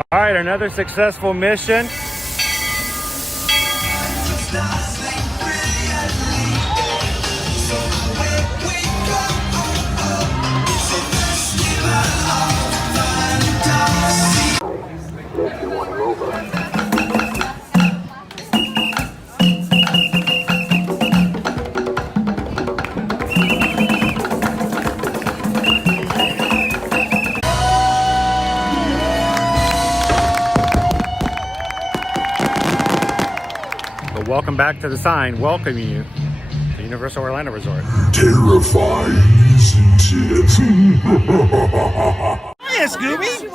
All right, another successful mission. But welcome back to the sign welcoming you to Universal Orlando Resort. Terrifying, isn't it? Hiya, Scooby!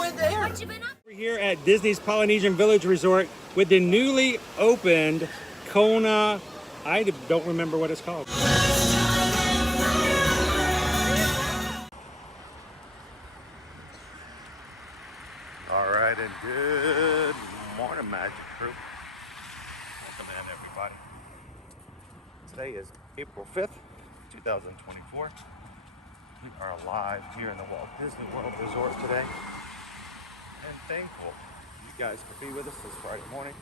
We're here at Disney's Polynesian Village Resort with the newly opened Kona. I don't remember what it's called. All right, and good morning, Magic Crew. Welcome in, everybody. Today is April 5th, 2024. We are live here in the Walt Disney World Resort today. And thankful you guys could be with us this Friday morning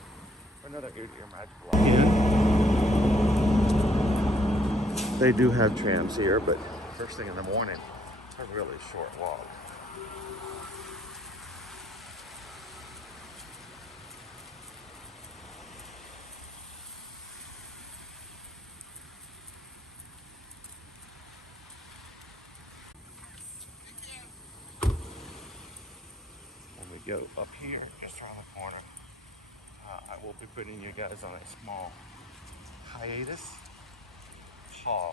for another ear-to-ear magical hour. They do have trams here, but first thing in the morning, a really short walk. Go up here just around the corner. I will be putting you guys on a small hiatus pause.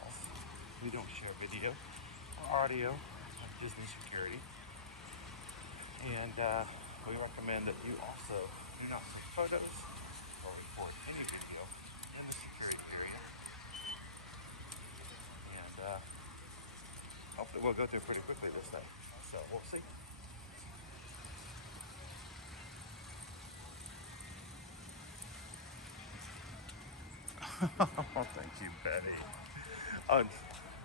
We don't share video or audio with Disney security, and we recommend that you also do not take photos or record any video in the security area, and hopefully we'll go through pretty quickly this day, so we'll see. Oh, thank you, Betty.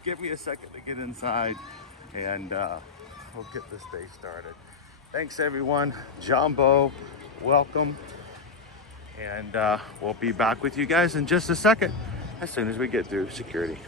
Give me a second to get inside, and we'll get this day started. Thanks, everyone. Jumbo, welcome. And we'll be back with you guys in just a second as soon as we get through security.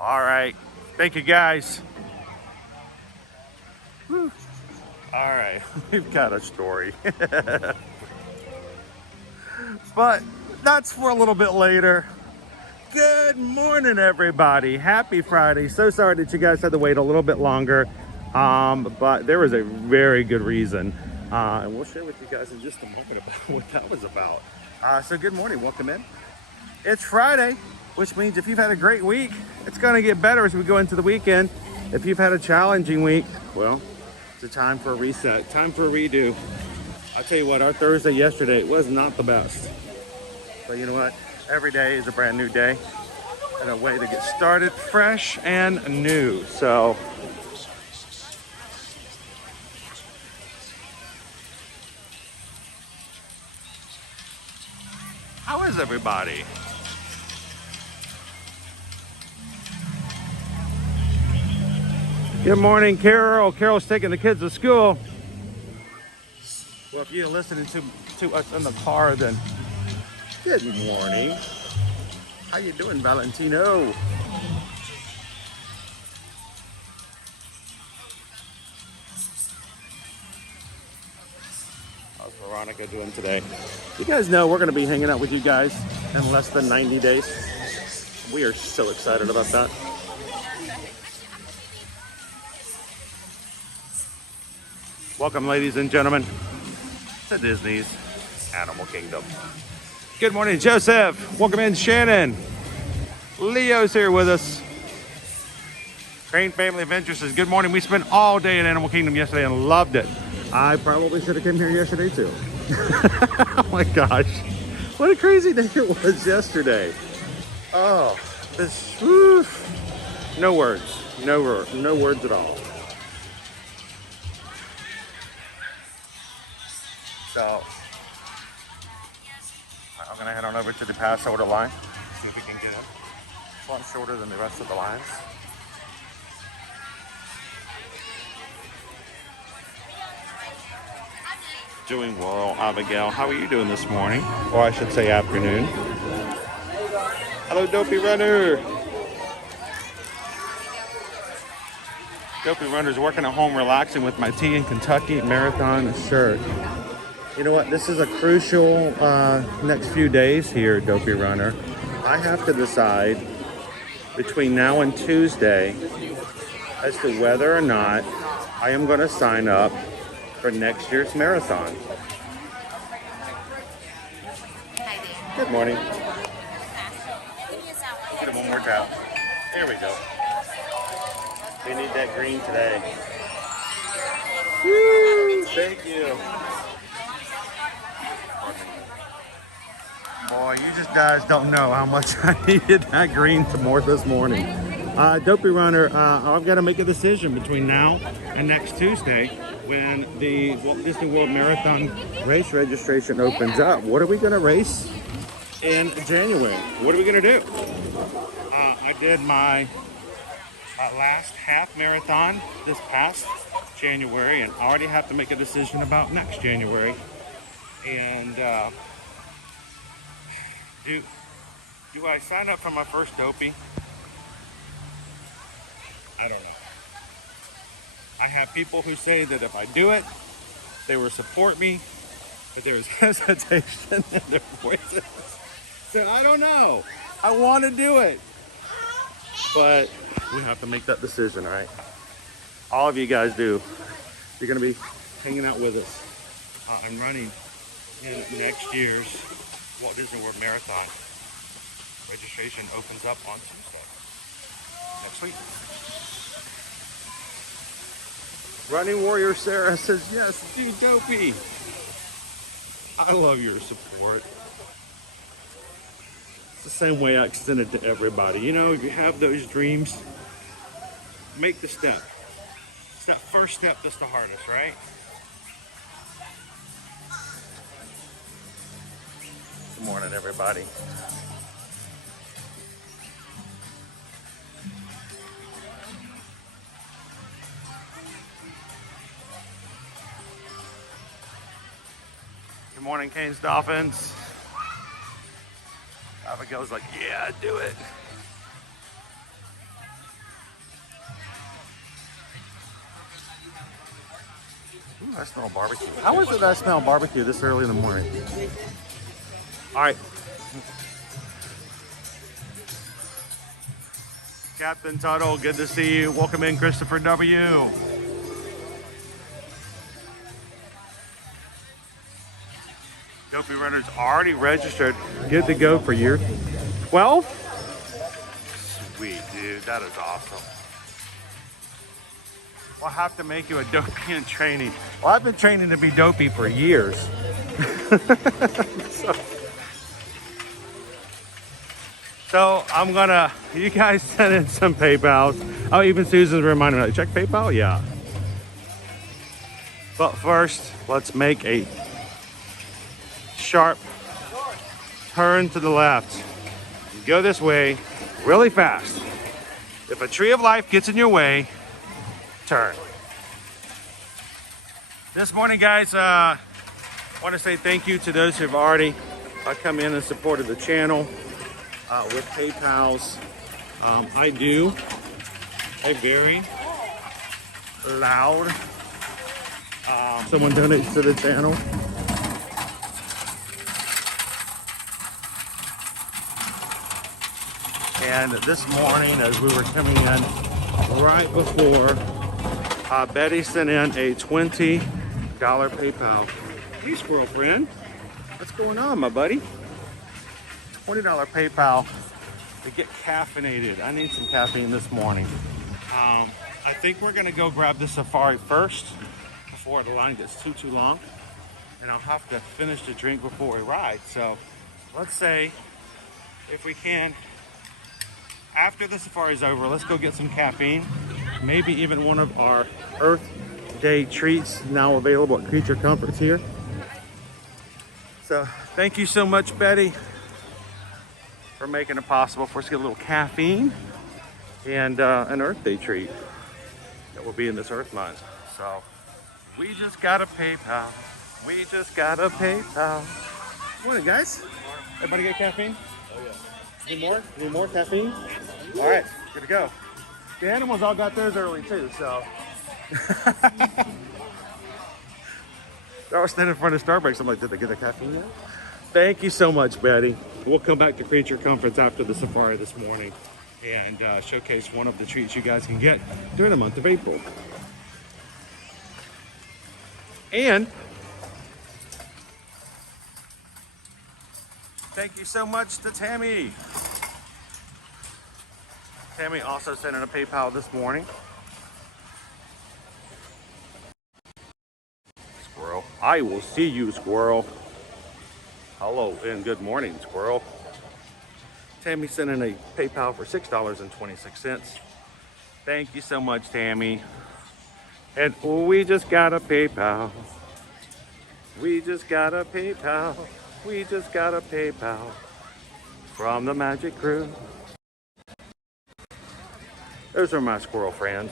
All right. Thank you, guys. Whew. All right. We've got a story. But that's for a little bit later. Good morning, everybody. Happy Friday. So sorry that you guys had to wait a little bit longer. But there was a very good reason. And we'll share with you guys in just a moment about what that was about. So good morning. Welcome in. It's Friday, which means if you've had a great week, it's going to get better as we go into the weekend. If you've had a challenging week, well, it's a time for a reset, time for a redo. I'll tell you what, our Thursday yesterday was not the best. But you know what? Every day is a brand new day and a way to get started fresh and new. So how is everybody? Good morning, Carol. Carol's taking the kids to school. Well, if you're listening to us in the car, then good morning. How you doing, Valentino? How's Veronica doing today? You guys know we're going to be hanging out with you guys in less than 90 days. We are so excited about that. Welcome, ladies and gentlemen, to Disney's Animal Kingdom. Good morning, Joseph. Welcome in, Shannon. Leo's here with us. Crane Family Adventure says, good morning. We spent all day in Animal Kingdom yesterday and loved it. I probably should have come here yesterday too. Oh my gosh. What a crazy day it was yesterday. Oh, this, whew. No words. No words at all. So, I'm gonna head on over to the pass order line, see if we can get in. It's a lot shorter than the rest of the lines. Doing well, Abigail. How are you doing this morning? Or I should say afternoon. Hello, Dopey Runner. Dopey Runner's working at home, relaxing with my tea in Kentucky Marathon shirt. You know what? This is a crucial next few days here, Dopey Runner. I have to decide between now and Tuesday as to whether or not I am going to sign up for next year's marathon. Good morning. Get it one more time. There we go. We need that green today. Woo! Thank you. Boy, you just guys don't know how much I needed that green this morning. Dopey Runner, I've got to make a decision between now and next Tuesday when the Walt Disney World Marathon race registration opens up. What are we going to race in January? What are we going to do? I did my last half marathon this past January, and I already have to make a decision about next January. And do I sign up for my first Dopey? I don't know. I have people who say that if I do it, they will support me, but there's hesitation in their voices. So I don't know. I want to do it, but we have to make that decision, all right? All of you guys do. You're going to be hanging out with us. I'm running in next year's Walt Disney World Marathon. Registration opens up on Tuesday next week. Running Warrior Sarah says, yes, dude, Dopey. I love your support. It's the same way I extend it to everybody. You know, if you have those dreams, make the step. It's that first step that's the hardest, right? Good morning, everybody. Good morning, Canes Dolphins. Abigail's like, yeah, do it. I smell barbecue. How is it that I smell barbecue this early in the morning? All right. Captain Tuttle, good to see you. Welcome in, Christopher W. Dopey Runners already registered. Good to go for year 12? Sweet, dude. That is awesome. We'll have to make you a dopey in training. Well, I've been training to be dopey for years. So I'm gonna, you guys send in some PayPals. Oh, even Susan's reminding me, check PayPal? Yeah. But first, let's make a sharp turn to the left. Go this way really fast. If a tree of life gets in your way, turn. This morning, guys, I want to say thank you to those who have already come in and supported the channel with PayPals. I do a very loud, someone donates to the channel. And this morning, as we were coming in, right before, Betty sent in a $20 PayPal. Hey, squirrel friend. What's going on, my buddy? $20 PayPal to get caffeinated. I need some caffeine this morning. I think we're gonna go grab the Safari first before the line gets too long. And I'll have to finish the drink before we ride. So let's say, if we can, after the Safari is over, let's go get some caffeine. Maybe even one of our Earth Day treats now available at Creatue Comforts here. So thank you so much, Betty, for making it possible for us to get a little caffeine and an Earth Day treat that will be in this Earth month. So we just got a PayPal. We just got a PayPal. Morning, guys. Everybody get caffeine? Oh yeah. Need more? Need more caffeine? All right, good to go. The animals all got theirs early too, so. I was standing in front of Starbucks. I'm like, did they get the caffeine yet? Thank you so much, Betty. We'll come back to Creature Comforts after the Safari this morning and showcase one of the treats you guys can get during the month of April. And thank you so much to Tammy. Tammy also sent in a PayPal this morning. Squirrel. I will see you, squirrel. Hello and good morning, squirrel. Tammy sent in a PayPal for $6.26. Thank you so much, Tammy. And we just got a PayPal. We just got a PayPal. We just got a PayPal from the Magic Crew. Those are my squirrel friends.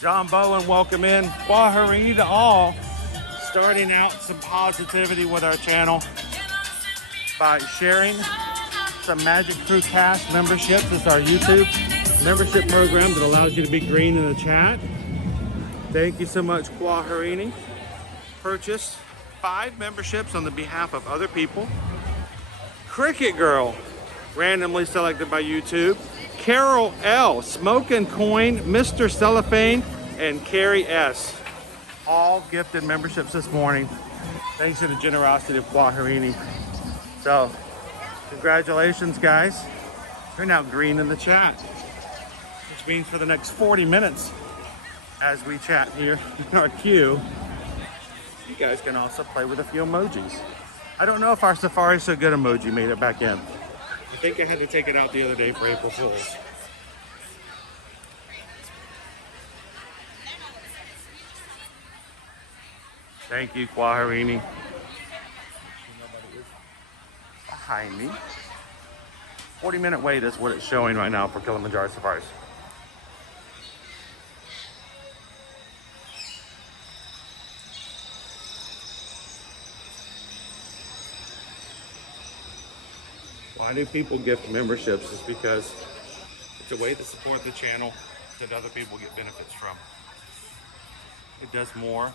John Bowen, welcome in. Kwahari to all. Starting out some positivity with our channel by sharing some Magic Crew Cast memberships. It's our YouTube membership program that allows you to be green in the chat. Thank you so much, Kwaharini. Purchased 5 memberships on the behalf of other people. Cricket Girl, randomly selected by YouTube. Carol L, Smoke and Coin, Mr. Cellophane, and Carrie S. All gifted memberships this morning, thanks to the generosity of Kwaharini. So, congratulations, guys. You're now green in the chat, which means for the next 40 minutes, as we chat here in our queue, you guys can also play with a few emojis. I don't know if our Safari So Good emoji made it back in. I think I had to take it out the other day for April Fools. Thank you, Kwaharini. Behind me. 40-minute wait is what it's showing right now for Kilaminjaro Safaris. Why do people gift memberships? It's because it's a way to support the channel that other people get benefits from. It does more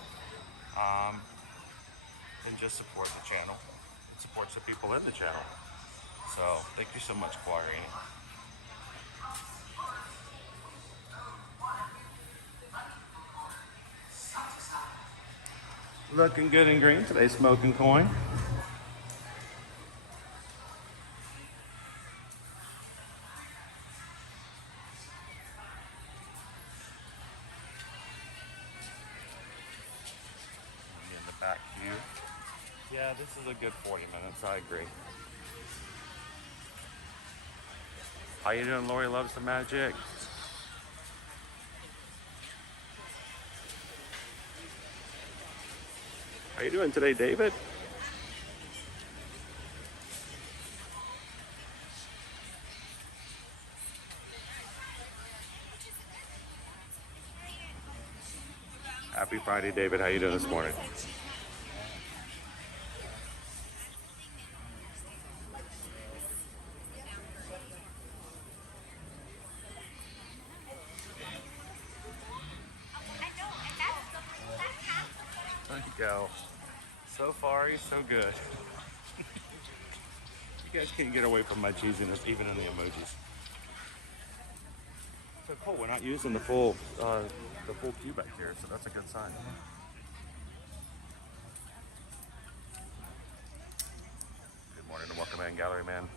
than just support the channel. It supports the people in the channel. So thank you so much, Quarry. Looking good and green today, smoking coin. In the back view. Yeah, this is a good 40 minutes, I agree. How you doing, Lori Loves the Magic? How you doing today, David? Happy Friday, David. How you doing this morning? There you go. So far, he's so good. You guys can't get away from my cheesiness, even in the emojis. So cool. We're not using the full queue back here, so that's a good sign. Good morning and welcome in, Gallery Man.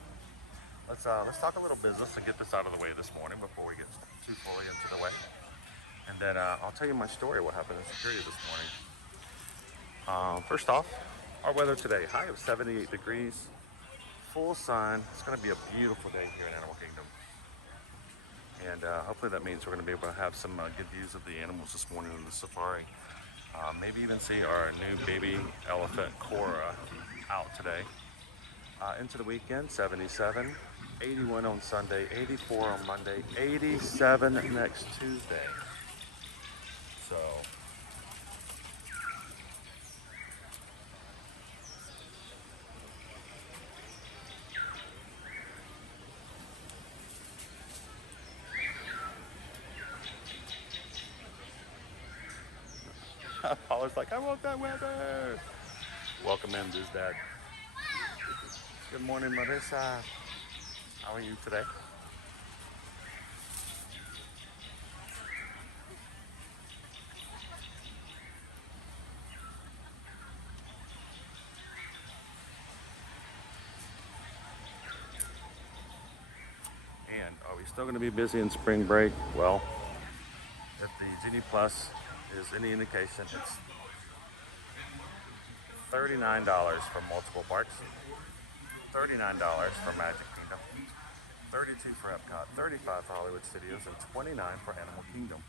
Let's talk a little business and get this out of the way this morning before we get too fully into the way. And then I'll tell you my story, what happened in security this morning. First off, our weather today, high of 78 degrees, full sun. It's going to be a beautiful day here in Animal Kingdom. And hopefully that means we're going to be able to have some good views of the animals this morning in the safari. Maybe even see our new baby elephant, Cora, out today. Into the weekend, 77, 81 on Sunday, 84 on Monday, 87 next Tuesday. So Paula's like, I want that weather. Welcome in, Diz Dad. Good morning, Marissa. How are you today? And are we still going to be busy in spring break? Well, if the Genie Plus is any indication, it's $39 for multiple parks, $39 for Magic Kingdom, $32 for Epcot, $35 for Hollywood Studios, and $29 for Animal Kingdom.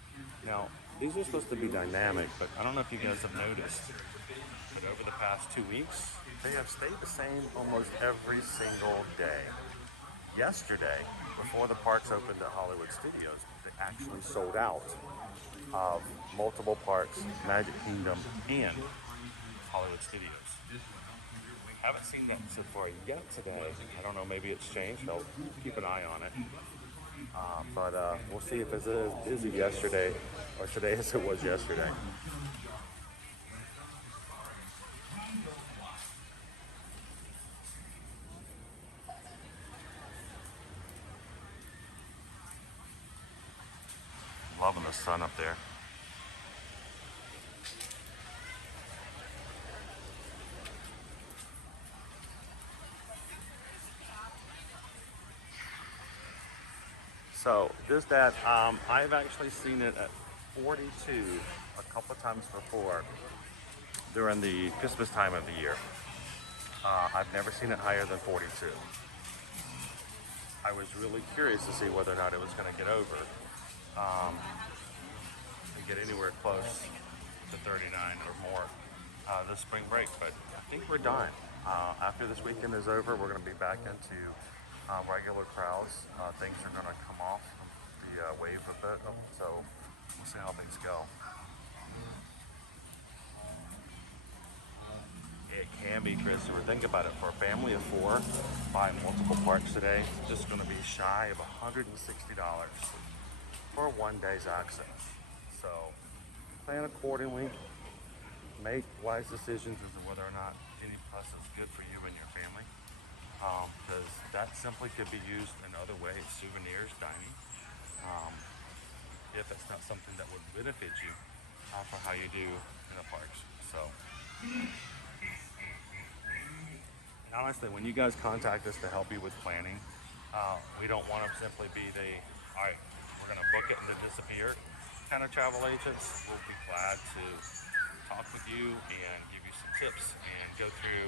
Now, these are supposed to be dynamic, but I don't know if you guys have noticed, but over the past 2 weeks, they have stayed the same almost every single day. Yesterday, before the parks opened at Hollywood Studios, they actually sold out of multiple parks, Magic Kingdom, and Hollywood Studios. Haven't seen that so far yet today. I don't know, maybe it's changed. I'll keep an eye on it. But we'll see if it's as busy yesterday or today as it was yesterday. Loving the sun up there. So this that I've actually seen it at 42 a couple of times before during the Christmas time of the year. I've never seen it higher than 42. I was really curious to see whether or not it was going to get over and get anywhere close to 39 or more. this spring break, but I think we're done. After this weekend is over, we're going to be back into regular crowds. Things are going to come off the wave a bit, so we'll see how things go. It can be, Christopher. Think about it. For a family of 4, buying multiple parks today, it's just going to be shy of $160 for one day's access. So plan accordingly. Make wise decisions as to whether or not Genie Plus is good for you and your family. Because that simply could be used in other ways, souvenirs, dining. If it's not something that would benefit you for how you do in the parks. So. Honestly, when you guys contact us to help you with planning, we don't want to simply be the, all right, we're going to book it and then disappear kind of travel agents. We'll be glad to talk with you and give you some tips and go through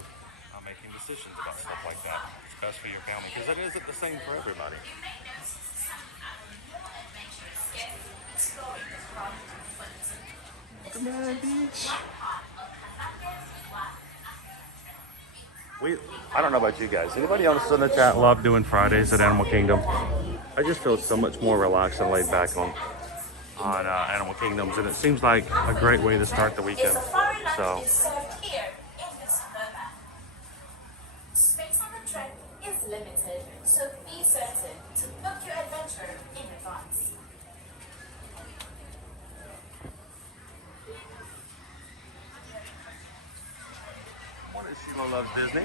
making decisions about stuff like that. It's best for your family because it isn't the same for everybody. Come on, beach. I don't know about you guys. Anybody else in the chat love doing Fridays at Animal Kingdom? I just feel so much more relaxed and laid back on Animal Kingdoms, and it seems like a great way to start the weekend. So. Space on the trek is limited, so be certain to book your adventure in advance. Sheila loves Disney.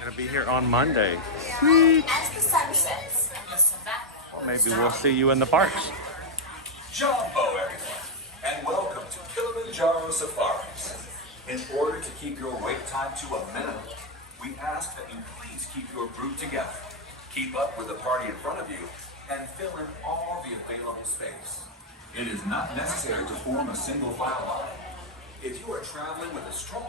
Gonna be here on Monday. Sweet. As the sun sets and the savannah. Well, maybe we'll see you in the parks. Jumbo, everyone, and welcome to Kilaminjaro Safaris. In order to keep your wait time to a minimum, we ask that you please keep your group together, keep up with the party in front of you, and fill in all the available space. It is not necessary to form a single file line. If you are traveling with a stroller,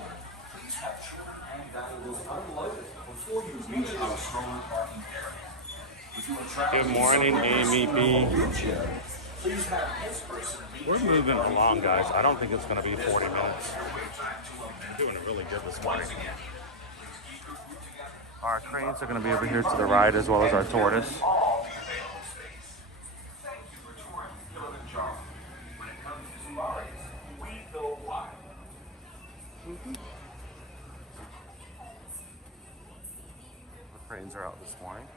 please have children and valuables unloaded before you reach our stroller parking area. If you are traveling Good morning, Amy B. wheelchair, please have this person meet We're moving along, guys. I don't think it's gonna be 40 minutes. We're doing it really good this morning. Our cranes are gonna be over here to the right as well as our tortoise. all the available space. Thank you for touring Kilaminjaro. When it comes to safaris, we go wide. The cranes are out this morning.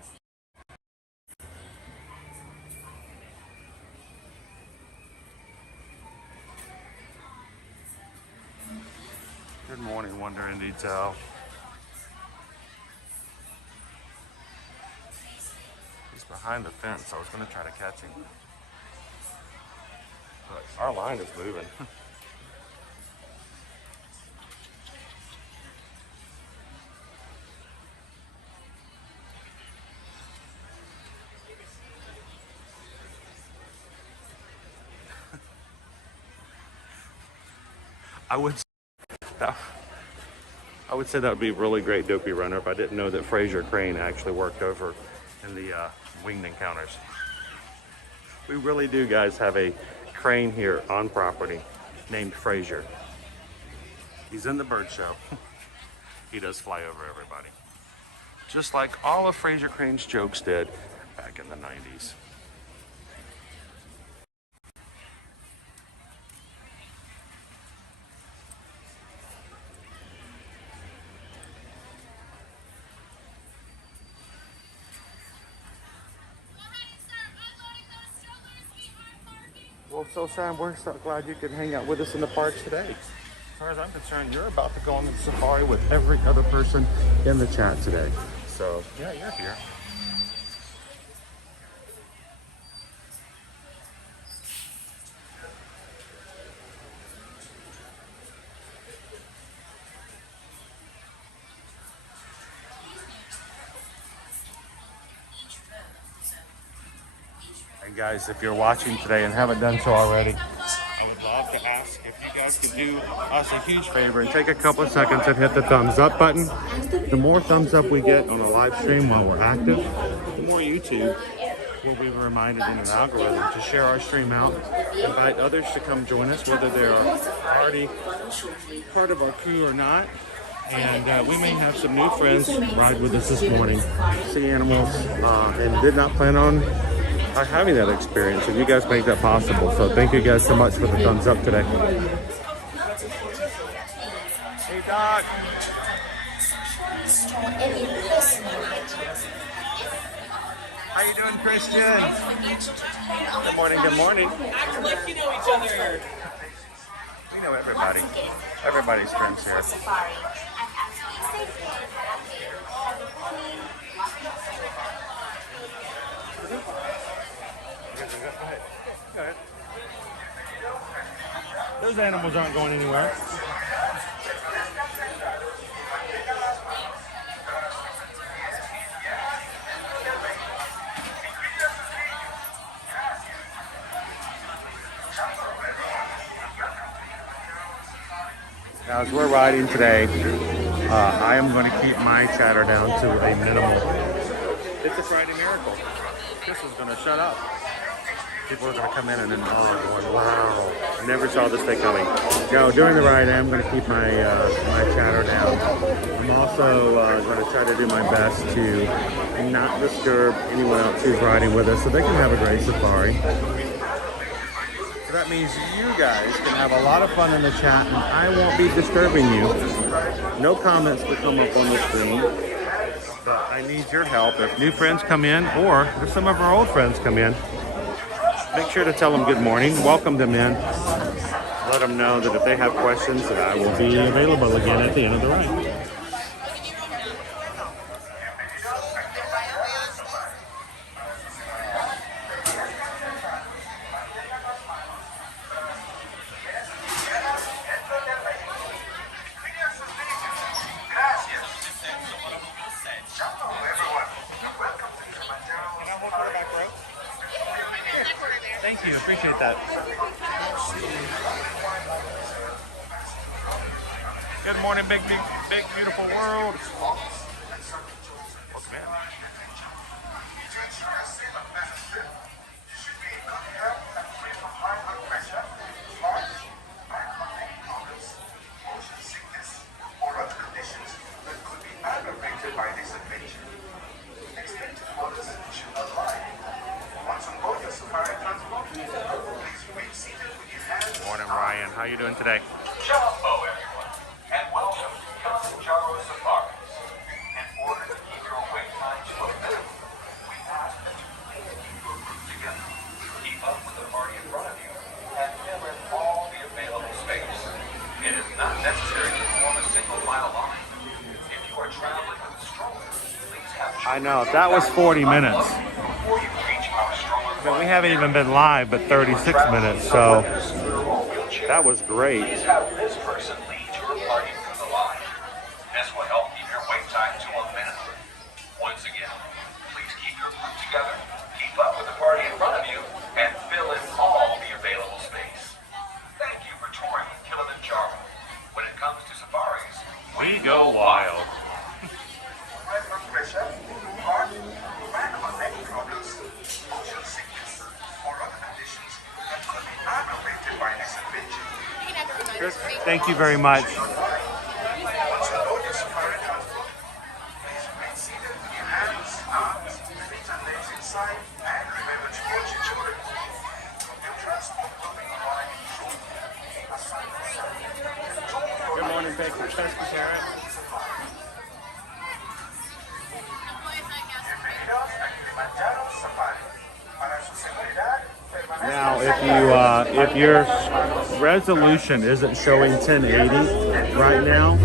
Good morning, Wonder in Detail. He's behind the fence. I was going to try to catch him. But our line is moving. I would say that would be a really great dopey runner if I didn't know that Fraser Crane actually worked over in the winged encounters. We really do, guys, have a crane here on property named Fraser. He's in the bird show. He does fly over everybody. Just like all of Fraser Crane's jokes did back in the 90s. Well, so Sam, we're so glad you could hang out with us in the parks today. As far as I'm concerned, you're about to go on the safari with every other person in the chat today. So, yeah, you're here. And guys, if you're watching today and haven't done so already, I would love to ask if you guys could do us a huge favor and take a couple of seconds and hit the thumbs up button. The more thumbs up we get on a live stream while we're active, the more YouTube will be reminded in an algorithm to share our stream out, invite others to come join us, whether they're already part of our crew or not. And we may have some new friends ride with us this morning, see animals, and did not plan on having that experience. And you guys make that possible. So thank you guys so much for the thumbs up today. Hey, Doc. How you doing, Christian? Good morning, good morning. Act like you know each other. We know everybody. Everybody's friends here. Safari. And absolutely safe here at Ambersweet Way. Go ahead. Those animals aren't going anywhere. Now, as we're riding today, I am going to keep my chatter down to a minimal. It's a Friday miracle. This is going to shut up. People are going to come in and then going, wow, never saw this day coming. No, during the ride, I am going to keep my my chatter down. I'm also going to try to do my best to not disturb anyone else who's riding with us so they can have a great safari. So that means you guys can have a lot of fun in the chat and I won't be disturbing you. No comments to come up on the screen. But I need your help. If new friends come in or if some of our old friends come in, make sure to tell them good morning, welcome them in, let them know that if they have questions that I will be available again at the end of the ride. Thank you, appreciate that. Good morning, big, beautiful world. Welcome in. Morning, Ryan. How you doing today? Jumbo, everyone, and welcome to Kilaminjaro Safari. In order to keep your wait time to a minimum, we ask that you please keep your group together, keep up with the party in front of you, and fill in all the available space. It is not necessary to form a single file line. If you are traveling with a stroller, please have I know, that was 40 minutes. before you reach our stroller. But we haven't even been live but 36 minutes, so that was great. Please have this person lead your party through the line. This will help keep your wait time to a minimum. Once again, please keep your group together, keep up with the party in front of you, and fill in all the available space. Thank you for touring with Kilaminjaro. When it comes to safaris, We go wild. High blood pressure, heart, back or neck problems, motion sickness, or other conditions that could be aggravated by this adventure. Thank you very much. Once you load your safari transport, please remain seated with your hands, arms, feet, and legs inside, and remember to watch your children. Your transport will be arriving shortly. Good morning, Pesky Carrot. Bienvenidos a Kilaminjaro Safari. Para su seguridad, Now, if your resolution isn't showing 1080 right now,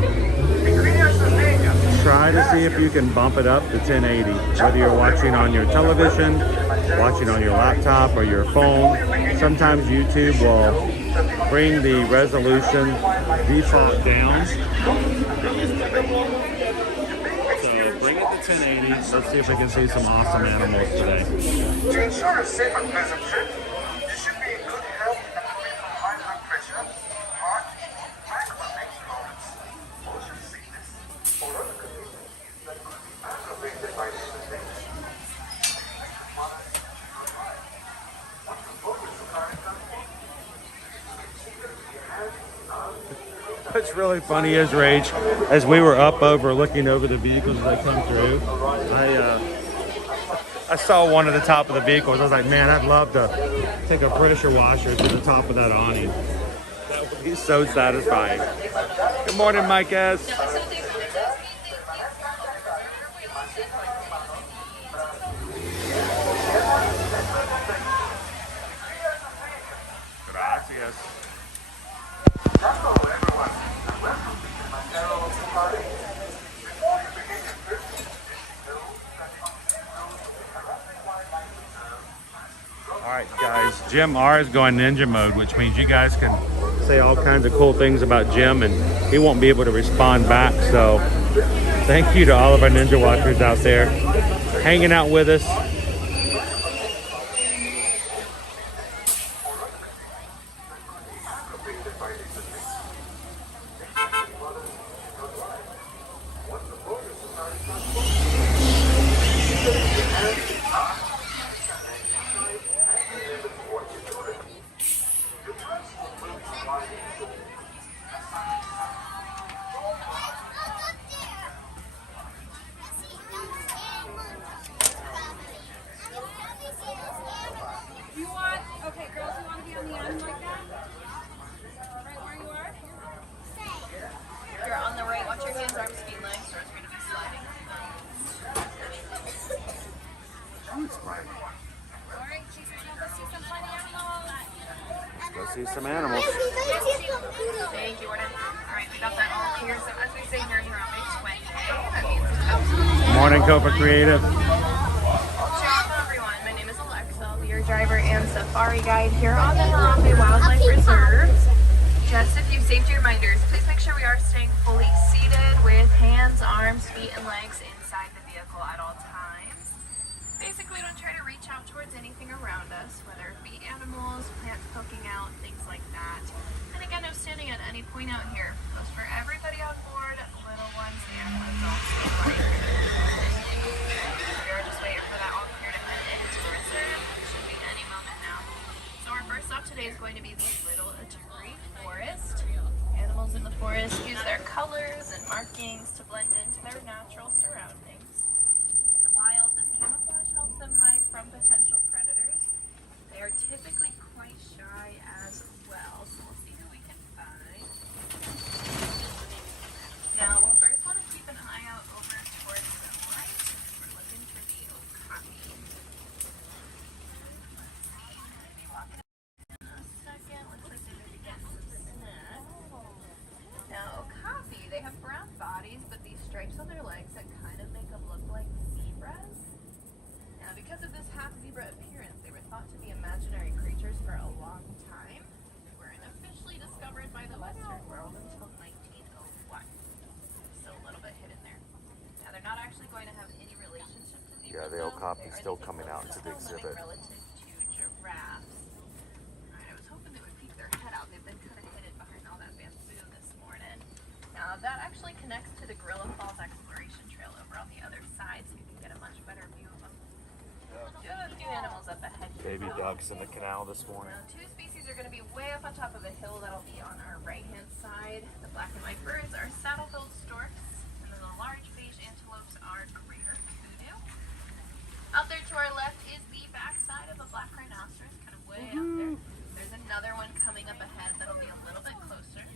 try to see if you can bump it up to 1080. Whether you're watching on your television, watching on your laptop or your phone, sometimes YouTube will bring the resolution default down. So bring it to 1080. Let's see if we can see some awesome animals today. To ensure a safe and pleasant trip, you should be in good health and free from high blood pressure, heart, back or neck problems, motion sickness, or other conditions that could be aggravated by this adventure. Once you board the safari transport, please be seated with your hands, arms, feet, what's really funny is, Rage, as we were up over looking over the vehicles as they come through, I saw one at the top of the vehicles. I was like, man, I'd love to take a pressure washer to the top of that awning. That would be so satisfying. Good morning, Mike S. Gracias. Hello everyone, and welcome to Kilaminjaro Safari. Before you begin your trip, know that All right, guys, Jim R is going ninja mode, which means you guys can say all kinds of cool things about Jim and he won't be able to respond back. So thank you to all of our ninja watchers out there hanging out with us. See some animals. Thank you, Warden. All right, we got that all clear. So as we say here in Harambe, Sway. That means it's absolutely. Morning, Copa Creative. Hello, everyone. My name is Alexa. I'll be your driver and safari guide here on the Harambe Wildlife Reserve. Just a few safety reminders. Please make sure we are staying fully seated with hands, arms, feet, and legs inside the vehicle at all times. Basically, don't try to reach out towards anything around us, whether it be animals, plants poking out, things like that. And again, no standing at any point out here. Goes for everybody on board, little ones and adults alike. We are just waiting for that all clear to head into the reserve. It should be any moment now. So our first stop today is going to be the Little Aturi Forest. Animals in the forest use their colors and markings to blend into their natural surroundings. In the wild, this camouflage helps them hide from potential predators. They are typically quite shy as well, so we'll see who we can find. Now, we'll first want to keep an eye out over towards the right. We're looking for the okapi. Maybe walking in a second. Looks like they're going to get some snacks. Now, okapi, they have brown bodies, but these stripes on their legs that kind of make them look like zebras. Now, because of this half-zebra appearance, they were thought to be imaginary creatures for a long time. They weren't officially discovered by the Western world until 1901. Still a little bit hidden there. Now, they're not actually going to have any relationship to zebras. Yeah, the okapi's still coming out into the exhibit. Relative to giraffes. Alright, I was hoping they would peek their head out. They've been kind of hidden behind all that bamboo this morning. Now, that actually connects to the Gorilla Falls Exploration Trail over on the other side, so you can get a much better view of them. Do have a few animals up ahead here. Baby ducks in the canal this morning. Now, two species are going to be way up on top of a hill that'll be on our right-hand side. The black and white birds are saddle-billed storks, and then the large beige antelopes are greater kudu. Out there to our left is the backside of a black rhinoceros, kind of way up there. There's another one coming up ahead that'll be a little bit closer.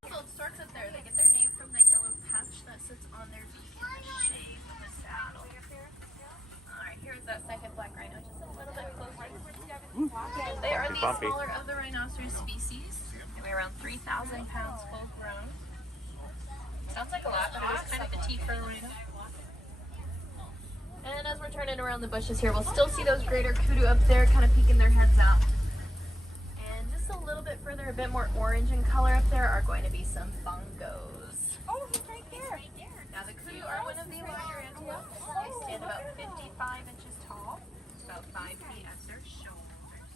Saddle-billed storks up there, they get their name from that yellow patch that sits on their beak in the shape of the saddle. Alright, here's that second black rhino, just a little bit closer. They are the Bumpy. smaller of the rhinoceros species. They weigh around 3,000 pounds full grown. Sounds like a lot, but it is kind of petite for a rhino. And as we're turning around the bushes here, we'll still see those greater kudu up there kind of peeking their heads out. And just a little bit further, a bit more orange in color up there, are going to be some bongos. Oh, he's right there. Now the kudu are one of the larger antelopes. They stand about 55 inches tall, about 5 feet at their shoulders.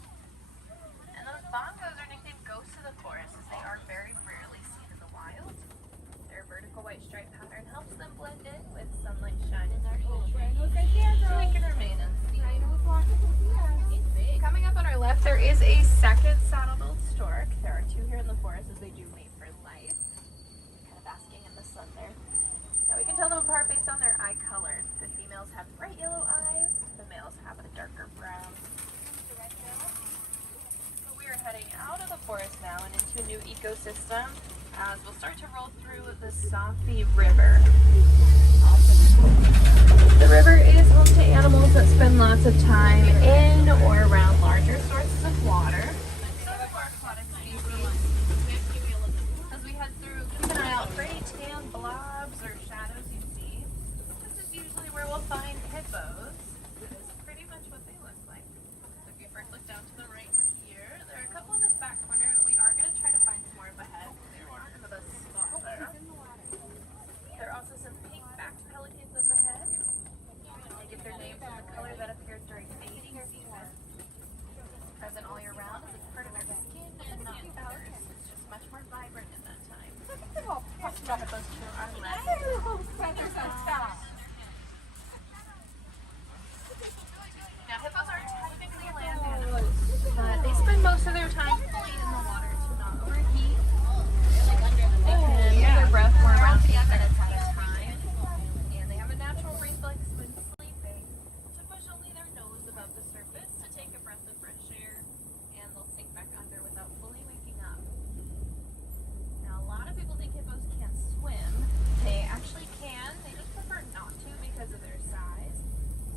And those bongos are nicknamed ghosts of the forest as they are very rarely seen in the wild. Their vertical white stripe pattern helps them blend in with sunlight shining their edges, so they can remain unseen. Coming up on our left, there is a second saddle-billed stork. There are two here in the forest as they system as we'll start to roll through the Safi River. The river is home to animals that spend lots of time in or around larger sources of water. Some of our aquatic species, as we head through, keep an eye out for any tan blobs or shadows you see. This is usually where we'll find hippos. That is pretty much what they look like. So if you first look down to the right here, there are a couple in this back corner. We are going to try to find some more up ahead. There are some of those spot there. There are also some pink-backed pelicans up ahead. They get their name from the color that appears during mating season. Present all year round as a part of their skin and not feathers. It's just much more vibrant in that time. Hippos to our left. Now hippos are technically land animals, but they spend most of their time fully in the water to not overheat. They can hold their breath for around 8 minutes at a time, and they have a natural reflex when sleeping to push only their nose above the surface to take a breath of fresh air, and they'll sink back under without fully waking up. Now a lot of people think hippos can't swim. They actually can, they just prefer not to because of their size.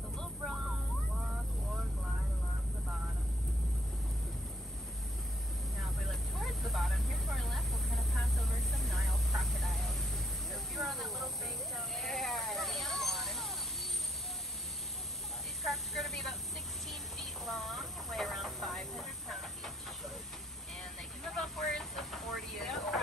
So they'll run, walk, or glide along the bottom. Now if we look towards the bottom, here to our left, we'll kind of pass over some Nile crocodiles. So if you're on that little bank down there, in the water, these crocs are going to be about 16 feet long and weigh around 500 pounds each. And they can live upwards of 40 years old.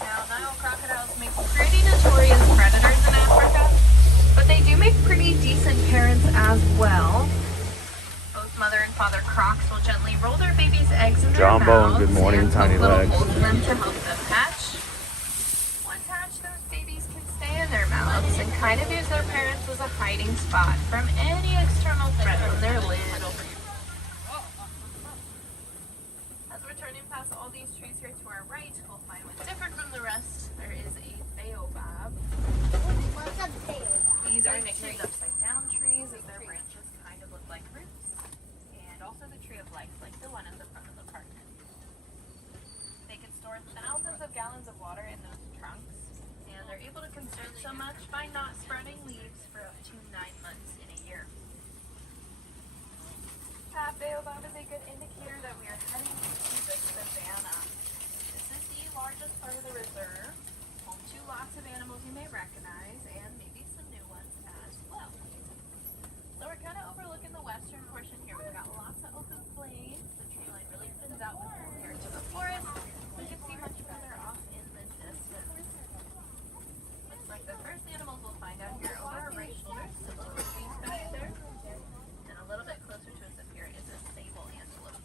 Now, Nile crocodiles make pretty notorious predators in Africa, but they do make pretty decent parents as well. Both mother and father crocs will gently roll their babies' eggs in their Jumbo mouths and good morning, and tiny poke little legs. holes in them to help them hatch. Once hatched, those babies can stay in their mouths and kind of use their parents as a hiding spot from any external threat when they're little. As we're turning past all these trees here to our right, we'll find what's different from the rest. There is a baobab. These are nicknamed upside down trees as their branches kind of look like roots. And also the tree of life, like the one at the front of the park. They can store thousands of gallons of water in those trunks, and they're able to conserve so much by not spreading leaves for up to 9 months in a year. Baobab is a good indicator that we are heading into the savannah. This is the largest part of the reserve, home to lots of animals you may recognize, and maybe some new ones as well. So we're kind of overlooking the western portion here. We've got lots of open plains. The tree line really thins out here to the forest. We can see much further off in the distance. Looks like the first animals we'll find out here over our right shoulder. So a little green back there. And a little bit closer to us up here is a sable antelope.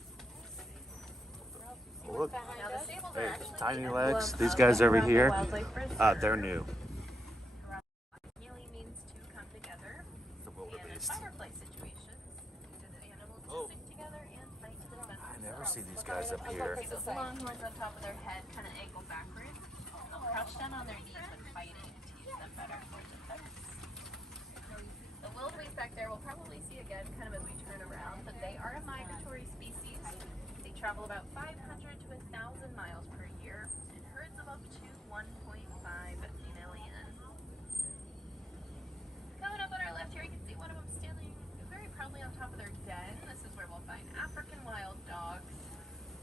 Look, Now the sables hey, are actually tiny the legs. emblem These of guys the over Harambe here, Wildlife Reserve. they're new. Healing means to come together. The And in wildebeest. fireplace situations, these are the animals to stick together and fight to defend I never themselves. see these guys up here. Those long horns on top of their head kind of angle backwards. They'll crouch down on their knees when fighting to use them better for defense. The wildebeest back there we'll probably see again kind of as we turn around, but they are a migratory species. They travel about 500 to 1,000 miles per year in herds of up to 1.5 million. Coming up on our left here, you can see one of them standing very proudly on top of their den. This is where we'll find African wild dogs,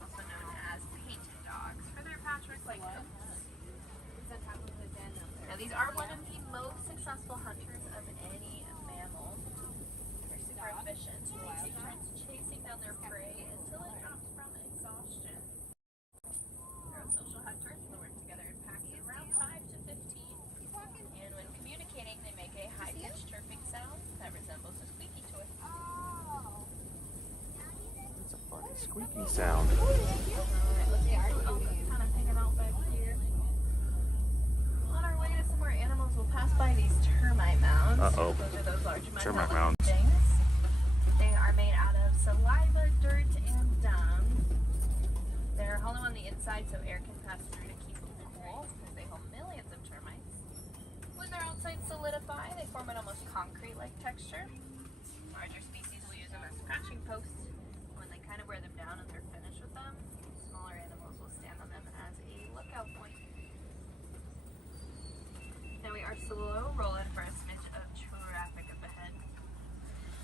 also known as painted dogs, for their patchwork-like coats. Now these are one of the most successful hunters of any mammal. They're super efficient. They take turns chasing down their prey until it drops from exhaustion. They're a social hunters. They work together in packs of around 5 to 15. And when communicating, they make a high-pitched chirping sound that resembles a squeaky toy. It's a funny squeaky sound. Kind of hanging out back here. On our way to some more animals, we'll pass by these termite mounds. Uh-oh. Those are those large Termite metal mounds. things. They are made out of saliva, dirt, and dung. They're hollow on the inside so air can pass through to keep them cool, because they hold millions of termites. When they're outside solidify, they form an almost concrete-like texture. Larger species will use them scratching posts. When they kind of wear them down and they're finished with them, smaller animals will stand on them as a lookout point. Now we are slow rolling for a smidge of traffic up ahead.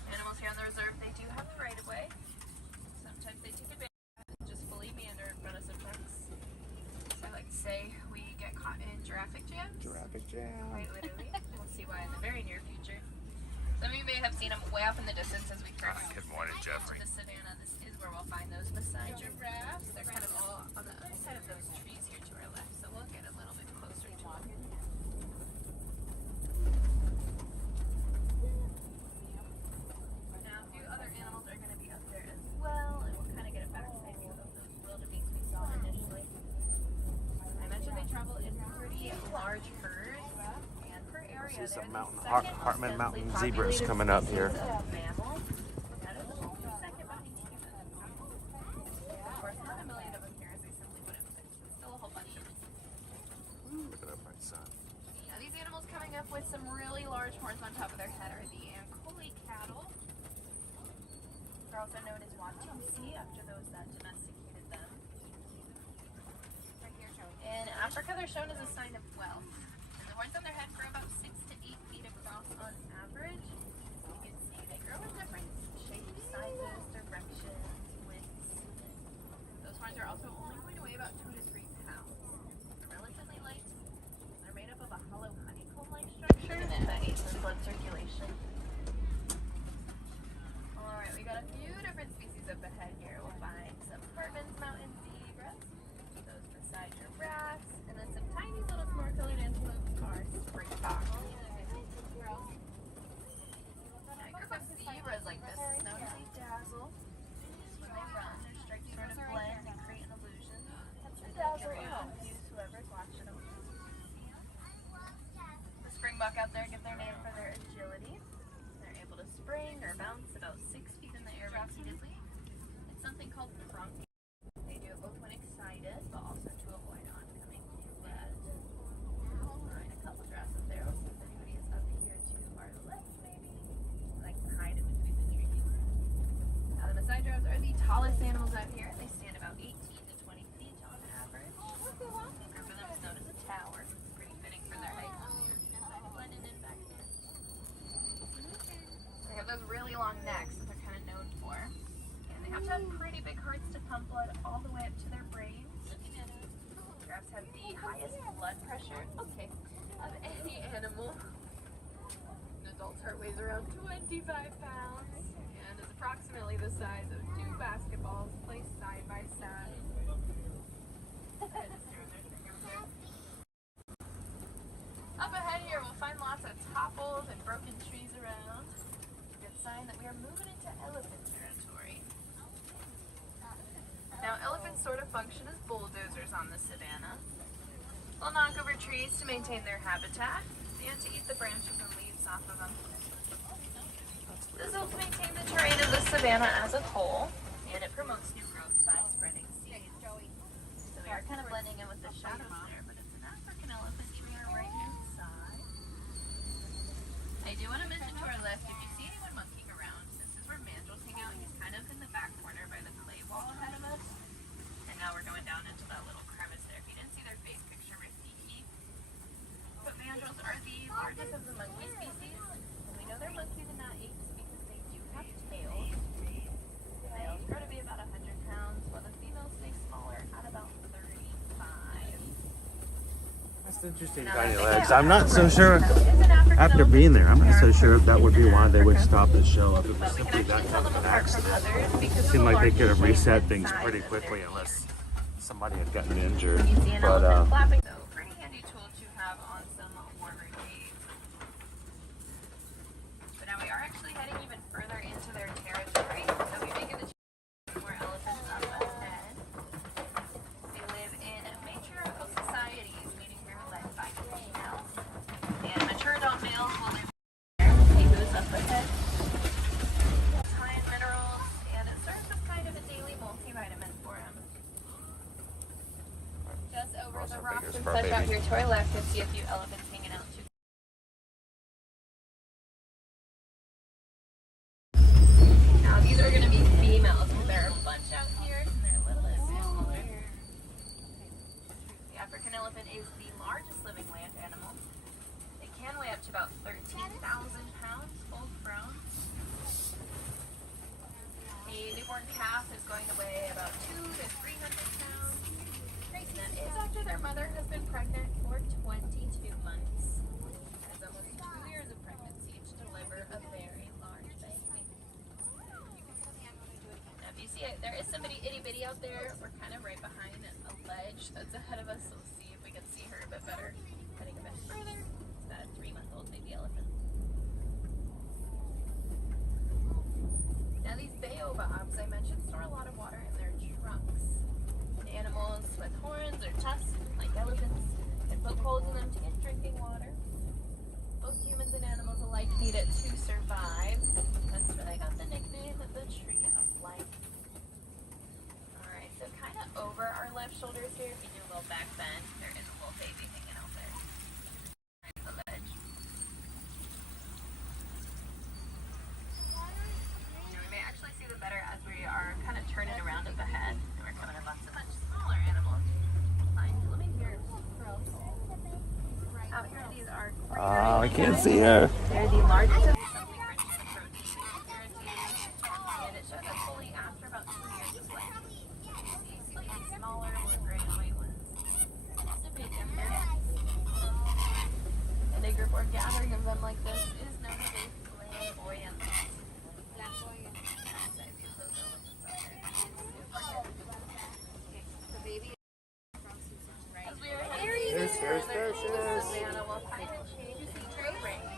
Animals here on the reserve, they do have the right of way. Sometimes they take advantage and just fully meander in front of some trucks. So I like to say we get caught in traffic jams. Traffic jam. Quite literally. We'll see why in the very near future. Some of you may have seen them way off in the distance as we cross. Good morning, Jeffrey. The savannah. This is where we'll find those Maasai giraffes. They're kind of all on the other side of those trees here to our left, so we'll get a little bit closer to them. Now, a few other animals are going to be up there as well, and we'll kind of get a backside view of those wildebeest we saw initially. I mentioned they travel in pretty large herds. See some mountain Hartman Mountain zebras coming up here. Look at that bright sun. Now these animals coming up with some really large horns on top of their head are the Ankole cattle. They're also known as Watusi after those that domesticated them. In Africa, they're shown as a sign of wealth. The horns on their head grow about 6 to 8 feet across on average. You can see they grow in different shapes, sizes, directions, widths. Those horns are also only going to weigh about 2 to 3 pounds. They're relatively light. They're made up of a hollow honeycomb-like structure that aids in blood circulation. Alright, we got a few different species up ahead here. We'll find some Hartman's mountain zebras, those Maasai giraffes, and then some tiny little snorkeling antelope are springboks. Now, a group of zebras like this is known as a dazzle. When they run, their stripes sort of blend and create an illusion. Confuse whoever's watching them. The springbok out there get their name for their agility. They're able to spring or bounce about 6 feet in the air repeatedly. It's something called trunk. They do it both when excited, but also to avoid oncoming wet. Find a couple drafts up there. We'll see if anybody is up here to our left, maybe. Like to hide in between the trees. Now the Maasai giraffes are the tallest animals out here. They stand about 18 to 20 feet on average. A group of them is known as a tower. Pretty fitting for their height. Kind of blending in back there. They have those really long necks that they're kind of known for. And they have to have pretty big hearts to pump blood all the way up to their brains. Giraffes have the highest blood pressure, of any animal. An adult's heart weighs around 25 pounds and is approximately the size of 2 basketballs placed side by side. Up ahead here, we'll find lots of topples and broken trees around. A good sign that we are moving into elephant territory. Now, elephants sort of function as bulldozers on the savannah. They'll knock over trees to maintain their habitat and to eat the branches and leaves off of them. This helps maintain the terrain of the savannah as a whole, and it promotes new growth by spreading seeds. So we are kind of blending in with the shadows there, but it's an African elephant tree on our right-hand side. I do want to mention to our left, if you see anyone monkeying around, this is where mandrills hang out. He's kind of in the back corner by the clay wall ahead of us. And now we're going down into that little crevice there. If you didn't see their face picture, Rafiki. But mandrills are the largest of the monkey species. And we know they're monkeys and not apes because they do have tails. The males grow to be about 100 pounds, while the females stay smaller at about 35. That's interesting. Now, Tiny the legs. big I'm not so elephant sure. is an African After elephant. being there, I'm not so sure if that would be why they would Africa. stop the show. If it was But we can simply actually that tell type them of an apart from accident. others because It of seemed the like they large could have shape reset and things size pretty of quickly their unless feet. somebody had gotten injured. You see an But elephant flapping, so pretty handy tool to have on some warmer days. But now we are actually heading even further into their territory, so we may get a chance to see more elephants up ahead. They live in matriarchal societies, meaning they're led by females. And mature adult males will live there. See who's up ahead. It's high in minerals, and it serves as kind of a daily multivitamin for them. Just over Cross the our rocks fingers and for our such out baby. here to our left, you'll see a few elephants hanging out too. Now these are going to calf is going to weigh about 200 to 300 pounds. And that is after their mother has been pregnant for 22 months. That's almost 2 years of pregnancy to deliver a very large baby. Now if you see it, there is somebody itty bitty out there. We're kind of right behind a ledge that's ahead of us, so we'll see if we can see her a bit better. Heading a bit further. It's that 3-month-old baby elephant. Now these baobabs I mentioned store a lot of water in their trunks. And animals with horns or tusks, like elephants, can poke holes in them to get drinking water. Both humans and animals alike need it to survive. That's where they got the nickname of the tree of life. Alright, so kind of over our left shoulders here, if you do a little back bend, there is a little baby hanging out there. Right at the ledge. We may actually see them better as we are kind of turning around at the head, and we're coming up on some much smaller animals. Let me hear out here. These are Oh, I can't see her. they're the largest of something rich in protein and and it shows up fully after about 2 years of life. These slightly smaller, more gray and white ones. Just a big here. A big group or gathering of them like this is known as a flamboyant. As we are heading further into the savannah, we'll kind of change the terrain.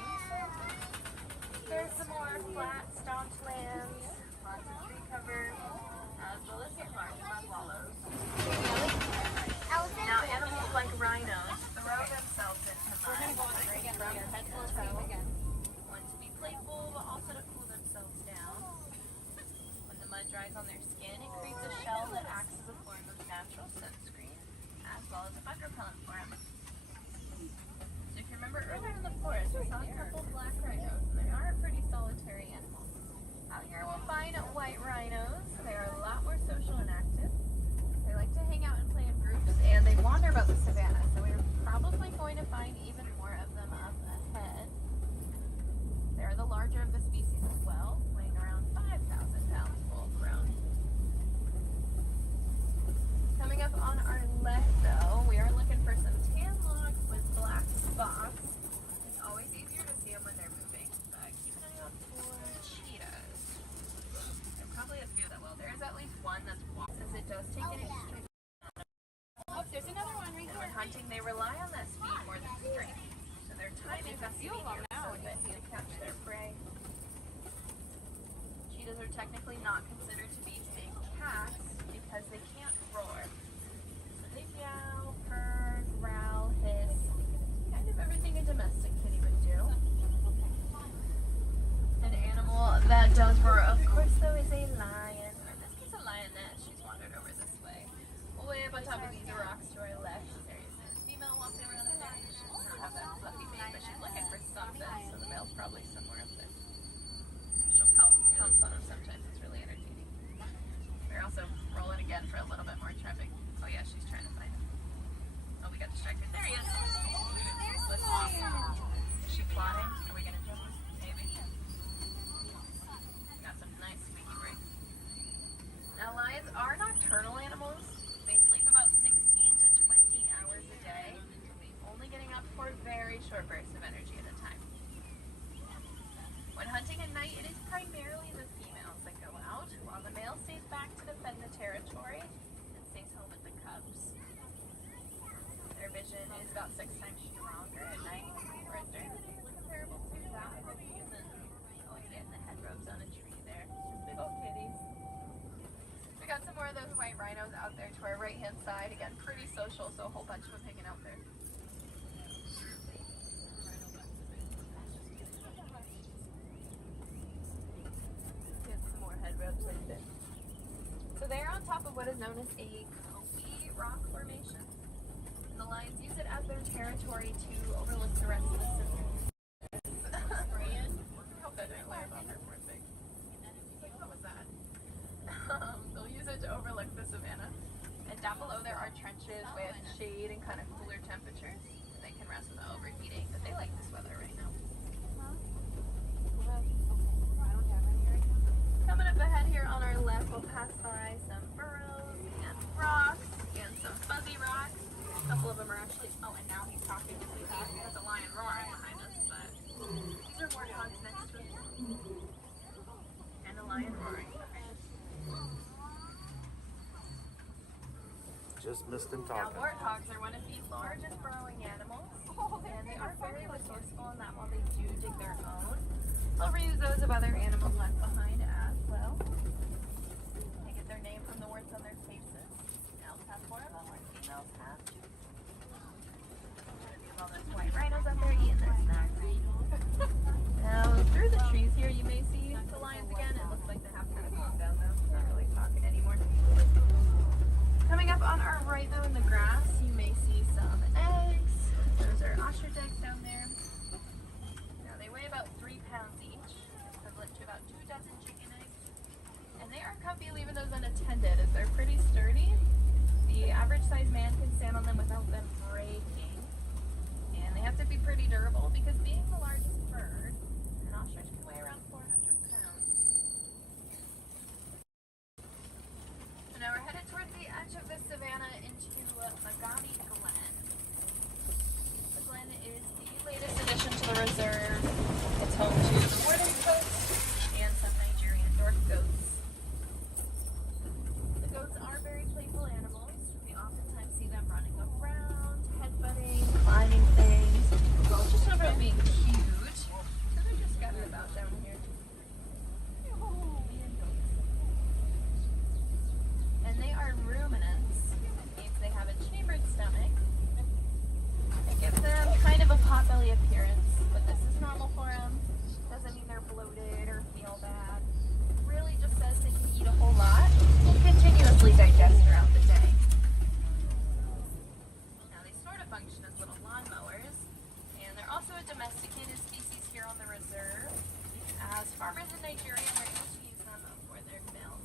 There's some more flat, staunch lands, lots of tree cover, as well as some large mud wallows. Now, animals like rhinos throw themselves into mud, from head to toe, want to be playful, but also to cool themselves down. When the mud dries on their skin, it creates a shell that acts as a form of natural sunscreen, as well as a bug repellent for them. So if you remember earlier in the forest, we saw a couple black rhinos, and they are a pretty solitary animal. Out here we'll find white rhinos. They are a lot more social and active. They like to hang out and play in groups, and they wander about the savannah, so we're probably going to find even more of them up ahead. They're the larger of the species as well, weighing around 5,000 pounds full grown. Coming up on our left though, we are looking for some tan logs with black spots. It's always easier to see them when they're moving, but keep an eye out for cheetahs. There are probably a few that will. There's at least one that's walking, as it does take an extreme. Oh, there's another one right And when hunting, they rely on that speed more than strength. So their timing has to be here to catch their prey. Cheetahs are technically not considered to be big cats because they can't roar. So they meow, purr, growl, hiss, kind of everything a domestic kitty would do. An animal that does roar, of course, though, is a lion. Or in this case, a lioness. She's wandered over this way. Way up on top of these rocks to our left, there is a female walking around up there. She does not have that fluffy mane, but she's looking for something, so the male's probably somewhere up there. She'll pounce on him sometimes. It's really entertaining. We're also rolling again for a little bit more traffic. Oh yeah, she's trying to find him. Oh, we got distracted. There he is. Let's walk. Is she plotting? Are we gonna jump? Maybe. Got some nice squeaky brakes. Now, lions are nocturnal animals. They sleep about 16 to 20 hours a day, only getting up for very short bursts of energy at a time. When hunting at night, it is primarily the females that go out, while the male stays back to defend the territory and stays home with the cubs. Their vision is about 6 times stronger at night, whereas during the day it's comparable to that of a human. Always getting the head robes on a tree there. Big old kitties. We got some more of those white rhinos out there to our right-hand side. Again, pretty social, so a whole bunch of them hanging out there. Get some more head robes like this. So they're on top of what is known as a copy rock formation. And the lions use it as their territory to overlook the rest of the system. I hope that didn't land on her, poor thing. Like, what was that? They'll use it to overlook the savannah. And down below there are trenches with shade and kind of cooler temperatures. And they can rest without overheating, but they like this weather right now. Coming up ahead here on our left, we'll pass just missed him Now, talking. warthogs are one of the largest burrowing animals, and they are very resourceful in that while they do dig their own, they'll reuse those of other animals left behind as well. They get their name from the warts on their faces. Males have 4 of them, where females have 2. There's all those white rhinos up there eating their snacks. Now, through the trees here, you may see the lions again. It looks like they have kind of calmed down though. Not really talking anymore. Coming up on our right though in the grass, you may see some eggs. Those are ostrich eggs down there. Now they weigh about 3 pounds each, equivalent to about 2 dozen chicken eggs. And they are comfy leaving those unattended as they're pretty sturdy. The average sized man can stand on them without them breaking. And they have to be pretty durable because being the largest bird, an ostrich can weigh around 400 pounds. So now we're headed towards the edge of the savannah into Magani Glen. The Glen is the latest addition to the reserve. It's home to the northern goats and some Nigerian dwarf goats. The goats are very playful animals. We oftentimes see them running around, headbutting, climbing things. Well, just over being cute. So they're just scattered about down here. And they are ruminants. It means they have a chambered stomach. It gives them kind of a potbelly appearance, but this is normal for them. Doesn't mean they're bloated or feel bad. It really just says they can eat a whole lot and continuously digest throughout the day. Now they sort of function as little lawnmowers, and they're also a domesticated species here on the reserve, as farmers in Nigeria are able to use them for their milk.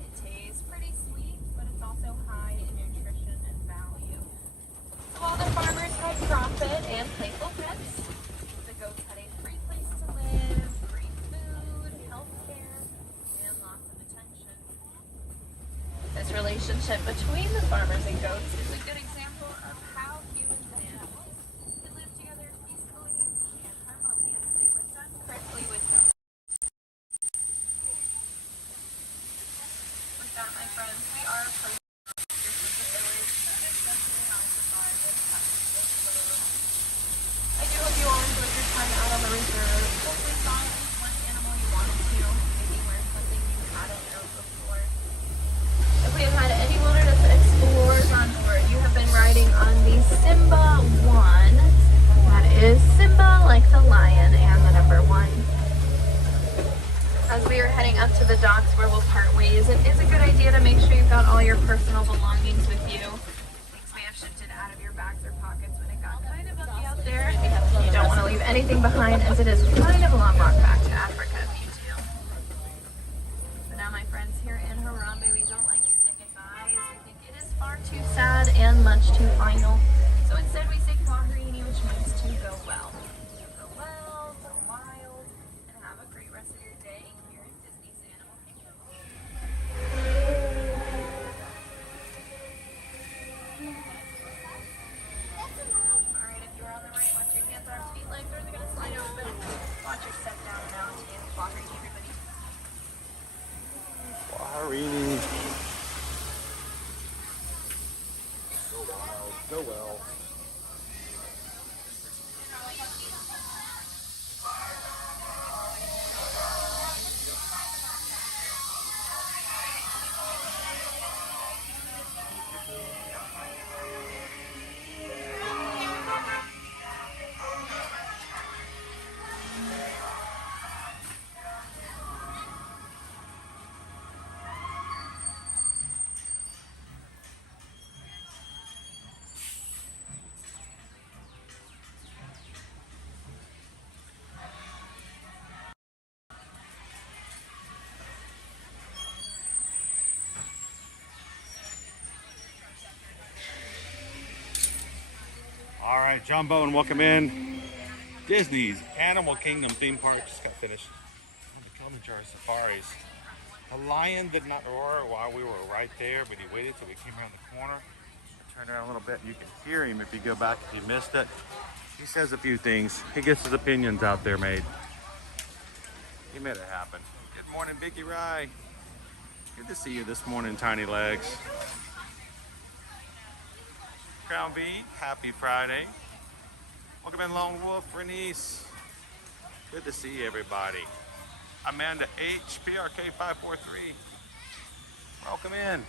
It tastes pretty sweet, but it's also high in nutrition and value. So while the farmers had profit and playful pets, the goats had a free place to live, free food, health care, and lots of attention. This relationship between the farmers and goats is a good example of how humans and animals can live together peacefully and harmoniously when done correctly with them. With that, my friends, we are approaching the village that is Kilaminjaro Safari with this road. I do hope you all enjoyed your time out on the reserve. Hopefully saw at least one animal you wanted to, maybe learn something you hadn't known before. If we have had any wilderness explorers on board, you have been riding on the Simba 1. That is Simba like the lion and the number 1. As we are heading up to the docks where we'll part ways, it is a good idea to make sure you've got all your personal belongings with you. Things may have shifted out of your bags or pockets when it got kind of bumpy out there. You don't want to leave anything behind as it is kind of a long walk back to Africa if you do. But now, my friends, here in Harambe, we don't like to say goodbyes. We think it is far too sad and much too final. So instead we say Kwaherini, which means to go well. Go well, go wild, and have a great rest of your day here in Disney's Animal Kingdom. Alright, if you're on the right, watch your hands, arms, feet, legs, doors are going to slide open. Watch your step down and out, and Kwaherini, everybody. Kwaherini. Go well. All right, Jumbo, and welcome in. Disney's Animal Kingdom theme park just got finished on the Kilaminjaro Safaris. The lion did not roar while we were right there, but he waited till we came around the corner. I turned around a little bit, and you can hear him if you go back if you missed it. He says a few things. He gets his opinions out there made. He made it happen. Good morning, Vicky Rye. Good to see you this morning, Tiny Legs. Crown B, happy Friday. Welcome in Lone Wolf, Renice. Good to see everybody. Amanda H, PRK 543. Welcome in.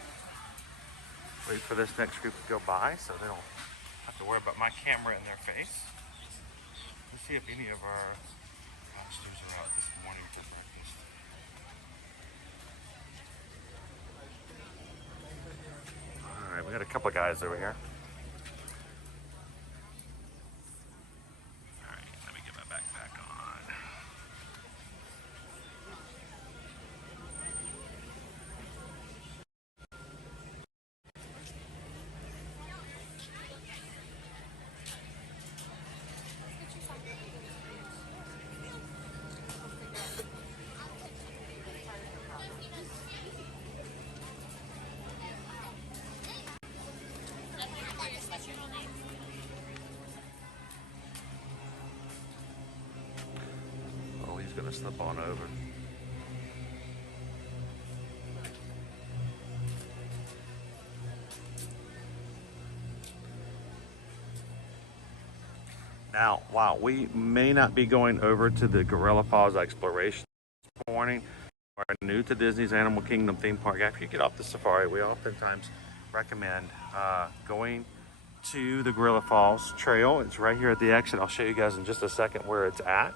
Wait for this next group to go by so they don't have to worry about my camera in their face. Let's see if any of our pastors are out this morning for breakfast. All right, we got a couple of guys over here. All right, let me get my backpack on. Oh, he's gonna slip on over. Now, wow, we may not be going over to the Gorilla Falls exploration this morning. We're new to Disney's Animal Kingdom theme park. After you get off the safari, we oftentimes recommend going to the Gorilla Falls Trail. It's right here at the exit. I'll show you guys in just a second where it's at.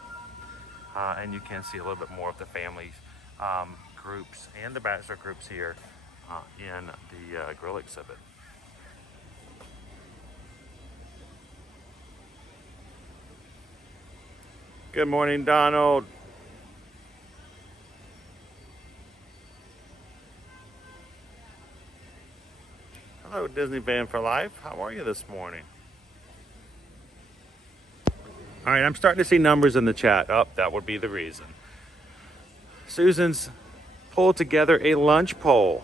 And you can see a little bit more of the family groups and the bachelor groups here in the grill exhibit. Good morning, Donald. Hello, Disney Fan for Life. How are you this morning? All right, I'm starting to see numbers in the chat. Oh, that would be the reason. Susan's pulled together a lunch poll.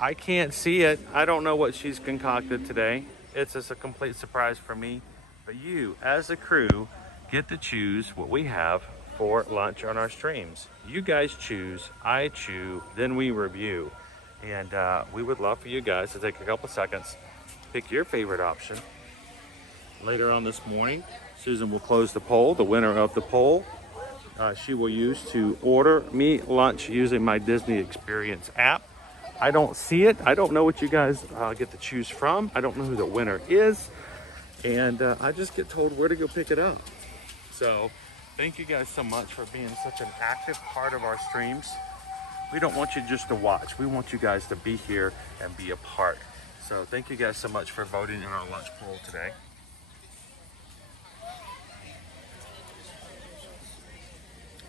I can't see it. I don't know what she's concocted today. It's just a complete surprise for me. But you, as a crew, get to choose what we have for lunch on our streams. You guys choose, I chew, then we review. And we would love for you guys to take a couple seconds, pick your favorite option. Later on this morning, Susan will close the poll. The winner of the poll, she will use to order me lunch using my Disney Experience app. I don't see it. I don't know what you guys get to choose from. I don't know who the winner is. And I just get told where to go pick it up. So thank you guys so much for being such an active part of our streams. We don't want you just to watch. We want you guys to be here and be a part. So thank you guys so much for voting in our lunch poll today.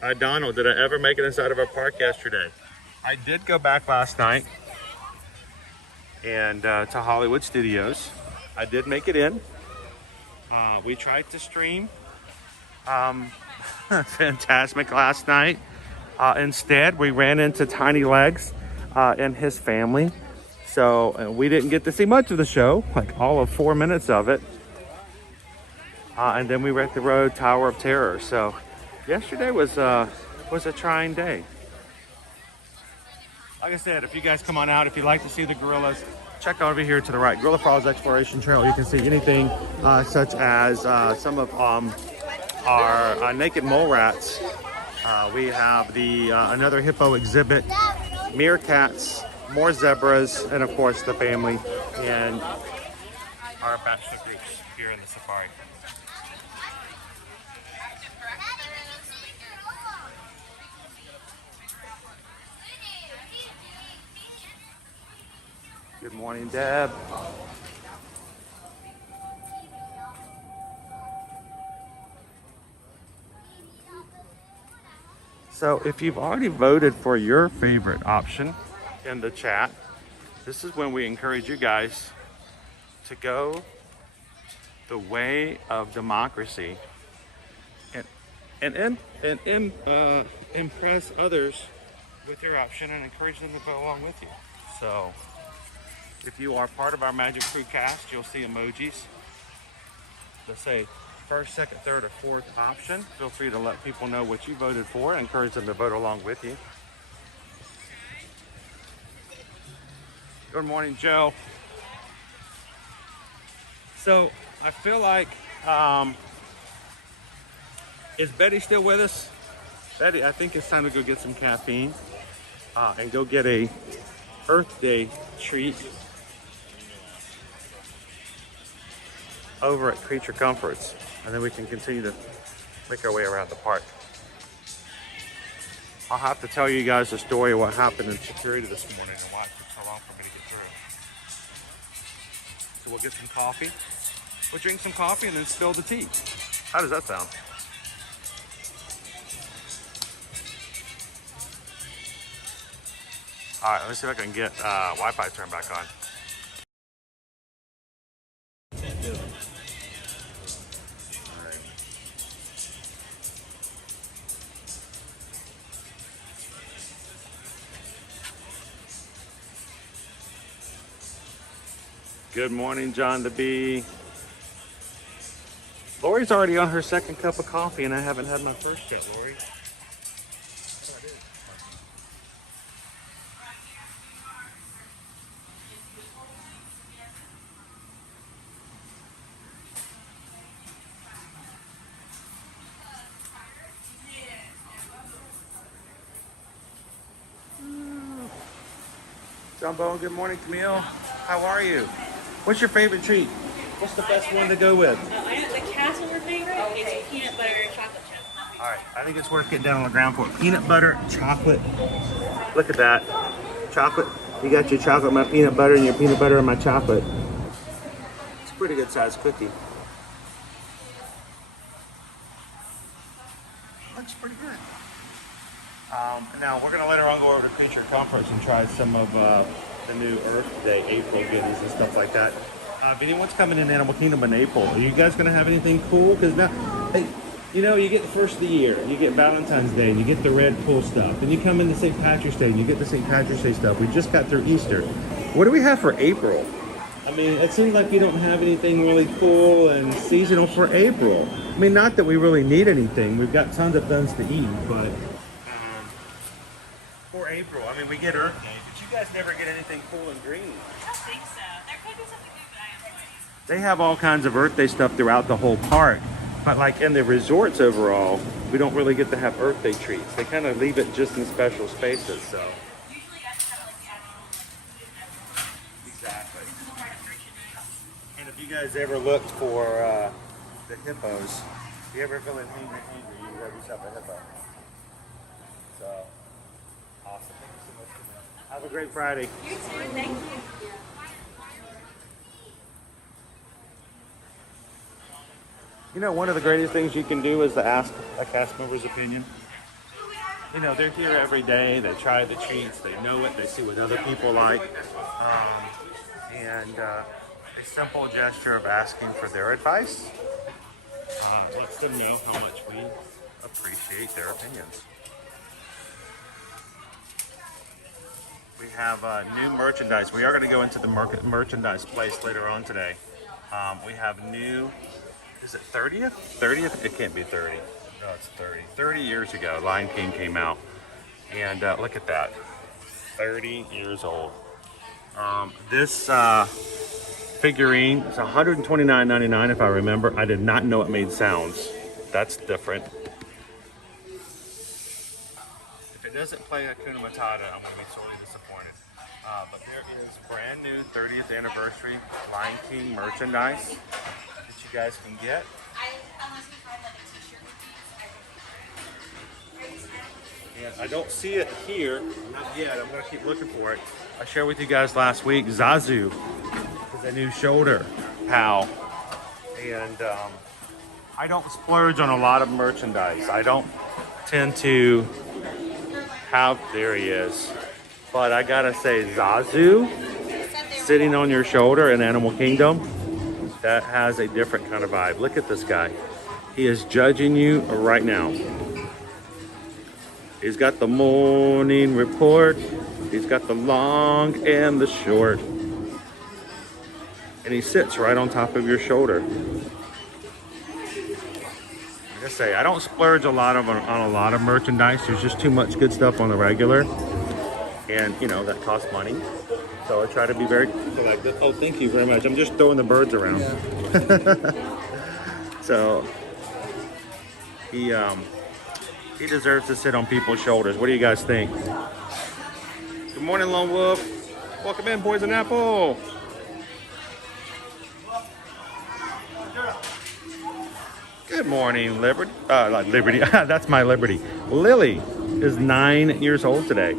Hi, Donald. Did I ever make it inside of our park yesterday? I did go back last night and to Hollywood Studios. I did make it in. We tried to stream Fantasmic last night. Instead, we ran into Tiny Legs and his family. So we didn't get to see much of the show, like all of 4 minutes of it. And then we were at the road Tower of Terror. So yesterday was a trying day. Like I said, if you guys come on out, if you'd like to see the gorillas, check over here to the right, Gorilla Falls Exploration Trail. You can see anything such as some of our naked mole rats. We have the another hippo exhibit, meerkats, more zebras, and of course the family and our bachelor groups here in the safari. Good morning, Deb. So if you've already voted for your favorite option in the chat, this is when we encourage you guys to go the way of democracy and impress others with your option and encourage them to go along with you. So if you are part of our Magic Crew cast, you'll see emojis that say first, second, third, or fourth option. Feel free to let people know what you voted for and encourage them to vote along with you. Good morning, Joe. So I feel like, is Betty still with us? Betty, I think it's time to go get some caffeine and go get a Earth Day treat over at Creatue Comforts, and then we can continue to make our way around the park. I'll have to tell you guys the story of what happened in security this morning and why it took so long for me to get through. So we'll get some coffee. We'll drink some coffee and then spill the tea. How does that sound? All right, let's see if I can get Wi-Fi turned back on. Good morning, John the Bee. Lori's already on her second cup of coffee and I haven't had my first yet, Lori. John Bowen, good morning, Camille. How are you? What's your favorite treat? What's the best one to go with? The cat's one favorite. It's peanut butter chocolate chip. All right, I think it's worth getting down on the ground for it. Peanut butter, chocolate. Look at that. Chocolate. You got your chocolate, my peanut butter, and your peanut butter and my chocolate. It's a pretty good sized cookie. Looks pretty good. Now we're gonna later on go over to Creatue Comforts and try some of the new Earth Day April goodies and stuff like that. If anyone's coming in Animal Kingdom in April, are you guys gonna have anything cool? Because now, hey, you know, you get the first of the year, you get Valentine's Day, and you get the red pool stuff. Then you come into St. Patrick's Day, and you get the St. Patrick's Day stuff. We just got through Easter. What do we have for April? I mean, it seems like we don't have anything really cool and seasonal for April. I mean, not that we really need anything. We've got tons of things to eat, but for April, I mean, we get Earth Day, but you guys never get anything cool and green. I don't think so. There could be something good, but I am pleased. They have all kinds of Earth Day stuff throughout the whole park, but like in the resorts overall, we don't really get to have Earth Day treats. They kind of leave it just in special spaces, so. Usually that's kind of like the actual food and everything. Exactly. This is a part of Creatue Comforts. And if you guys ever looked for the hippos, if you ever feeling hungry, you grab yourself a hippo. So, awesome. Thank you so much for that. Have a great Friday. You too. Thank you. You know, one of the greatest things you can do is to ask a cast member's opinion. You know, they're here every day. They try the treats. They know it. They see what other people like. And a simple gesture of asking for their advice lets them know how much we appreciate their opinions. We have new merchandise. We are going to go into the merchandise place later on today. We have new, is it 30th? 30th? It can't be 30. No, it's 30. 30 years ago, Lion King came out. And look at that. 30 years old. This figurine is $129.99 if I remember. I did not know it made sounds. That's different. If it doesn't play Hakuna Matata, I'm going to be sorely disappointed. But there is brand new 30th anniversary Lion King merchandise that you guys can get. And I don't see it here, not yet. I'm going to keep looking for it. I shared with you guys last week, Zazu is a new shoulder pal. And I don't splurge on a lot of merchandise. I don't tend to have, there he is. But I gotta say, Zazu sitting on your shoulder in Animal Kingdom, that has a different kind of vibe. Look at this guy. He is judging you right now. He's got the morning report. He's got the long and the short. And he sits right on top of your shoulder. Like I say, I don't splurge a lot on a lot of merchandise. There's just too much good stuff on the regular. And, you know, that costs money. So I try to be very selective. Oh, thank you very much. I'm just throwing the birds around. So he deserves to sit on people's shoulders. What do you guys think? Good morning, Lone Wolf. Welcome in, Poison Apple. Good morning, Liberty. Liberty. That's my Liberty. Lily is 9 years old today.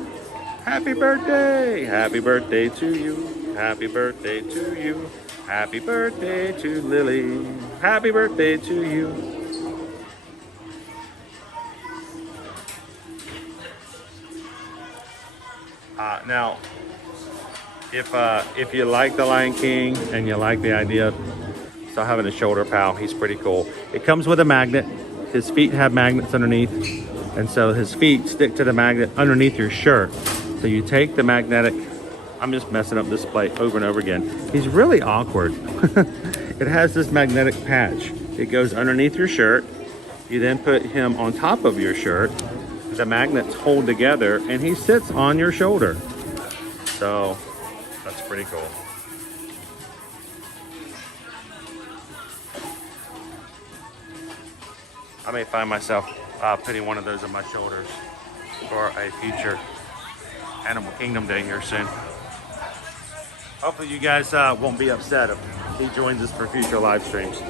Happy birthday! Happy birthday to you. Happy birthday to you. Happy birthday to Lily. Happy birthday to you. Now, if you like The Lion King and you like the idea of still having a shoulder pal, he's pretty cool. It comes with a magnet. His feet have magnets underneath, and so his feet stick to the magnet underneath your shirt. So you take the magnetic, I'm just messing up this display over and over again. He's really awkward. It has this magnetic patch. It goes underneath your shirt. You then put him on top of your shirt. The magnets hold together and he sits on your shoulder. So that's pretty cool. I may find myself putting one of those on my shoulders for a future Animal Kingdom Day here soon. Hopefully you guys won't be upset if he joins us for future live streams.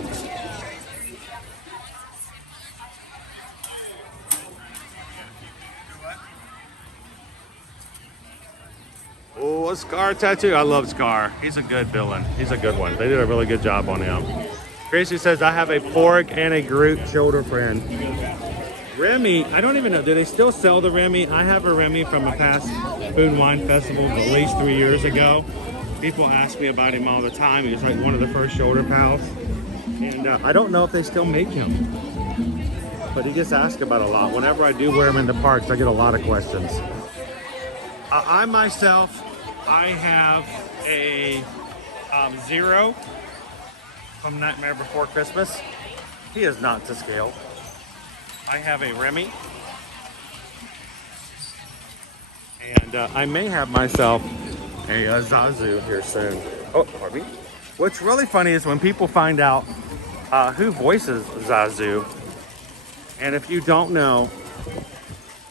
Oh, a Scar tattoo. I love Scar. He's a good villain. He's a good one. They did a really good job on him. Gracie says, I have a Porg and a Groot shoulder friend. Remy, I don't even know. Do they still sell the Remy? I have a Remy from a past Food and Wine Festival at least 3 years ago. People ask me about him all the time. He was like one of the first shoulder pals. And I don't know if they still make him. But he gets asked about a lot. Whenever I do wear him in the parks, I get a lot of questions. I myself, I have a Zero from Nightmare Before Christmas. He is not to scale. I have a Remy. And I may have myself a Zazu here soon. Oh, pardon me. What's really funny is when people find out who voices Zazu. And if you don't know,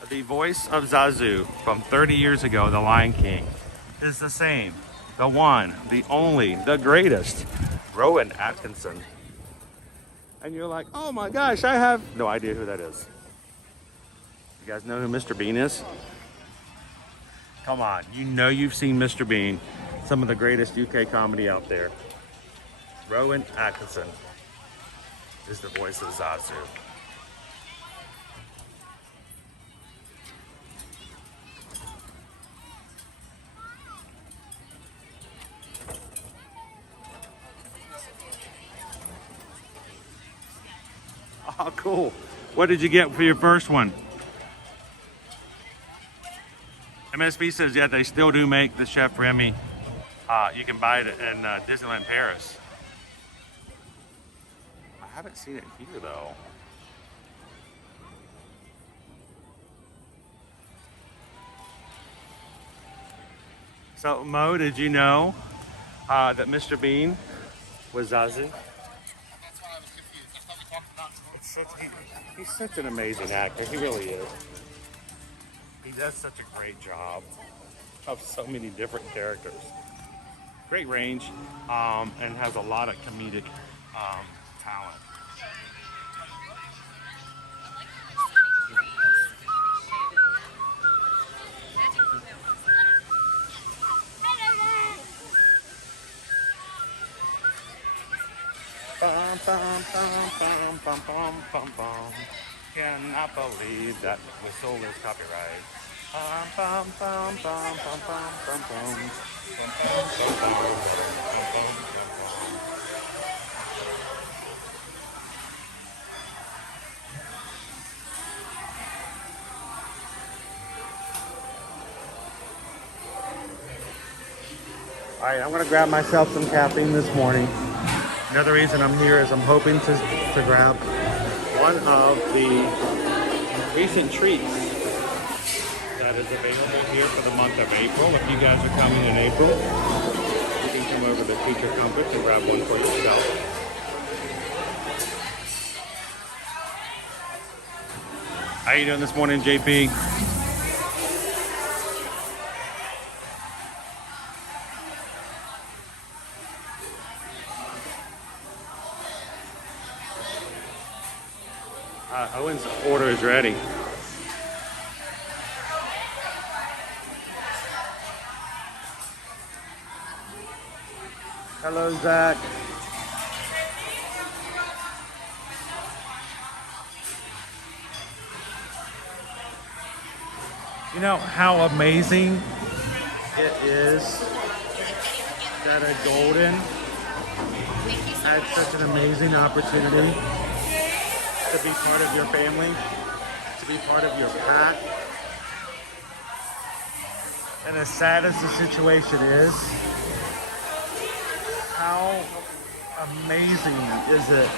the voice of Zazu from 30 years ago, The Lion King, is the same. The one, the only, the greatest, Rowan Atkinson. And you're like, oh my gosh, I have no idea who that is. You guys know who Mr. Bean is? Come on, you know you've seen Mr. Bean, some of the greatest UK comedy out there. Rowan Atkinson is the voice of Zazu. Oh, cool. What did you get for your first one? MSB says, yeah, they still do make the Chef Remy. You can buy it in Disneyland Paris. I haven't seen it here, though. So, Mo, did you know that Mr. Bean was Zazu? He's such an amazing actor. He really is. He does such a great job of so many different characters. Great range, and has a lot of comedic talent. Bum, bum, bum, bum, bum, bum, bum, bum. Cannot believe that whistle is copyright. Bum, bum, bum, bum, bum, bum, bum, bum. Bum, bum, bum, bum, bum, bum, bum. All right, I'm gonna grab myself some caffeine this morning. Another reason I'm here is I'm hoping to grab one of the recent treats that is is available here for the month of April. If you guys are coming in April, you can come over to Creatue Comforts and grab one for yourself. How you doing this morning, JP? Owen's order is ready. Hello, Zach. You know how amazing it is that a Golden had such an amazing opportunity to be part of your family, to be part of your pack. And as sad as the situation is, how amazing is it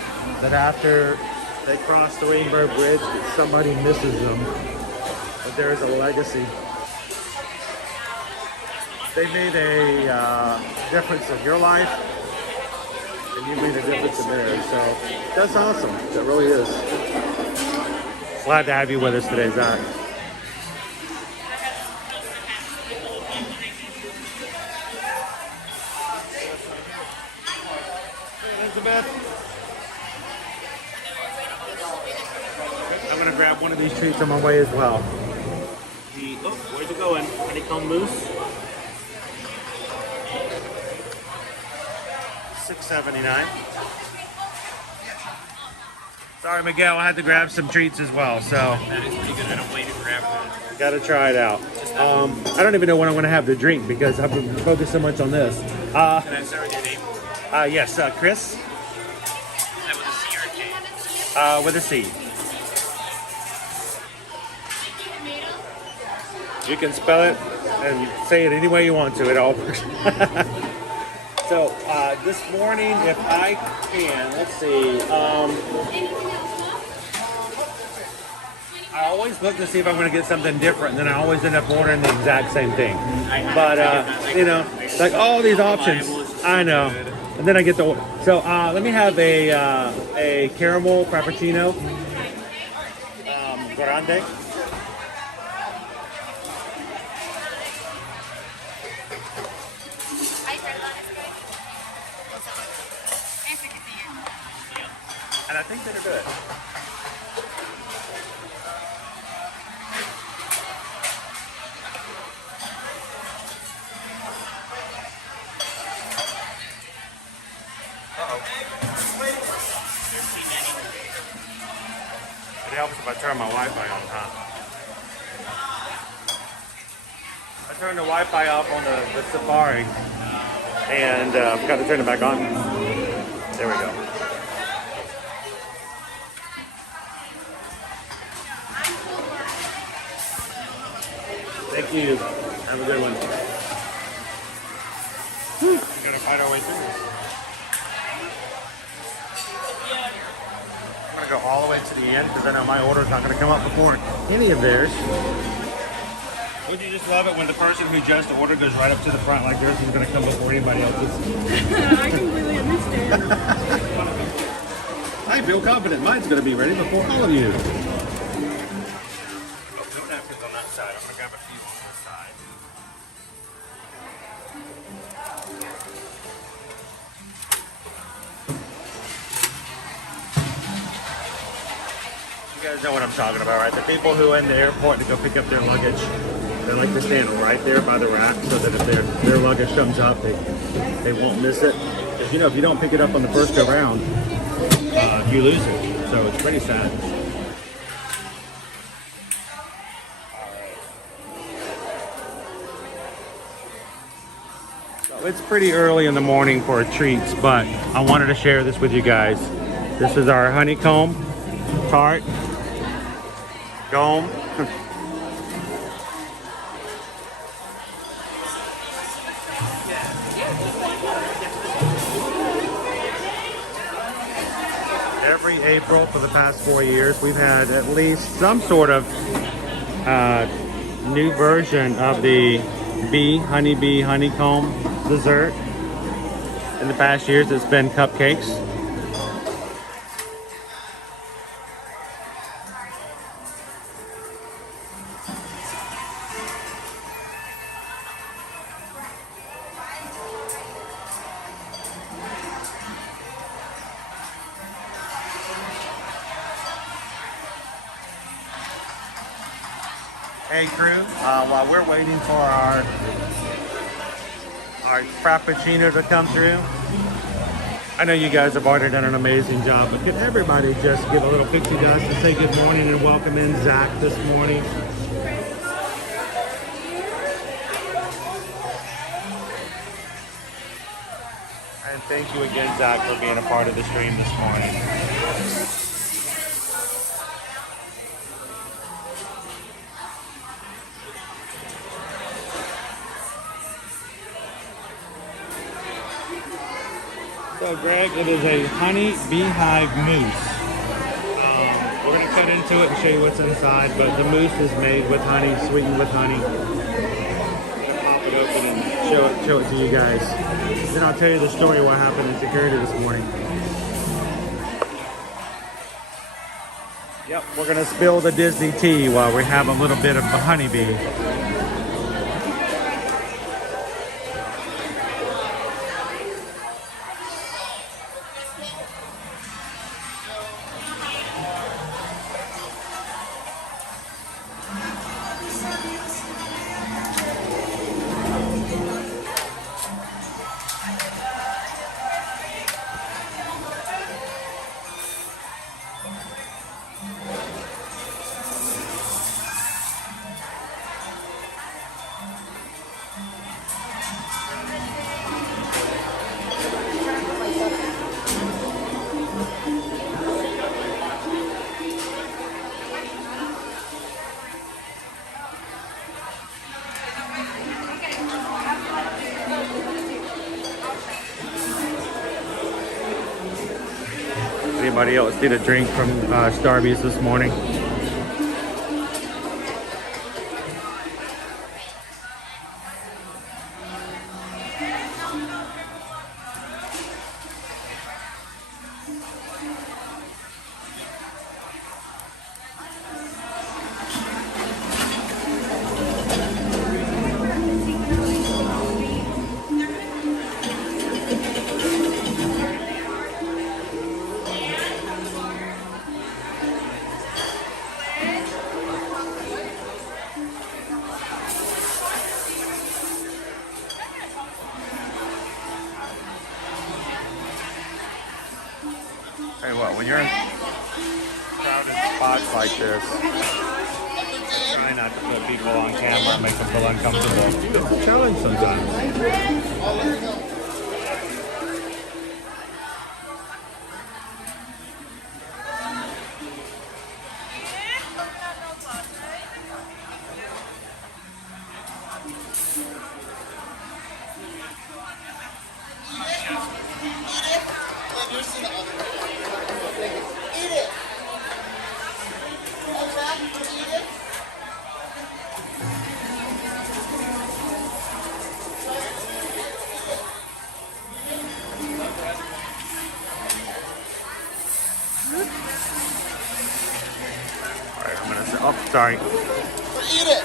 that after they cross the Rainbow Bridge, that somebody misses them, but there's a legacy. They made a difference in your life, and you made a difference in theirs. So that's awesome. That really is. Glad to have you with us today, Zach. Elizabeth. I'm gonna grab one of these treats on my way as well. Where's it going? Honeycomb mousse. $6.79. Sorry, Miguel, I had to grab some treats as well, so. That is pretty good. I don't wait to grab one. Gotta try it out. I don't even know what I'm gonna have to drink because I've been focused so much on this. Can I start with your name? Yes, Chris. Is that with a C or a K? With a C. You can spell it and say it any way you want to. It all works. So this morning, if I can, let's see. I always look to see if I'm going to get something different, and then I always end up ordering the exact same thing. But you know, like all these options, I know. And then I get the order. So let me have a caramel frappuccino grande. And I think they're good. It helps if I turn my Wi-Fi on, huh? I turned the Wi-Fi off on the Safari, and got to turn it back on. There we go. Thank you. Have a good one. We're gonna fight our way through this. I'm gonna go all the way to the end because I know my order's not gonna come up before any of theirs. Would you just love it when the person who just ordered goes right up to the front like theirs is gonna come before anybody else's? I completely understand. I feel confident mine's gonna be ready before all of you. On that side, I'm gonna grab a few on this side. You guys know what I'm talking about, right? The people who are in the airport to go pick up their luggage, they like to stand right there by the rack so that if their luggage comes up, they won't miss it. Because you know, if you don't pick it up on the first go round, you lose it. So it's pretty sad. It's pretty early in the morning for treats, but I wanted to share this with you guys. This is our honeycomb tart. Dome. Every April for the past 4 years, we've had at least some sort of new version of the honeybee honeycomb dessert. In the past years, it's been cupcakes. Hey crew, while we're waiting for our frappuccino to come through, I know you guys have already done an amazing job, but could everybody just give a little pixie dust and say good morning and welcome in Zach this morning? And thank you again, Zach, for being a part of the stream this morning. So Greg, it is a honey beehive mousse. We're going to cut into it and show you what's inside, but the mousse is made with honey, sweetened with honey. I'm going to pop it open and show it to you guys. Then I'll tell you the story what happened in security this morning. Yep, we're going to spill the Disney tea while we have a little bit of the honeybee. Anybody else need a drink from Starbucks this morning? Hey, what? When you're in crowded spots like this, try not to put people on camera and make them feel uncomfortable. It's a challenge sometimes. Oh, sorry. Eat it.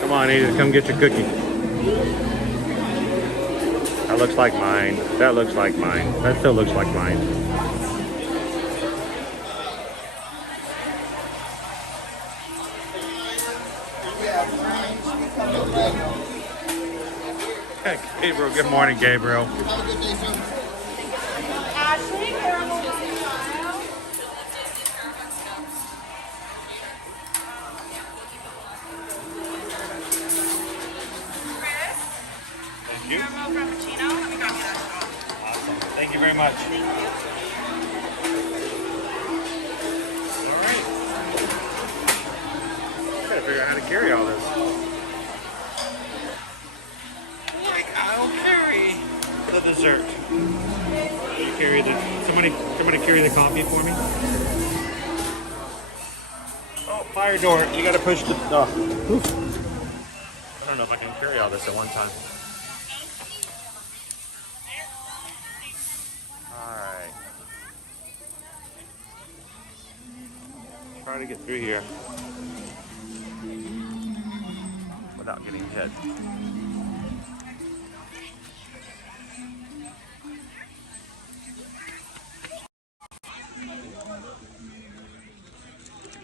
Come on, Edith, come get your cookie. That looks like mine. That looks like mine. That still looks like mine. Hey, Gabriel, good morning, Gabriel. Have a good day, sir. Ashley, caramel Thank you. caramel frappuccino. Let me grab you that. Awesome. Thank you very much. All right. I gotta figure out how to carry all this. Like I'll carry the dessert. You carry the somebody carry the coffee for me. fire door. You gotta push the. I don't know if I can carry all this at one time. Alright. Try to get through here without getting hit.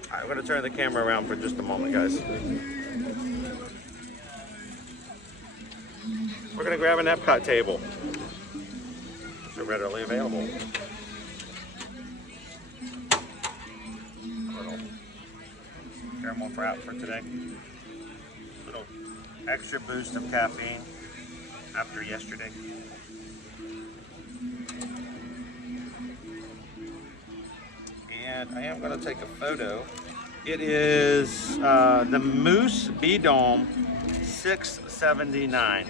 Alright, we're gonna turn the camera around for just a moment, guys. We're gonna grab an Epcot table. They're readily available. Little caramel frap for today. Little extra boost of caffeine after yesterday. And I am going to take a photo. It is the Moose Bee Dome 679.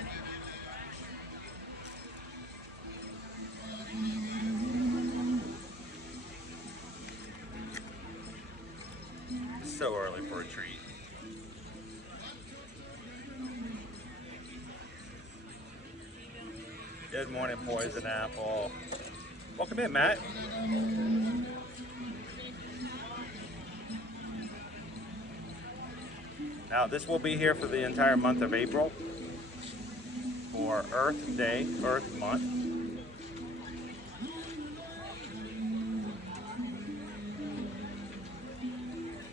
It's so early for a treat. Good morning, Poison Apple. Welcome in, Matt. Now, this will be here for the entire month of April for Earth Day, Earth Month.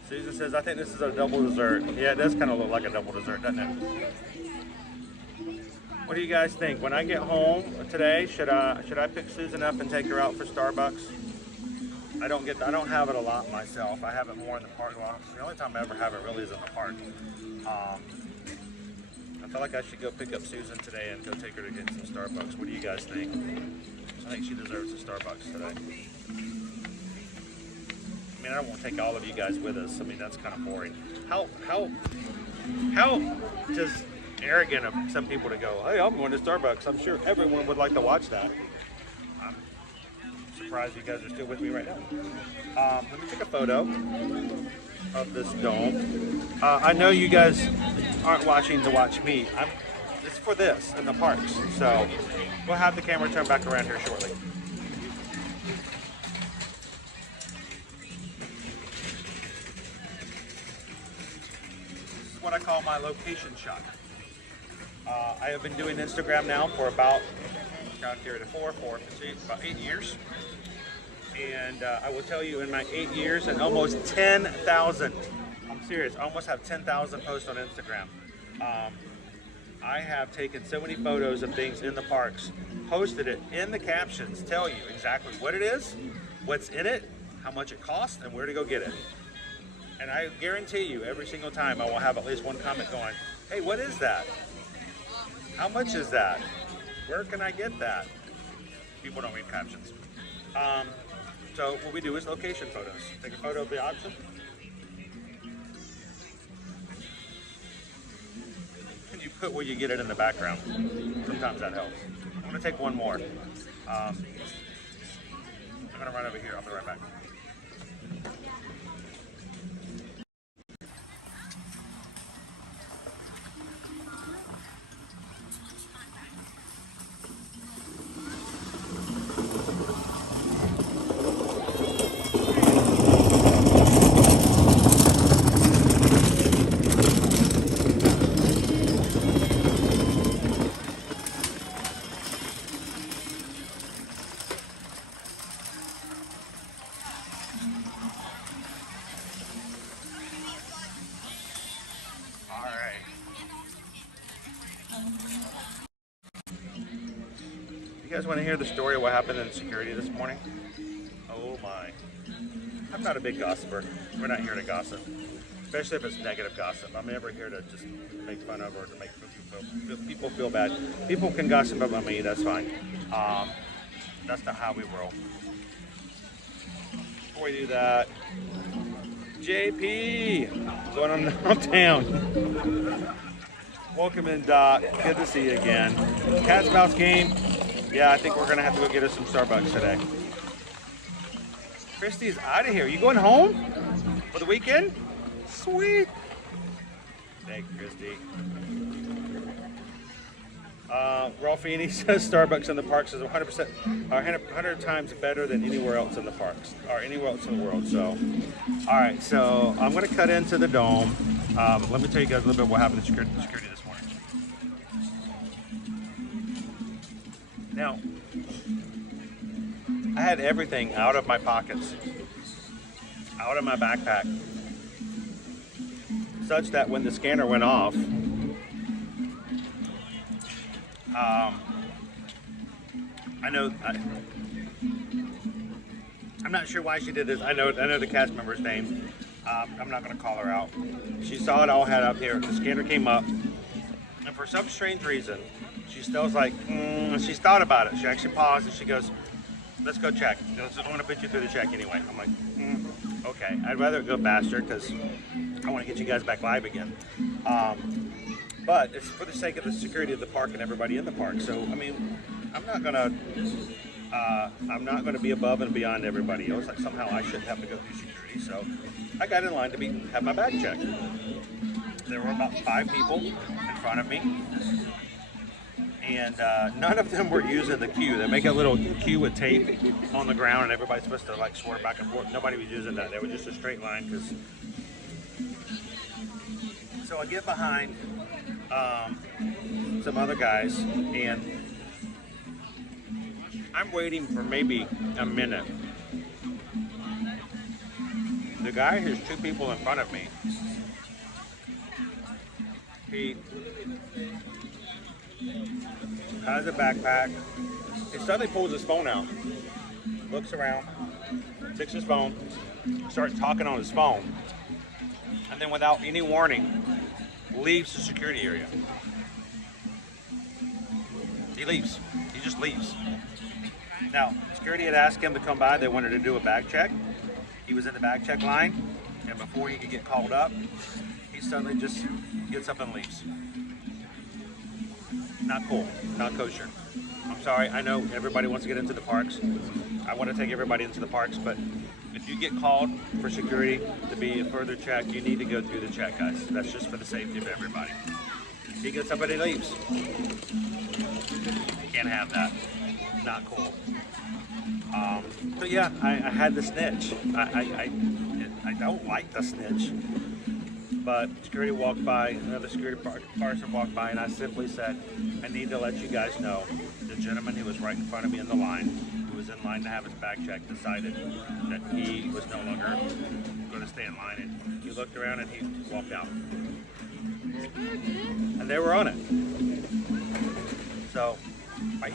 Susan says, I think this is a double dessert. Yeah, it does kind of look like a double dessert, doesn't it? What do you guys think? When I get home today, should I pick Susan up and take her out for Starbucks? I don't have it a lot myself. I have it more in the park. Well, the only time I ever have it really is in the park. I feel like I should go pick up Susan today and go take her to get some Starbucks. What do you guys think? I think she deserves a Starbucks today. I mean, I don't want to take all of you guys with us. I mean, that's kind of boring. How just arrogant of some people to go, hey, I'm going to Starbucks. I'm sure everyone would like to watch that. I'm surprised you guys are still with me right now. Let me take a photo of this dome. I know you guys aren't watching to watch me. It's for this in the parks. So we'll have the camera turn back around here shortly. This is what I call my location shot. I have been doing Instagram now for about, about 8 years. And I will tell you, in my 8 years and almost 10,000, I'm serious, I almost have 10,000 posts on Instagram. I have taken so many photos of things in the parks, posted it in the captions, tell you exactly what it is, what's in it, how much it costs, and where to go get it. And I guarantee you, every single time I will have at least one comment going, hey, what is that? How much is that? Where can I get that? People don't read captions. So what we do is location photos. Take a photo of the option. And you put where you get it in the background. Sometimes that helps. I'm going to take one more. I'm going to run over here. I'll be right back. You guys want to hear the story of what happened in security this morning? Oh my. I'm not a big gossiper. We're not here to gossip. Especially if it's negative gossip. I'm never here to just make fun of or to make people feel bad. People can gossip about me, that's fine. That's not how we roll. Before we do that, JP, going on downtown. Welcome in, Doc. Good to see you again. Cat's Mouse game. Yeah, I think we're going to have to go get us some Starbucks today. Christy's out of here. You going home for the weekend? Sweet. Thank you, Christy. Rolfini says Starbucks in the parks is 100 times better than anywhere else in the parks, or anywhere else in the world. So, all right, so I'm going to cut into the dome. Let me tell you guys a little bit what happened to security this morning. Now, I had everything out of my pockets, out of my backpack, such that when the scanner went off, I'm not sure why she did this. I know the cast member's name. I'm not going to call her out. She saw it all had up here. The scanner came up, and for some strange reason, she still was like, she's thought about it. She actually paused and she goes, "Let's go check. I want to put you through the check anyway." I'm like, okay. I'd rather it go faster because I want to get you guys back live again. But it's for the sake of the security of the park and everybody in the park. So I mean, I'm not gonna be above and beyond everybody else. Like somehow I shouldn't have to go through security. So I got in line to have my bag checked. There were about 5 people in front of me, and none of them were using the queue. They make a little queue with tape on the ground, and everybody's supposed to like swerve back and forth. Nobody was using that. They were just a straight line. So I get behind some other guys, and I'm waiting for maybe a minute. The guy has 2 people in front of me. He has a backpack. He suddenly pulls his phone out, looks around, takes his phone, starts talking on his phone, and then without any warning, leaves the security area. He leaves. He just leaves. Now, security had asked him to come by. They wanted to do a bag check. He was in the bag check line, and before he could get called up, he suddenly just gets up and leaves. Not cool. Not kosher. I'm sorry. I know everybody wants to get into the parks. I want to take everybody into the parks, but if you get called for security to be a further check, you need to go through the check, guys. That's just for the safety of everybody. He gets up and he leaves. You can't have that. Not cool. So yeah, I had the snitch. I don't like the snitch. But security walked by, another security person walked by, and I simply said, I need to let you guys know the gentleman who was right in front of me in the line, who was in line to have his bag checked, decided that he was no longer going to stay in line, and he looked around and he walked out. And they were on it. So, bye.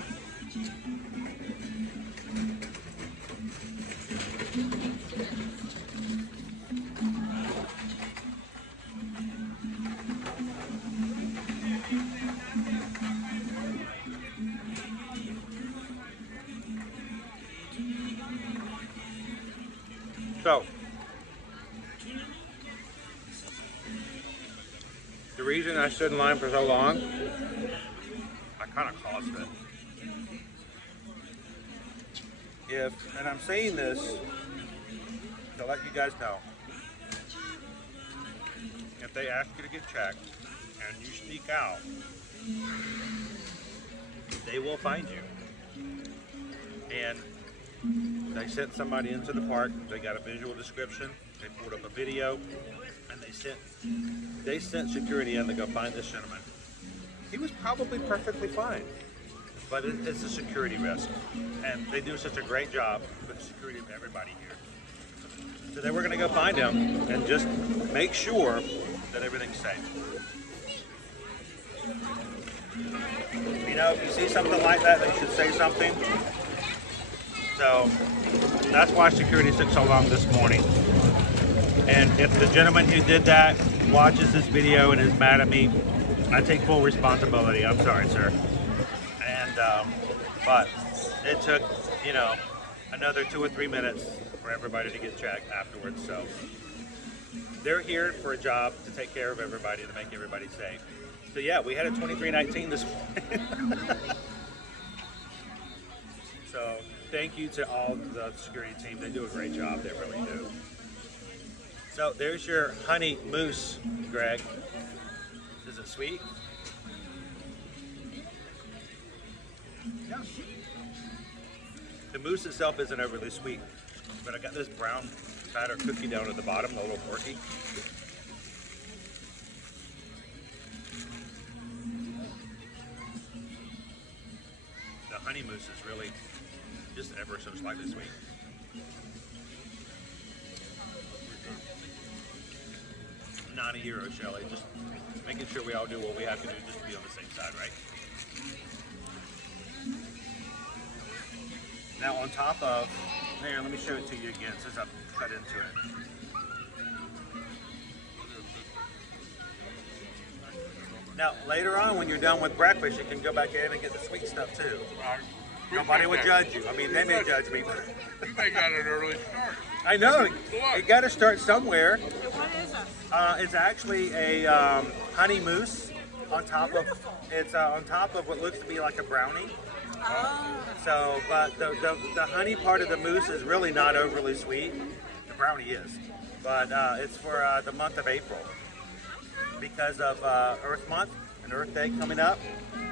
So, the reason I stood in line for so long, I kind of caused it. And I'm saying this to let you guys know, if they ask you to get checked and you sneak out, they will find you. And they sent somebody into the park, they got a visual description, they pulled up a video, and they sent security in to go find this gentleman. He was probably perfectly fine, but it's a security risk. And they do such a great job with the security of everybody here. So they were gonna go find him and just make sure that everything's safe. You know, if you see something like that, they should say something. So that's why security took so long this morning. And if the gentleman who did that watches this video and is mad at me, I take full responsibility. I'm sorry, sir. And but it took, you know, another 2 or 3 minutes for everybody to get checked afterwards. So they're here for a job to take care of everybody, to make everybody safe. So yeah, we had a 2319 this morning. So thank you to all the security team. They do a great job. They really do. So there's your honey mousse, Greg. Is it sweet? Yeah. The mousse itself isn't overly sweet, but I got this brown batter cookie down at the bottom, a little quirky. The honey mousse is really just ever so slightly sweet. Not a hero, Shelly. Just making sure we all do what we have to do just to be on the same side, right? Now on top of, here, let me show it to you again since I've cut into it. Now later on when you're done with breakfast, you can go back in and get the sweet stuff too. Nobody would judge you. I mean, they may judge me. You may got an early start. I know. You got to start somewhere. What is this? It's actually a honey mousse on top of. It's on top of what looks to be like a brownie. So, but the honey part of the mousse is really not overly sweet. The brownie is, but it's for the month of April because of Earth Month and Earth Day coming up.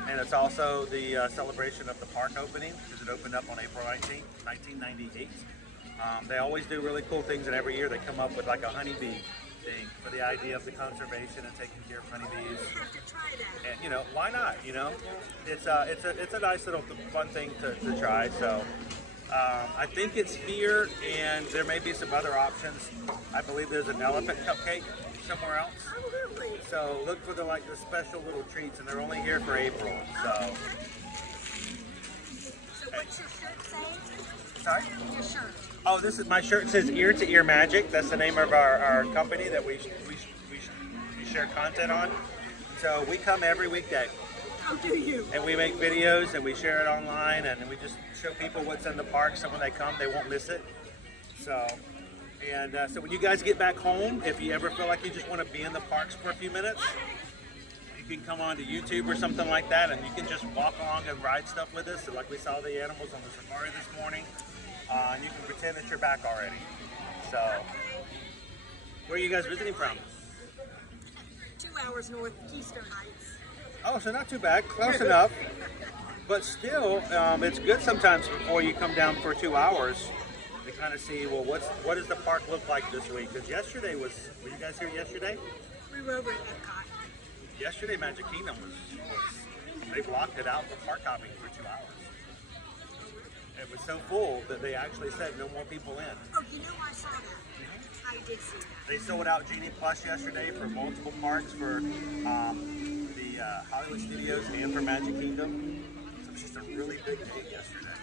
And it's also the celebration of the park opening, because it opened up on April 19th, 1998. They always do really cool things, and every year they come up with like a honeybee thing for the idea of the conservation and taking care of honeybees. And you know, why not? You know, it's a nice little fun thing to try. So I think it's here, and there may be some other options. I believe there's an elephant cupcake somewhere else. So look for the special little treats, and they're only here for April. So What's your shirt say? sorry? Your shirt. Oh, this is my shirt. Says Ear to Ear Magic. That's the name of our company that we share content on. So we come every weekday. How do you? And we make videos and we share it online, and we just show people what's in the park, so when they come they won't miss it. So so when you guys get back home, if you ever feel like you just want to be in the parks for a few minutes, you can come on to YouTube or something like that, and you can just walk along and ride stuff with us. So like we saw the animals on the safari this morning, and you can pretend that you're back already. So where are you guys visiting from? 2 hours north of Keystone Heights. Oh, so not too bad, close enough. But still, it's good sometimes before you come down for 2 hours to kind of see, well, what does the park look like this week? Because yesterday were you guys here yesterday? We were over at Epcot. Yesterday, Magic Kingdom was they blocked it out for park hopping for 2 hours. It was so full that they actually said no more people in. Oh, you know, I saw that. I did see that. They sold out Genie Plus yesterday for multiple parks, for the Hollywood Studios and for Magic Kingdom. So it was just a really big day yesterday.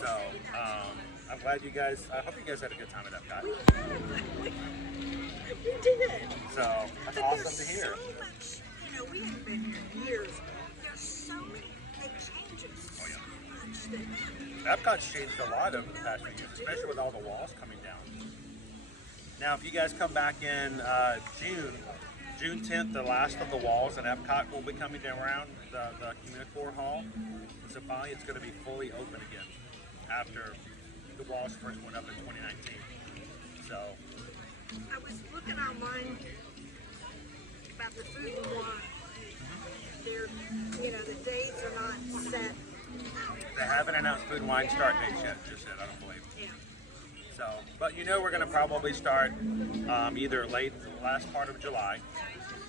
So I'm glad you guys, I hope you guys had a good time at Epcot. We did. So that's awesome to hear. So much, you know, we haven't been here years. There's so many big changes. Oh, yeah. So much that Epcot's changed a lot over the past few years, especially with all the walls coming down. Now, if you guys come back in June 10th, the last of the walls in Epcot will be coming down around the Communicore Hall. So finally, it's going to be fully open again after the walls first went up in 2019. So I was looking online about the food and wine. They're, you know, the dates are not set. they haven't announced food and wine start dates yet, just yet, I don't believe. Yeah. So, but you know we're going to probably start either last part of July,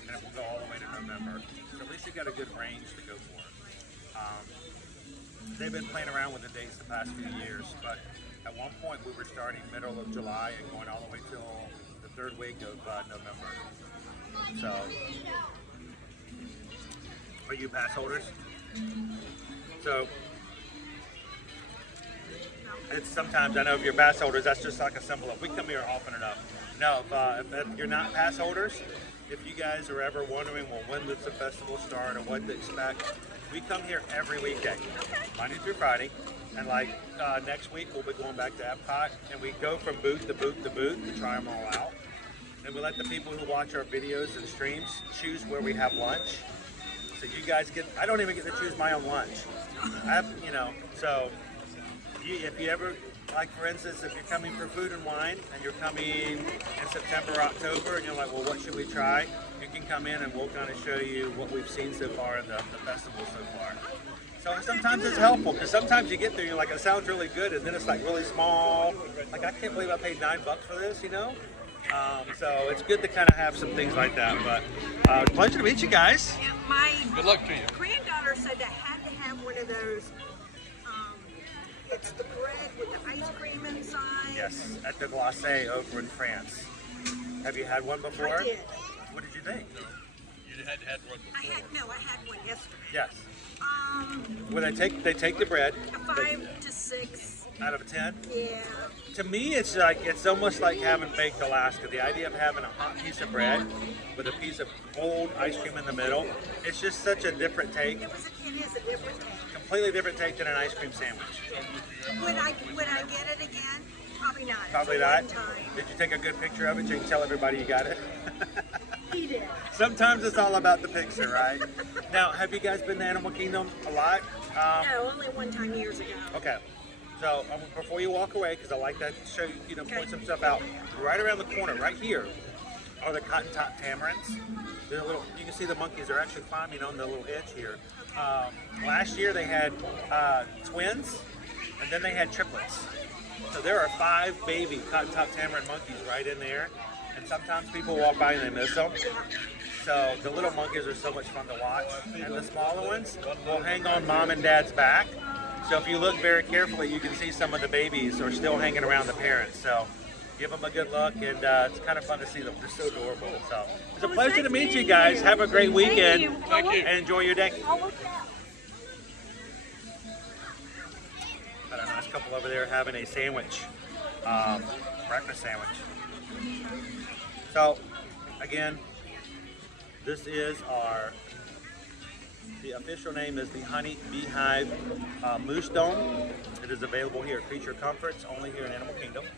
and it will go all the way to November. So at least you got a good range to go for. They've been playing around with the dates the past few years, but at one point we were starting middle of July and going all the way till the third week of November. So, are you pass holders? So, it's sometimes, I know if you're pass holders, that's just like a symbol of we come here often enough. No, if you're not pass holders, if you guys are ever wondering, well, when does the festival start or what to expect, we come here every weekday, Monday through Friday, and like next week we'll be going back to Epcot, and we go from booth to booth to booth to try them all out, and we let the people who watch our videos and streams choose where we have lunch. So you guys I don't even get to choose my own lunch. I have, you know, so if you ever like for instance, if you're coming for food and wine and you're coming in September or October and you're like, well, what should we try? You can come in and we'll kind of show you what we've seen so far in the festival so far. So sometimes it's helpful because sometimes you get there and you're like, it sounds really good, and then it's like really small. Like, I can't believe I paid $9 for this, you know? So it's good to kind of have some things like that. But pleasure to meet you guys. Yeah, my Good luck to you. granddaughter said I had to have one of those. It's the bread with the ice cream inside. Yes, at the Glacé over in France. Have you had one before? I did. What did you think? You had one before. I had one yesterday. Yes. Well, they take the bread. A 5 to 6. Out of a 10? Yeah. To me, it's almost like having baked Alaska. The idea of having a hot piece of bread with a piece of cold ice cream in the middle, it's just such a different take. It is a different taste. Completely different take than an ice cream sandwich. Would I get it again? Probably not. Probably It's a not. one-time. Did you take a good picture of it so you can tell everybody you got it? He did. Sometimes it's all about the picture, right? Now, have you guys been to Animal Kingdom a lot? No, only one time years ago. Okay. So before you walk away, because I like to show you, point some stuff out. Right around the corner, right here, are the cotton top tamarins. They're little. You can see the monkeys are actually climbing on the little edge here. Last year they had twins, and then they had triplets. So there are 5 baby cotton top tamarin monkeys right in there. And sometimes people walk by and they miss them. So the little monkeys are so much fun to watch. And the smaller ones will hang on mom and dad's back. So if you look very carefully, you can see some of the babies are still hanging around the parents. So give them a good look, and it's kind of fun to see them. They're so adorable. So it's a pleasure to meet you guys. Have a great weekend. Thank you. And enjoy your day. Got a nice couple over there having a sandwich, breakfast sandwich. So again, this is the official name is the Honey Beehive Moose Dome. It is available here at Creatue Comforts, only here in Animal Kingdom. Look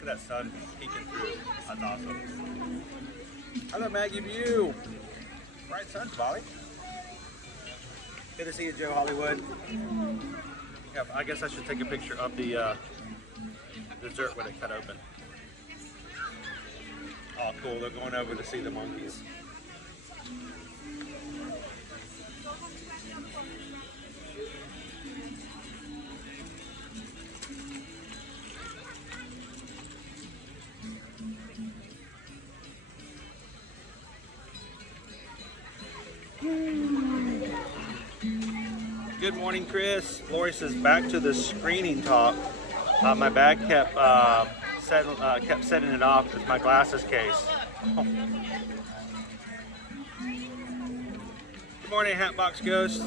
at that sun peeking through. That's awesome. Hello, Maggie View. Bright sun, Molly. Good to see you, Joe Hollywood. Yeah, I guess I should take a picture of the dessert when it cut open. Oh, cool. They're going over to see the monkeys. Good morning, Chris. Lori says, back to the screening talk. My bag kept setting it off with my glasses case. Oh. Good morning, Hatbox Ghost.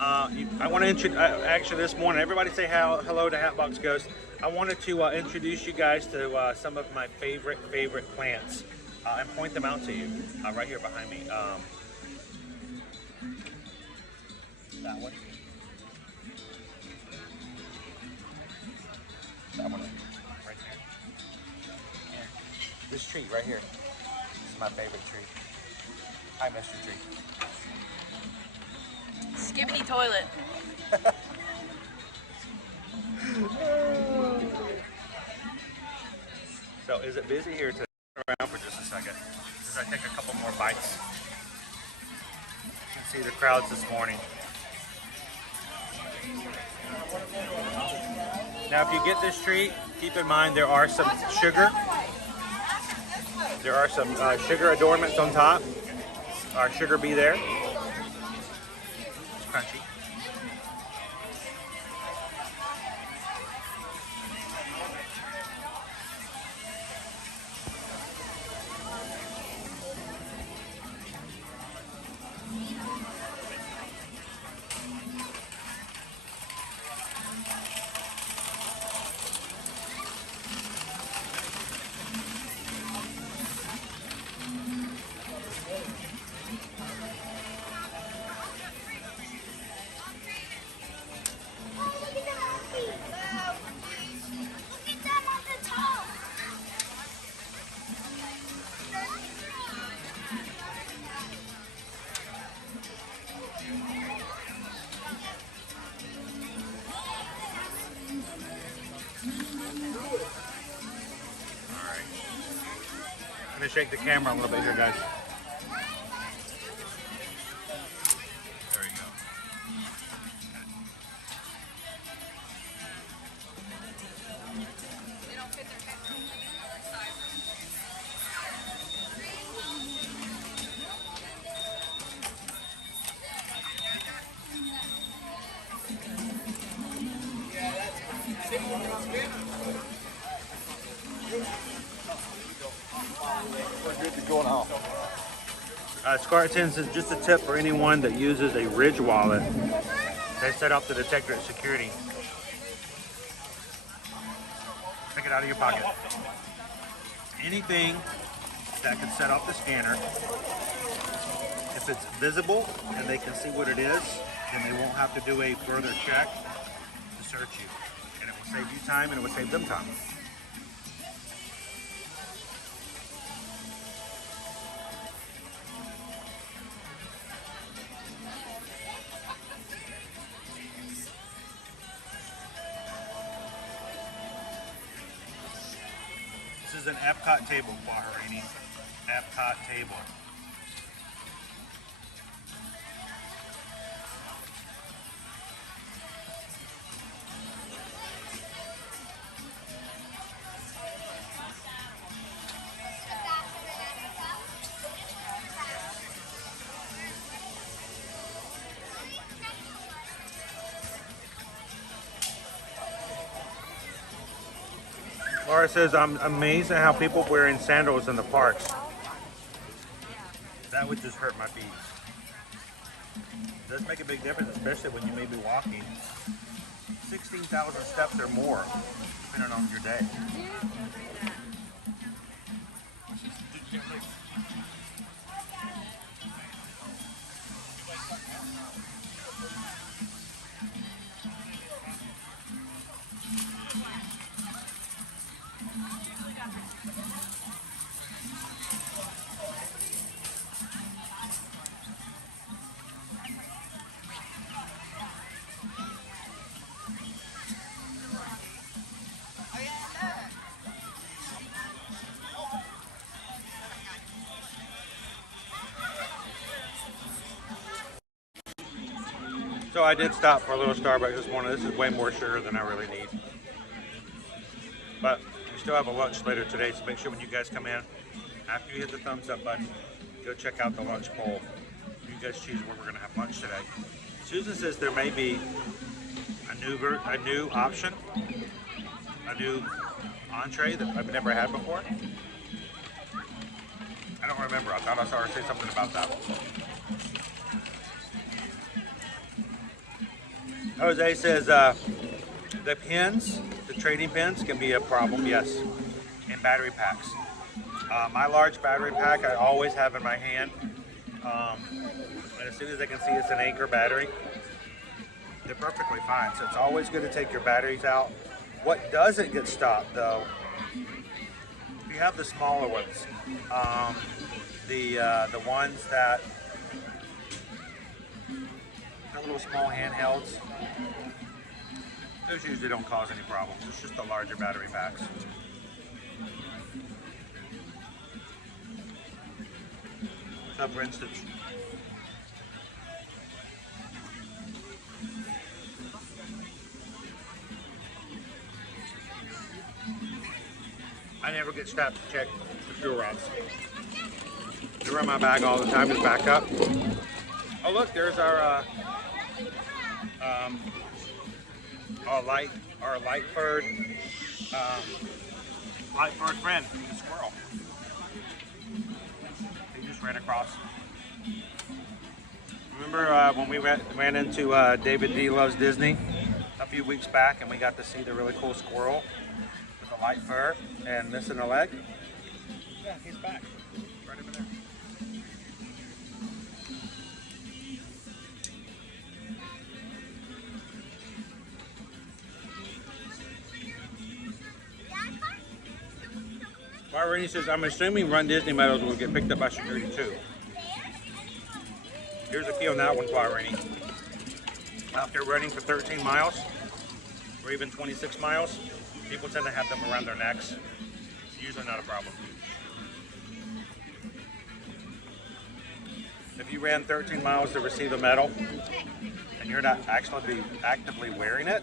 I want to actually this morning, everybody say hello to Hatbox Ghost. I wanted to introduce you guys to some of my favorite plants and point them out to you right here behind me. That one. That one right here. And this tree right here. This is my favorite tree. Hi, Mr. Tree. Skibbity toilet. So is it busy here? To around for just a second as I take a couple more bites. You can see the crowds this morning. Now, if you get this treat, keep in mind there are some sugar. There are some sugar adornments on top. Our sugar bee there. It's crunchy. shake the camera a little bit here, guys. There you go. Scartons is just a tip for anyone that uses a Ridge wallet. They set up the detector at security. Take it out of your pocket. Anything that can set off the scanner, if it's visible and they can see what it is, then they won't have to do a further check to search you. And it will save you time and it will save them time. This is an Epcot table, Bahraini. Epcot table. Laura says, I'm amazed at how people wearing sandals in the parks. That would just hurt my feet. It does make a big difference, especially when you may be walking 16,000 steps or more, depending on your day. So I did stop for a little Starbucks this morning. This is way more sugar than I really need. But we still have a lunch later today, so make sure when you guys come in, after you hit the thumbs up button, go check out the lunch poll. You guys choose where we're going to have lunch today. Susan says there may be a new option, a new entree that I've never had before. I don't remember. I thought I saw her say something about that. Jose says the pins, the trading pins, can be a problem, yes, in battery packs. My large battery pack I always have in my hand, and as soon as I can see it's an Anchor battery, they're perfectly fine. So it's always good to take your batteries out. What doesn't get stopped, though, if you have the smaller ones, the ones that the little small handhelds, those usually don't cause any problems. It's just the larger battery packs. So for instance, I never get stopped to check the fuel rods. They're in my bag all the time, just back up. Oh look, there's our light furred friend, the squirrel. He just ran across. Remember when we ran into David D. Loves Disney a few weeks back, and we got to see the really cool squirrel with the light fur and missing a leg? Yeah, he's back. Right over there. Barrini says, I'm assuming Run Disney medals will get picked up by security too. Here's a key on that one, Barrini. After running for 13 miles, or even 26 miles, people tend to have them around their necks. It's usually not a problem. if you ran 13 miles to receive a medal and you're not actually actively wearing it,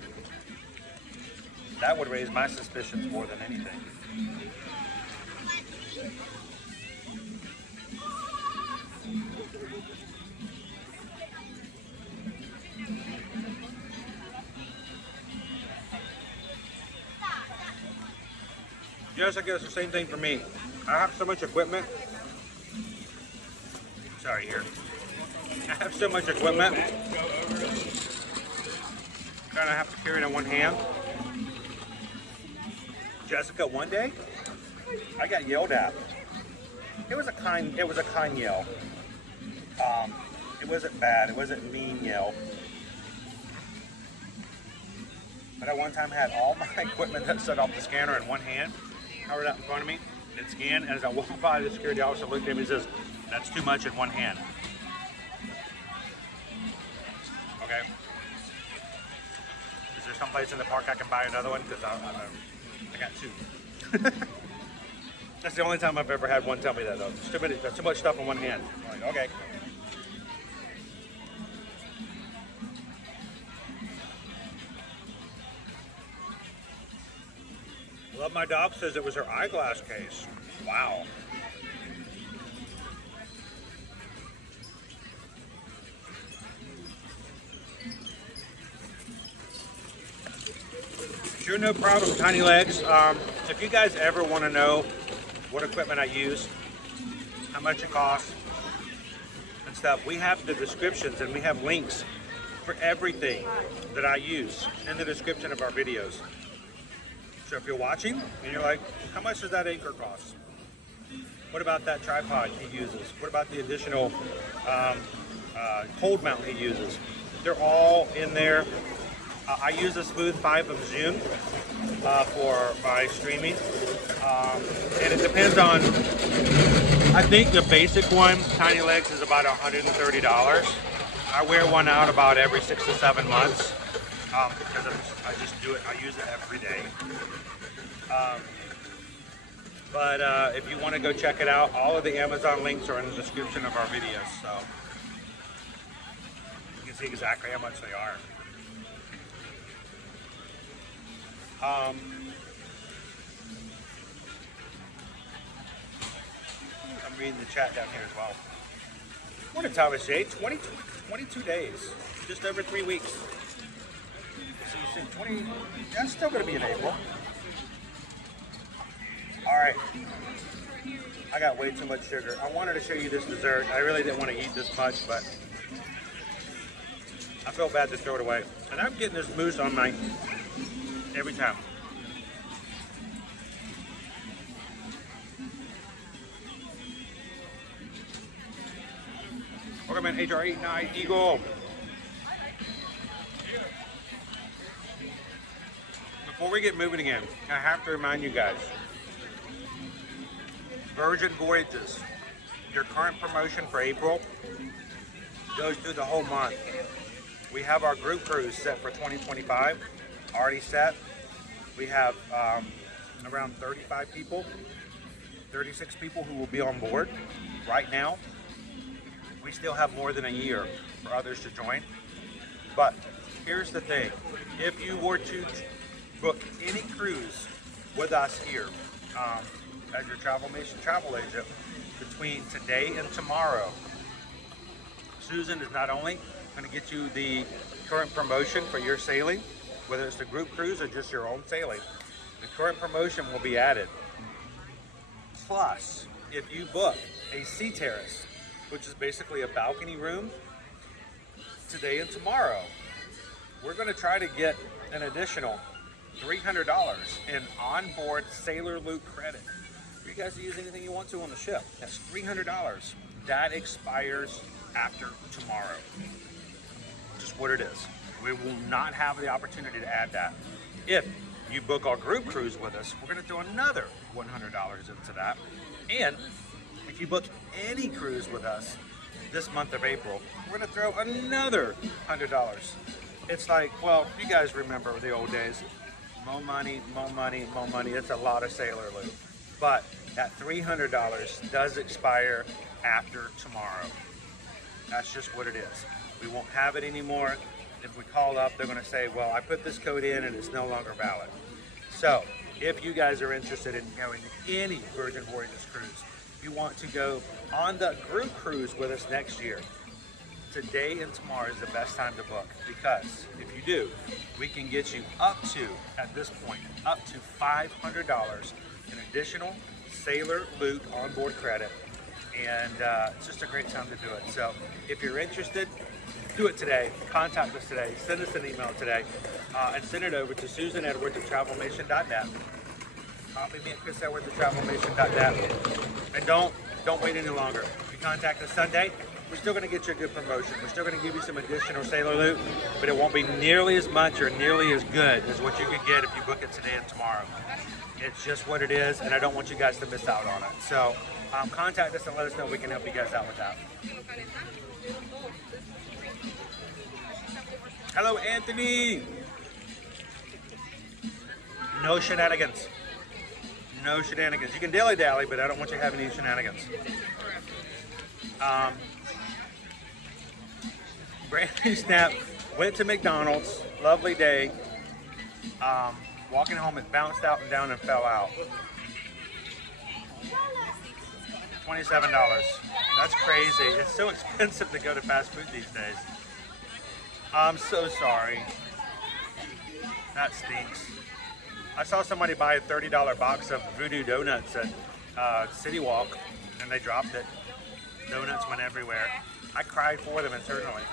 that would raise my suspicions more than anything. Yes, I guess the same thing for me. I have so much equipment. Sorry, here. I have so much equipment. Kind of have to carry it in one hand. Jessica, one day, I got yelled at. It was a kind yell. It wasn't bad. It wasn't mean yell. But I one time had all my equipment that set off the scanner in one hand, covered up in front of me, and scanned. And as I walked by, the security officer looked at me and says, "That's too much in one hand." Okay. Is there someplace in the park I can buy another one? Because I got two. That's the only time I've ever had one tell me that, though. There's too much stuff in one hand. I'm like, okay. Love My Dog says it was her eyeglass case. Wow. Sure, no problem, Tiny Legs. If you guys ever want to know what equipment I use, how much it costs, and stuff, we have the descriptions and we have links for everything that I use in the description of our videos. So if you're watching and you're like, how much does that anchor cost? What about that tripod he uses? What about the additional cold mount he uses? They're all in there. I use a Smooth 5 of Zoom for my streaming. And it depends on, I think the basic one, Tiny Legs, is about $130. I wear one out about every 6 to 7 months because I just do it, I use it every day. But if you want to go check it out, all of the Amazon links are in the description of our videos, so you can see exactly how much they are. I'm reading the chat down here as well. Morning, Thomas J. 22 days, just over 3 weeks. So you said 20, that's still going to be in April. All right, I got way too much sugar. I wanted to show you this dessert. I really didn't want to eat this much, but I felt bad to throw it away. And I'm getting this mousse on my every time. Welcome in, HR89 Eagle. Before we get moving again, I have to remind you guys, Virgin Voyages, your current promotion for April goes through the whole month. We have our group cruise set for 2025, already set. We have around 35 people, 36 people who will be on board right now. We still have more than a year for others to join. But here's the thing, if you were to book any cruise with us here as your travel agent between today and tomorrow, Susan is not only going to get you the current promotion for your sailing, whether it's the group cruise or just your own sailing, the current promotion will be added. Plus, if you book a sea terrace, which is basically a balcony room, today and tomorrow, we're going to try to get an additional $300 in onboard Sailor Loop credit for you guys to use anything you want to on the ship. That's $300. That expires after tomorrow. Just what it is. We will not have the opportunity to add that. If you book our group cruise with us, we're going to throw another $100 into that. And if you book any cruise with us this month of April, we're going to throw another $100. It's like, well, you guys remember the old days. More money, more money, more money. It's a lot of Sailor Loop. But that $300 does expire after tomorrow. That's just what it is. We won't have it anymore. If we call up, they're going to say, well, I put this code in and it's no longer valid. So if you guys are interested in going to any Virgin Voyages cruise, if you want to go on the group cruise with us next year, today and tomorrow is the best time to book, because if you do, we can get you up to, at this point, up to $500 in additional sailor loot onboard credit, and it's just a great time to do it. So if you're interested, do it today. Contact us today. Send us an email today, and send it over to susanedwards@travelnation.net. Copy me at chrisedwards@travelnation.net, and don't wait any longer. If you contact us Sunday, we're still going to get you a good promotion. We're still going to give you some additional sailor loot, but it won't be nearly as much or nearly as good as what you could get if you book it today and tomorrow. It's just what it is, and I don't want you guys to miss out on it. So contact us and let us know if we can help you guys out with that. Hello, Anthony. No shenanigans. No shenanigans. You can dilly-dally, but I don't want you having any shenanigans. Brandy Snap went to McDonald's. Lovely day. Walking home, it bounced out and down and fell out. $27. That's crazy. It's so expensive to go to fast food these days. I'm so sorry. That stinks. I saw somebody buy a $30 box of Voodoo Donuts at City Walk, and they dropped it. Donuts went everywhere. I cried for them internally.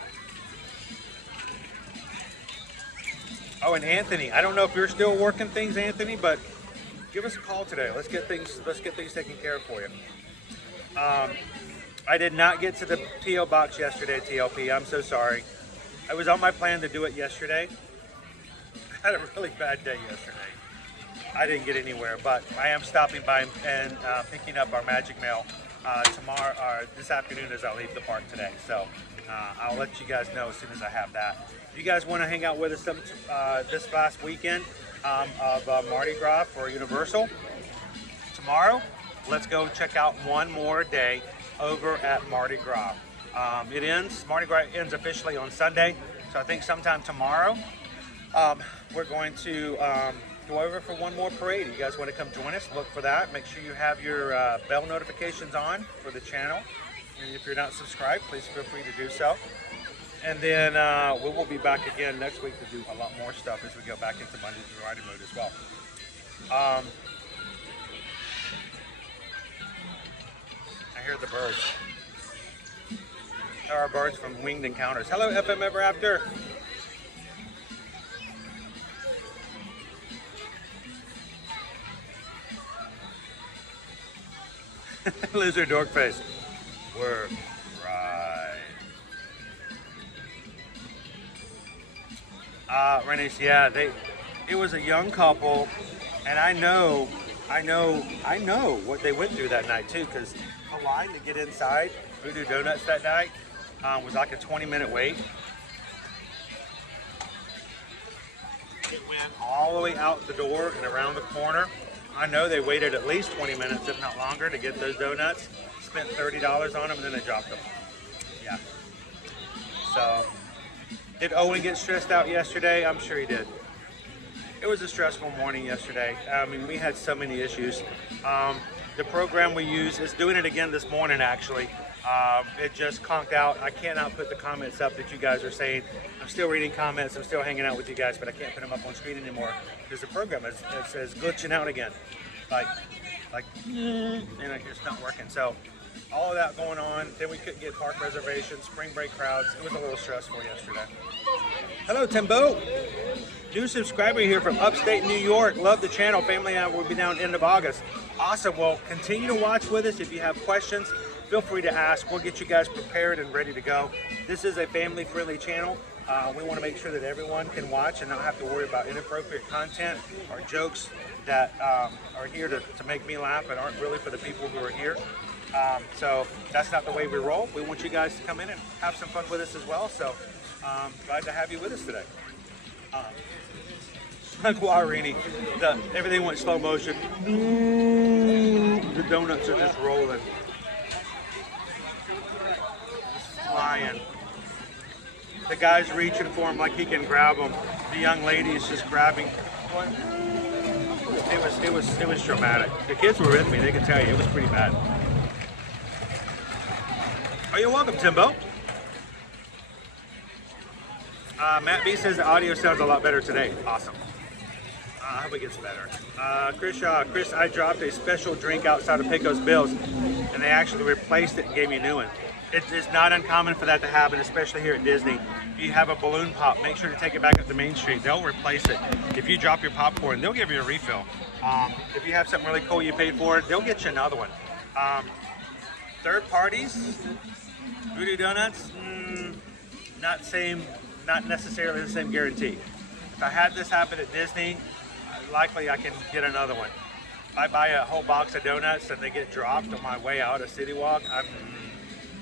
Oh, and Anthony, I don't know if you're still working things, Anthony, but give us a call today. Let's get things taken care of for you. I did not get to the P.O. box yesterday, TLP. I'm so sorry. I was on my plan to do it yesterday. I had a really bad day yesterday. I didn't get anywhere, but I am stopping by and picking up our magic mail tomorrow, or this afternoon as I leave the park today. So I'll let you guys know as soon as I have that. If you guys want to hang out with us this last weekend of Mardi Gras for Universal, tomorrow, let's go check out one more day over at Mardi Gras. Mardi Gras ends officially on Sunday, so I think sometime tomorrow we're going to go over for one more parade. You guys want to come join us? Look for that. Make sure you have your bell notifications on for the channel. And if you're not subscribed, please feel free to do so. And then we will be back again next week to do a lot more stuff as we go back into Monday through Friday mode as well. I hear the birds. There are birds from Winged Encounters. Hello, FM Ever After. Lizard Dork Face. Work right. Renee's, yeah, it was a young couple, and I know what they went through that night too, because the line to get inside Voodoo Donuts that night was like a 20-minute wait. It went all the way out the door and around the corner. I know they waited at least 20 minutes, if not longer, to get those donuts. Spent $30 on them, and then they dropped them. Yeah. So, did Owen get stressed out yesterday? I'm sure he did. It was a stressful morning yesterday. I mean, we had so many issues. The program we use is doing it again this morning, actually. It just conked out. I cannot put the comments up that you guys are saying. I'm still reading comments. I'm still hanging out with you guys, but I can't put them up on screen anymore because the program is glitching out again. Like, and it's not working. So all of that going on. Then we couldn't get park reservations, spring break crowds. It was a little stressful yesterday. Hello, Timbo. New subscriber here from upstate New York. Love the channel. Family and I will be down end of August. Awesome. Well, continue to watch with us. If you have questions, feel free to ask. We'll get you guys prepared and ready to go. This is a family-friendly channel. We want to make sure that everyone can watch and not have to worry about inappropriate content or jokes that are here to make me laugh and aren't really for the people who are here. So that's not the way we roll. We want you guys to come in and have some fun with us as well. So glad to have you with us today. Guarini, everything went slow motion. The donuts are just rolling. Just by and the guy's reaching for him like he can grab him. The young lady's just grabbing. It was dramatic. The kids were with me, they can tell you, it was pretty bad. Oh, you're welcome, Timbo. Matt B says the audio sounds a lot better today. Awesome. I hope it gets better. Chris, I dropped a special drink outside of Pecos Bill's, and they actually replaced it and gave me a new one. It is not uncommon for that to happen, especially here at Disney. If you have a balloon pop, make sure to take it back up to Main Street. They'll replace it. If you drop your popcorn, they'll give you a refill. If you have something really cool you paid for, they'll get you another one. Third parties, Voodoo Donuts, not necessarily the same guarantee. If I had this happen at Disney, likely I can get another one. If I buy a whole box of donuts and they get dropped on my way out of City Walk,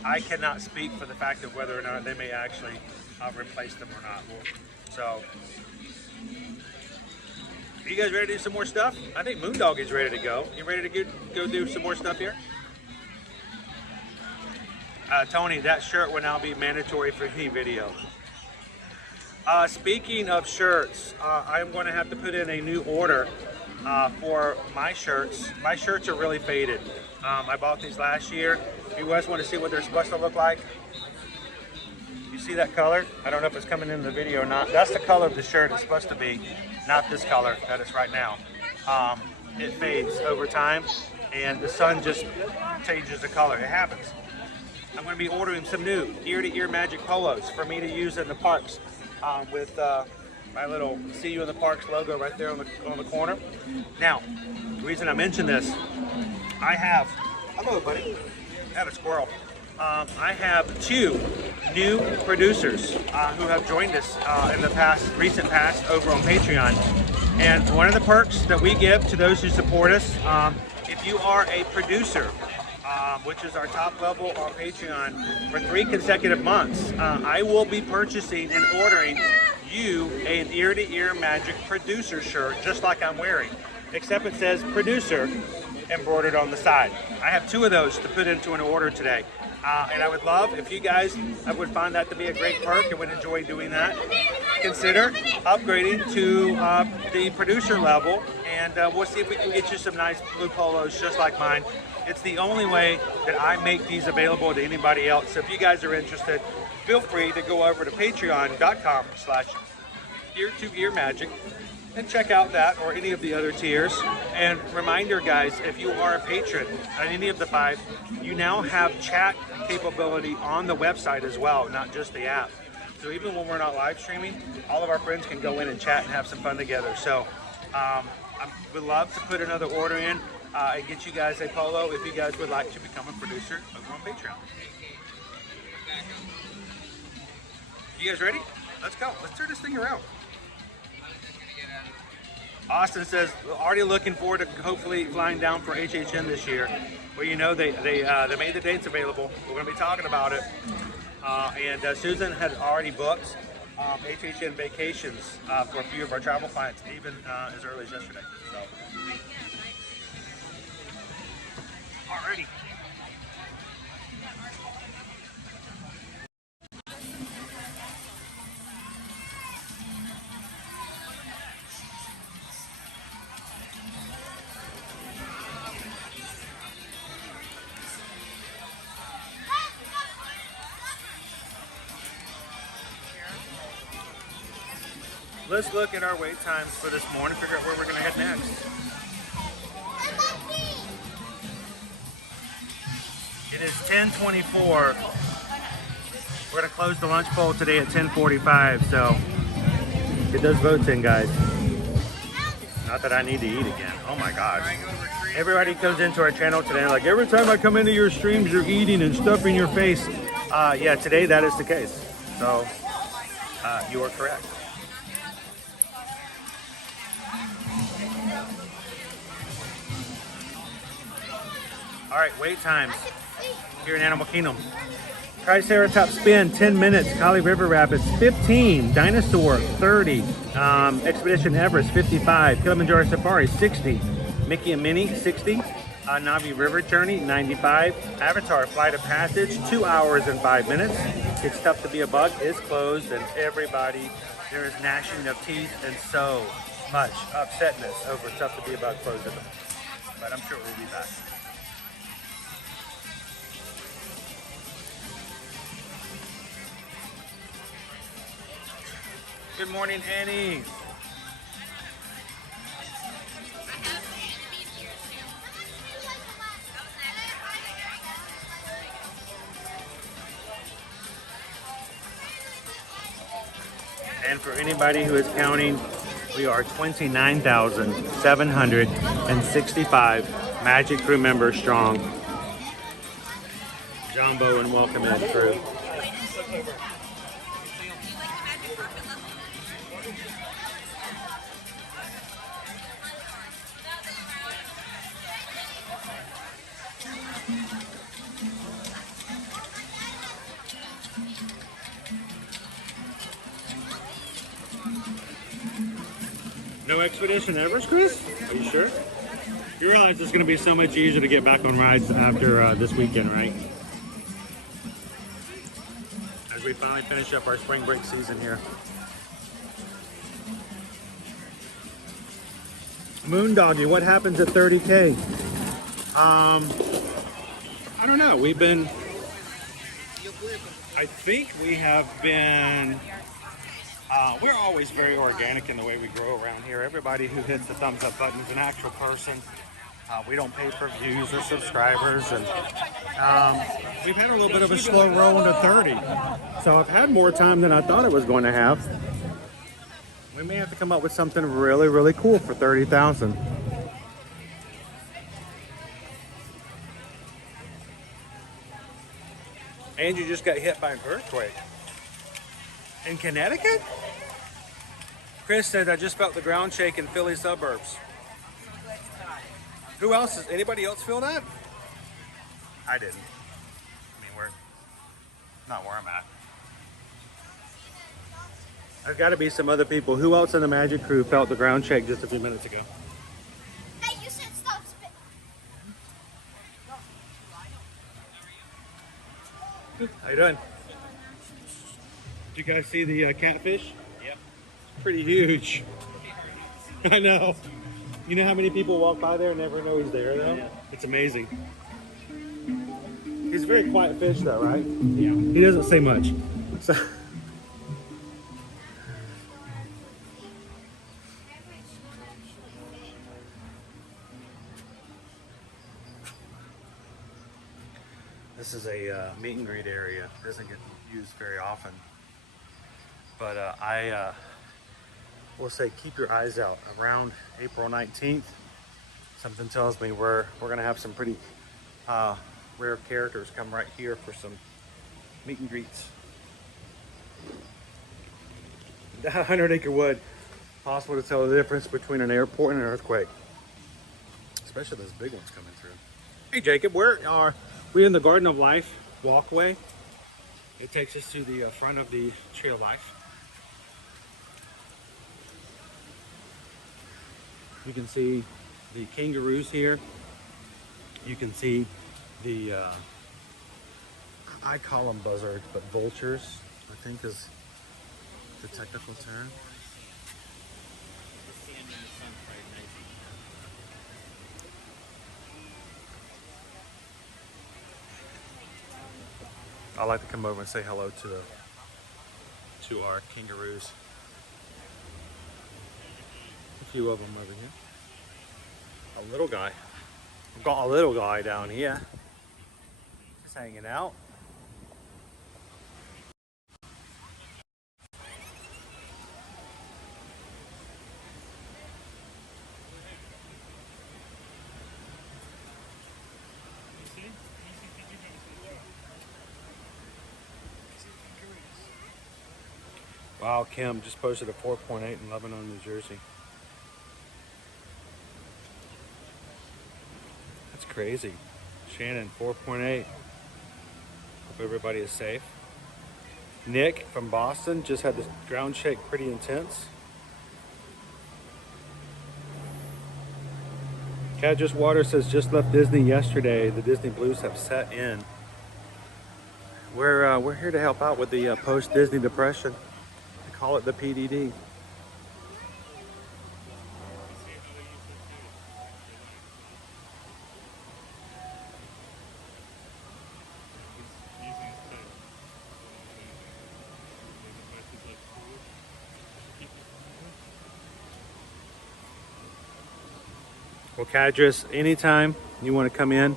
I cannot speak for the fact of whether or not they may actually replace them or not. So, are you guys ready to do some more stuff? I think Moondog is ready to go. You ready to go do some more stuff here? Tony, that shirt will now be mandatory for any video. Speaking of shirts, I'm going to have to put in a new order for my shirts. My shirts are really faded. I bought these last year. If you guys want to see what they're supposed to look like, you see that color? I don't know if it's coming in the video or not. That's the color of the shirt it's supposed to be, not this color that it's right now. It fades over time, and the sun just changes the color. It happens. I'm going to be ordering some new ear-to-ear magic polos for me to use in the parks with my little See You in the Parks logo right there on the corner. Now, the reason I mention this, hello buddy, I had a squirrel. I have 2 new producers who have joined us in the recent past over on Patreon. And one of the perks that we give to those who support us, if you are a producer, which is our top level on Patreon, for 3 consecutive months, I will be purchasing and ordering you an ear-to-ear magic producer shirt, just like I'm wearing, except it says producer embroidered on the side. I have 2 of those to put into an order today. And I would love if you guys would find that to be a great perk and would enjoy doing that. Consider upgrading to the producer level, and we'll see if we can get you some nice blue polos just like mine. It's the only way that I make these available to anybody else. So if you guys are interested, feel free to go over to patreon.com/ear-to-ear-magic and check out that or any of the other tiers. And reminder guys, if you are a patron on any of the 5, you now have chat capability on the website as well, not just the app. So even when we're not live streaming, all of our friends can go in and chat and have some fun together. So I would love to put another order in and get you guys a polo if you guys would like to become a producer over on Patreon. You guys ready? Let's go. Let's turn this thing around. Austin says, already looking forward to hopefully flying down for HHN this year. Well, you know, they made the dates available. We're going to be talking about it. And Susan had already booked HHN vacations for a few of our travel clients, even as early as yesterday. So, alrighty. Let's look at our wait times for this morning, figure out where we're going to head next. It is 10:24. We're going to close the lunch poll today at 10:45, so get those votes in, guys. Not that I need to eat again. Oh my gosh. Everybody comes into our channel today, like every time I come into your streams, you're eating and stuffing your face. Yeah, today that is the case. So you are correct. All right, wait times here in Animal Kingdom. Triceratops spin, 10 minutes. Kali River Rapids, 15. Dinosaur, 30. Expedition Everest, 55. Kilaminjaro Safari, 60. Mickey and Minnie, 60. Navi River Journey, 95. Avatar Flight of Passage, 2 hours and 5 minutes. It's Tough to Be a Bug is closed, and everybody, there is gnashing of teeth and so much upsetness over Tough to Be a Bug closing. But I'm sure we'll be back. Good morning, Annie. And for anybody who is counting, we are 29,765 Magic Crew members strong. Jumbo and welcome in, crew. No Expedition Everest, Chris? Are you sure? You realize it's going to be so much easier to get back on rides after this weekend, right? As we finally finish up our spring break season here. Moondoggy, what happens at 30K? I don't know. I think we have been, we're always very organic in the way we grow around here. Everybody who hits the thumbs up button is an actual person. We don't pay for views or subscribers, and we've had a little bit of a slow roll into 30. So I've had more time than I thought it was going to have. We may have to come up with something really, really cool for 30,000. And you just got hit by an earthquake. In Connecticut? Chris said, I just felt the ground shake in Philly suburbs. Who else? Anybody else feel that? I didn't. I mean, we're not where I'm at. There's got to be some other people. Who else in the Magic Crew felt the ground shake just a few minutes ago? Hey, you said stop spitting. How you doing? Did you guys see the catfish? Yep. It's pretty huge. I know. You know how many people walk by there and never know he's there though? Yeah. It's amazing. He's a very quiet fish though, right? Yeah. He doesn't say much. So this is a meet and greet area. It doesn't get used very often. But I will say keep your eyes out around April 19th. Something tells me we're going to have some pretty rare characters come right here for some meet and greets. That 100-acre wood, possible to tell the difference between an airport and an earthquake. Especially those big ones coming through. Hey Jacob, where are we? In the Garden of Life walkway. It takes us to the front of the Tree of Life. You can see the kangaroos here. You can see the, I call them buzzards, but vultures, I think is the technical term. I like to come over and say hello to our kangaroos. A few of them over here. A little guy. We've got a little guy down here. Just hanging out. Wow, Kim just posted a 4.8 in Lebanon, New Jersey. That's crazy. Shannon, 4.8. Hope everybody is safe. Nick from Boston just had this ground shake pretty intense. Cadris Water says just left Disney yesterday. The Disney blues have set in. We're here to help out with the post-Disney depression. They call it the PDD. Well, Cadris, anytime you want to come in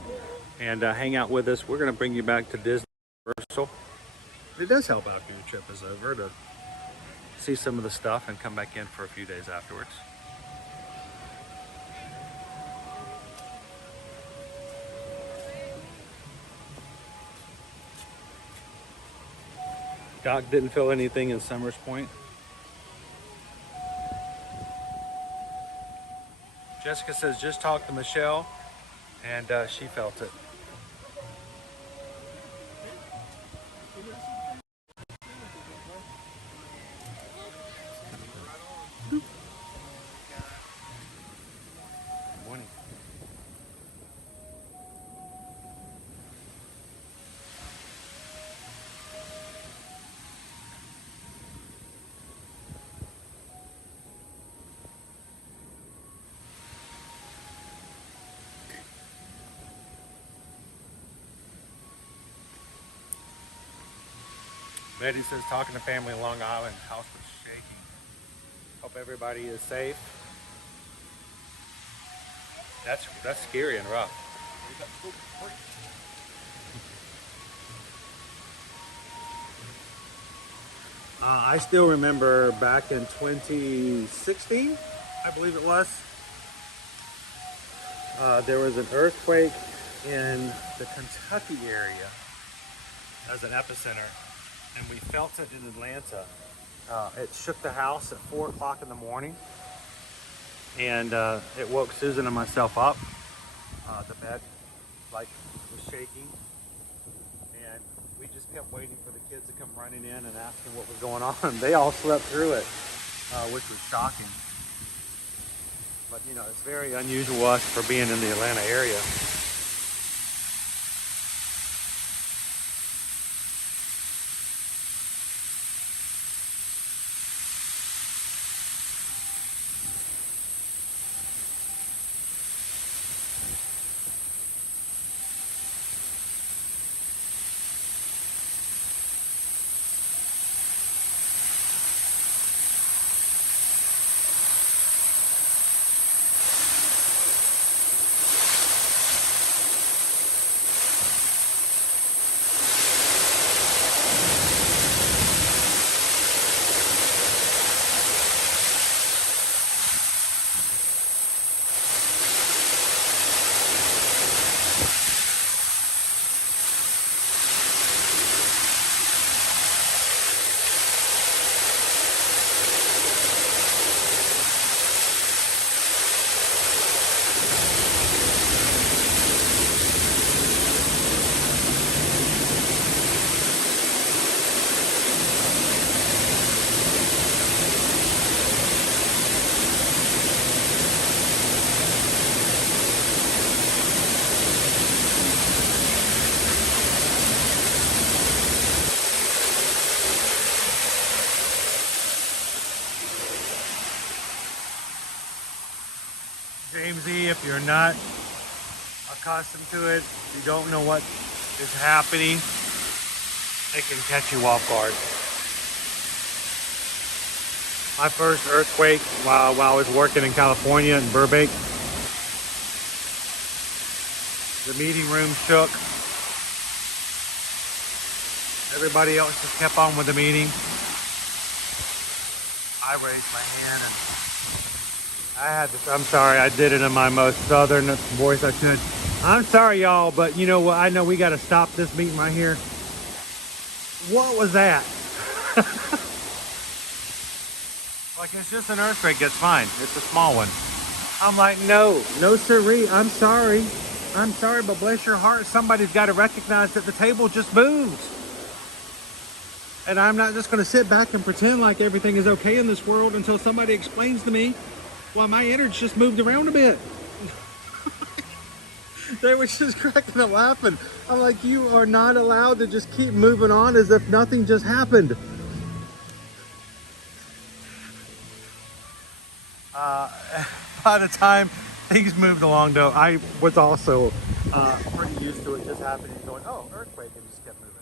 and hang out with us, we're going to bring you back to Disney Universal. It does help after your trip is over to see some of the stuff and come back in for a few days afterwards. Doc didn't feel anything in Summers Point. Jessica says just talk to Michelle, and she felt it. Good morning. Betty says talking to family in Long Island, house was shaking. Hope everybody is safe. That's scary and rough. I still remember back in 2016, I believe it was, there was an earthquake in the Kentucky area as an epicenter. And we felt it in Atlanta. It shook the house at 4 o'clock in the morning. And it woke Susan and myself up. The bed was shaking. And we just kept waiting for the kids to come running in and asking what was going on. They all slept through it, which was shocking. But it's very unusual us for being in the Atlanta area. James E., if you're not accustomed to it, you don't know what is happening, it can catch you off guard. My first earthquake while I was working in California in Burbank, the meeting room shook. Everybody else just kept on with the meeting. I raised my hand and I'm sorry, I did it in my most southern voice I could. I'm sorry, y'all, but you know what? I know we got to stop this meeting right here. What was that? Like, it's just an earthquake, it's fine. It's a small one. I'm like, no sirree, I'm sorry, but bless your heart, somebody's got to recognize that the table just moved. And I'm not just going to sit back and pretend like everything is okay in this world until somebody explains to me, well, my innards just moved around a bit. They were just cracking up laughing. I'm like, you are not allowed to just keep moving on as if nothing just happened. By the time things moved along though, I was also pretty used to it just happening, going, oh, earthquake, and just kept moving.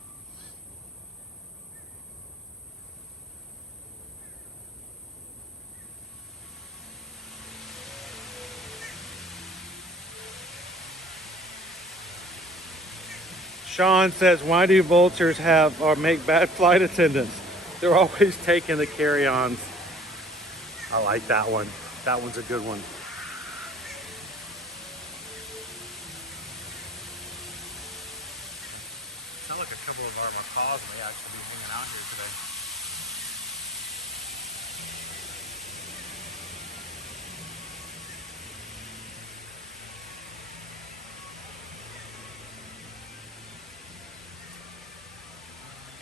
Sean says, why do vultures have or make bad flight attendants? They're always taking the carry-ons. I like that one. That one's a good one. Sound like a couple of our macaws may actually be hanging out here today.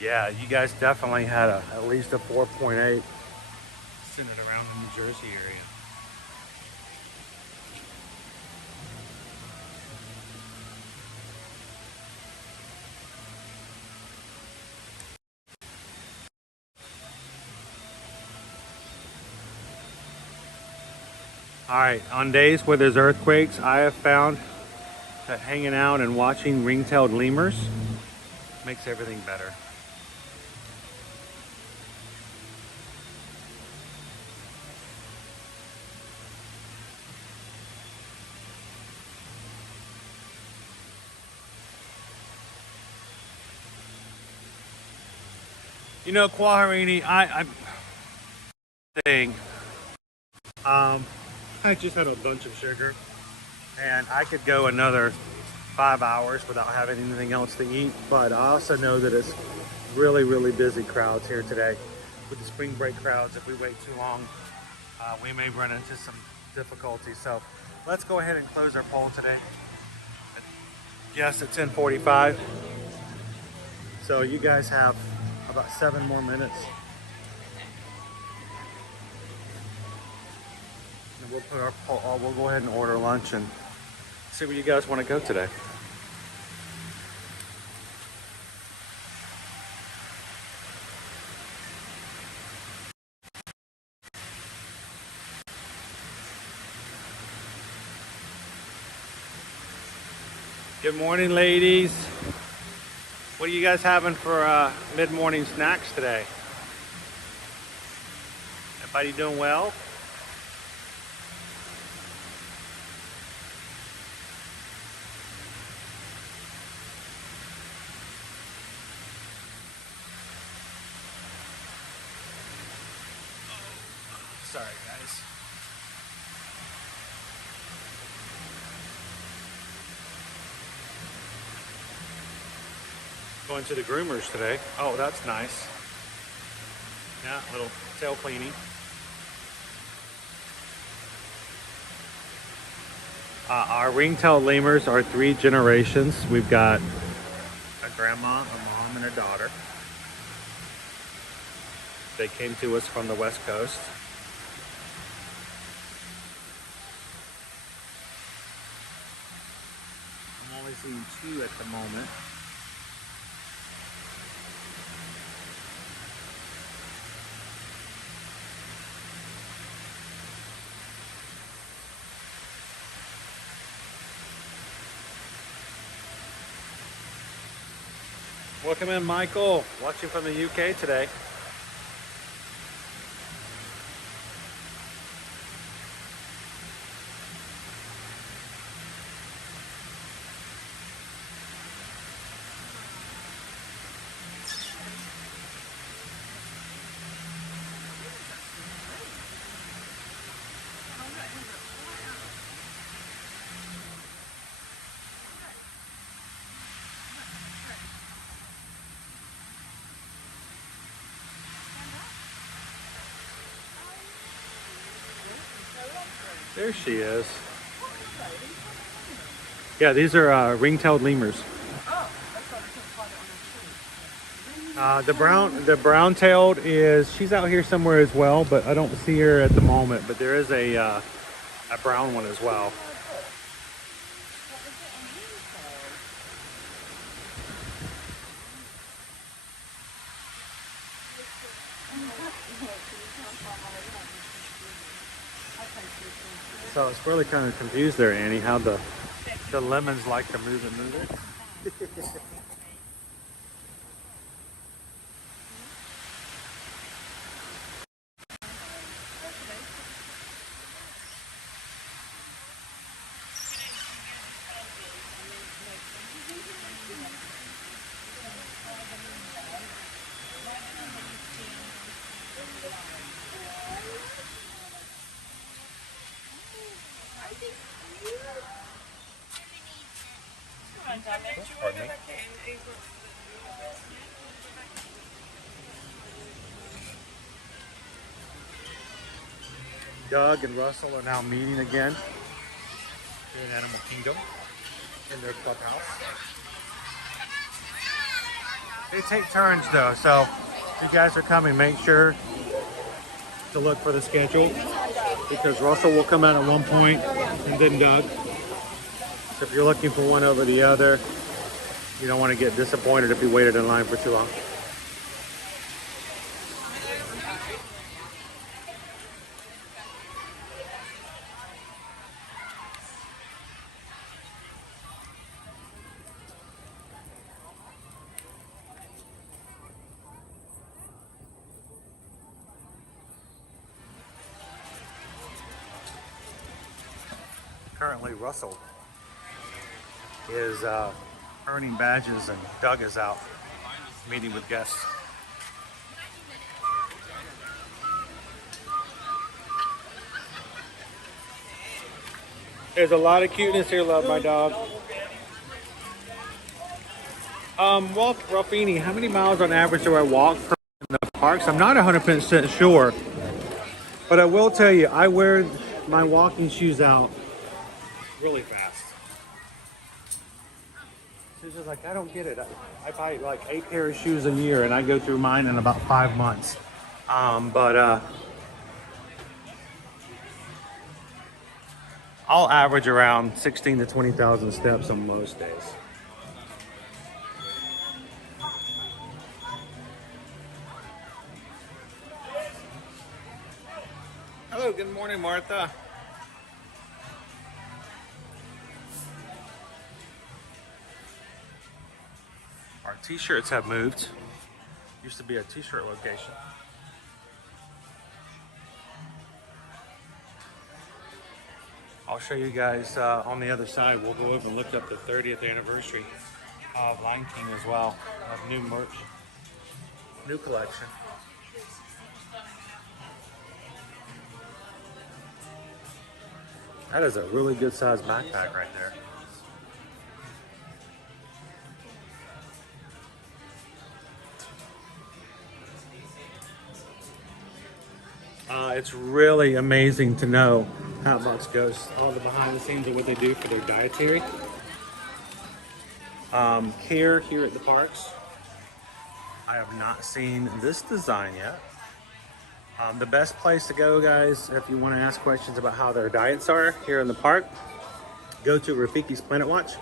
Yeah, you guys definitely had at least a 4.8 centered around the New Jersey area. All right, on days where there's earthquakes, I have found that hanging out and watching ring-tailed lemurs makes everything better. You know, Quaharini, I just had a bunch of sugar, and I could go another 5 hours without having anything else to eat, but I also know that it's really, really busy crowds here today. With the spring break crowds, if we wait too long, we may run into some difficulties. So let's go ahead and close our poll today. Yes, at 10:45. So you guys have about 7 more minutes. And we'll put our poll, we'll go ahead and order lunch and see where you guys want to go today. Good morning, ladies. What are you guys having for mid-morning snacks today? Everybody doing well? Sorry, guys. Going to the groomers today. Oh, that's nice. Yeah, little tail cleaning. Our ring-tailed lemurs are 3 generations. We've got a grandma, a mom, and a daughter. They came to us from the West Coast. I'm only seeing 2 at the moment. Welcome in, Michael. Watching from the UK today. There she is. Yeah, these are ring-tailed lemurs. The brown-tailed is, she's out here somewhere as well, but I don't see her at the moment. But there is a brown one as well. So it's really kind of confused there, Annie, how the lemons like to move and move it. Pardon me? Doug and Russell are now meeting again in Animal Kingdom in their clubhouse. They take turns though, so if you guys are coming, make sure to look for the schedule because Russell will come out at one point and then Doug. So if you're looking for one over the other, you don't want to get disappointed if you waited in line for too long. Currently, Russell is earning badges and Doug is out meeting with guests. There's a lot of cuteness here, love my dog. Walt Ruffini, how many miles on average do I walk in the parks? I'm not 100% sure, but I will tell you, I wear my walking shoes out really fast. She's just like, I don't get it. I buy like 8 pairs of shoes a year and I go through mine in about 5 months. I'll average around 16 to 20,000 steps on most days. Hello, good morning, Martha. Our t-shirts have moved. Used to be a t-shirt location. I'll show you guys on the other side. We'll go over and look up the 30th anniversary of Lion King as well. Of new merch, new collection. That is a really good sized backpack right there. It's really amazing to know how much goes all the behind the scenes of what they do for their dietary care here at the parks. I have not seen this design yet. The best place to go, guys, if you want to ask questions about how their diets are here in the park, go to Rafiki's Planet Watch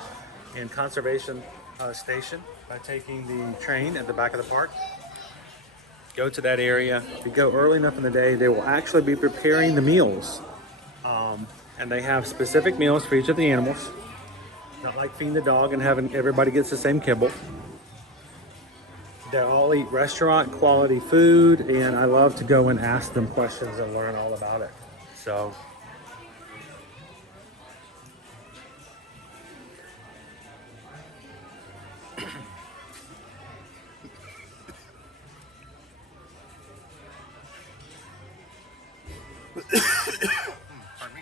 and Conservation Station by taking the train at the back of the park. Go to that area. If you go early enough in the day, they will actually be preparing the meals. And they have specific meals for each of the animals. Not like feeding the dog and having everybody gets the same kibble. They all eat restaurant quality food, and I love to go and ask them questions and learn all about it. So pardon me.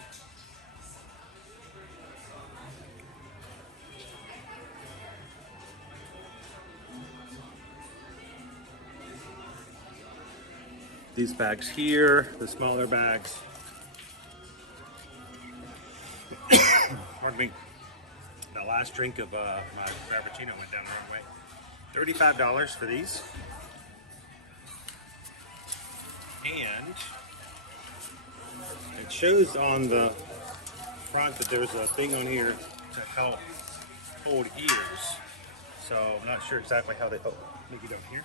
These bags here, the smaller bags. Pardon me. The last drink of my Frappuccino went down the wrong way. $35 for these. And it shows on the front that there's a thing on here to help hold ears. So I'm not sure exactly how they, oh, let me get over here.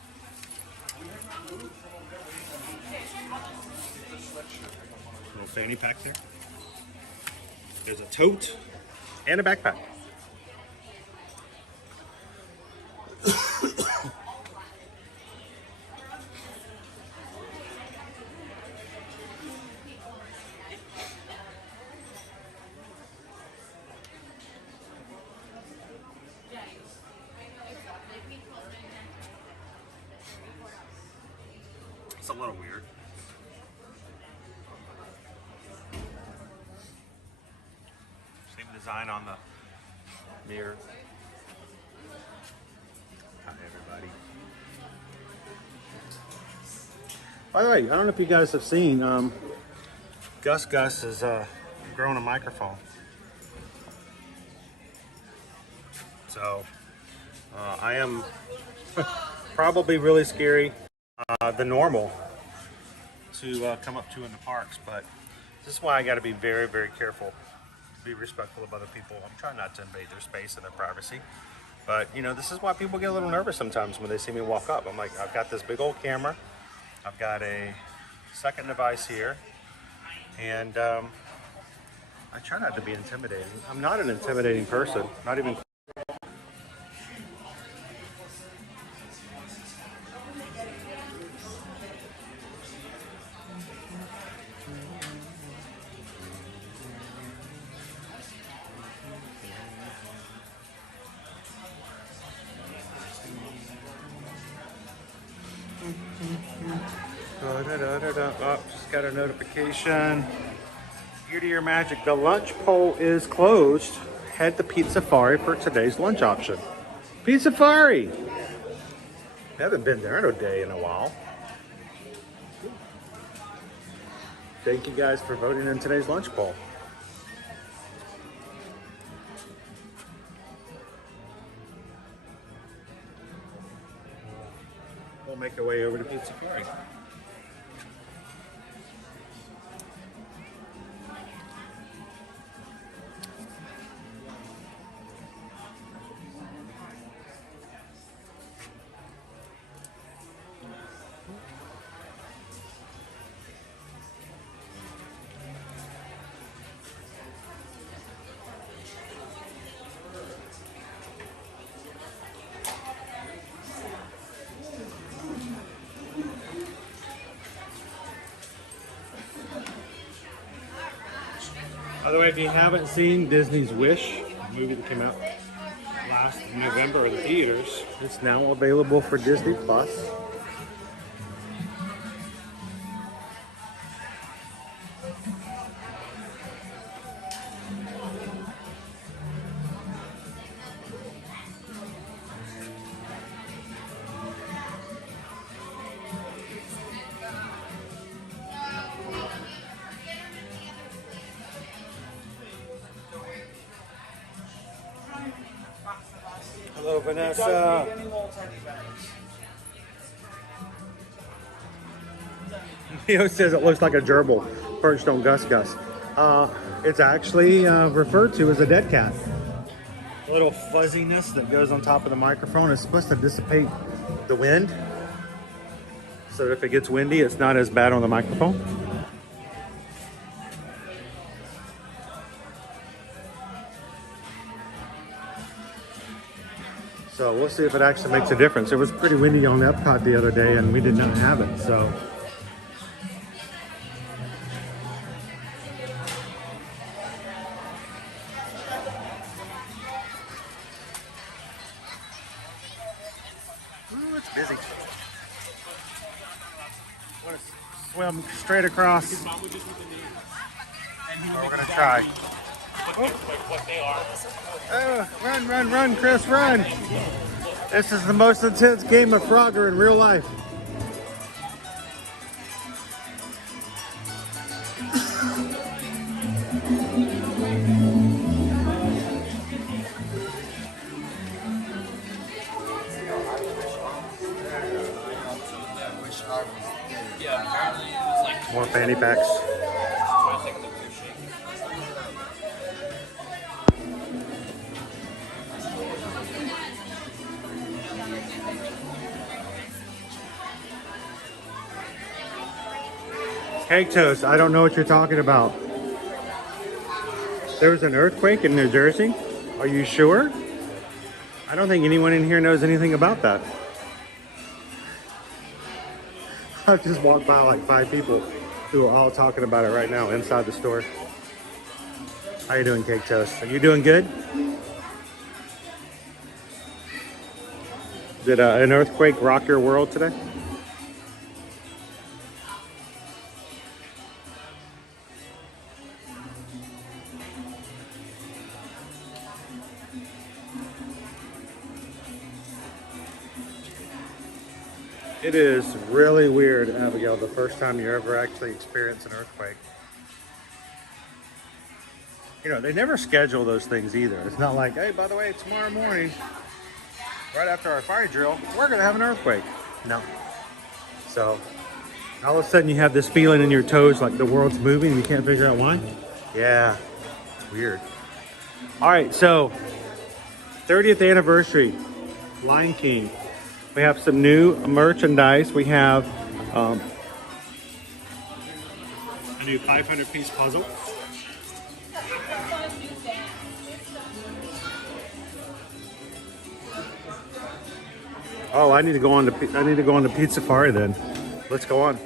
Little fanny pack there. There's a tote and a backpack. It's a little weird. Same design on the mirror. Hi, everybody. By the way, I don't know if you guys have seen, Gus is growing a microphone. So, I am probably really scary. The normal to come up to in the parks, but this is why I got to be very, very careful, be respectful of other people. I'm trying not to invade their space and their privacy, but you know, this is why people get a little nervous sometimes when they see me walk up. I'm like, I've got this big old camera, I've got a second device here, and I try not to be intimidating. I'm not an intimidating person, not even. Oh, just got a notification. Year to Year Magic. The lunch poll is closed. Head to Pizzafari for today's lunch option. Pizzafari! Haven't been there in a day in a while. Thank you guys for voting in today's lunch poll. We'll make our way over to Pizzafari. By the way, if you haven't seen Disney's Wish, the movie that came out last November in the theaters, it's now available for Disney Plus. Hello, Vanessa. Leo says it looks like a gerbil perched on Gus. It's actually referred to as a dead cat. A little fuzziness that goes on top of the microphone is supposed to dissipate the wind, so that if it gets windy, it's not as bad on the microphone. So we'll see if it actually makes a difference. It was pretty windy on Epcot the other day and we did not have it, so. Ooh, it's busy. I want to swim straight across. We're gonna try. Oh, run, Chris, run! This is the most intense game of Frogger in real life. More fanny packs. Cake Toast, I don't know what you're talking about. There was an earthquake in New Jersey? Are you sure? I don't think anyone in here knows anything about that. I've just walked by like 5 people who are all talking about it right now inside the store. How you doing, Cake Toast? Are you doing good? Did an earthquake rock your world today? It is really weird, Abigail, the first time you ever actually experience an earthquake. You know, they never schedule those things either. It's not like, hey, by the way, tomorrow morning, right after our fire drill, we're going to have an earthquake. No. So, all of a sudden you have this feeling in your toes like the world's moving and you can't figure out why. Yeah, it's weird. All right, so 30th anniversary, Lion King. We have some new merchandise. We have a new 500-piece puzzle. Oh, I need to go on to Pizzafari then. Let's go on.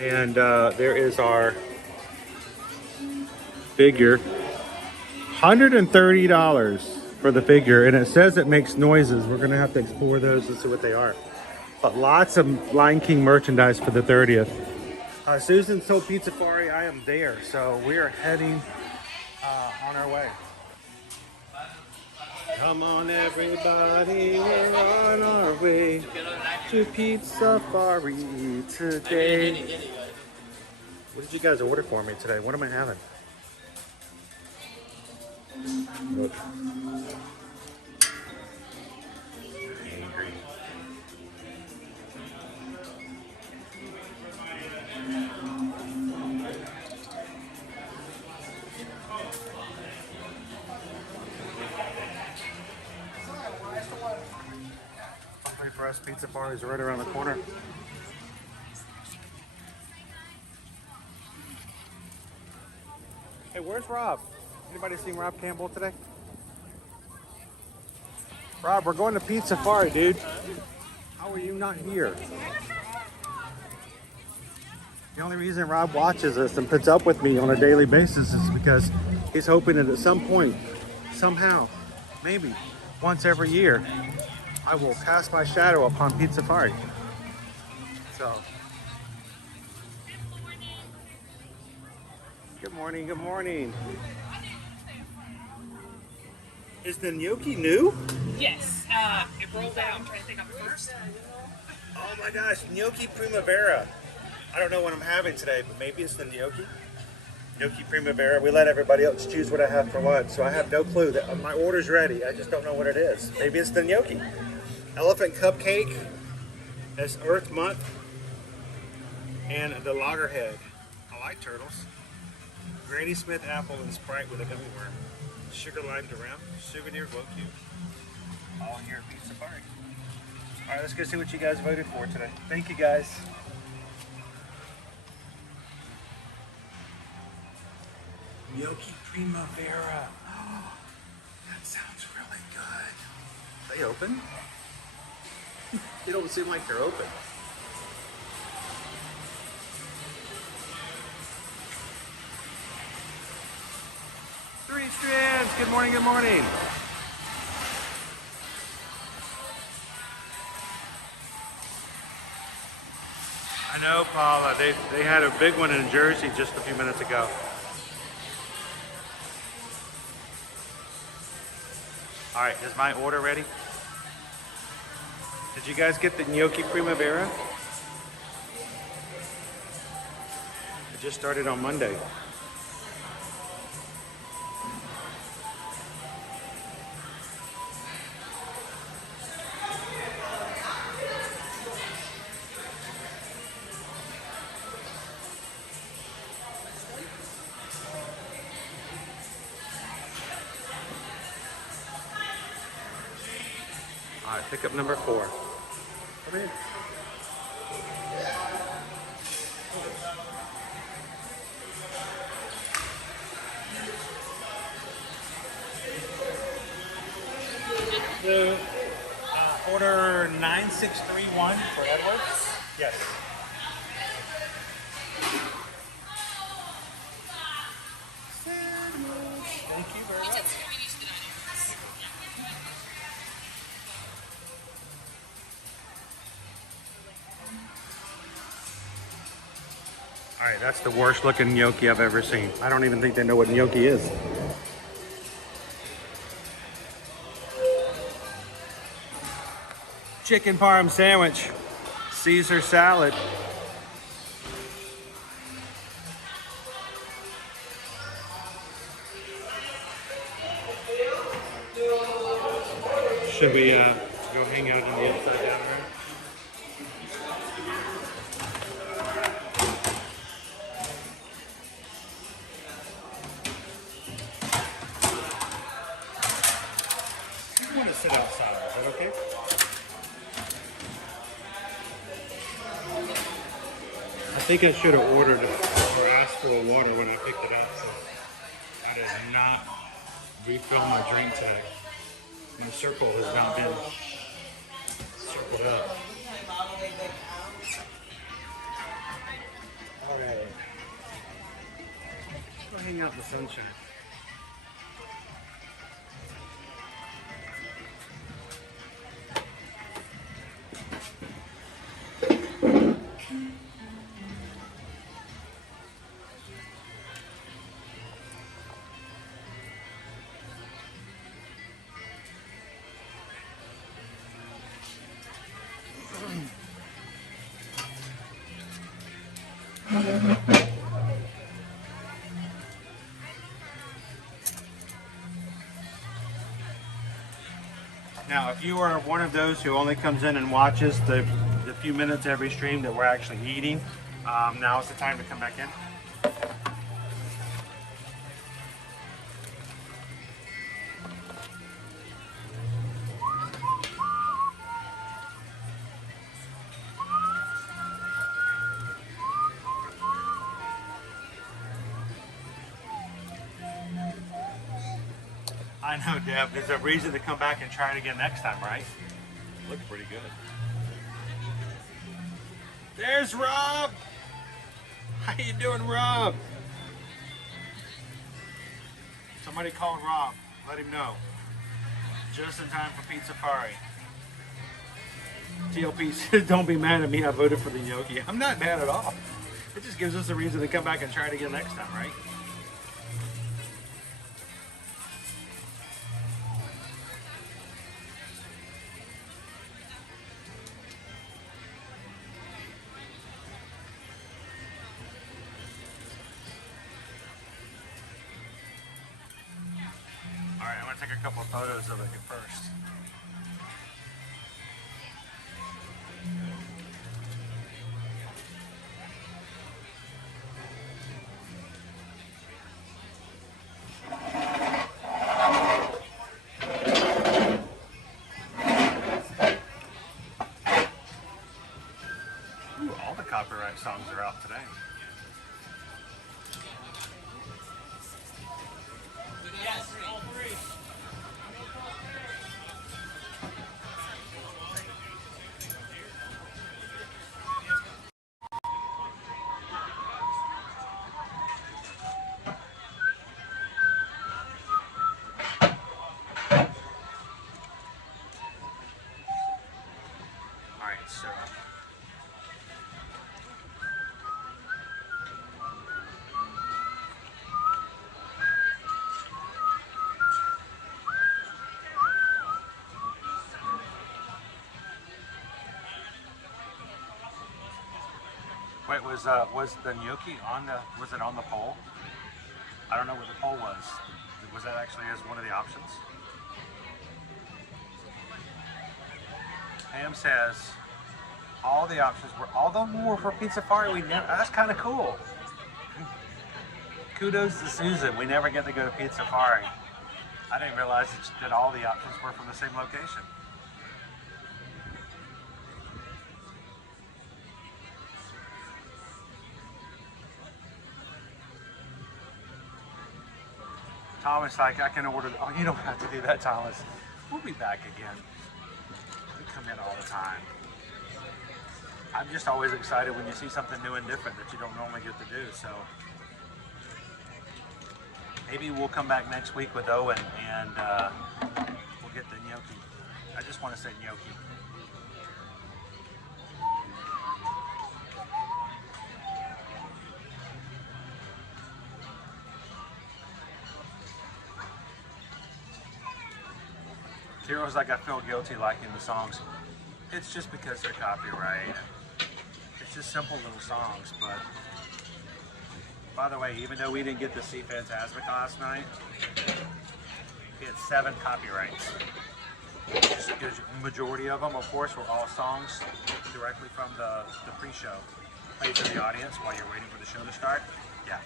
And there is our figure. $130 for the figure, and it says it makes noises. We're gonna have to explore those and see what they are. But lots of Lion King merchandise for the 30th. Susan told Pizzafari I am there, so we are heading on our way. Come on, everybody, we're on our way to Pizzafari today. What did you guys order for me today? What am I having? Look. Angry. Hungry for us. Pizzafari is right around the corner. Hey, where's Rob? Anybody seen Rob Campbell today? Rob, we're going to Pizzafari, dude. How are you not here? The only reason Rob watches us and puts up with me on a daily basis is because he's hoping that at some point, somehow, maybe once every year, I will cast my shadow upon Pizzafari. So, good morning, good morning. Is the gnocchi new? Yes, it rolled out. I'm trying to think of it first. Oh my gosh, gnocchi primavera. I don't know what I'm having today, but maybe it's the gnocchi. Gnocchi primavera. We let everybody else choose what I have for lunch, so I have no clue. That my order's ready. I just don't know what it is. Maybe it's the gnocchi. Elephant cupcake. That's Earth Month. And the loggerhead. I like turtles. Granny Smith apple and Sprite with a gummy worm. Sugar lime dram. Souvenir glow cube. All here at Pizzafari. All right, let's go see what you guys voted for today. Thank you, guys. Gnocchi primavera. Oh, that sounds really good. Are they open? They don't seem like they're open. Three Strands. Good morning. Good morning. I know, Paula. They had a big one in Jersey just a few minutes ago. All right, is my order ready? Did you guys get the gnocchi primavera? It just started on Monday. All right, pickup number 4. Come in. So, order 9631 for Edwards. Yes. Thank you very much. All right, that's the worst looking gnocchi I've ever seen. I don't even think they know what gnocchi is. Chicken parm sandwich, Caesar salad. Should we go hang out on the inside down there? I want to sit outside. Is that okay? I think I should have ordered or asked for water when I picked it up. So I did not refill my drink today. My circle has not been circled up. All right. Let's go hang out in the sunshine. Now, if you are one of those who only comes in and watches the few minutes every stream that we're actually eating, now is the time to come back in. I know, Deb. There's a reason to come back and try it again next time, right? Looks pretty good. There's Rob! How you doing, Rob? Somebody call Rob. Let him know. Just in time for Pizzafari. TLP said, don't be mad at me. I voted for the gnocchi. I'm not mad at all. It just gives us a reason to come back and try it again next time, right? Alright, I'm going to take a couple of photos of it here first. Ooh, all the copyright songs are out today. Yes, all three. Alright, so wait, was the gnocchi on the, was it on the poll? I don't know what the poll was. Was that actually as one of the options? Pam says all the options were, all the more for Pizzafari. We never, that's kind of cool. Kudos to Susan. We never get to go to Pizzafari. I didn't realize that all the options were from the same location. Thomas, like, I can order, oh, you don't have to do that, Thomas. we'll be back again. We come in all the time. I'm just always excited when you see something new and different that you don't normally get to do. So maybe we'll come back next week with Owen and we'll get the gnocchi. I just want to say gnocchi. Heroes like I feel guilty liking the songs. It's just because they're copyright. It's just simple little songs, but by the way, even though we didn't get to see Fantasmic last night, we had 7 copyrights. Just a good majority of them, of course, were all songs directly from the pre-show. Played to the audience while you're waiting for the show to start. Yeah.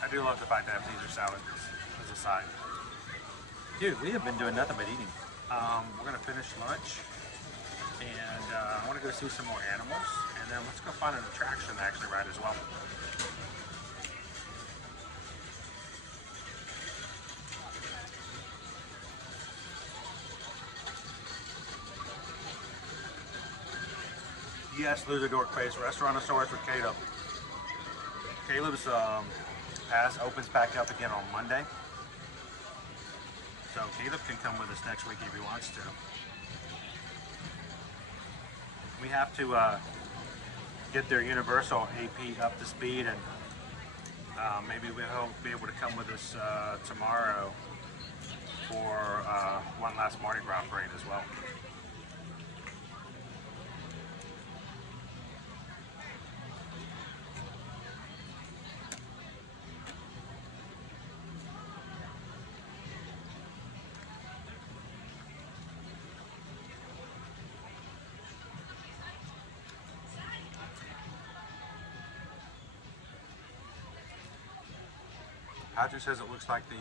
I do love the fact that I have Caesar salad as a side. Dude, we have been doing nothing but eating. We're gonna finish lunch, and I want to go see some more animals, and then let's go find an attraction to actually ride as well. Yes, Loser Dork Face, Restaurantosaurus with Caleb. Caleb's pass opens back up again on Monday. So Caleb can come with us next week if he wants to. We have to get their Universal AP up to speed, and maybe we'll be able to come with us tomorrow for one last Mardi Gras parade as well. Patrick says it looks like the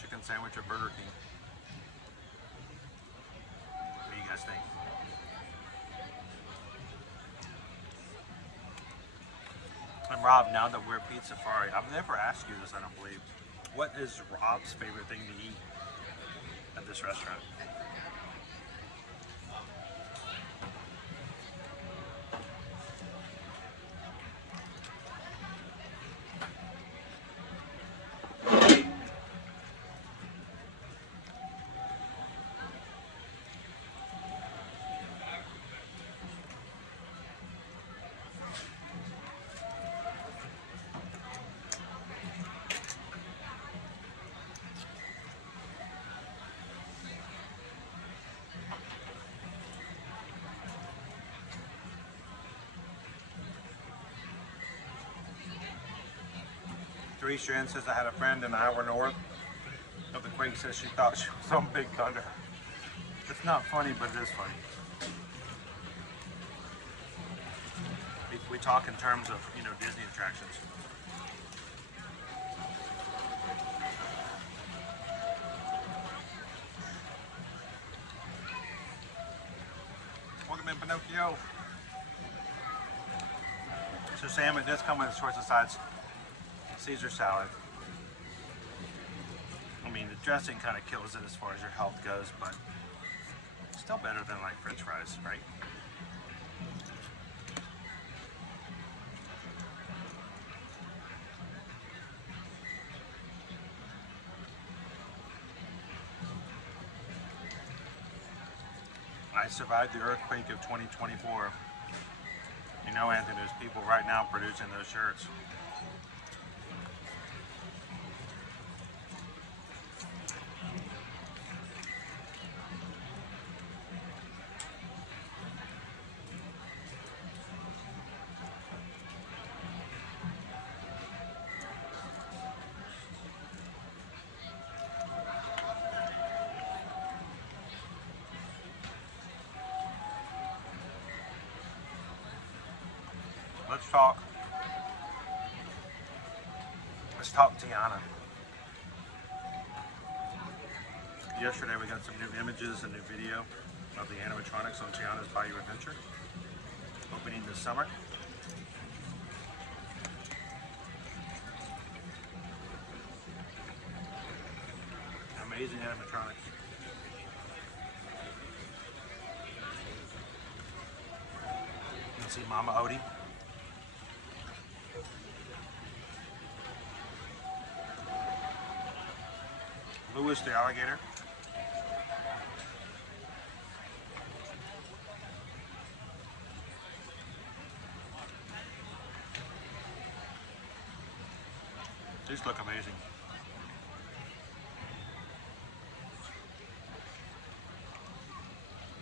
chicken sandwich at Burger King. What do you guys think? And Rob, now that we're at Pizzafari, I've never asked you this, I don't believe. What is Rob's favorite thing to eat at this restaurant? Three Strand says I had a friend an hour north of the quake, says she thought she was on Big Thunder. It's not funny, but it is funny. If we talk in terms of, you know, Disney attractions. Welcome in, Pinocchio. So Sam, it does come with a choice of sides. Caesar salad. I mean, the dressing kind of kills it as far as your health goes, but still better than like French fries, right? I survived the earthquake of 2024. You know, Anthony, there's people right now producing those shirts. Let's talk Tiana. Yesterday we got some new images and new video of the animatronics on Tiana's Bayou Adventure. opening this summer. Amazing animatronics. You can see Mama Odie. Lewis the alligator. These look amazing.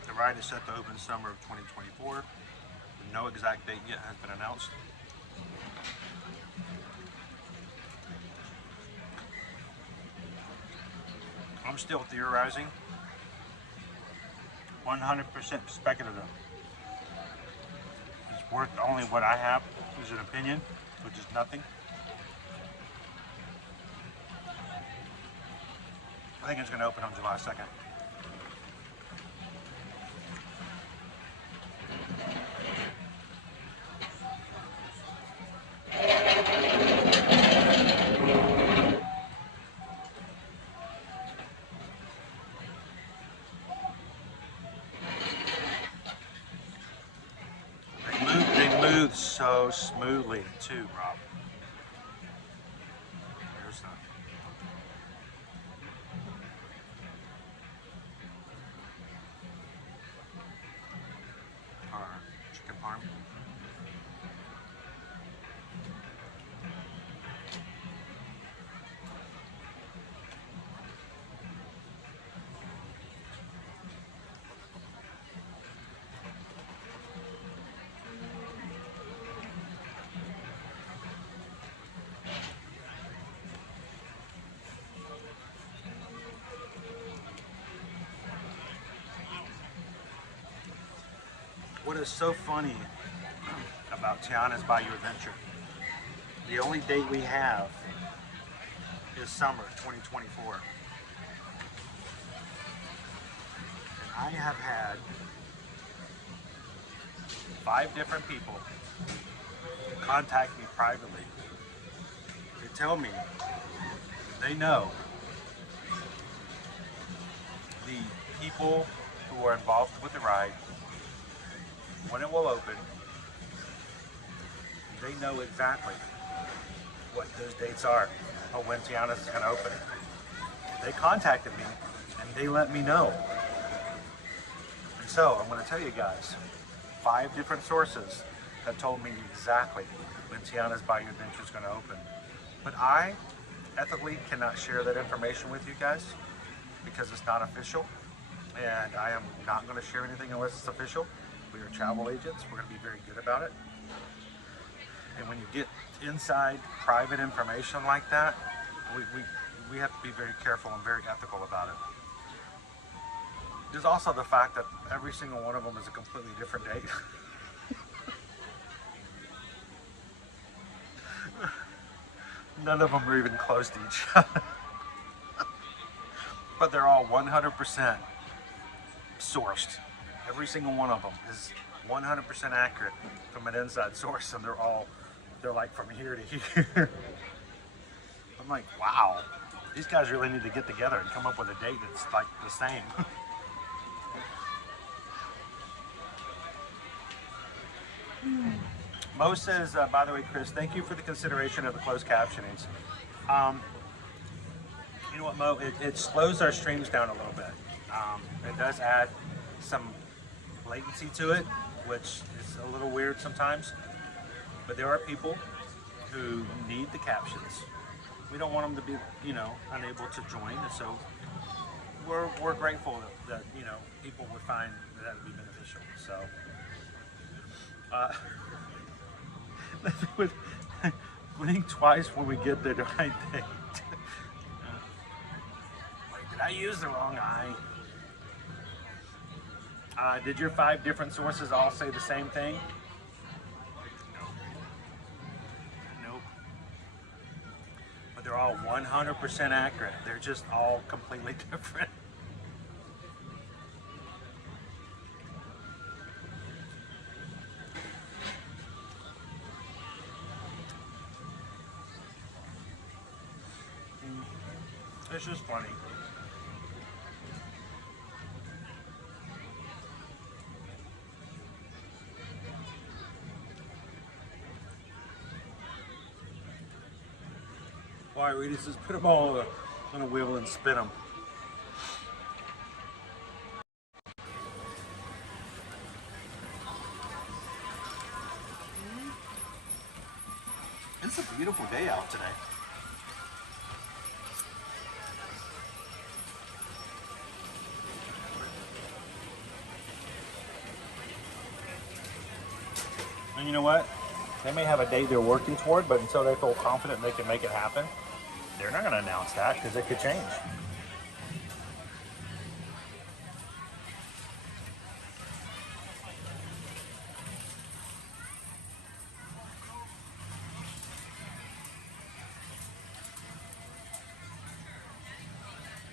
The ride is set to open summer of 2024. No exact date yet has been announced. I'm still theorizing. 100% speculative. It's worth only what I have is an opinion, which is nothing. I think it's going to open on July 2nd. They move so smoothly too, Rob. Here's the chicken parm. What is so funny about Tiana's Bayou Adventure, the only date we have is summer 2024. And I have had 5 different people contact me privately to tell me they know the people who are involved with the ride, when it will open. They know exactly what those dates are or when Tiana's is going to open. They contacted me and they let me know. And so I'm going to tell you guys, 5 different sources have told me exactly when Tiana's Bayou Adventure is going to open. But I ethically cannot share that information with you guys because it's not official, and I am not going to share anything unless it's official. We are travel agents. We're going to be very good about it. And when you get inside private information like that, we have to be very careful and very ethical about it. There's also the fact that every single one of them is a completely different date. None of them are even close to each other. But they're all 100% sourced. Every single one of them is 100% accurate from an inside source, and they're like from here to here. I'm like, wow, these guys really need to get together and come up with a date that's like the same. Mo says, by the way, Chris, thank you for the consideration of the closed captionings. You know what, Mo, it slows our streams down a little bit. It does add some latency to it, which is a little weird sometimes, but there are people who need the captions. We don't want them to be, unable to join, and so we're grateful that people would find that would be beneficial. So blink twice when we get the right date. Wait, did I use the wrong eye? Did your 5 different sources all say the same thing? Nope. But they're all 100% accurate. They're just all completely different. This is funny. All right, we just put them all on a wheel and spin them. It's a beautiful day out today. And you know what? They may have a date they're working toward, but until they feel confident they can make it happen, they're not going to announce that because it could change.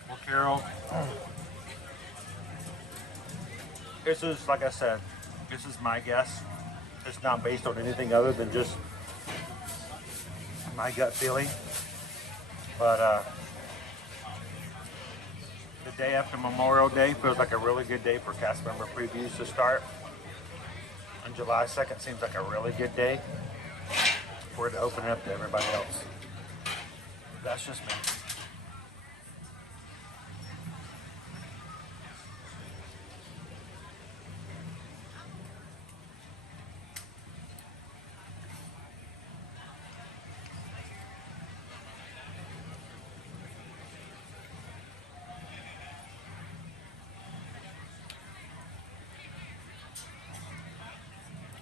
Well, Carol, this is, like I said, this is my guess. It's not based on anything other than just my gut feeling. But the day after Memorial Day feels like a really good day for cast member previews to start. And July 2nd seems like a really good day for it to open it up to everybody else. That's just me.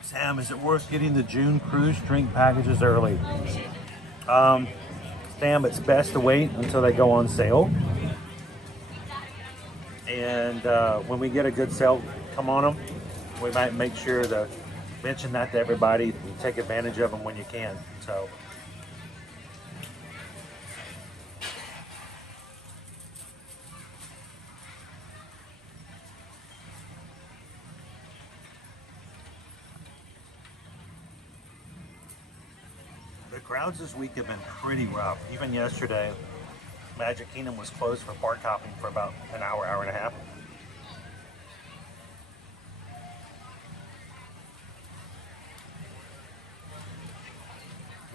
Sam, is it worth getting the June cruise drink packages early? Sam, it's best to wait until they go on sale. And when we get a good sale come on them, we might make sure to mention that to everybody and take advantage of them when you can. So. The crowds this week have been pretty rough. Even yesterday, Magic Kingdom was closed for park hopping for about an hour, hour and a half.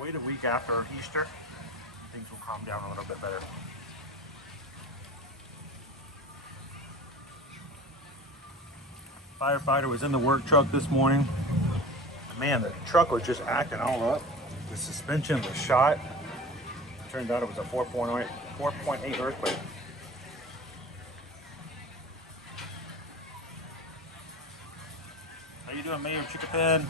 Wait a week after Easter, things will calm down a little bit better. Firefighter was in the work truck this morning. And man, the truck was just acting all up. The suspension was shot. It turned out it was a 4.8 earthquake. How you doing, Mayor Chickapin?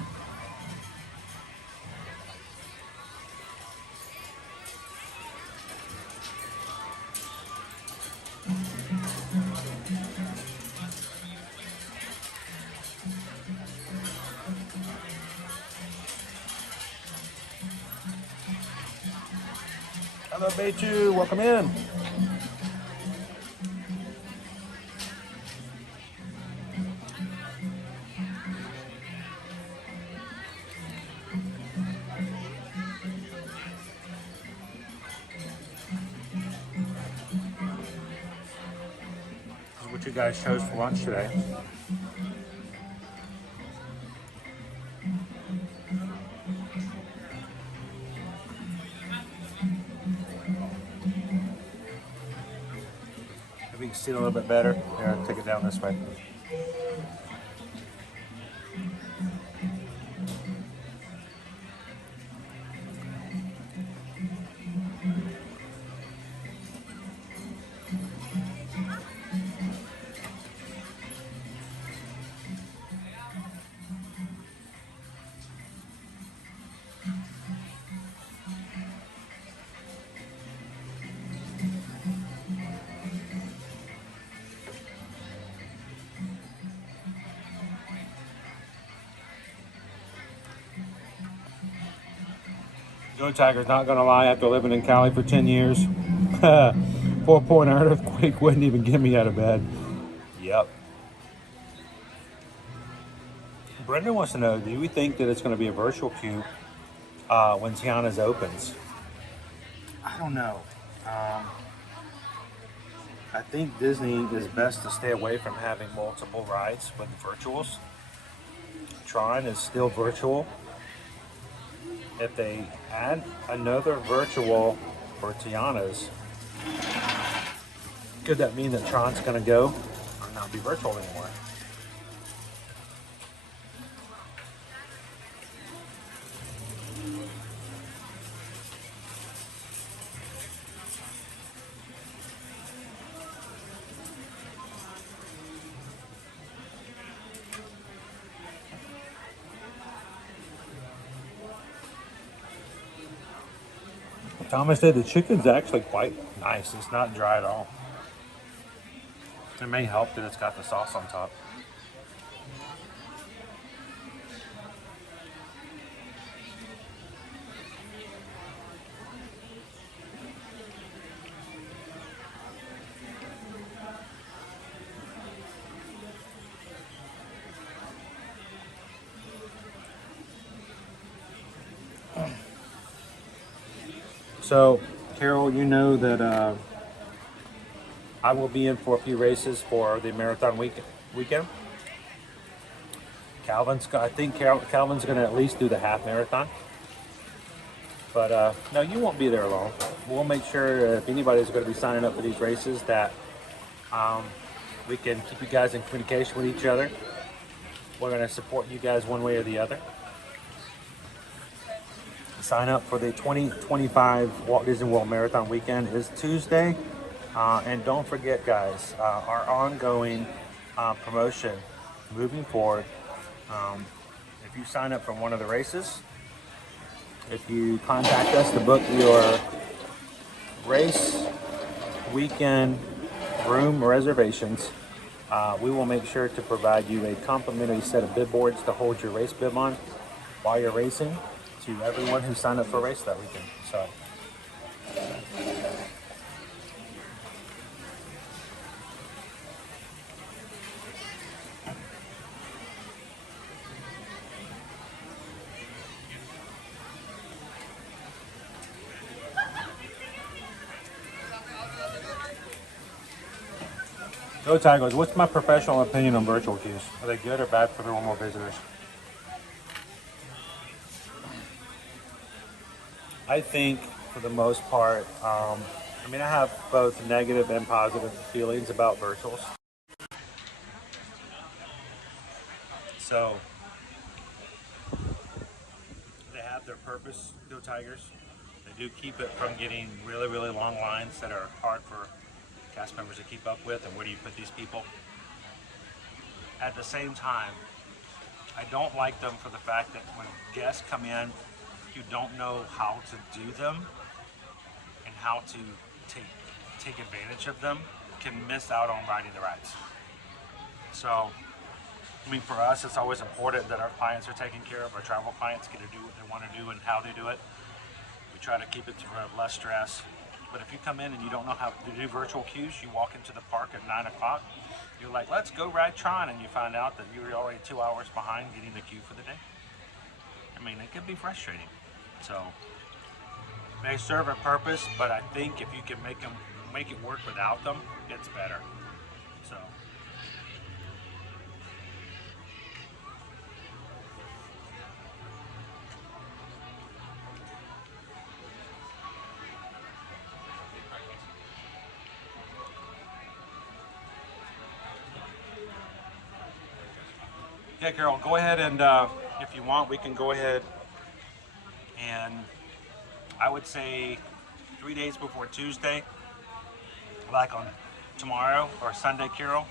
Hello, Beichu. Welcome in. This is what you guys chose for lunch today. Maybe you can see it a little bit better. Here, take it down this way. Joe Tiger's not gonna lie, after living in Cali for 10 years, 4.0 earthquake wouldn't even get me out of bed. Yep. Brendan wants to know, do we think that it's gonna be a virtual queue when Tiana's opens? I don't know. I think Disney is best to stay away from having multiple rides with virtuals. Tron is still virtual. If they add another virtual for Tiana's, could that mean that Tron's going to go or not be virtual anymore? Thomas said the chicken's actually quite nice. It's not dry at all. It may help that it's got the sauce on top. So, Carol, you know that I will be in for a few races for the marathon weekend. I think Calvin's going to at least do the half marathon. But no, you won't be there alone. We'll make sure if anybody's going to be signing up for these races that we can keep you guys in communication with each other. We're going to support you guys one way or the other. Sign up for the 2025 Walt Disney World Marathon Weekend is Tuesday. And don't forget, guys, our ongoing promotion moving forward. If you sign up for one of the races, if you contact us to book your race weekend room reservations, we will make sure to provide you a complimentary set of bib boards to hold your race bib on while you're racing to everyone who signed up for a race that weekend. So. Go Tigers, what's my professional opinion on virtual queues? Are they good or bad for the normal visitors? I think for the most part, I have both negative and positive feelings about virtuals. So, they have their purpose, Go Tigers. They do keep it from getting really, really long lines that are hard for cast members to keep up with, and where do you put these people? At the same time, I don't like them for the fact that when guests come in, you don't know how to do them and how to take advantage of them, can miss out on riding the rides. So, for us, it's always important that our clients are taken care of, our travel clients get to do what they want to do and how they do it. We try to keep it to less stress. But if you come in and you don't know how to do virtual queues, you walk into the park at 9 o'clock, you're like, let's go ride Tron, and you find out that you're already 2 hours behind getting the queue for the day. It can be frustrating. So, they serve a purpose, but I think if you can make it work without them, it's better. So. Yeah, Carol, go ahead and if you want, we can go ahead and I would say 3 days before Tuesday, like on tomorrow or Sunday, Carol.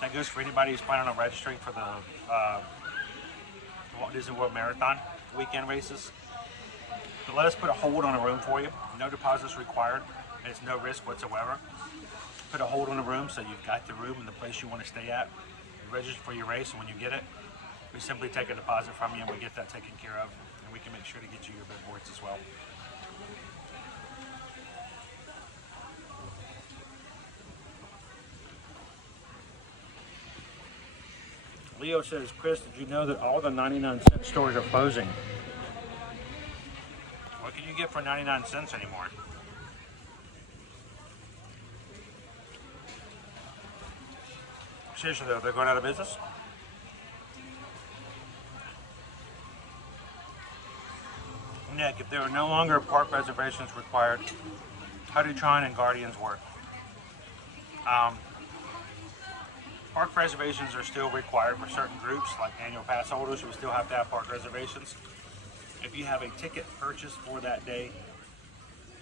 That goes for anybody who's planning on registering for the Walt Disney World Marathon weekend races. But let us put a hold on a room for you. No deposits required. It's no risk whatsoever. Put a hold on a room so you've got the room and the place you want to stay at. Register for your race, and when you get it, we simply take a deposit from you and we get that taken care of, and we can make sure to get you your bib boards as well. Leo says, Chris, did you know that all the 99-cent stores are closing? What can you get for 99 cents anymore? Seriously though, they're going out of business. Nick, if there are no longer park reservations required, how do Tron and Guardians work? Park reservations are still required for certain groups, like annual pass holders who still have to have park reservations. If you have a ticket purchased for that day,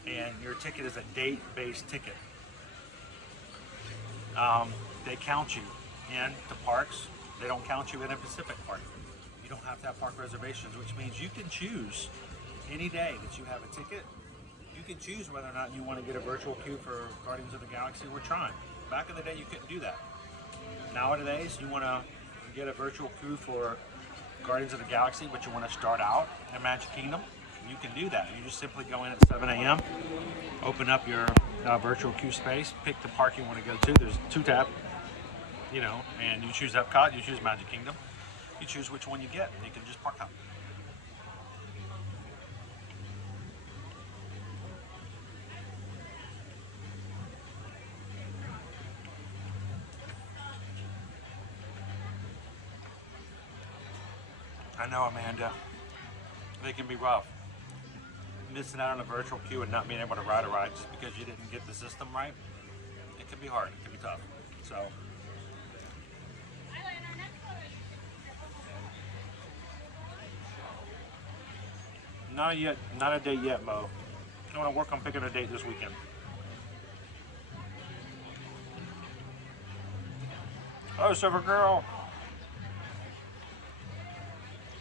and your ticket is a date-based ticket, they count you in the parks. They don't count you in a Pacific Park. You don't have to have park reservations, which means you can choose any day that you have a ticket. You can choose whether or not you want to get a virtual queue for Guardians of the Galaxy or Tron. Back in the day, you couldn't do that. Nowadays, you want to get a virtual queue for Guardians of the Galaxy, but you want to start out in Magic Kingdom, you can do that. You just simply go in at 7 a.m., open up your virtual queue space, pick the park you want to go to. There's 2 tab, you know, and you choose Epcot, you choose Magic Kingdom. You choose which one you get, and you can just park hop. I know, Amanda, they can be rough. Missing out on a virtual queue and not being able to ride a ride just because you didn't get the system right, it can be hard, it can be tough. So, not yet, not a date yet, Mo. I want to work on picking a date this weekend. Oh, Silver Girl.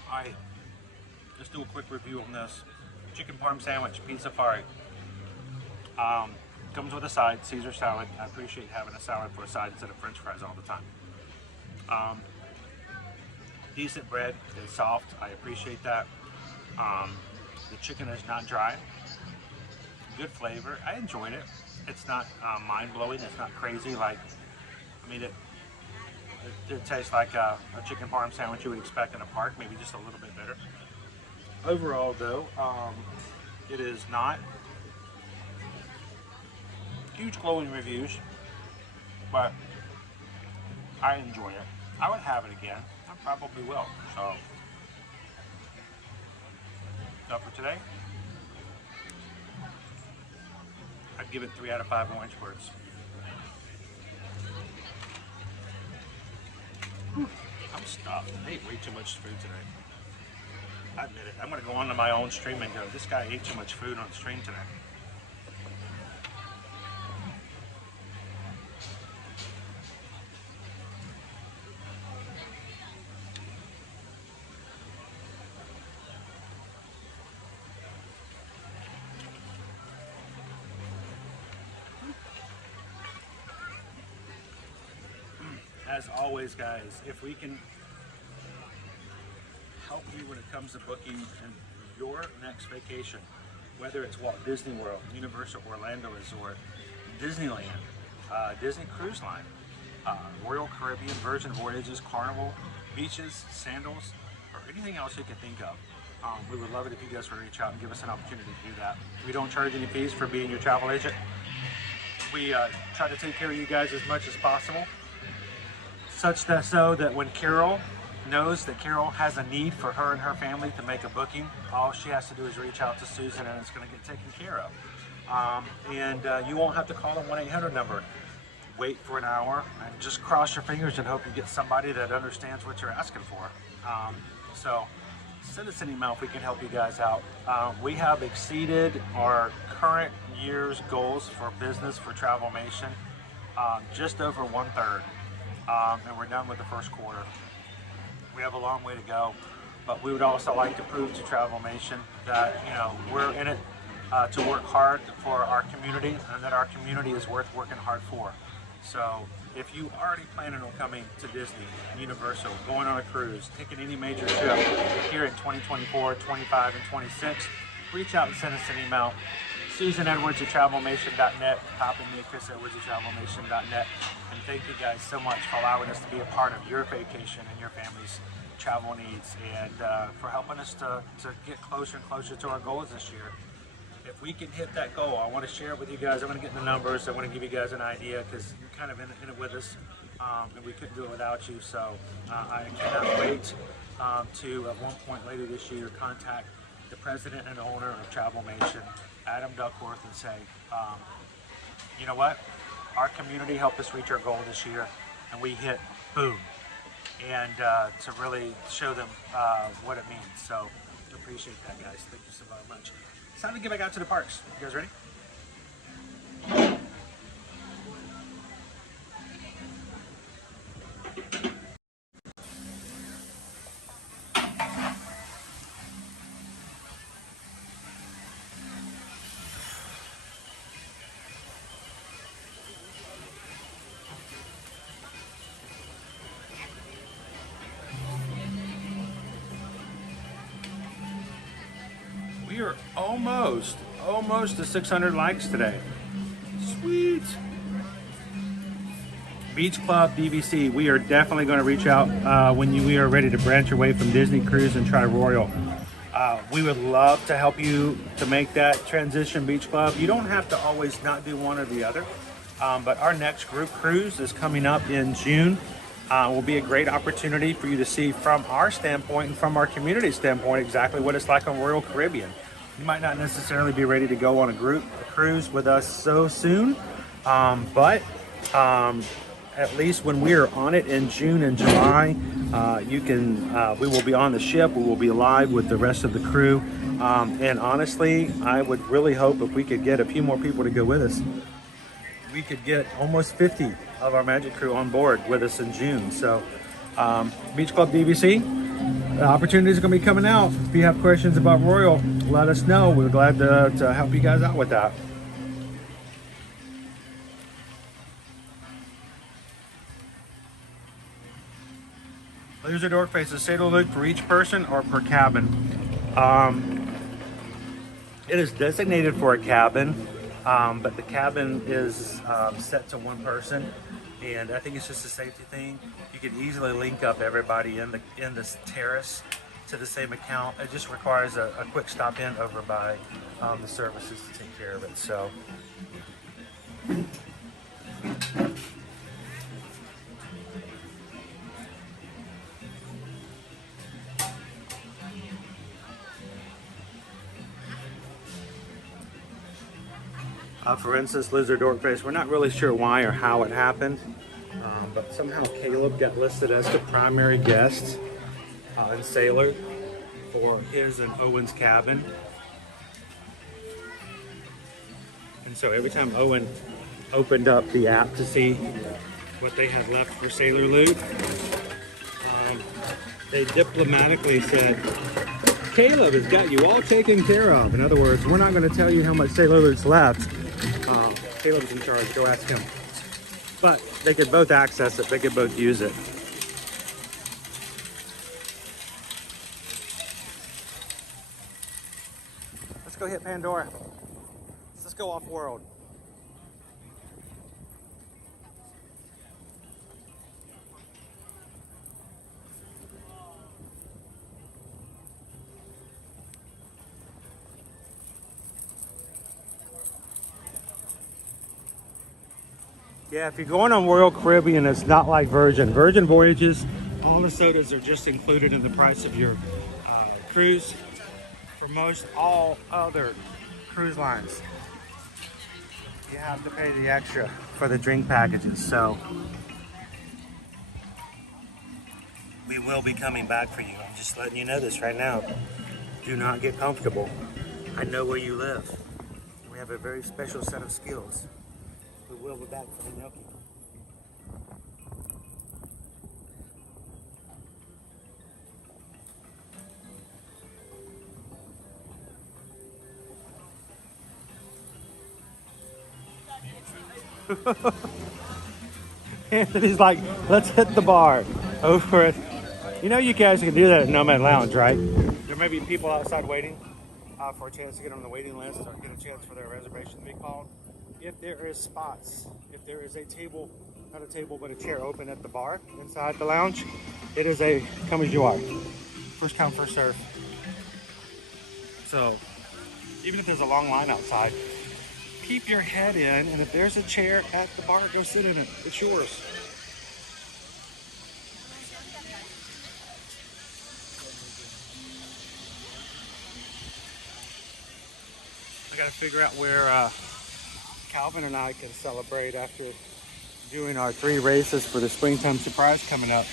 Alright, let's do a quick review on this. Chicken parm sandwich, Pizzafari. Comes with a side, Caesar salad. I appreciate having a salad for a side instead of French fries all the time. Decent bread, it's soft. I appreciate that. The chicken is not dry. Good flavor. I enjoyed it. It's not mind-blowing. It's not crazy. Like, I mean, it tastes like a chicken parm sandwich you would expect in a park, maybe just a little bit better. Overall, though, it is not huge glowing reviews, but I enjoy it. I would have it again. I probably will. So, now for today, I'd give it 3 out of 5 orange birds. I'm stuffed. I ate way too much food today. I admit it. I'm going to go onto my own stream and go, this guy ate too much food on stream today. As always, guys, if we can help you when it comes to booking your next vacation, whether it's Walt Disney World, Universal Orlando Resort, Disneyland, Disney Cruise Line, Royal Caribbean, Virgin Voyages, Carnival, beaches, sandals, or anything else you can think of, we would love it if you guys would reach out and give us an opportunity to do that. We don't charge any fees for being your travel agent. We try to take care of you guys as much as possible. Such that so that when Carol knows that Carol has a need for her and her family to make a booking, all she has to do is reach out to Susan and it's going to get taken care of. You won't have to call a 1-800 number. Wait for an hour and just cross your fingers and hope you get somebody that understands what you're asking for. So send us an email if we can help you guys out. We have exceeded our current year's goals for business for Travelmation, just over 1/3. And we're done with the first quarter. We have a long way to go, but we would also like to prove to Travelmation that, you know, we're in it to work hard for our community and that our community is worth working hard for. So if you already planning on coming to Disney, Universal, going on a cruise, taking any major trip here in 2024, 25, and 26, reach out and send us an email. susanedwards@travelmation.net, copy me at chrisedwards@travelmation.net. And thank you guys so much for allowing us to be a part of your vacation and your family's travel needs, and for helping us to get closer and closer to our goals this year. If we can hit that goal, I want to share it with you guys. I want to get the numbers. I want to give you guys an idea because you're kind of in it with us. and we couldn't do it without you. So I cannot wait to, at one point later this year, contact the president and owner of Travelmation, Adam Duckworth, and say, you know what? Our community helped us reach our goal this year, and we hit boom. And to really show them what it means. So appreciate that, guys. Thank you so very much. It's time to get back out to the parks. You guys ready? We are almost to 600 likes today. Sweet. Beach Club DVC, we are definitely going to reach out when we are ready to branch away from Disney Cruise and try Royal. We would love to help you to make that transition, Beach Club. You don't have to always not do one or the other, but our next group cruise is coming up in June. Will be a great opportunity for you to see from our standpoint and from our community standpoint exactly what it's like on Royal Caribbean. You might not necessarily be ready to go on a cruise with us so soon, but at least when we are on it in June and July, we will be on the ship, we will be live with the rest of the crew, and honestly, I would really hope if we could get a few more people to go with us. We could get almost 50 of our Magic crew on board with us in June. So Beach Club DVC, the opportunities are going to be coming out. If you have questions about Royal, let us know. We're glad to help you guys out with that. Loser Dork Faces, Sailor Loop for each person or per cabin? It is designated for a cabin. But the cabin is set to one person, and I think it's just a safety thing. You can easily link up everybody in this terrace to the same account. It just requires a quick stop in over by the services to take care of it. So. For instance, Lizard Dorkface, we're not really sure why or how it happened, but somehow Caleb got listed as the primary guest and sailor for his and Owen's cabin. And so every time Owen opened up the app to see what they had left for Sailor Loot, they diplomatically said, Caleb has got you all taken care of. In other words, we're not going to tell you how much Sailor Loot's left. Caleb's in charge, go ask him. But they could both access it, they could both use it. Let's go hit Pandora. Let's go off world. Yeah, if you're going on Royal Caribbean, it's not like Virgin. Virgin voyages, all the sodas are just included in the price of your cruise. For most all other cruise lines, you have to pay the extra for the drink packages. So we will be coming back for you. I'm just letting you know this right now. Do not get comfortable. I know where you live. We have a very special set of skills. We will be back for the gnocchi. Anthony's like, let's hit the bar over it. You know you guys can do that at Nomad Lounge, right? There may be people outside waiting for a chance to get on the waiting list or get a chance for their reservation to be called. If there is spots, if there is a table, not a table, but a chair open at the bar inside the lounge, it is a come as you are. First come, first serve. So even if there's a long line outside, keep your head in, and if there's a chair at the bar, go sit in it. It's yours. Got to figure out where Calvin and I can celebrate after doing our 3 races for the springtime surprise coming up.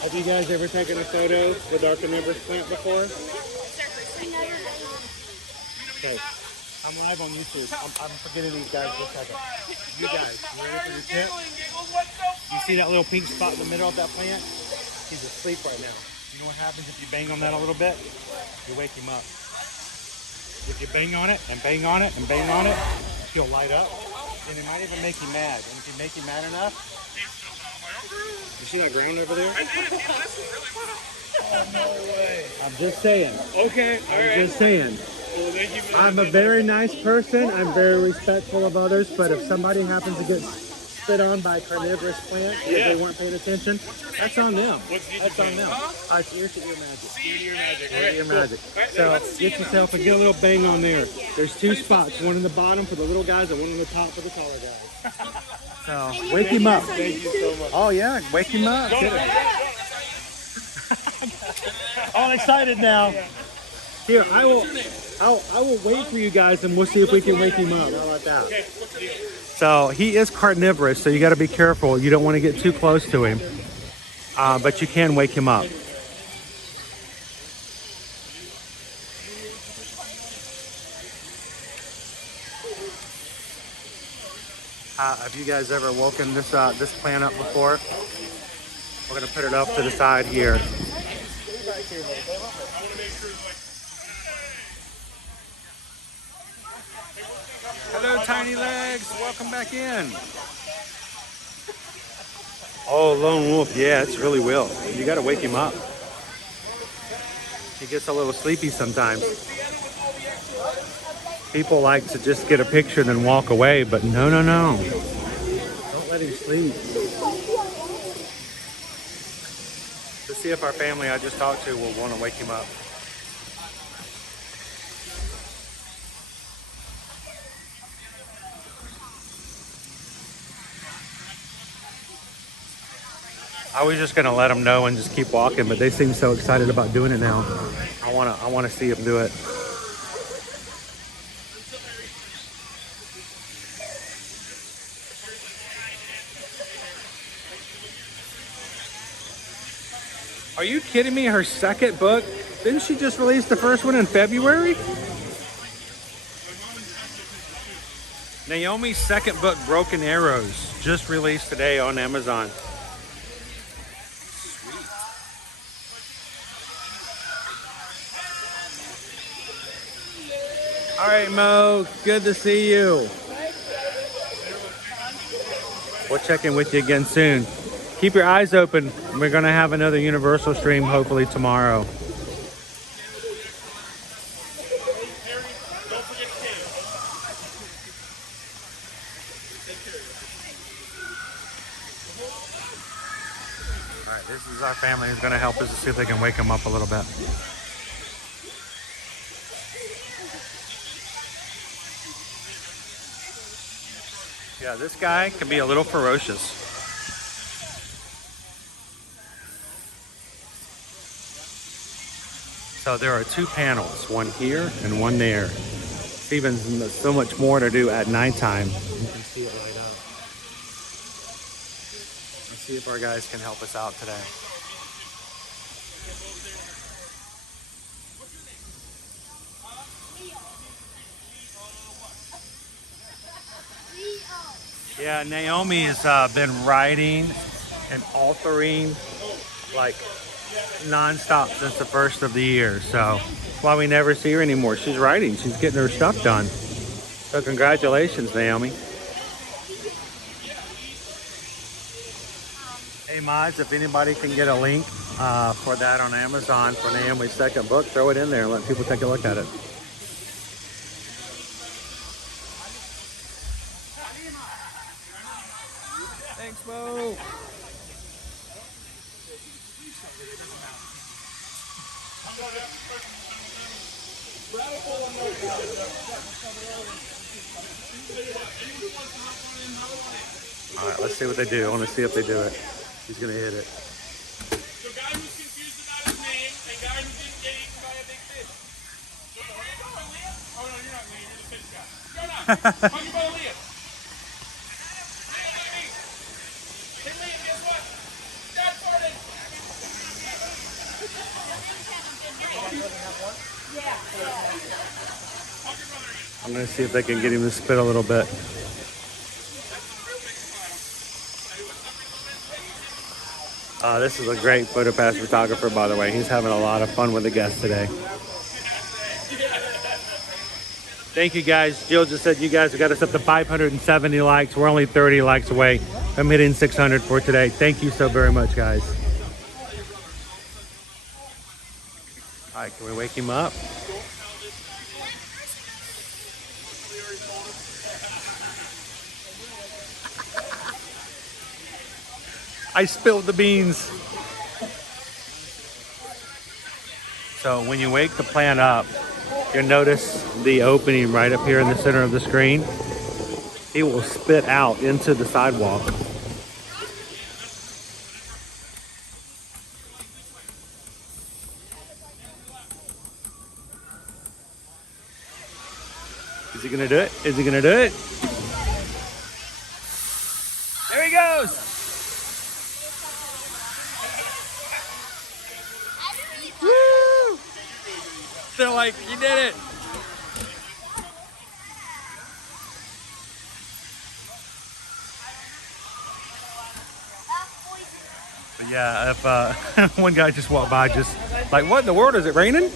Have you guys ever taken a photo with our carnivorous plant before? Okay, I'm live on YouTube. I'm forgetting these guys for a second. You guys, you ready for your tip? You see that little pink spot in the middle of that plant? He's asleep right now. You know what happens if you bang on that a little bit? You wake him up. If you bang on it and bang on it and bang on it, he'll light up. And it might even make him mad. And if you make him mad enough, you see that ground over there? I did. He listened really well. Oh, no way. I'm just saying. Okay, all right. I'm just saying. Well, thank you for I'm a very nice person. I'm very respectful of others. But if somebody happens to get spit on by a carnivorous plant because they weren't paying attention, that's on them. That's on them. It's ear to ear magic. Ear to ear magic. Ear to ear magic. So get yourself and get a little bang on there. There's 2 spots, one in the bottom for the little guys and one on the top for the taller guys. So wake him up. Thank you so much. Oh yeah, wake him up. All excited now. Here, I will wait for you guys and we'll see if we can wake him up. How about that? So he is carnivorous, so you got to be careful. You don't want to get too close to him, but you can wake him up. Have you guys ever woken this plant up before? We're gonna put it up to the side here. Hello, tiny legs. Welcome back in. Oh, lone wolf. Yeah, it's really Will. You gotta wake him up. He gets a little sleepy sometimes. People like to just get a picture then walk away, but no. Don't let him sleep. Let's see if our family I just talked to will want to wake him up. I was just gonna let them know and just keep walking, but they seem so excited about doing it now. I wanna see them do it. Are you kidding me? Her second book? Didn't she just release the first one in February? Naomi's second book, Broken Arrows, just released today on Amazon. Sweet. All right, Mo, good to see you. We'll check in with you again soon. Keep your eyes open. We're going to have another Universal stream hopefully tomorrow. All right, this is our family who's going to help us to see if they can wake them up a little bit. Yeah, this guy can be a little ferocious. So there are 2 panels, one here and one there. It's even so much more to do at nighttime. You can see it light up. Let's see if our guys can help us out today. Yeah, Naomi has been writing and authoring like non-stop since the first of the year, so that's why we never see her anymore. She's writing, she's getting her stuff done. So congratulations, Naomi. Hey mods, if anybody can get a link for that on Amazon for Naomi's second book, throw it in there and let people take a look at it. Thanks, Mo. All right, let's see what they do. I want to see if they do it. He's going to hit it. So guy who's confused about his name and guy who didn't get eaten by a big fish. So where you going, Liam? Oh, no, you're not Liam. You're the fish guy. Jonah, talk about Liam. Hey, Liam, guess what? Dad farted. I'm going to see if they can get him to spit a little bit. This is a great PhotoPass photographer, by the way. He's having a lot of fun with the guests today. Thank you, guys. Jill just said you guys have got us up to 570 likes. We're only 30 likes away from hitting 600 for today. Thank you so very much, guys. All right, can we wake him up? I spilled the beans. So when you wake the plant up, you'll notice the opening right up here in the center of the screen. It will spit out into the sidewalk. Is he gonna do it? Is he gonna do it? There he goes! Woo! They're like, you did it! But yeah, if one guy just walked by, just like, what in the world? Is it raining?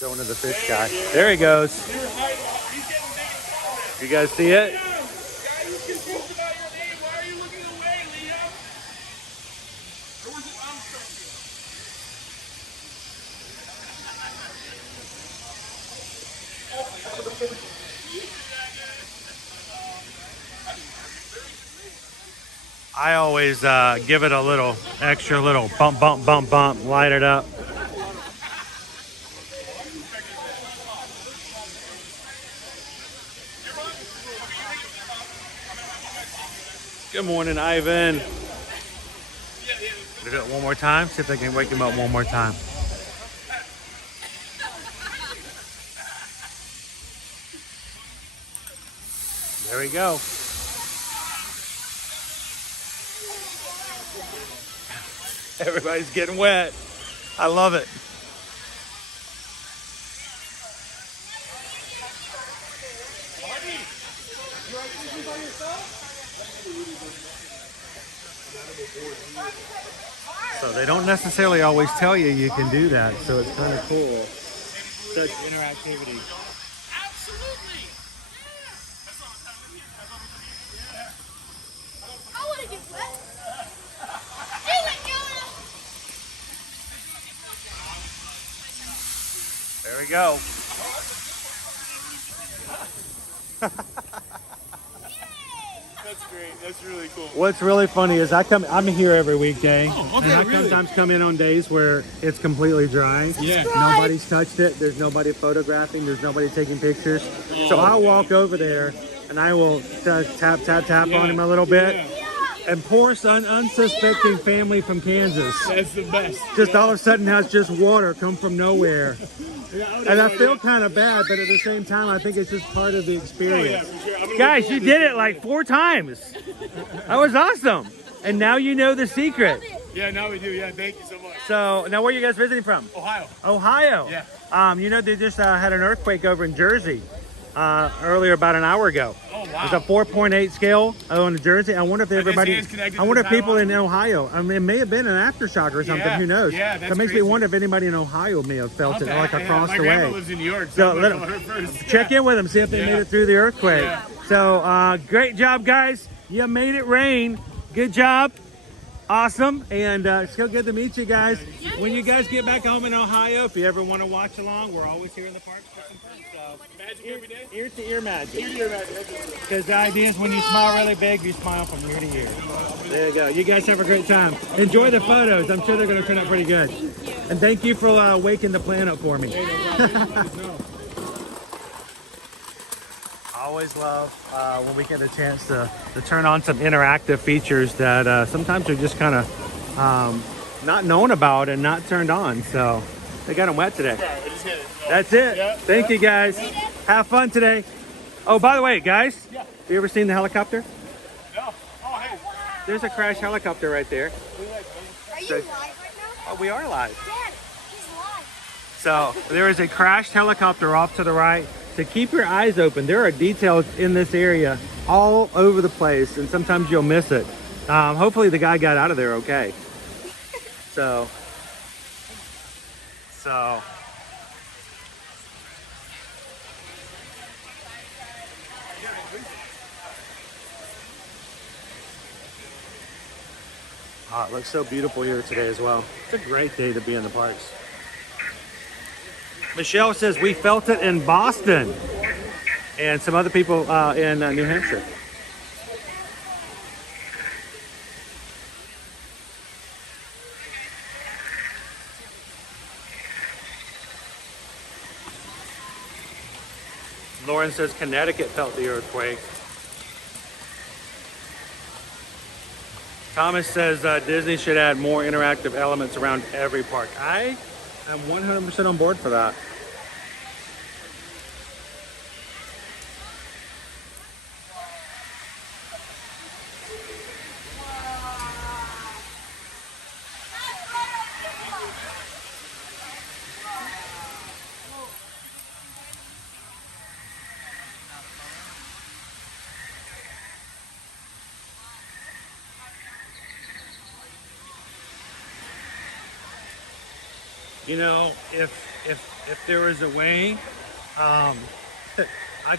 Going to the fish guy. There he goes. You guys see it? I always give it a little extra little bump, bump, bump, bump, light it up. Good morning, Ivan. Do it one more time. See if they can wake him up one more time. There we go. Everybody's getting wet. I love it. So they don't necessarily always tell you you can do that, so it's kind of cool. Such interactivity. Absolutely. I want to get wet. Do it, Jonah. There we go. That's great. That's really cool. What's really funny is I'm here every weekday. Oh, okay, and I really? sometimes come in on days where it's completely dry. Yeah. Nobody's touched it. There's nobody photographing. There's nobody taking pictures. So I'll walk over there and I will tap, tap, tap on him a little bit. Yeah. And poor unsuspecting family from Kansas That's the best. just all of a sudden has just water come from nowhere. And I feel kind of bad, but at the same time, I think it's just part of the experience. For sure. I'm gonna Guys, look you did it like 4 times. That was awesome. And now you know the secret. Yeah, now we do. Yeah, thank you so much. So now where are you guys visiting from? Ohio. Ohio. Yeah. You know, they just had an earthquake over in Jersey earlier about an hour ago. Oh, wow. It's a 4.8 scale on Jersey. I wonder if everybody, I wonder if people in Ohio, I mean, it may have been an aftershock or something. Yeah, Who knows? yeah, that's So it makes me crazy. wonder if anybody in Ohio may have felt it like across my the grandma way. lives in New York, So so let I'm gonna them call her first. check in with them, see if they Yeah. made it through the earthquake. Yeah. So great job, guys. You made it rain. Good job. Awesome, and it's so good to meet you guys. When you guys get back home in Ohio, if you ever want to watch along, we're always here in the parks for some fun. So, Magic every day? ear to ear magic. Ear to ear magic. Because the idea is when you smile really big, you smile from ear to ear. There you go. You guys have a great time. Enjoy the photos. I'm sure they're going to turn out pretty good. And thank you for waking the plan up for me. I always love when we get a chance to turn on some interactive features that sometimes are just kind of not known about and not turned on. So they got them wet today. That's it. Yep, Thank you guys. Have fun today. Oh, by the way, guys, have you ever seen the helicopter? No. Oh, hey. There's a crashed helicopter right there. Are you live right now? Oh, we are live. Dad, he's live. So there is a crashed helicopter off to the right. So keep your eyes open. There are details in this area all over the place, and sometimes you'll miss it. Hopefully the guy got out of there okay. So. Oh, it looks so beautiful here today as well. It's a great day to be in the parks. Michelle says we felt it in Boston, and some other people in New Hampshire. Lauren says Connecticut felt the earthquake. Thomas says Disney should add more interactive elements around every park. I am 100% on board for that. You know, if there was a way, I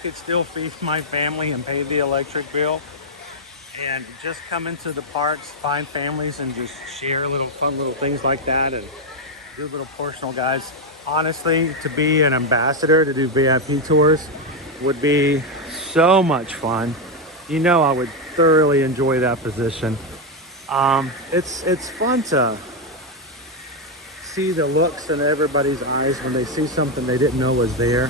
could still feed my family and pay the electric bill and just come into the parks, find families and just share little fun little things like that and do little personal guides. Honestly, to be an ambassador, to do VIP tours would be so much fun. You know, I would thoroughly enjoy that position. It's fun to see the looks in everybody's eyes when they see something they didn't know was there.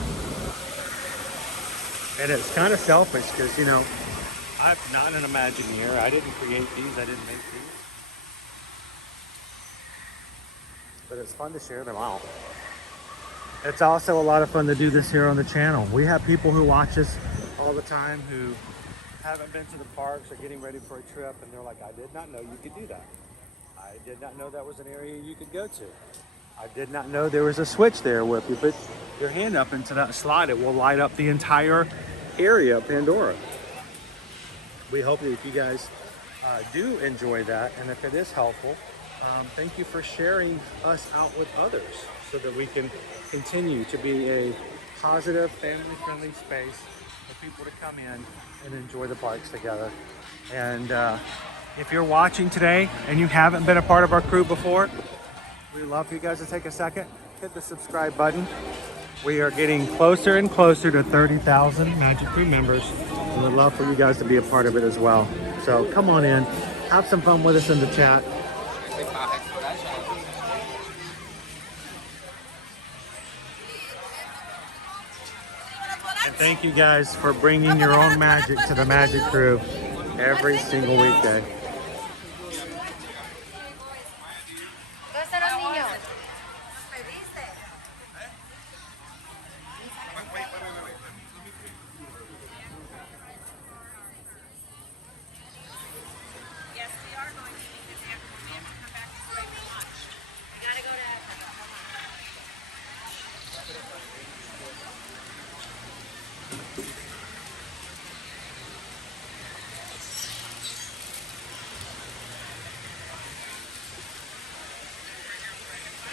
And it's kind of selfish because, you know, I'm not an Imagineer. I didn't create these. I didn't make these. But it's fun to share them out. It's also a lot of fun to do this here on the channel. We have people who watch us all the time who haven't been to the parks or getting ready for a trip, and they're like, I did not know you could do that. I did not know that was an area you could go to. I did not know there was a switch there where if you put your hand up into that slide, it will light up the entire area of Pandora. We hope that if you guys do enjoy that, and if it is helpful, thank you for sharing us out with others so that we can continue to be a positive, family-friendly space for people to come in and enjoy the parks together. And if you're watching today and you haven't been a part of our crew before, we'd love for you guys to take a second, hit the subscribe button. We are getting closer and closer to 30,000 Magic Crew members, and we'd love for you guys to be a part of it as well. So come on in, have some fun with us in the chat. And thank you guys for bringing your own magic to the Magic Crew every single weekday.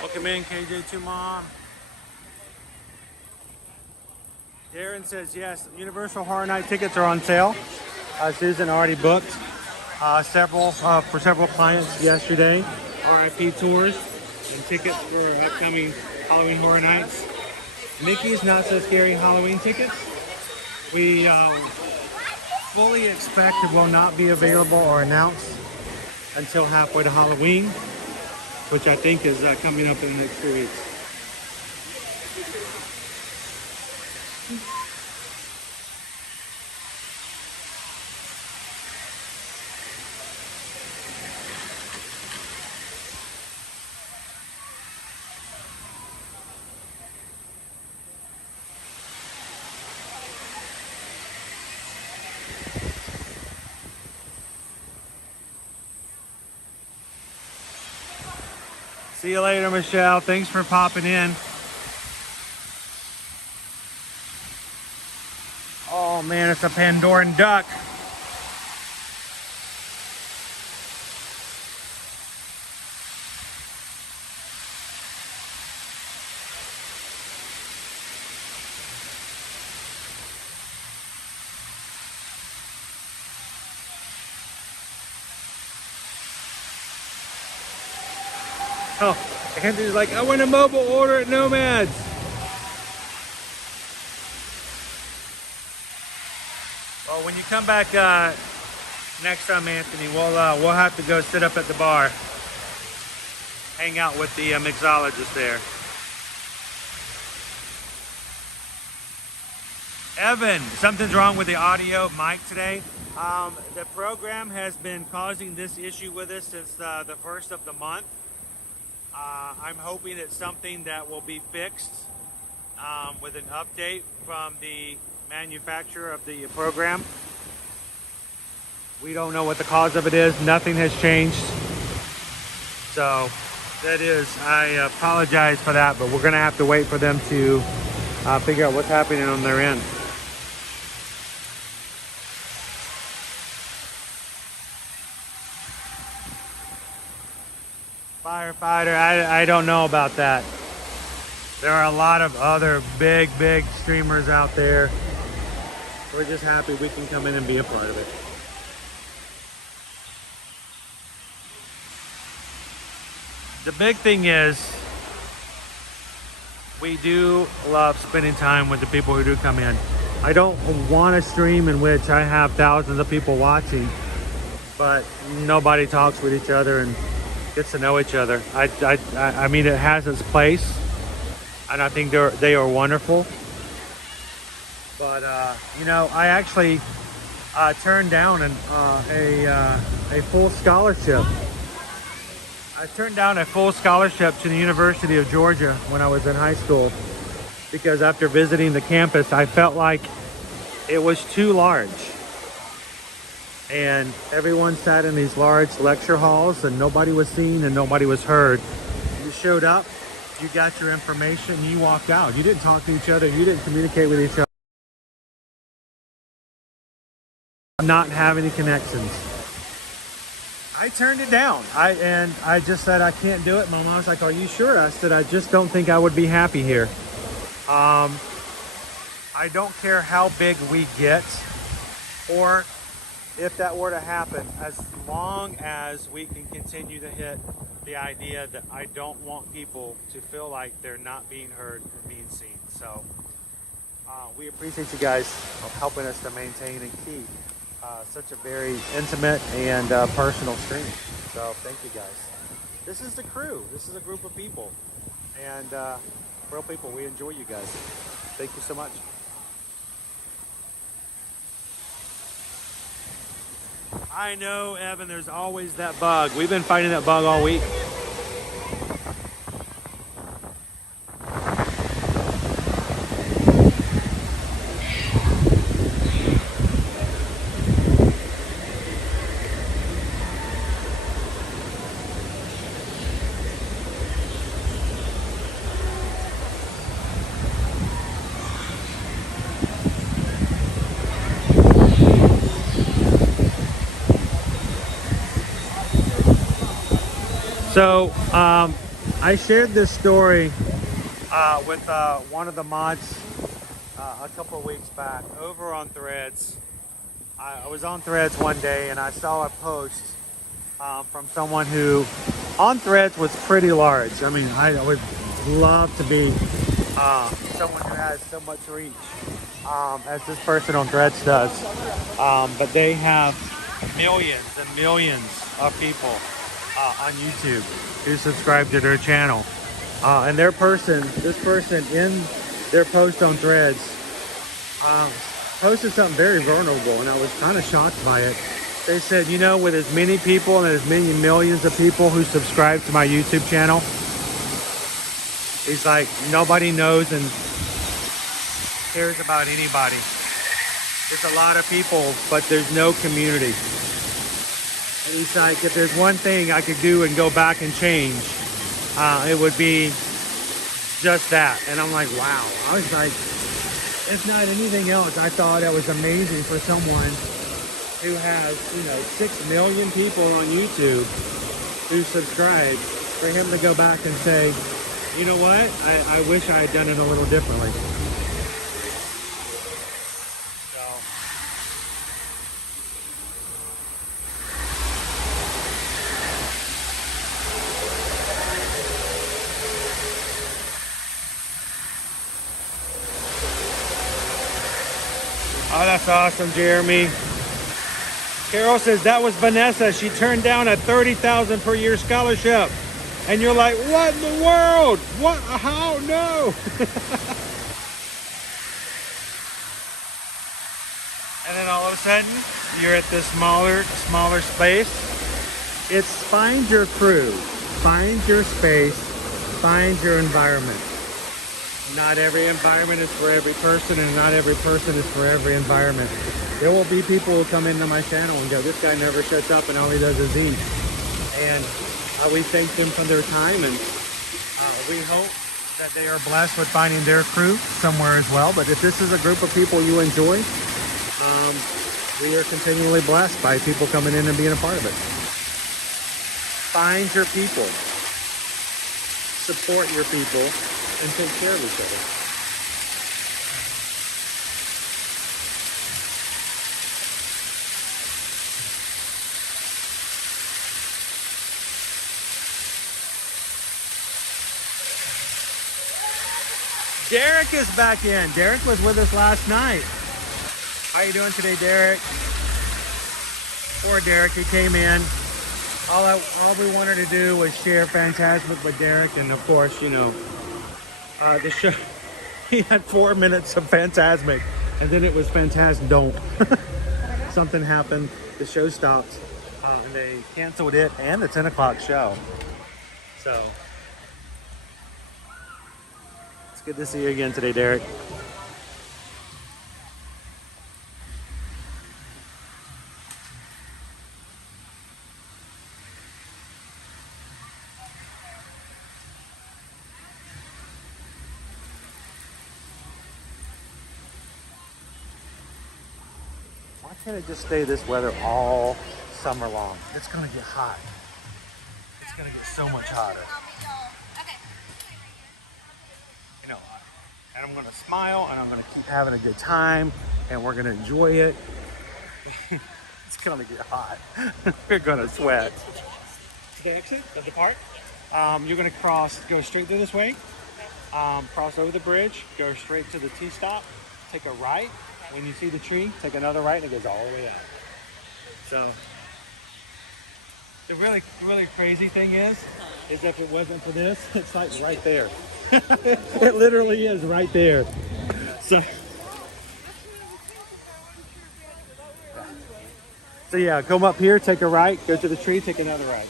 Welcome in, KJ2 Mom. Darren says yes, Universal Horror Night tickets are on sale. Susan already booked. for several clients yesterday. RIP tours and tickets for upcoming Halloween Horror Nights. Mickey's Not So Scary Halloween tickets. We fully expect it will not be available or announced until halfway to Halloween, which I think is coming up in the next 2 weeks. See you later, Michelle. Thanks for popping in. Oh man, it's a Pandoran duck. Oh, Andrew's like, I want a mobile order at Nomads. Well, when you come back next time, Anthony, we'll have to go sit up at the bar, hang out with the mixologist there. Evan, something's wrong with the audio mic today. The program has been causing this issue with us since the first of the month. I'm hoping it's something that will be fixed with an update from the manufacturer of the program. We don't know what the cause of it is. Nothing has changed. So I apologize for that, but we're going to have to wait for them to figure out what's happening on their end. Firefighter, I don't know about that. There are a lot of other big streamers out there. We're just happy we can come in and be a part of it. The big thing is, we do love spending time with the people who do come in. I don't want a stream in which I have thousands of people watching, but nobody talks with each other and gets to know each other. I mean, it has its place, and I think they are wonderful. But you know, I actually turned down a full scholarship. I turned down a full scholarship to the University of Georgia when I was in high school, because after visiting the campus, I felt like it was too large. And everyone sat in these large lecture halls and nobody was seen and nobody was heard. You showed up, you got your information, you walked out. You didn't talk to each other, you didn't communicate with each other. Not have any connections. I turned it down. I just said I can't do it. My mom was like, "Are you sure?" I said, "I just don't think I would be happy here." I don't care how big we get, or if that were to happen, as long as we can continue to hit the idea that I don't want people to feel like they're not being heard and being seen. So we appreciate you guys helping us to maintain and keep such a very intimate and personal stream. So thank you guys. This is the crew. This is a group of people, and real people. We enjoy you guys. Thank you so much. I know, Evan, there's always that bug. We've been fighting that bug all week. So I shared this story with one of the mods a couple of weeks back over on Threads. I was on Threads one day and I saw a post from someone who on Threads was pretty large. I mean, I would love to be someone who has so much reach as this person on Threads does. But they have millions and millions of people on YouTube who subscribe to their channel. And this person in their post on Threads posted something very vulnerable, and I was kind of shocked by it. They said, you know, with as many people and as many millions of people who subscribe to my YouTube channel, he's like, nobody knows and cares about anybody. There's a lot of people, but there's no community. And he's like, if there's one thing I could do and go back and change, it would be just that. And I'm like, wow. I was like, if not anything else, I thought that was amazing for someone who has, 6 million people on YouTube who subscribe, for him to go back and say, you know what, I wish I had done it a little differently. Oh, that's awesome, Jeremy. Carol says that was Vanessa. She turned down a $30,000 per year scholarship. And you're like, what in the world? What? How? No. And then all of a sudden, you're at this smaller space. It's find your crew, find your space, find your environment. Not every environment is for every person, and not every person is for every environment. There will be people who come into my channel and go, this guy never shuts up and all he does is eat. And we thank them for their time, and we hope that they are blessed with finding their crew somewhere as well. But if this is a group of people you enjoy, we are continually blessed by people coming in and being a part of it. Find your people, support your people, and take care of each other. Derek is back in. Derek was with us last night. How you doing today, Derek? Poor Derek, he came in. All we wanted to do was share Phantasmic with Derek, and of course, the show, he had 4 minutes of Phantasmic, and then it was Don't. Something happened, the show stopped, and they canceled it and the 10 o'clock show. So, it's good to see you again today, Derek. Why can't it just stay this weather all summer long? It's gonna get hot. It's gonna get so much hotter. And I'm gonna smile, and I'm gonna keep having a good time, and we're gonna enjoy it. It's gonna get hot. We're gonna sweat. The exit of the park. You're gonna go straight through this way, cross over the bridge, go straight to the T-stop, take a right. When you see the tree, take another right, and it goes all the way out. So, the really, really crazy thing is if it wasn't for this, it's like right there. It literally is right there. So yeah, come up here, take a right, go to the tree, take another right.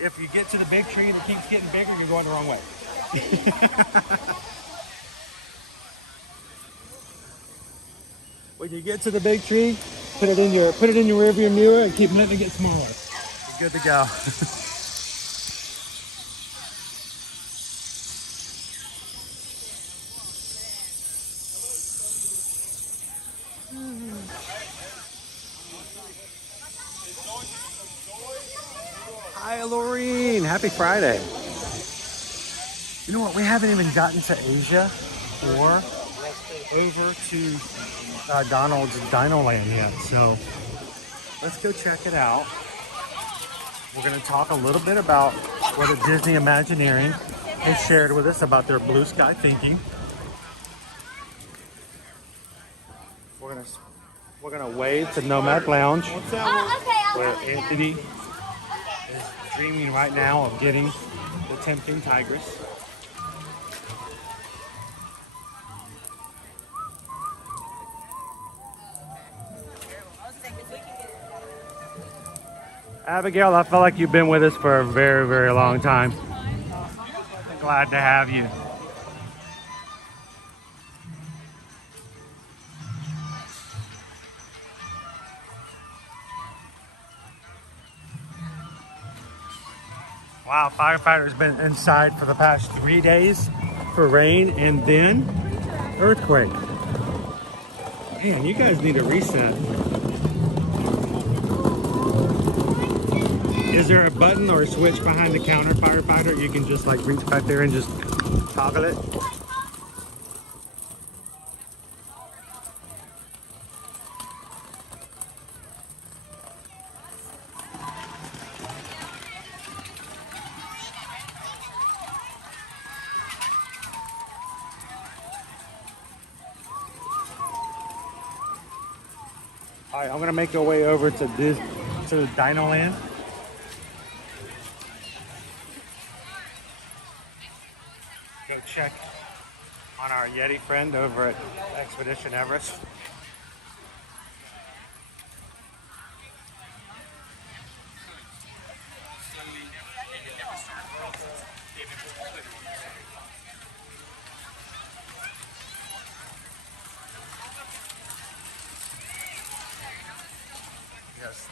If you get to the big tree and it keeps getting bigger, you're going the wrong way. When you get to the big tree, put it in your rearview mirror and keep letting it get smaller. You're good to go. Hi, Laureen. Happy Friday. You know what? We haven't even gotten to Asia or over to Donald's Dinoland yet, so let's go check it out. We're going to talk a little bit about what a Disney Imagineering has shared with us about their blue sky thinking. We're gonna wave to Nomad Lounge, where Anthony is dreaming right now of getting the tempting tigress. Abigail, I feel like you've been with us for a very, very long time. Glad to have you. Wow, firefighters been inside for the past 3 days for rain and then earthquake. Man, you guys need a reset. Is there a button or a switch behind the counter, firefighter? You can just like reach back there and just toggle it? All right, I'm gonna make our way over to Dinoland. Go check on our Yeti friend over at Expedition Everest. Yes.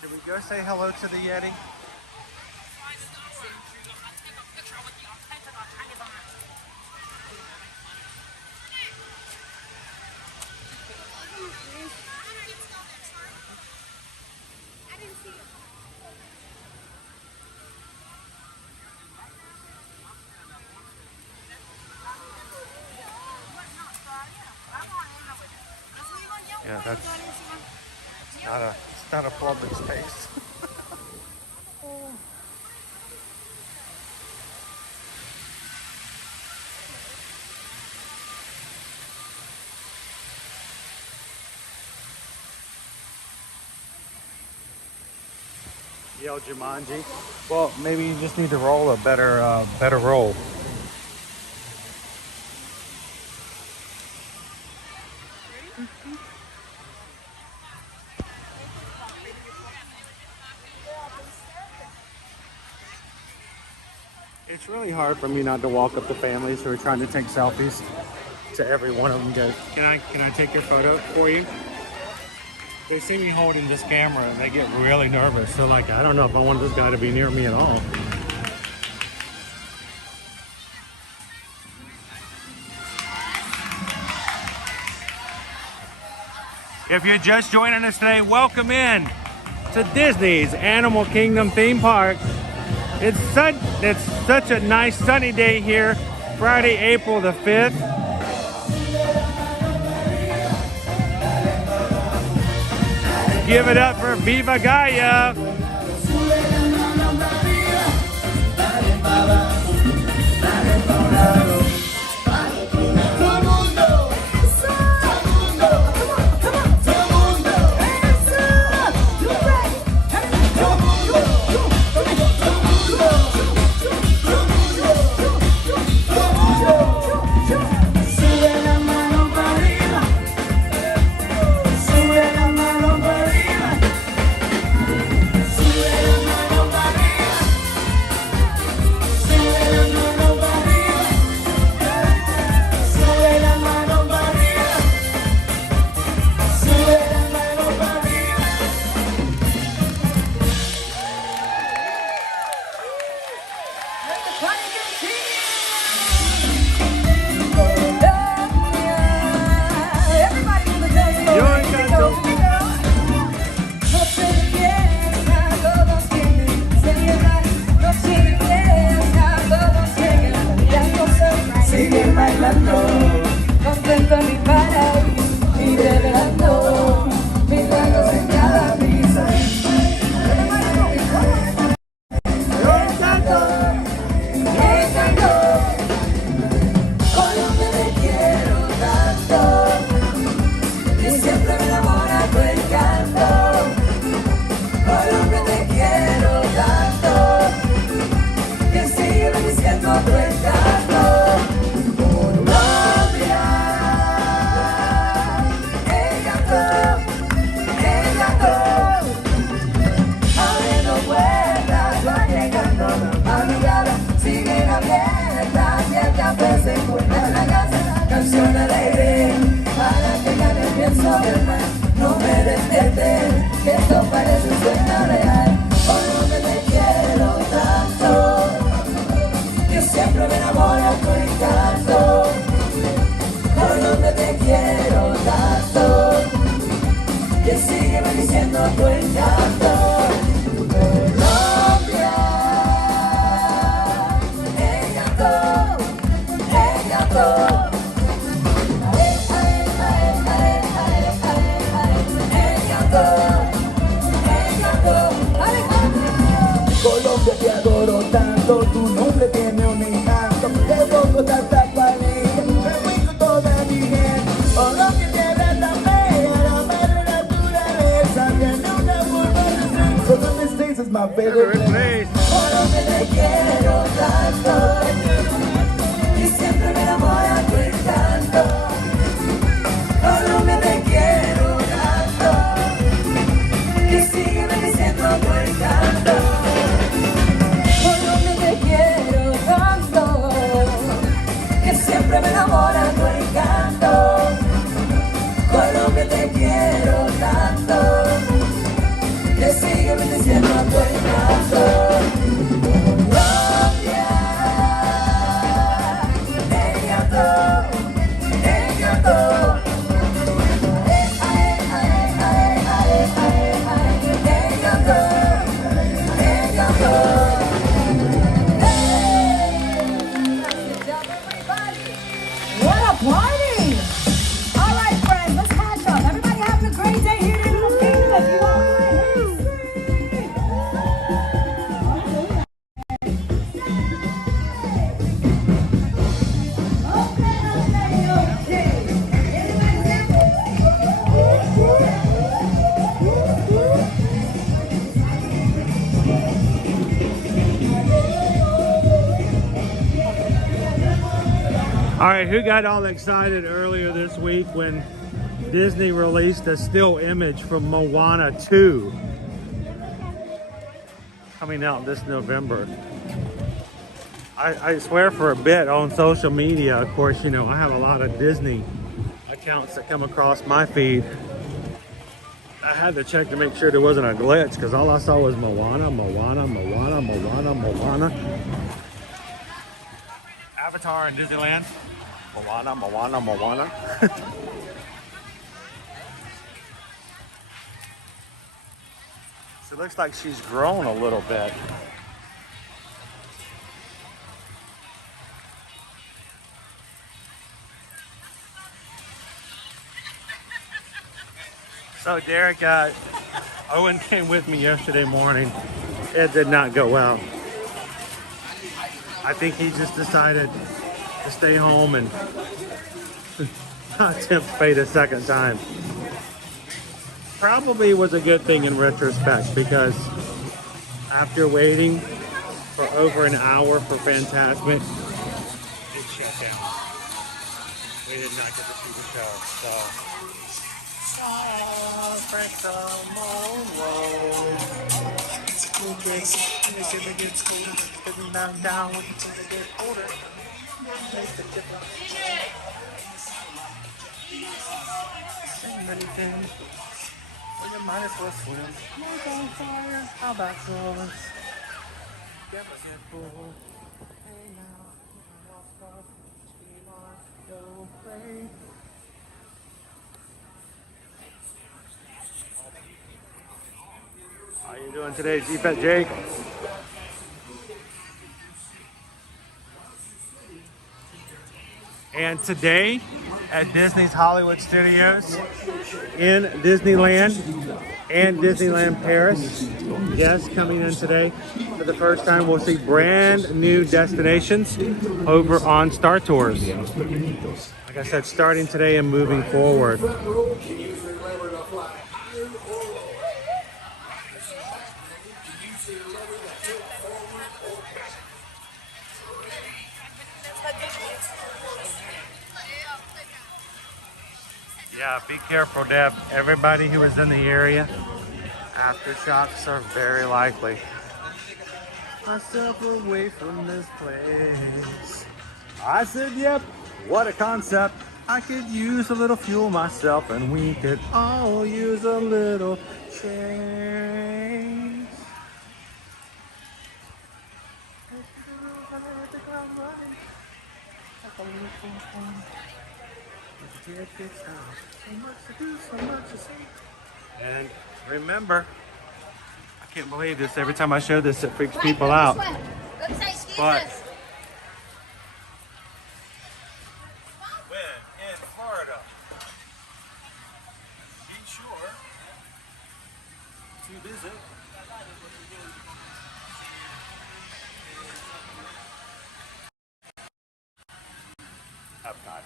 Should we go say hello to the Yeti? Yeah, that's not a public space. Yell Jumanji. Well, maybe you just need to roll a better roll. It's really hard for me not to walk up to families who are trying to take selfies. To every one of them, go, can I take your photo for you? They see me holding this camera and they get really nervous. So like, I don't know if I want this guy to be near me at all. If you're just joining us today, welcome in to Disney's Animal Kingdom theme park. It's such a nice sunny day here, Friday, April the 5th. Give it up for Viva Gaia. Sigue bailando, contento mi padre. a tu encanto. Colombia, encanto, encanto. Colombia, te adoro tanto, tu nombre tiene un encanto. Te pongo tanta alegría, me voy con toda mi gente. Colombia, tierra tan bella, la madre naturaleza tiene una forma de ser. Colombia States is my favorite place. Colombia, te quiero tanto, y siempre me enamora tu encanto. Colombia, te quiero tanto, que sigue bendiciendo tu encanto. Colombia, te quiero tanto, que siempre me enamora tu encanto. Colombia, te quiero tanto, que sigue bendiciendo tu encanto. Colombia, encanto, encanto. What a party! All right, friends, let's catch up. Everybody having a great day here in the kingdom. If you want All right, who got all excited earlier this week when Disney released a still image from Moana 2 coming out this November? I swear for a bit on social media, of course, you know, I have a lot of Disney accounts that come across my feed. I had to check to make sure there wasn't a glitch because all I saw was Moana, Moana, Moana, Moana, Moana. Avatar in Disneyland. Moana, Moana, Moana. So it looks like she's grown a little bit. So Derek, Owen came with me yesterday morning. It did not go well. I think he just decided to stay home and not tempt fate a second time. Probably was a good thing in retrospect because after waiting for over an hour for Fantasmic, it shut down. We did not get to see the show, so. Might as well swim. We're on fire. How about girls? Get my head full. Hey now, go play. How you doing today, G-Pet Jake? And today at Disney's Hollywood Studios in Disneyland and Disneyland Paris, guests coming in today for the first time will see brand new destinations over on Star Tours. Like I said, starting today and moving forward. Yeah, be careful, Deb. Everybody who is in the area, aftershocks are very likely. Myself away from this place. I said, yep, what a concept. I could use a little fuel myself and we could all use a little change. So much to do, so much to see. And remember, I can't believe this. Every time I show this, it freaks people out. But when in Florida, be sure to visit Epcot.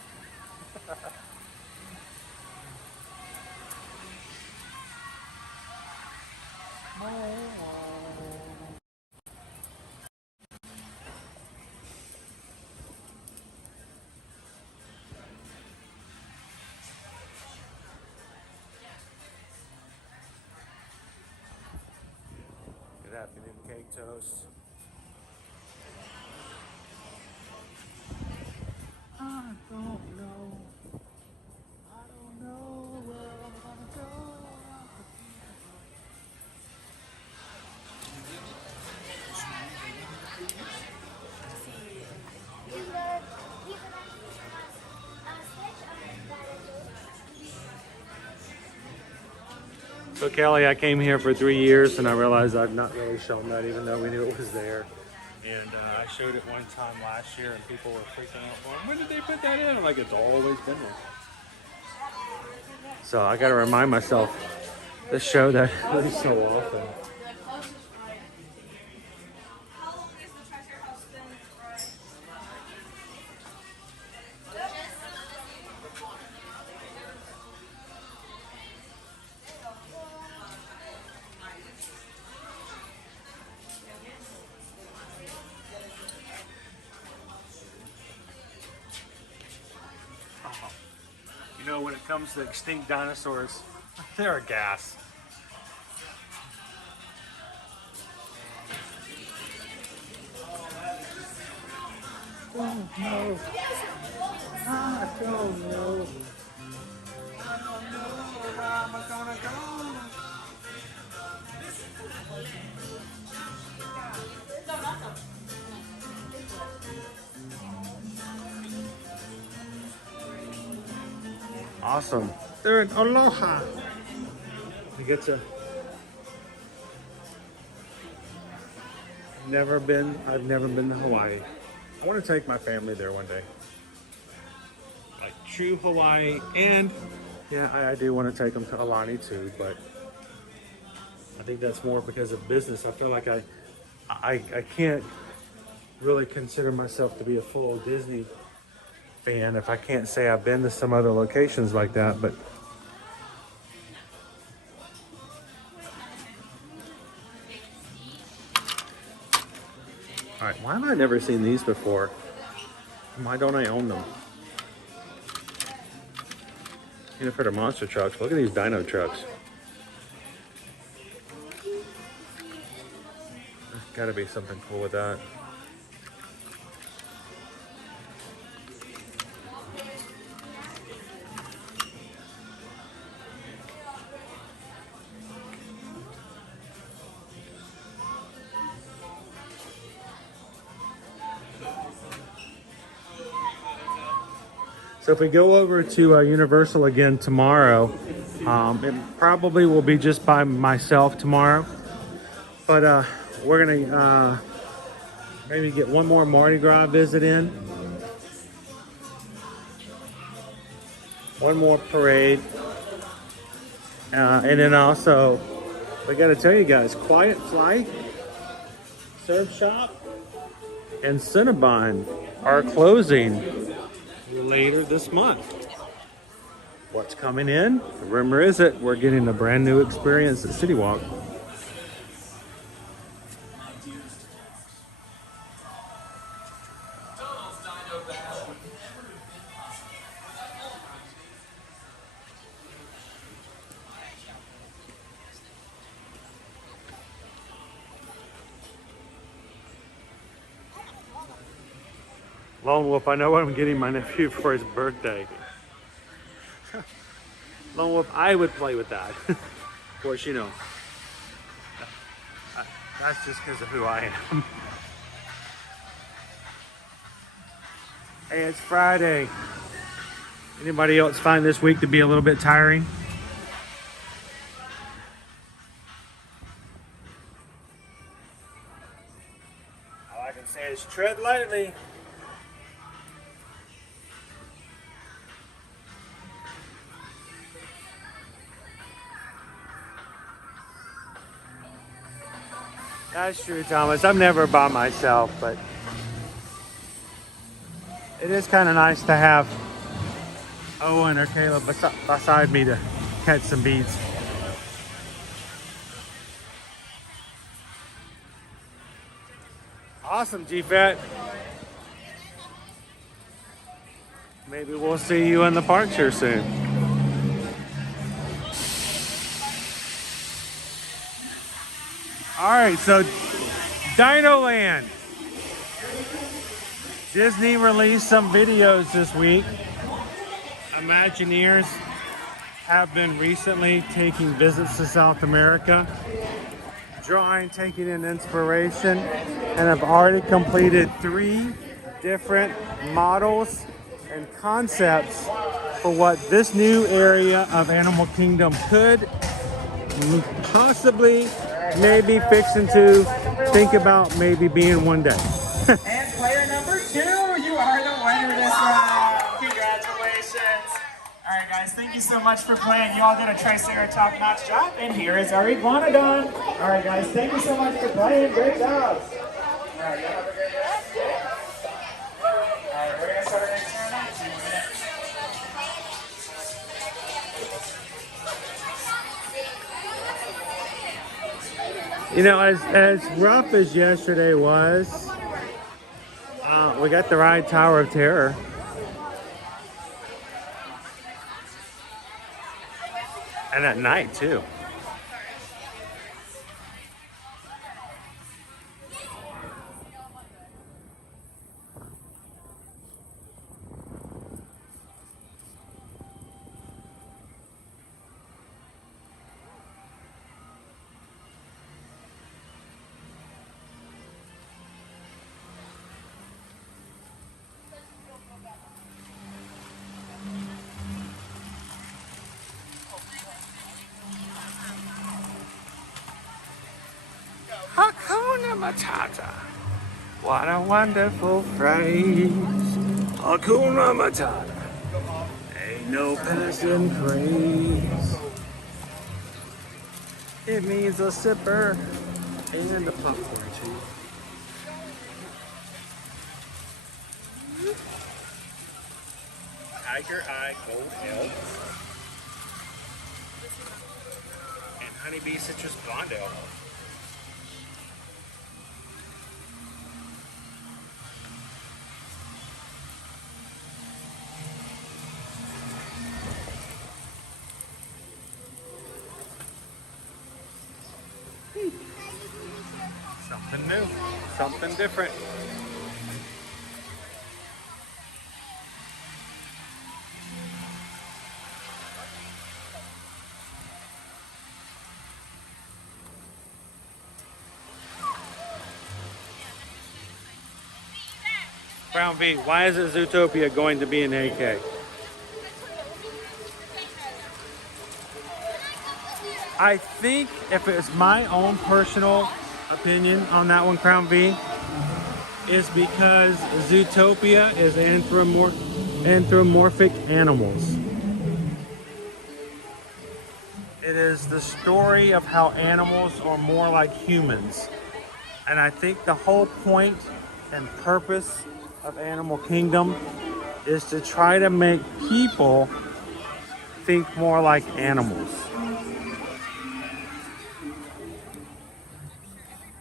Good afternoon, Cake Toast. I don't know where I'm gonna go. So Kelly, I came here for 3 years and I realized I've not really shown that even though we knew it was there. And I showed it one time last year and people were freaking out. Well, when did they put that in? I'm like, it's always been there. So I got to remind myself to show that at least so often. You know, when it comes to extinct dinosaurs, they're a gas. Oh no. I don't know. I don't know where I'm gonna go. Awesome. They're in Aloha. We get to. I've never been to Hawaii. I want to take my family there one day. Like true Hawaii, and yeah, I do want to take them to Aulani too, but I think that's more because of business. I feel like I can't really consider myself to be a full Disney fan if I can't say I've been to some other locations like that, but all right, why have I never seen these before? Why don't I own them? Even for the monster trucks, look at these dino trucks. There's gotta be something cool with that. So if we go over to Universal again tomorrow, it probably will be just by myself tomorrow. But we're gonna maybe get one more Mardi Gras visit in. One more parade. And then also, we gotta tell you guys, Quiet Flight, Surf Shop, and Cinnabon are closing later this month. What's coming in? The rumor is it we're getting a brand new experience at City Walk. Lone Wolf, I know what I'm getting my nephew for his birthday. Lone Wolf, I would play with that. Of course, you know, that's just because of who I am. Hey, it's Friday. Anybody else find this week to be a little bit tiring? Tread lightly. That's true, Thomas. I'm never by myself, but it is kind of nice to have Owen or Caleb beside me to catch some beads. Awesome, G-Fat. Maybe we'll see you in the park here soon. All right, so Dino Land. Disney released some videos this week. Imagineers have been recently taking visits to South America, taking in inspiration, and have already completed 3 different models and concepts for what this new area of Animal Kingdom could possibly, maybe fixing to think about maybe being one day. And player number 2, you are the winner this round. Congratulations. All right, guys, thank you so much for playing. You all did a Triceratops top-notch job, and here is our Iguanodon. All right, guys, thank you so much for playing. Great job. All right, y'all have a great day. All right, we're going to start our next round in 2 minutes. You know, as rough as yesterday was, we got the ride Tower of Terror. And at night, too. Hakuna Matata. What a wonderful phrase. Hakuna Matata. Ain't no passing craze. It means a sipper and a popcorn too. Tiger Eye Gold Ale. And Honeybee Citrus Blonde Ale. Something new, something different. Brown V, why is it Zootopia going to be in AK? I think if it's my own personal opinion on that one, Crown V, is because Zootopia is anthropomorphic animals. It is the story of how animals are more like humans. And I think the whole point and purpose of Animal Kingdom is to try to make people think more like animals.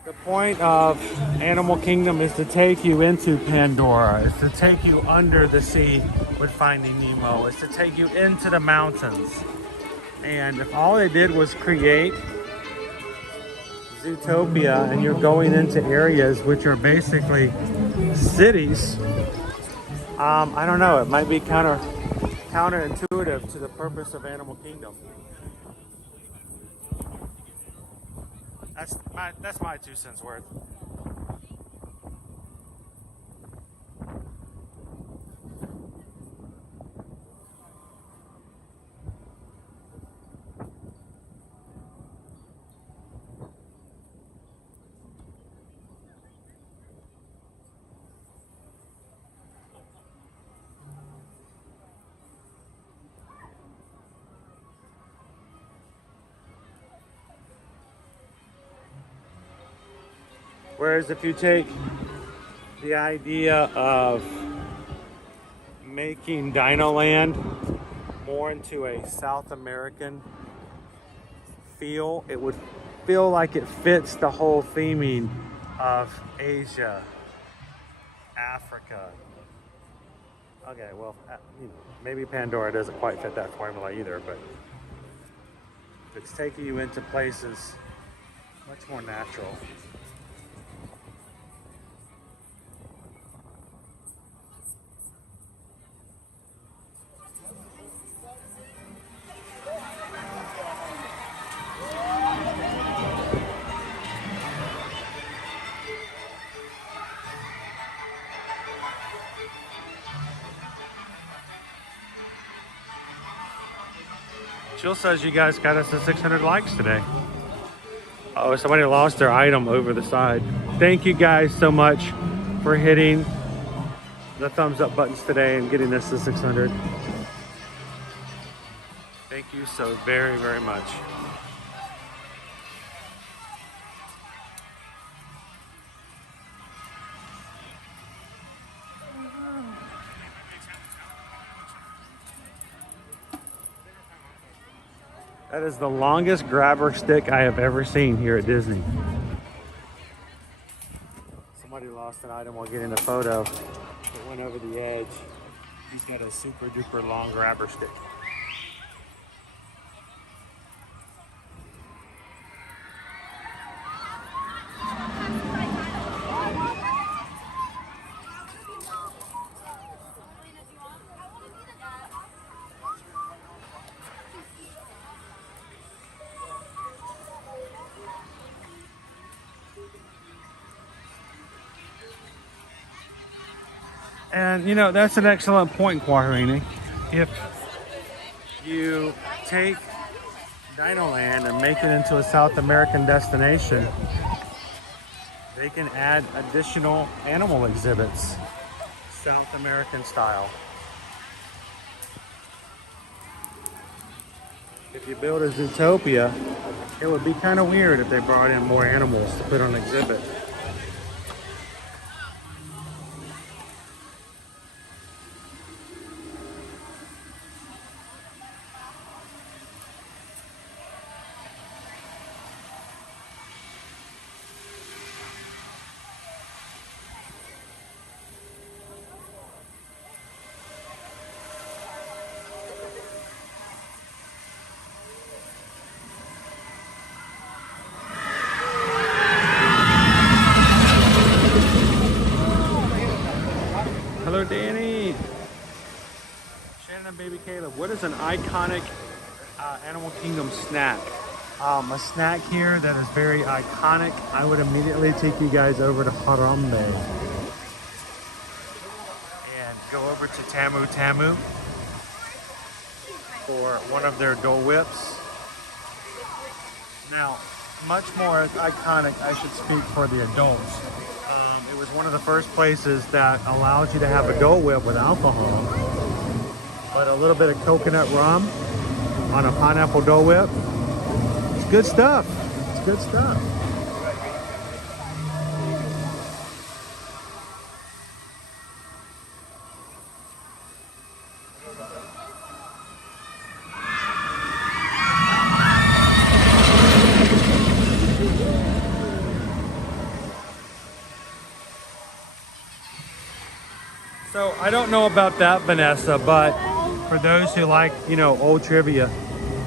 The point of Animal Kingdom is to take you into Pandora, is to take you under the sea with Finding Nemo, is to take you into the mountains. And if all they did was create Zootopia and you're going into areas which are basically cities, I don't know, it might be counterintuitive to the purpose of Animal Kingdom. That's my 2 cents worth. Whereas if you take the idea of making Dino Land more into a South American feel, it would feel like it fits the whole theming of Asia, Africa. Okay, well, you know, maybe Pandora doesn't quite fit that formula either, but it's taking you into places much more natural. Jill says you guys got us to 600 likes today. Oh, somebody lost their item over the side. Thank you guys so much for hitting the thumbs up buttons today and getting us to 600. Thank you so very, very much. That is the longest grabber stick I have ever seen here at Disney. Somebody lost an item while getting a photo. It went over the edge. He's got a super duper long grabber stick. And you know, that's an excellent point, Quarterini. If you take Dino Land and make it into a South American destination, they can add additional animal exhibits, South American style. If you build a Zootopia, it would be kind of weird if they brought in more animals to put on exhibit. Hello, Danny. Shannon and baby Caleb. What is an iconic Animal Kingdom snack? A snack here that is very iconic. I would immediately take you guys over to Harambe and go over to Tamu Tamu for one of their Dole Whips. Now, much more iconic, I should speak for the adults. It was one of the first places that allows you to have a Dole Whip with alcohol, but a little bit of coconut rum on a pineapple Dole Whip. It's good stuff. It's good stuff. So I don't know about that, Vanessa, but for those who like, you know, old trivia,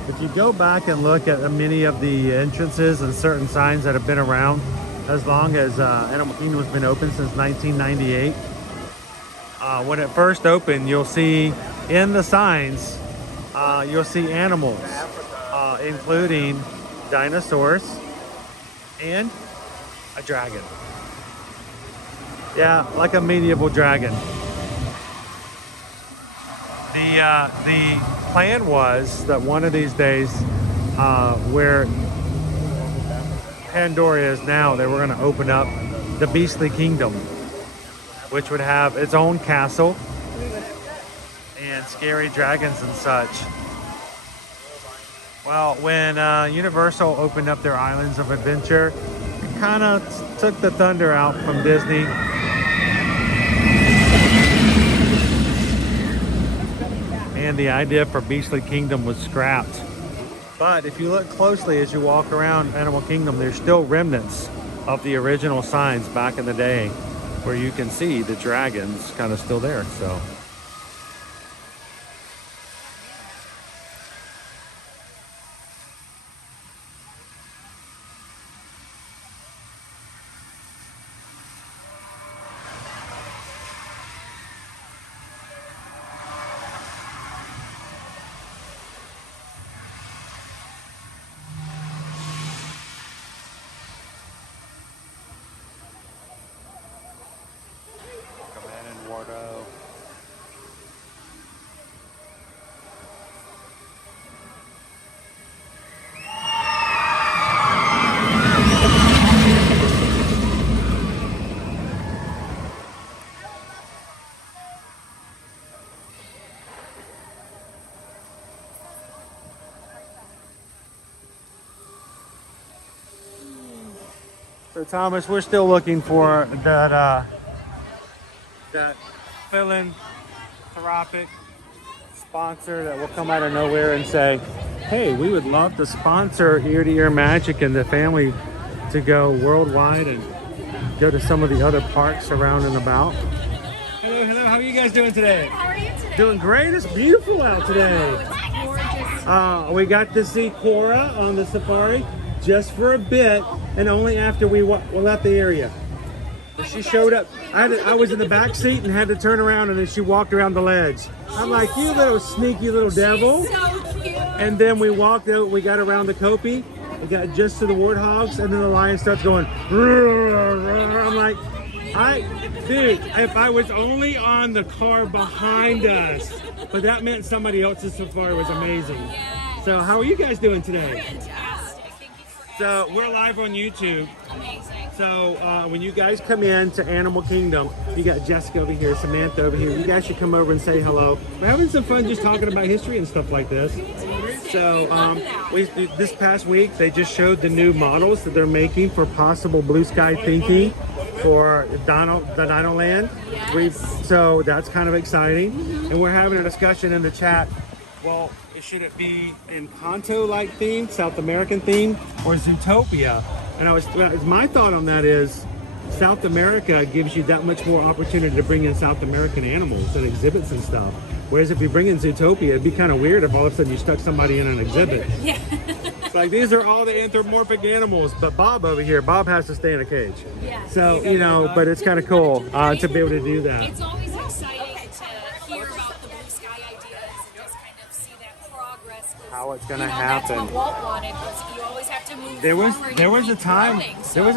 if you go back and look at many of the entrances and certain signs that have been around as long as Animal Kingdom has been open since 1998, when it first opened, you'll see in the signs, you'll see animals, including dinosaurs and a dragon. Yeah, like a medieval dragon. The plan was that one of these days, where Pandora is now, they were going to open up the Beastly Kingdom, which would have its own castle and scary dragons and such. Well, when Universal opened up their Islands of Adventure, kind of took the thunder out from Disney. And the idea for Beastly Kingdom was scrapped. But if you look closely as you walk around Animal Kingdom, there's still remnants of the original signs back in the day where you can see the dragons kind of still there. So. So Thomas, we're still looking for that philanthropic sponsor that will come out of nowhere and say, hey, we would love to sponsor Ear to Ear Magic and the family to go worldwide and go to some of the other parks around and about. Hello, hello, how are you guys doing today? How are you today? Doing great, it's beautiful out today. We got to see Cora on the safari just for a bit, and only after we left the area. She showed up. I was in the back seat and had to turn around, and then she walked around the ledge. I'm like, you little sneaky little devil. So cute. And then we walked out, we got around the Kopi, we got just to the warthogs, and then the lion starts going, I'm like, dude, if I was only on the car behind us, but that meant somebody else's safari was amazing. So how are you guys doing today? So we're live on YouTube. Amazing. So when you guys come in to Animal Kingdom, you got Jessica over here, Samantha over here. You guys should come over and say hello. We're having some fun just talking about history and stuff like this. So this past week, they just showed the new models that they're making for possible blue sky thinking for the Dino Land. So that's kind of exciting. And we're having a discussion in the chat. Well, should it be in Kanto-like theme, South American theme, or Zootopia? And my thought on that is South America gives you that much more opportunity to bring in South American animals and exhibits and stuff. Whereas if you bring in Zootopia, it'd be kind of weird if all of a sudden you stuck somebody in an exhibit. Yeah. It's like, these are all the anthropomorphic animals, but Bob over here, Bob has to stay in a cage. Yeah. So, you know, but it's kind of cool to be able to do that. It's always exciting to hear about the blue sky ideas and just kind of see that progress. How it's going to happen. That's what Walt wanted, was you always have to move There was forward.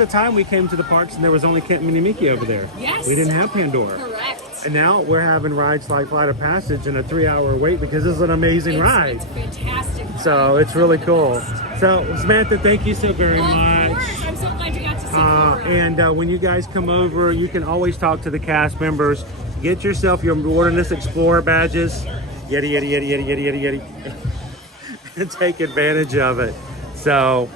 a time we came to the parks and there was only Kent Mini Mickey over there. Yes. We didn't have Pandora. Correct. And now we're having rides like Flight of Passage and a 3-hour wait because it's an amazing ride. It's fantastic. So it's really cool. So Samantha, thank you so very much. Of course, I'm so glad you got to see Cora. And when you guys come over, you can always talk to the cast members. Get yourself your Wilderness Explorer badges. Yeti, yeti, yeti, yeti, yeti, yeti, yeti. And take advantage of it. So,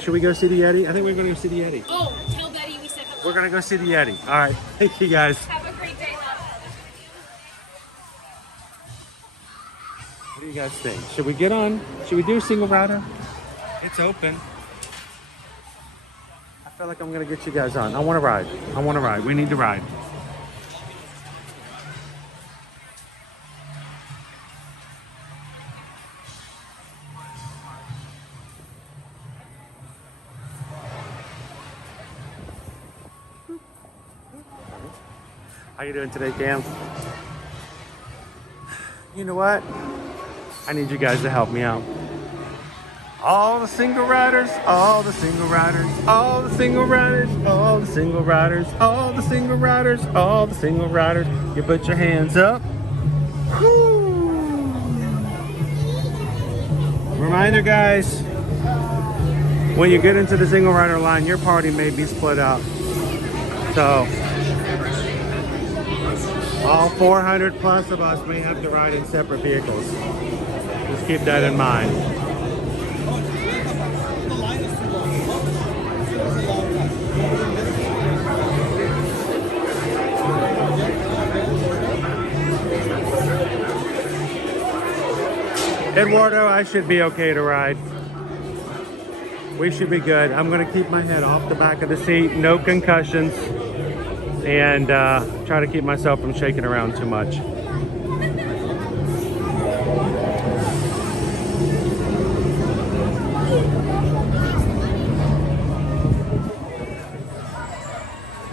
should we go see the Yeti? I think we're going to go see the Yeti. Oh, tell Betty we said hello. We're going to go see the Yeti. All right. Thank you, guys. Have a great day, love. What do you guys think? Should we get on? Should we do a single rider? It's open. I feel like I'm going to get you guys on. I want to ride. I want to ride. We need to ride. How you doing today, Cam? You know what? I need you guys to help me out. All the single riders, all the single riders, all the single riders, all the single riders, all the single riders, all the single riders. You put your hands up. Woo. Reminder, guys, when you get into the single rider line, your party may be split up. So, all 400 plus of us may have to ride in separate vehicles. Just keep that in mind. Eduardo, I should be okay to ride. We should be good. I'm gonna keep my head off the back of the seat, no concussions, and try to keep myself from shaking around too much.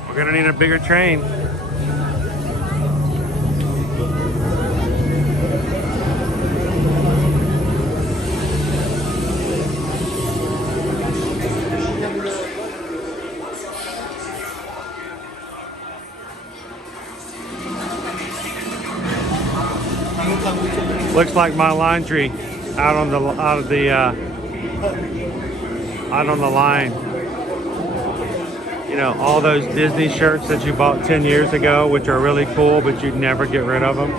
We're gonna need a bigger train. Looks like my laundry out on the line. You know, all those Disney shirts that you bought 10 years ago, which are really cool, but you'd never get rid of them.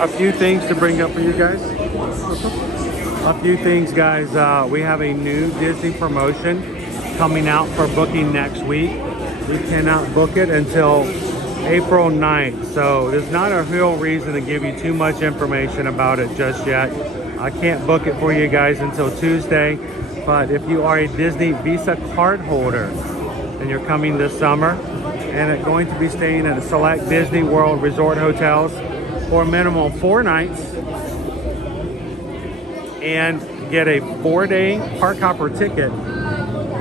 A few things to bring up for you guys. A few things, guys. We have a new Disney promotion coming out for booking next week. You cannot book it until April 9th. So there's not a real reason to give you too much information about it just yet. I can't book it for you guys until Tuesday. But if you are a Disney Visa card holder and you're coming this summer and are going to be staying at a select Disney World Resort hotels for a minimum 4 nights and get a 4-day park hopper ticket.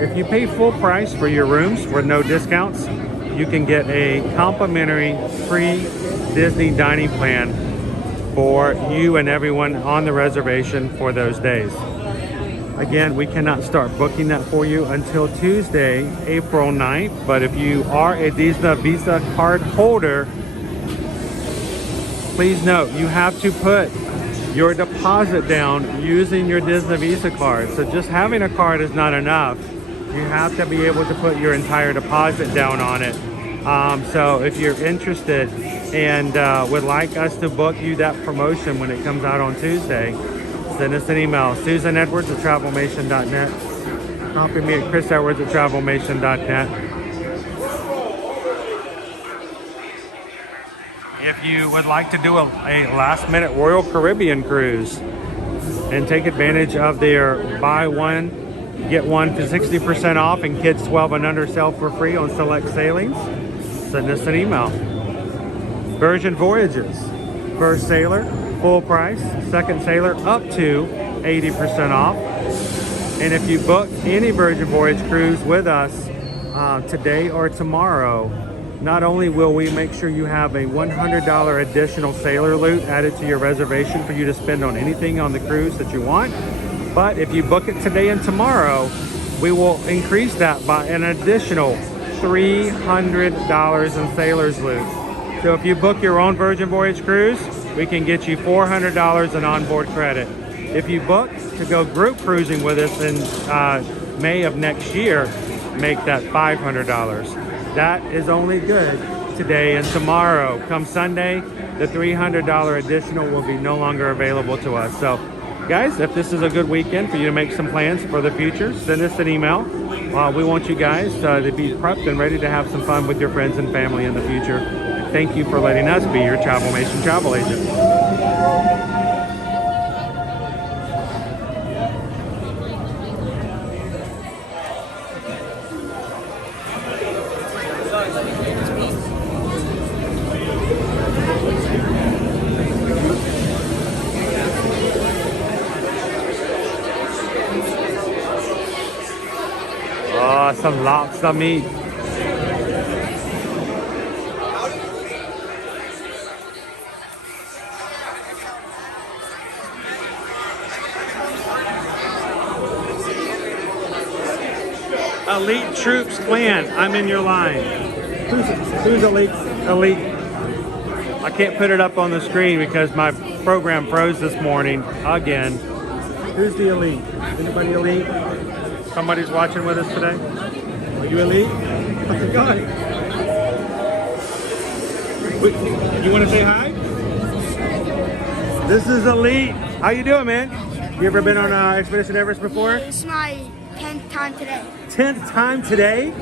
If you pay full price for your rooms with no discounts, you can get a complimentary free Disney dining plan for you and everyone on the reservation for those days. Again, we cannot start booking that for you until Tuesday, April 9th. But if you are a Disney Visa card holder, please note, you have to put your deposit down using your Disney Visa card. So just having a card is not enough. You have to be able to put your entire deposit down on it. So if you're interested and would like us to book you that promotion when it comes out on Tuesday, send us an email, susanedwards@travelmation.net. Copy me at chrisedwards@travelmation.net. If you would like to do a last-minute Royal Caribbean cruise and take advantage of their buy one, get one for 60% off and kids 12 and under sail for free on select sailings, send us an email. Virgin Voyages, first sailor, full price, second sailor up to 80% off. And if you book any Virgin Voyage cruise with us today or tomorrow, not only will we make sure you have a $100 additional sailor loot added to your reservation for you to spend on anything on the cruise that you want, but if you book it today and tomorrow, we will increase that by an additional $300 in sailor's loot. So if you book your own Virgin Voyage cruise, we can get you $400 in onboard credit. If you book to go group cruising with us in May of next year, make that $500. That is only good today and tomorrow. Come Sunday, the $300 additional will be no longer available to us. So guys, if this is a good weekend for you to make some plans for the future, send us an email. We want you guys to be prepped and ready to have some fun with your friends and family in the future. Thank you for letting us be your Travelmation travel agent. Some lobster meat. Elite Troops Clan, I'm in your line. Who's Elite? I can't put it up on the screen because my program froze this morning again. Who's the Elite? Anybody Elite? Somebody's watching with us today? Are you Elite? Oh my God. Wait, you want to say hi? This is Elite. How you doing, man? You ever been on Expedition Everest before? It's my 10th time today. 10th time today?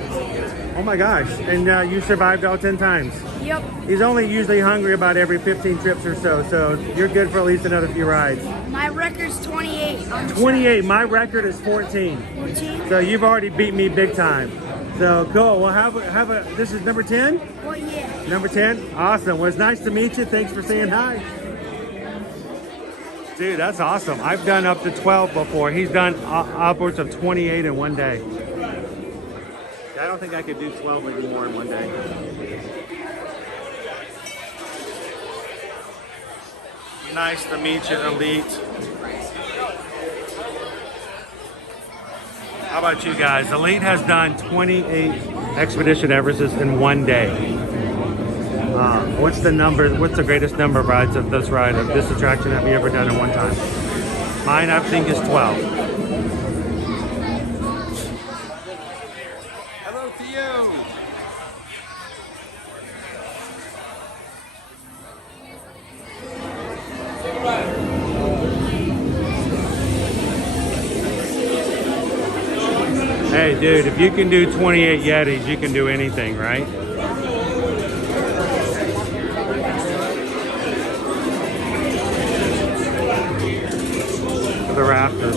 Oh my gosh. And you survived all 10 times? Yep. He's only usually hungry about every 15 trips or so, so you're good for at least another few rides. My record's 28. 28. My record is 14. 14? So you've already beat me big time. So cool. Well, have a. This is number 10? Well, yeah. Number 10? Awesome. Well, it's nice to meet you. Thanks for saying hi. Dude, that's awesome. I've done up to 12 before. He's done upwards of 28 in one day. I don't think I could do 12 anymore in one day. Nice to meet you, Elite. How about you guys? Elite has done 28 Expedition Everests in one day. What's the number? What's the greatest number of rides of this ride, of this attraction, have you ever done in one time? Mine, I think, is 12. Hello to you. Hey, dude, if you can do 28 Yetis, you can do anything, right? The rafters.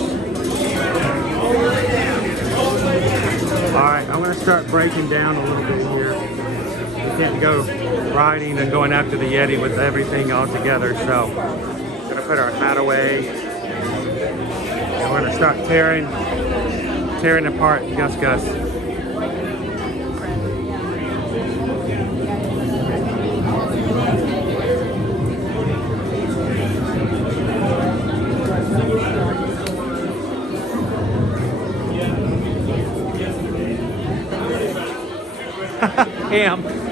Alright, I'm going to start breaking down a little bit here. You can't go riding and going after the Yeti with everything all together, so I'm going to put our hat away. And we're going to start tearing apart Gus Gus.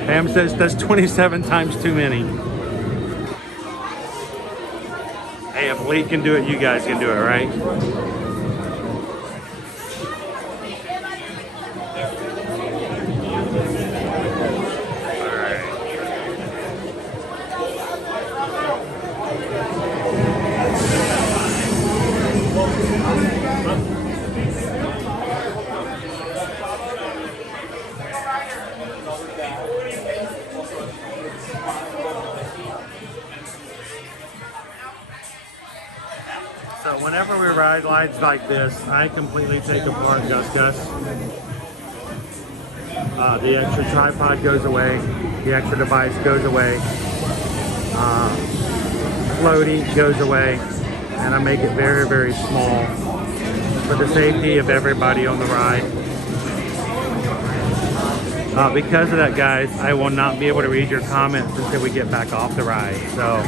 Ham says that's 27 times too many. Hey, if Lee can do it, you guys can do it, right? So whenever we ride rides like this, I completely take apart Gus Gus. The extra tripod goes away, the extra device goes away, floating goes away, and I make it very, very small for the safety of everybody on the ride. Because of that, guys, I will not be able to read your comments until we get back off the ride. So.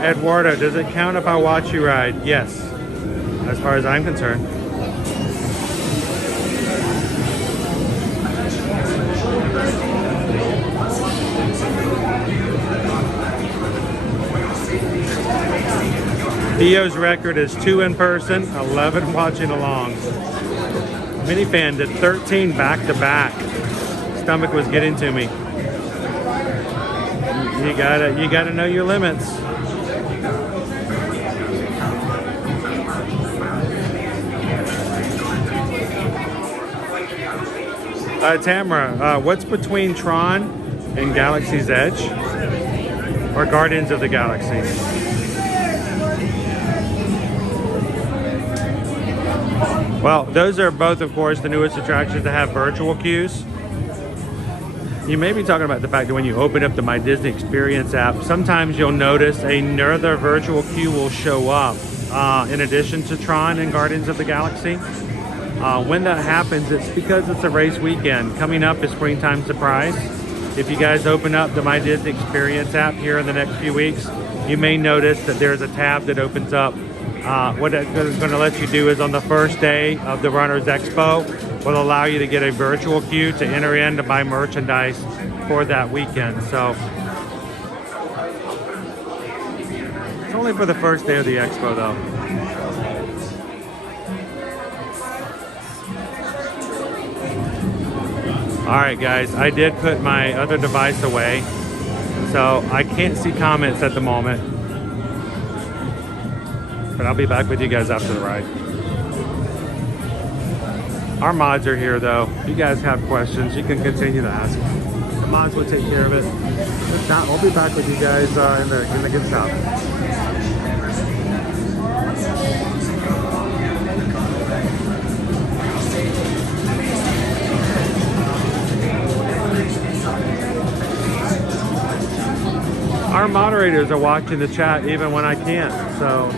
Eduardo, does it count if I watch you ride? Yes, as far as I'm concerned. Theo's record is 2 in person, 11 watching along. Minifan did 13 back to back. Stomach was getting to me. You gotta know your limits. Tamara, what's between Tron and Galaxy's Edge? Or Guardians of the Galaxy? Well, those are both, of course, the newest attractions that have virtual queues. You may be talking about the fact that when you open up the My Disney Experience app, sometimes you'll notice another virtual queue will show up in addition to Tron and Guardians of the Galaxy. When that happens, it's because it's a race weekend. Coming up is Springtime Surprise. If you guys open up the My Disney Experience app here in the next few weeks, you may notice that there's a tab that opens up. What it's going to let you do is on the first day of the Runners Expo, will allow you to get a virtual queue to enter in to buy merchandise for that weekend. So it's only for the first day of the expo though. All right, guys, I did put my other device away, so I can't see comments at the moment, but I'll be back with you guys after the ride. Our mods are here though. If you guys have questions, you can continue to ask. The mods will take care of it. If not, I'll be back with you guys in the good shop. Our moderators are watching the chat even when I can't, so.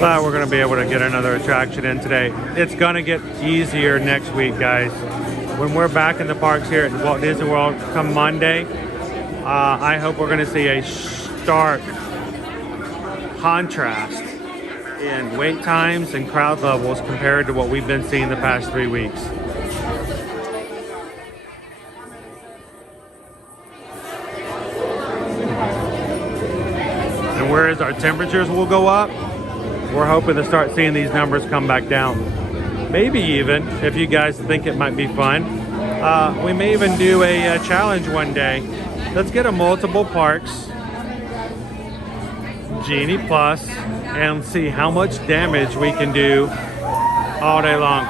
But we're going to be able to get another attraction in today. It's going to get easier next week, guys. When we're back in the parks here at Walt Disney World come Monday, I hope we're going to see a stark contrast in wait times and crowd levels compared to what we've been seeing the past 3 weeks. And whereas our temperatures will go up, we're hoping to start seeing these numbers come back down. Maybe even, if you guys think it might be fun, we may even do a challenge one day. Let's get a multiple parks Genie Plus and see how much damage we can do all day long.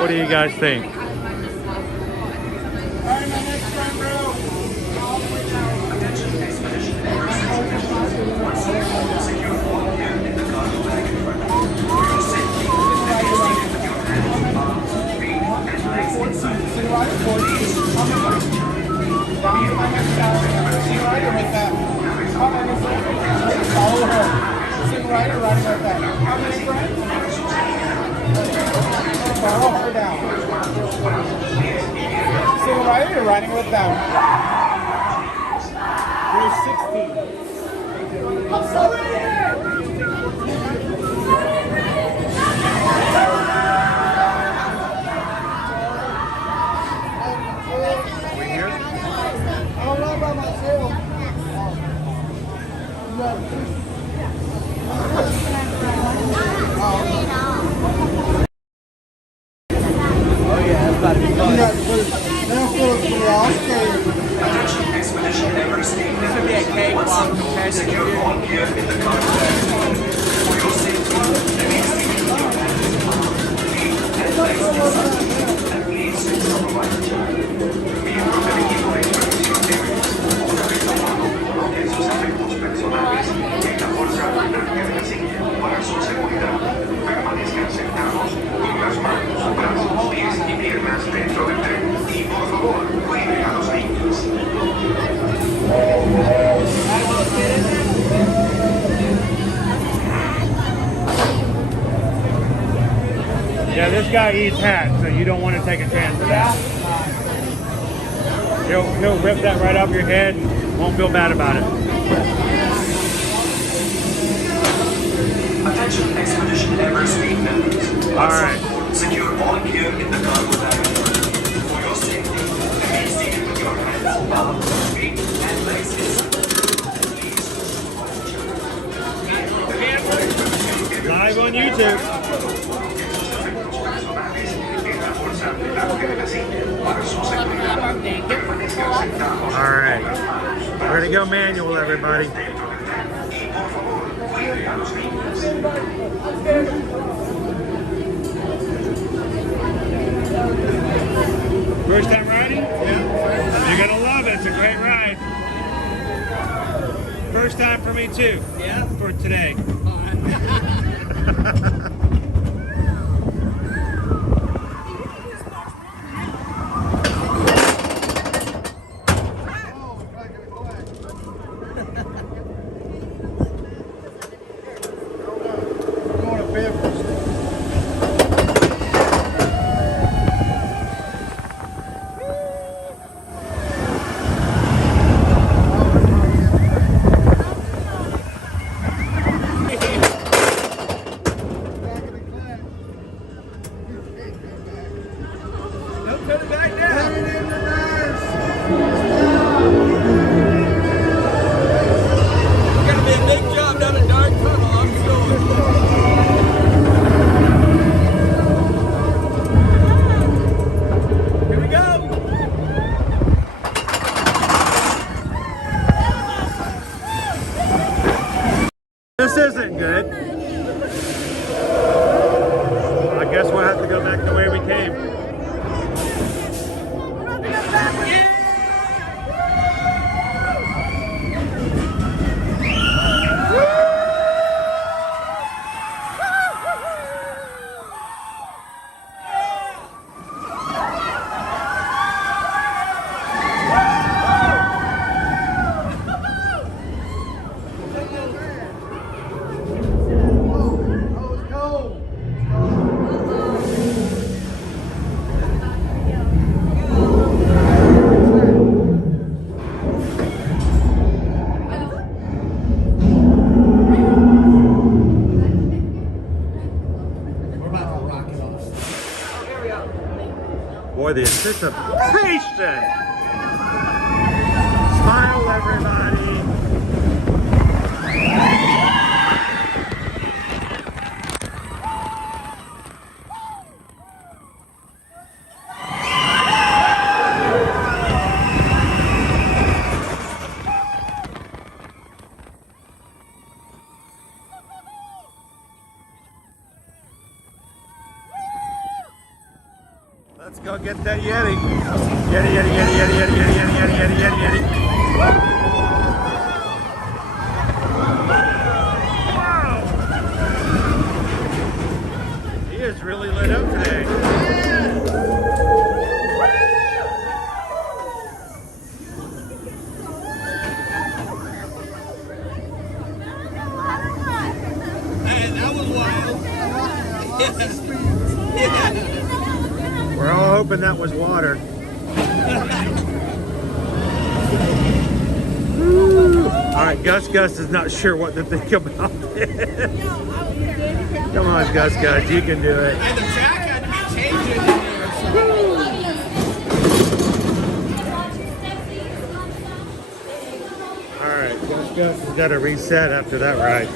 What do you guys think? You're riding with them. You're 16. I'm sorry. We here? I don't know about myself. Oh yeah, that's about to be fun. Expedition Everest. This would be a cakewalk compared to Secure all gear in the cargo. For your safety, there needs to be and please stay supervised. Mi propio equipo de extracción de esos efectos personales que la fuerza que designen para su seguridad. Permanezcan sentados con las manos, brazos, pies y piernas dentro del tren y por favor, cuiden a los niños. guy eats hats, so you don't want to take a chance of that. He'll rip that right off your head and won't feel bad about it. Attention Expedition Everest members. All right. Secure all gear in the cargo bag. For your safety, remain seated with your hands, arms, feet, and legs inside. Live on YouTube. All right. Ready to go manual, everybody. First time riding? Yeah. You're gonna love it. It's a great ride. First time for me too. Yeah. For today. Going to Everest. This isn't good. I guess we'll have to go back the way we came. Boy, the anticipation! Smile, everybody! Let's go get that Yeti. Yeti, Yeti, Yeti, Yeti, Yeti, Yeti, Yeti, Yeti, Yeti, Yeti, Yeti. Wow! He is really lit up today. Man, that was wild. We're all hoping that was water. All right, Gus is not sure what to think about it. Come on, Gus, you can do it. And the track had to be changing. All right, Gus has got to reset after that ride.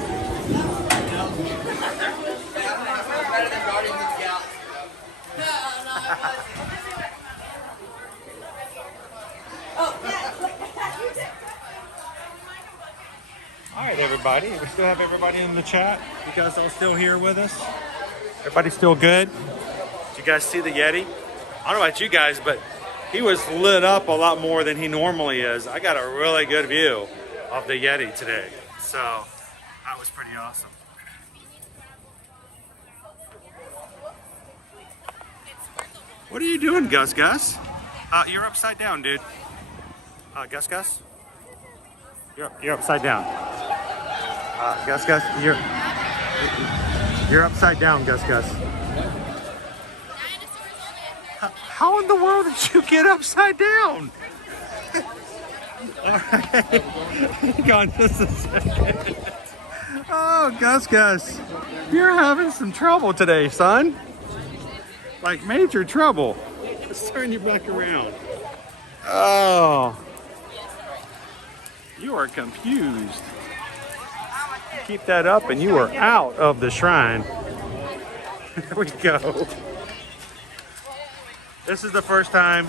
All right, everybody. We still have everybody in the chat. You guys all still here with us? Everybody still good? Did you guys see the Yeti? I don't know about you guys, but he was lit up a lot more than he normally is. I got a really good view of the Yeti today. So that was pretty awesome. What are you doing, Gus? You're upside down, dude. Gus? You're upside down. Gus, you're upside down, Gus. the world did you get upside down? All right. Hang on just a second. Oh, Gus, you're having some trouble today, son. Like major trouble. Let's turn you back around. Oh. You are confused. Keep that up and you are out of the shrine. There we go. This is the first time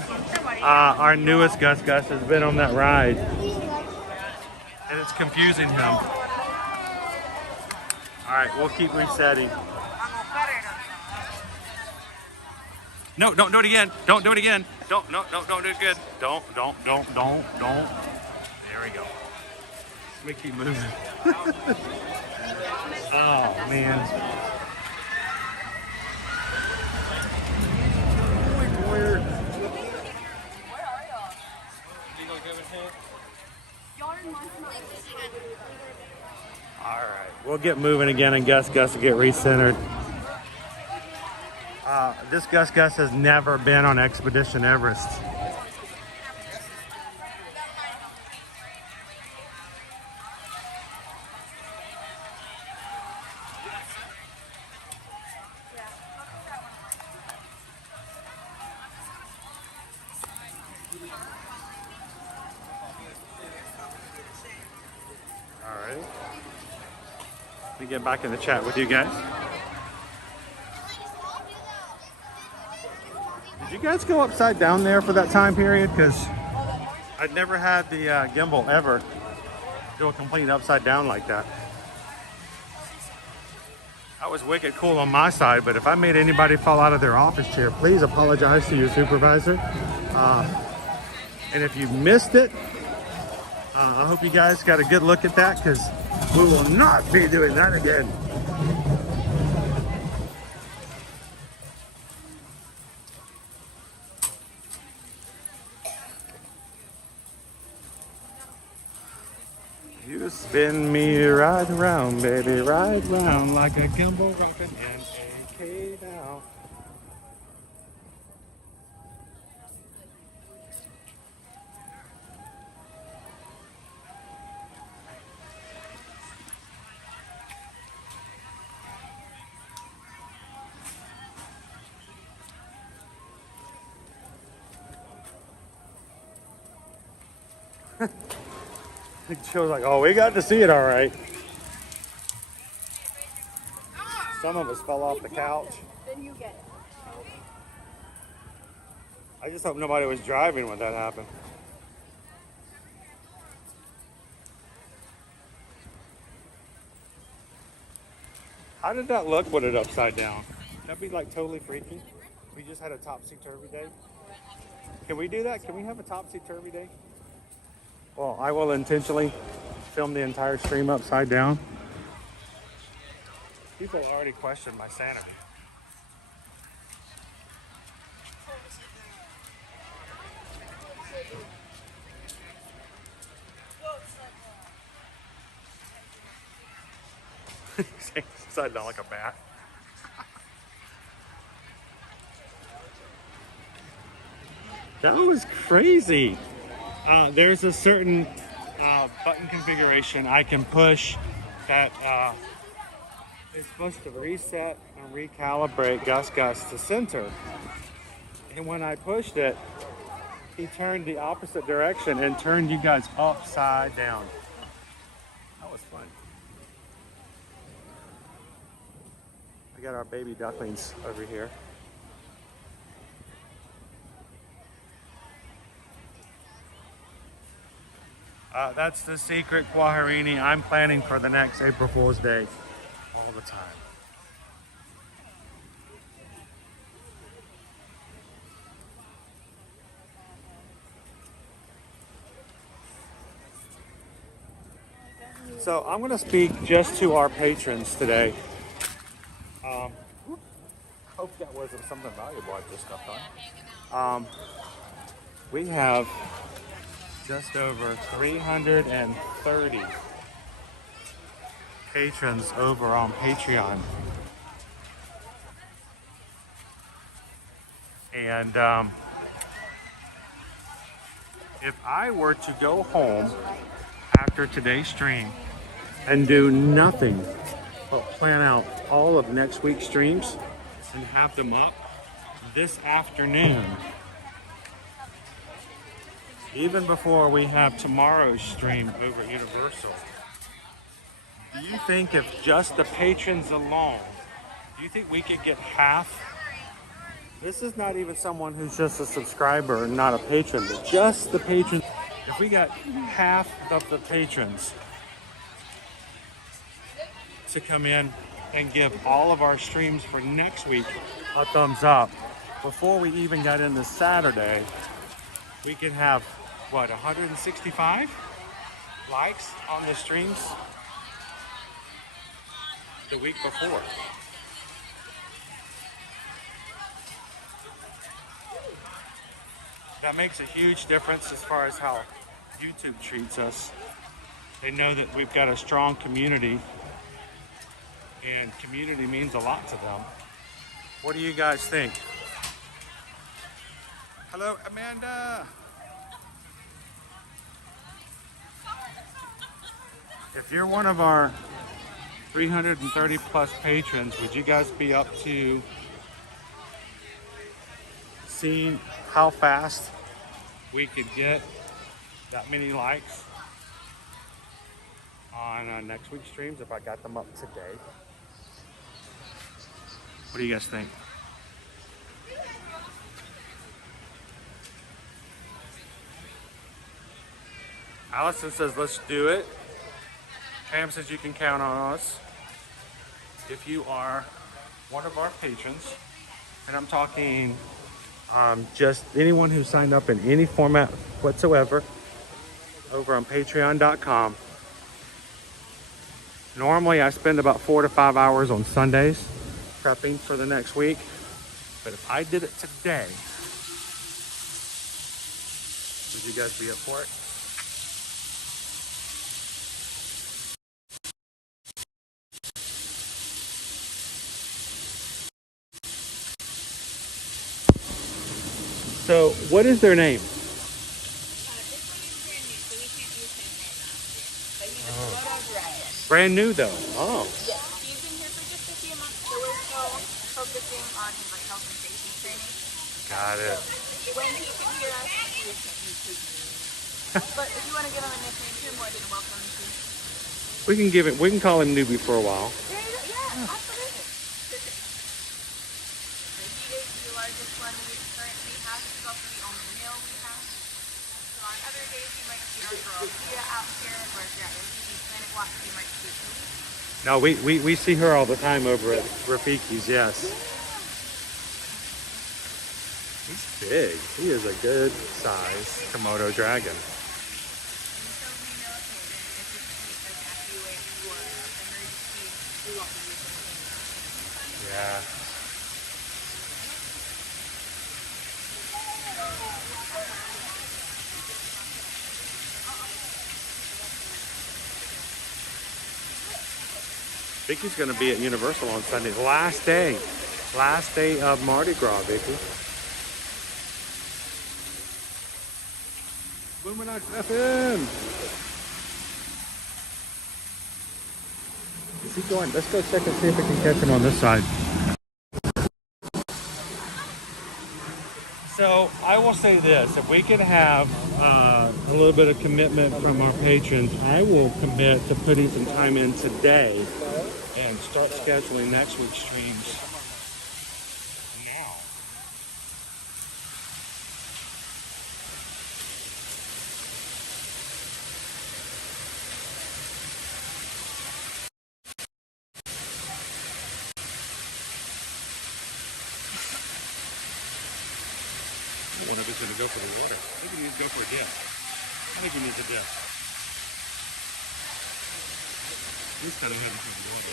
our newest Gus has been on that ride. And it's confusing him. All right, we'll keep resetting. No, don't do it again. Don't do it again. Don't do it again. Don't. There we go. Let me keep moving. Oh, man. Weird. All right, we'll get moving again and Gus will get recentered. This Gus has never been on Expedition Everest. All right. Let me get back in the chat with you guys. Did you guys go upside down there for that time period? Because I'd never had the gimbal ever do a complete upside down like that. That was wicked cool on my side, but if I made anybody fall out of their office chair, please apologize to your supervisor. And if you missed it, I hope you guys got a good look at that, because we will not be doing that again. You spin me right around, baby, right round like a gimbal rocket and a now. She was like, oh, we got to see it all right. Some of us fell off the couch. Then you get it. I just hope nobody was driving when that happened. How did that look with it upside down? That'd be like totally freaky. We just had a topsy-turvy day. Can we do that? Can we have a topsy-turvy day? Well, I will intentionally film the entire stream upside down. People already questioned my sanity. Upside down like a bat. That was crazy. There's a certain button configuration I can push that is supposed to reset and recalibrate Gus to center. And when I pushed it, he turned the opposite direction and turned you guys upside down. That was fun. I got our baby ducklings over here. That's the secret Quaharini I'm planning for the next April Fool's Day. All the time. So I'm going to speak just to our patrons today. Hope that wasn't something valuable I just stepped on. We have just over 330 patrons over on Patreon. And If I were to go home after today's stream and do nothing but plan out all of next week's streams and have them up this afternoon, even before we have tomorrow's stream over at Universal, do you think if just the patrons alone, do you think we could get half? This is not even someone who's just a subscriber and not a patron, but just the patrons. If we got half of the patrons to come in and give all of our streams for next week a thumbs up, before we even got into Saturday, we could have, what, 165 likes on the streams the week before. That makes a huge difference as far as how YouTube treats us. They know that we've got a strong community, and community means a lot to them. What do you guys think? Hello, Amanda. If you're one of our 330 plus patrons, would you guys be up to seeing how fast we could get that many likes on next week's streams if I got them up today? What do you guys think? Allison says, let's do it. Pam says you can count on us if you are one of our patrons. And I'm talking just anyone who signed up in any format whatsoever over on patreon.com. Normally I spend about 4 to 5 hours on Sundays prepping for the next week, but if I did it today, would you guys be up for it? So, what is their name? Brand new though. Oh. Yes, he's been here for just a few months, so we're still focusing on his like health and safety training. Got it. When he can hear us, he can use his name. But if you want to give him a nickname, you're more than welcome to. We can give it. We can call him Newbie for a while. There you go. Yeah, absolutely. So he is the largest one we currently have. This is also the only male we have. So on other days, you might see our girl Tia out here, or if you're at Rafiki's Planet Walk, you might see me. No, we see her all the time over at Rafiki's, yes. He's big. He is a good size Komodo dragon. Yeah. Vicky's going to be at Universal on Sunday. Last day of Mardi Gras, Vicky. Luminax FM. Is he going? Let's go check and see if we can catch him on this side. So I will say this: if we could have a little bit of commitment from our patrons, I will commit to putting some time in today and start scheduling next week's streams now. I wonder if he's going to go for the water. I think he needs to go for a dip. I think he needs a dip. He's kind of heading for the water.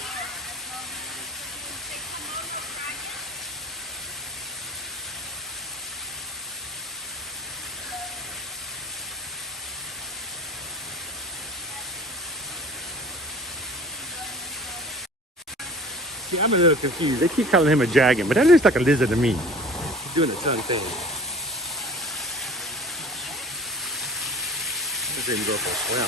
See, I'm a little confused. They keep calling him a dragon, but that looks like a lizard to me. He's doing its own thing. see him go for a swim.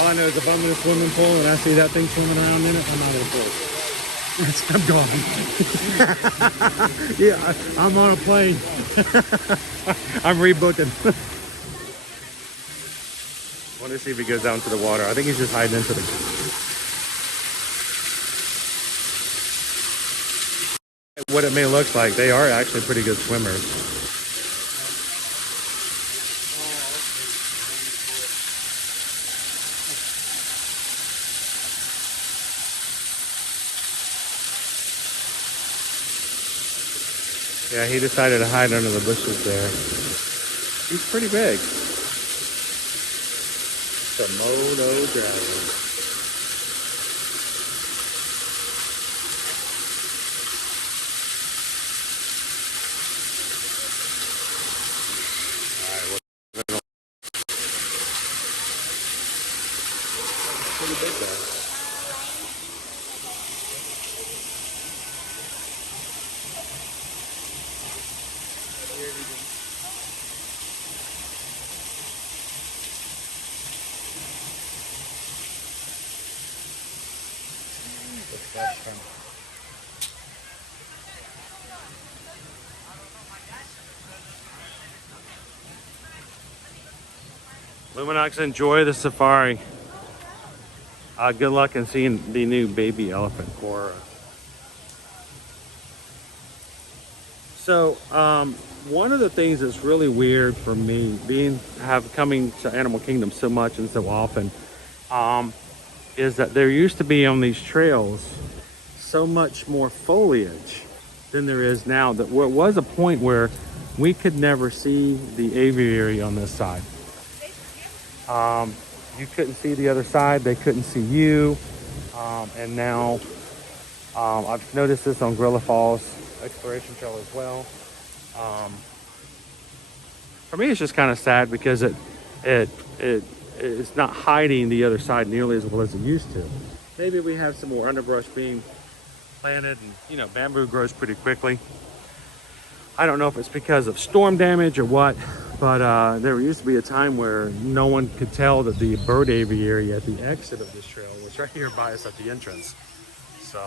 All I know is if I'm in a swimming pool and I see that thing swimming around in it, I'm out of the pool. I'm gone. Yeah, I'm on a plane. I'm rebooking. I want to see if he goes down to the water. I think he's just hiding into the... What it may look like, they are actually pretty good swimmers. Yeah, he decided to hide under the bushes there. He's pretty big. Komodo dragon. Pretty big though. Luminox, enjoy the safari. Good luck in seeing the new baby elephant, Cora. So, one of the things that's really weird for me, coming to Animal Kingdom so much and so often, is that there used to be on these trails so much more foliage than there is now. That there was a point where we could never see the aviary on this side. You couldn't see the other side, they couldn't see you. And now I've noticed this on Gorilla Falls Exploration Trail as well. For me, it's just kind of sad because it's not hiding the other side nearly as well as it used to. Maybe we have some more underbrush being planted, and you know, bamboo grows pretty quickly. I don't know if it's because of storm damage or what, but there used to be a time where no one could tell that the bird aviary at the exit of this trail was right here by us at the entrance. So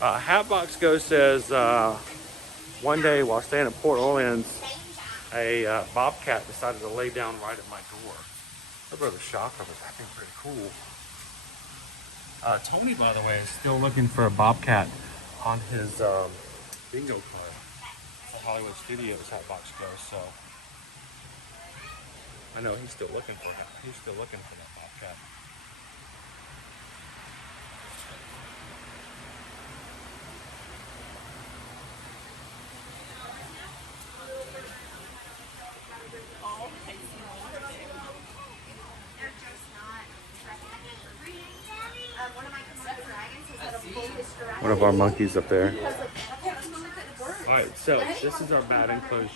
Hatbox Ghost says, one day while staying at Port Orleans, a bobcat decided to lay down right at my door. My brother Shocker was acting pretty cool. Tony, by the way, is still looking for a bobcat on his bingo card for Hollywood Studios Hatbox Ghost. So I know he's still looking for him. He's still looking for that bobcat. One of our monkeys up there. Alright, so this is our bat enclosure.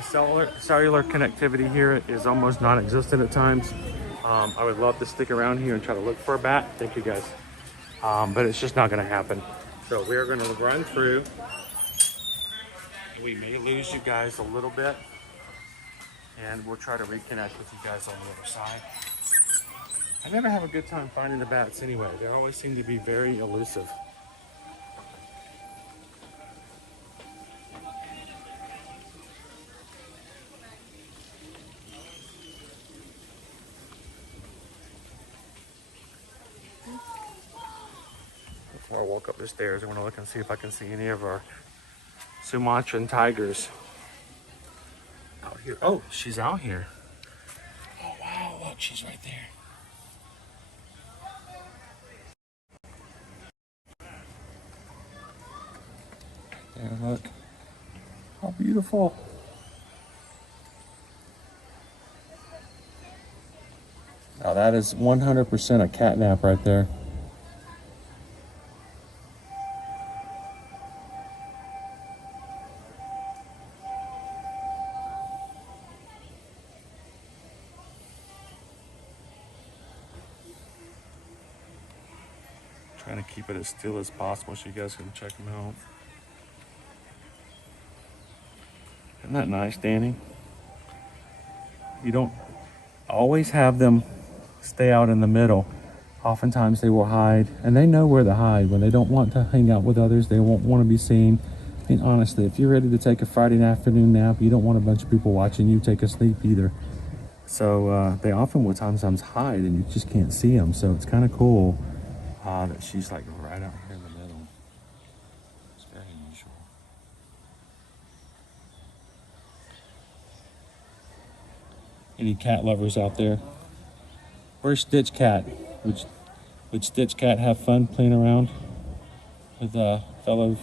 Cellular connectivity here is almost non-existent at times. I would love to stick around here and try to look for a bat. Thank you guys. But it's just not going to happen. So we're going to run through. We may lose you guys a little bit. And we'll try to reconnect with you guys on the other side. I never have a good time finding the bats anyway. They always seem to be very elusive. I'll walk up the stairs. I want to look and see if I can see any of our Sumatran tigers out here. Oh, she's out here. Oh, wow. Look, she's right there. There, look. How beautiful. Now that is 100% a catnap right there. Trying to keep it as still as possible so you guys can check them out. Isn't that nice, Danny? You don't always have them stay out in the middle. Oftentimes they will hide, and they know where to hide. When they don't want to hang out with others, they won't want to be seen. I mean, honestly, if you're ready to take a Friday afternoon nap, you don't want a bunch of people watching you take a sleep either. So they often will sometimes hide, and you just can't see them. So it's kind of cool that she's like right out here in the middle. It's very unusual. Any cat lovers out there? Where's Stitch Cat? Would Stitch Cat have fun playing around with fellow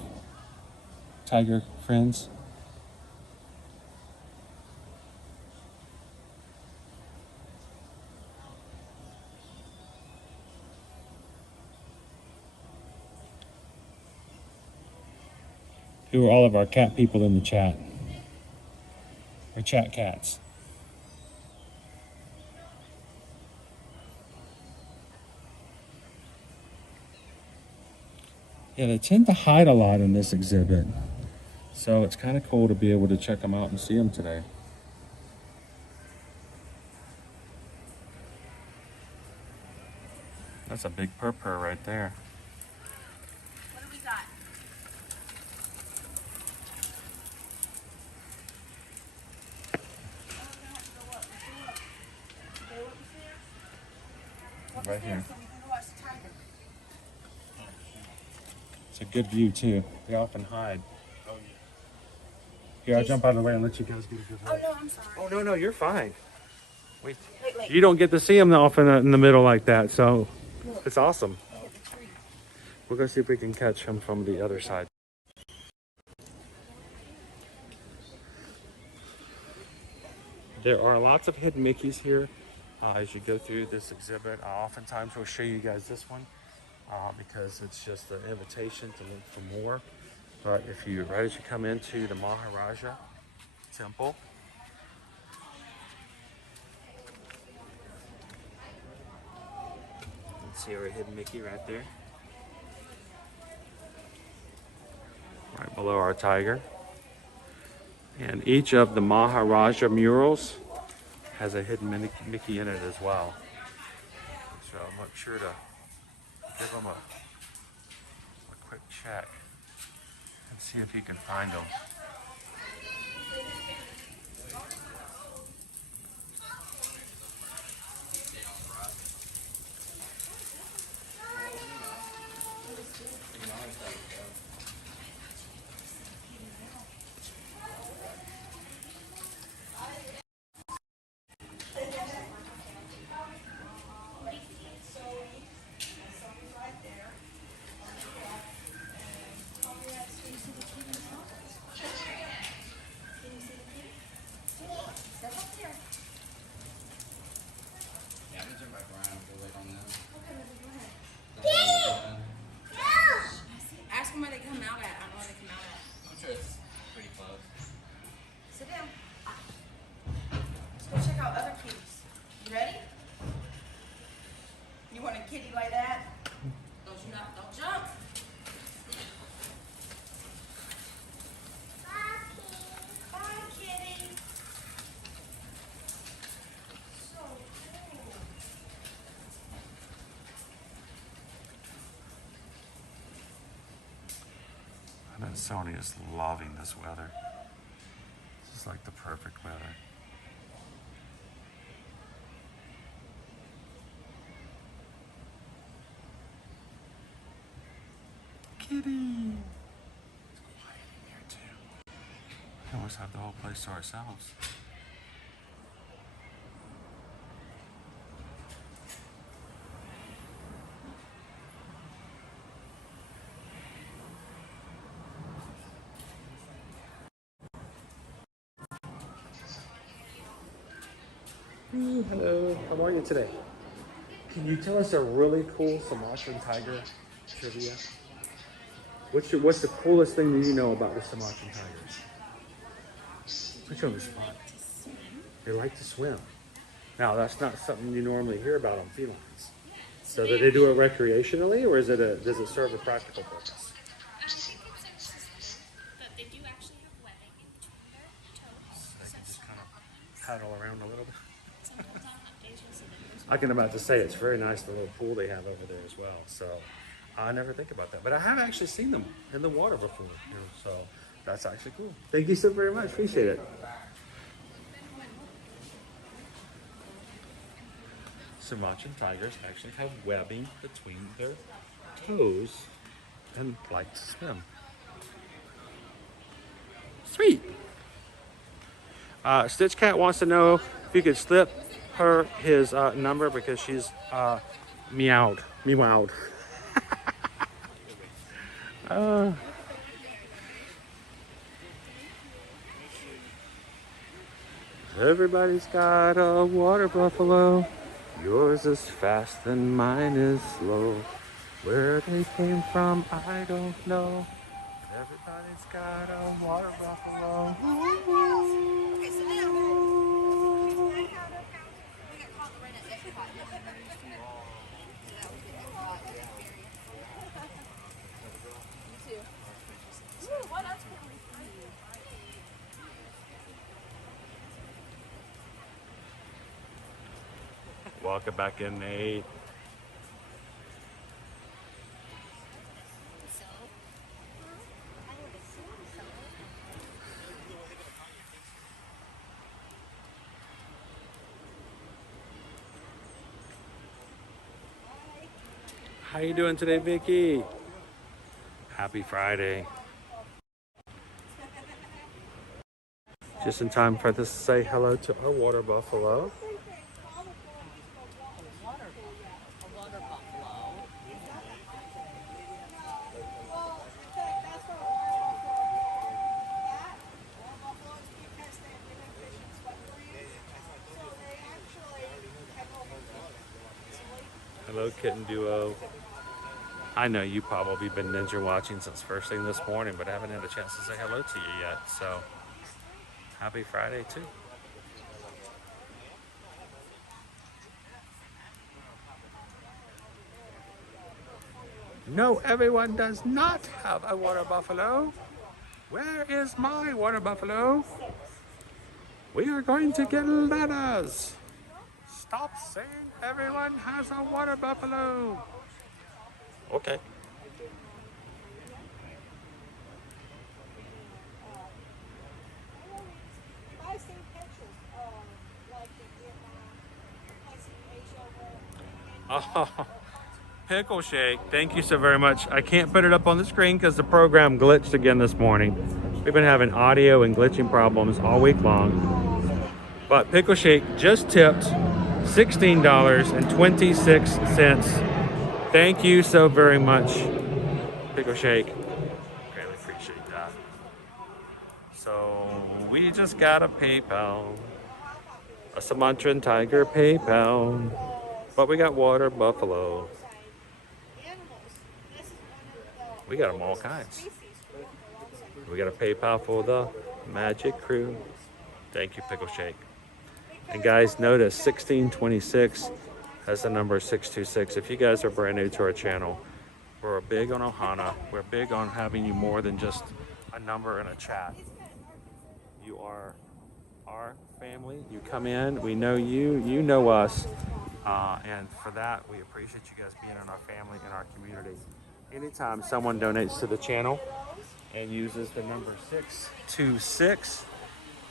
tiger friends? Who are all of our cat people in the chat? Or chat cats? Yeah, they tend to hide a lot in this exhibit. So it's kind of cool to be able to check them out and see them today. That's a big purr right there. What do we got? Right here. It's a good view too. They often hide. Here, I'll jump out of the way and let you guys get a good look. Oh no, I'm sorry. Oh no, you're fine. Wait. Wait. You don't get to see them often in the middle like that, so it's awesome. We're gonna see if we can catch him from the other side. There are lots of hidden Mickeys here as you go through this exhibit. Oftentimes we'll show you guys this one because it's just an invitation to look for more. But if you, right as you come into the Maharaja Temple, let's see our hidden Mickey right there. Right below our tiger. And each of the Maharaja murals has a hidden Mickey in it as well. So I'll make sure to give them a quick check and see if you can find them. Ask them where they come out at. I don't know where they come out at. I'm sure it's pretty close. Sit down. Let's go check out other kitties. You ready? You want a kitty like that? Don't jump. Bye, kitty. So cool. I know Sony is loving this weather. This is like the perfect weather. Kitty! It's quiet in here too. We almost have the whole place to ourselves. Hello, how are you today? Can you tell us a really cool Sumatran tiger trivia? What's the coolest thing that you know about the Sumatran tigers? Put you on the spot. They like to swim. Now, that's not something you normally hear about on felines. So do they do it recreationally, or is it does it serve a practical purpose? But they do actually have webbing in between their toes. They can just kind of paddle around a little bit. Sometimes on hot days you'll see them. I can about to say it's very nice, the little pool they have over there as well. So I never think about that, but I have actually seen them in the water before. You know, so that's actually cool. Thank you so very much. Appreciate it. Sumatran tigers actually have webbing between their toes and like to swim. Sweet. Stitch Cat wants to know if you could slip her his number because she's meowed. Everybody's got a water buffalo. Yours is fast and mine is slow. Where they came from, I don't know. Everybody's got a water buffalo. Okay, so now we got caught right at Epcot. Welcome back in, Nate. How you doing today, Vicky? Happy Friday. Just in time for us to say hello to our water buffalo. Hello, Kitten Duo. I know you probably been ninja watching since first thing this morning, but I haven't had a chance to say hello to you yet. So, happy Friday too. No, everyone does not have a water buffalo. Where is my water buffalo? We are going to get letters. Stop saying everyone has a water buffalo. Okay. I've seen pictures like in Oh, Pickle Shake, thank you so very much. I can't put it up on the screen because the program glitched again this morning. We've been having audio and glitching problems all week long. But Pickle Shake just tipped $16.26. Thank you so very much, Pickle Shake. Really appreciate that. So we just got a PayPal, a Sumatran tiger PayPal, but we got water buffalo. We got them all kinds. We got a PayPal for the Magic Crew. Thank you, Pickle Shake. And guys, notice 1626 has the number 626. If you guys are brand new to our channel, we're big on Ohana. We're big on having you more than just a number and a chat. You are our family. You come in, we know you, you know us. And for that, we appreciate you guys being in our family, in our community. Anytime someone donates to the channel and uses the number 626,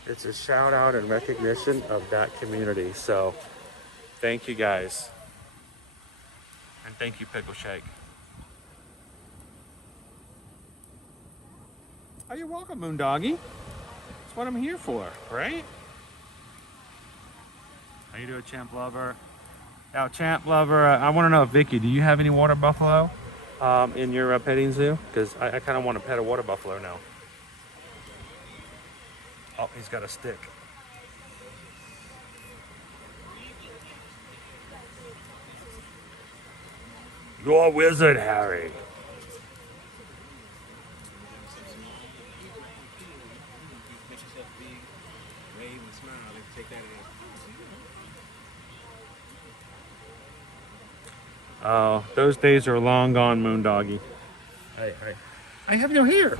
it's a shout out and recognition of that community. So thank you guys. And thank you, Pickle Shake. Oh, you're welcome, Moondoggy. That's what I'm here for, right? How you doing, Champ Lover? Now, Champ Lover, I want to know, Vicky, do you have any water buffalo in your petting zoo? Because I kind of want to pet a water buffalo now. Oh, he's got a stick. You're a wizard, Harry. Oh, those days are long gone, Moondoggy. Hey, I have no hair.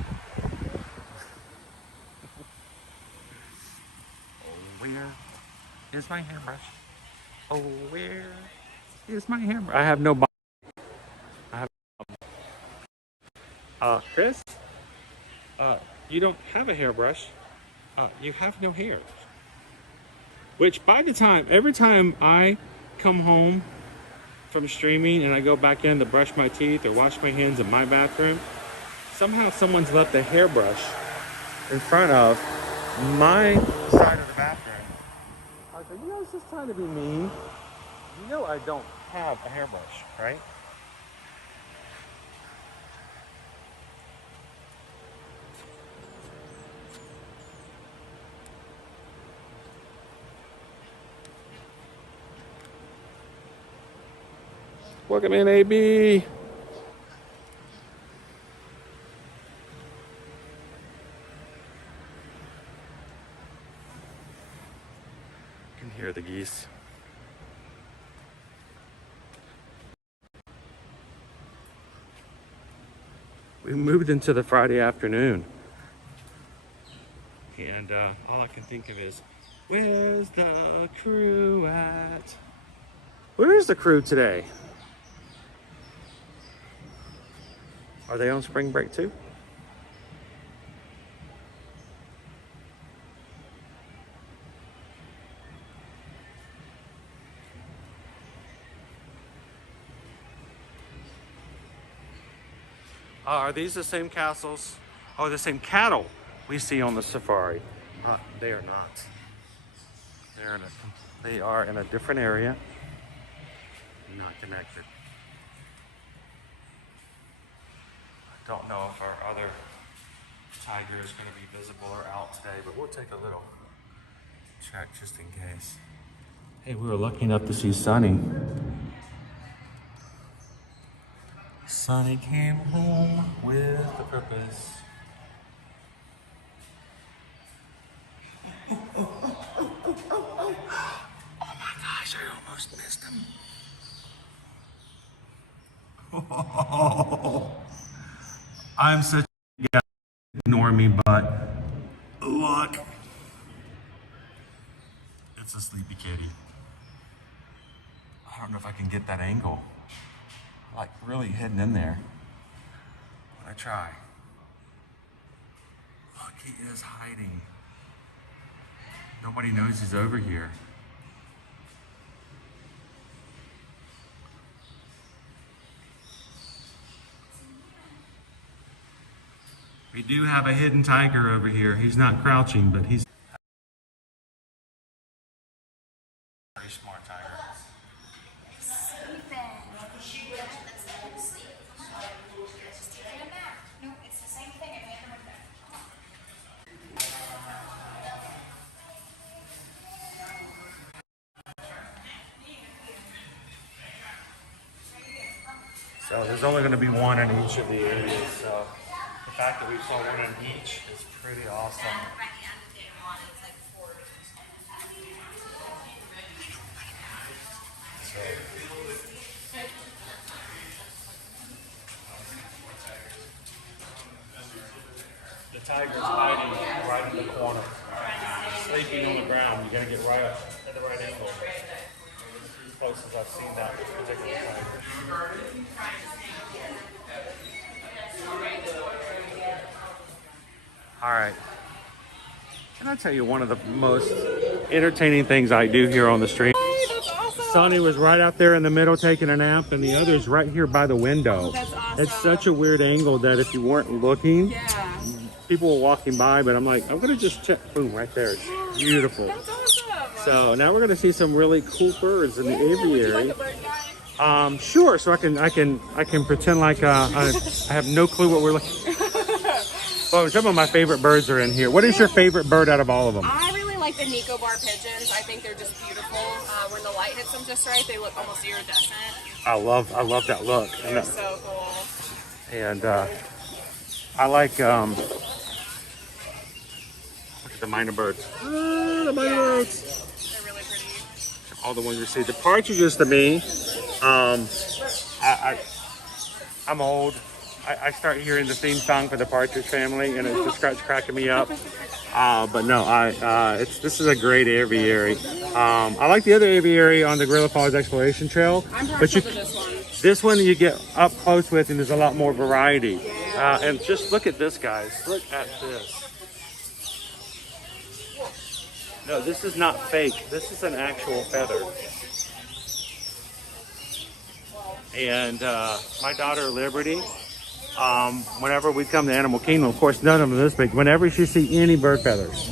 Oh, where is my hairbrush? Oh, where is my hairbrush? I have no body. I have Chris, you don't have a hairbrush. You have no hair. Which every time I come home from streaming and I go back in to brush my teeth or wash my hands in my bathroom, somehow someone's left a hairbrush in front of my side of the bathroom. I was like, you know, it's just trying to be mean. You know I don't have a hairbrush, right? Welcome in, AB. You can hear the geese. We moved into the Friday afternoon. And all I can think of is, where's the crew at? Where's the crew today? Are they on spring break too? Are these the same castles? Oh, the same cattle we see on the safari? They are not. They are in a different area, not connected. I don't know if our other tiger is going to be visible or out today, but we'll take a little check just in case. Hey, we were lucky enough to see Sunny. Sunny came home with a purpose. Oh my gosh, I almost missed him. Oh, I'm such a guy. Ignore me, but look. It's a sleepy kitty. I don't know if I can get that angle. Like really hidden in there. But I try. Look, he is hiding. Nobody knows he's over here. We do have a hidden tiger over here. He's not crouching, but he's a very smart tiger. So there's only going to be one in each of the areas. So the fact that we saw one in each is pretty awesome. So, the tiger's hiding right in the corner, sleeping on the ground. You got to get right up at the right angle. Places I've seen that particular tiger. All right. Can I tell you one of the most entertaining things I do here on the stream? Hey, that's awesome. Sonny was right out there in the middle taking a nap, and the other's right here by the window. That's awesome. It's such a weird angle that if you weren't looking, people were walking by, but I'm like, I'm gonna just check. Boom, right there. It's beautiful. That's awesome. So now we're gonna see some really cool birds in the aviary. Would you like a bird guide? Sure. So I can pretend like I have no clue what we're looking. Well, some of my favorite birds are in here. What is your favorite bird out of all of them? I really like the Nicobar pigeons. I think they're just beautiful. When the light hits them just right, they look almost iridescent. I love that look. They're so cool. And I like look at the minor birds. The minor birds. They're really pretty. All the ones you see. The partridges to me, I I'm old. I start hearing the theme song for the Partridge Family, and it just starts cracking me up. But no, this is a great aviary. I like the other aviary on the Gorilla Falls Exploration Trail, but this one you get up close with, and there's a lot more variety. And just look at this, guys. Look at this. No, this is not fake. This is an actual feather. And my daughter Liberty, whenever we come to Animal Kingdom, of course none of them this big, whenever she see any bird feathers,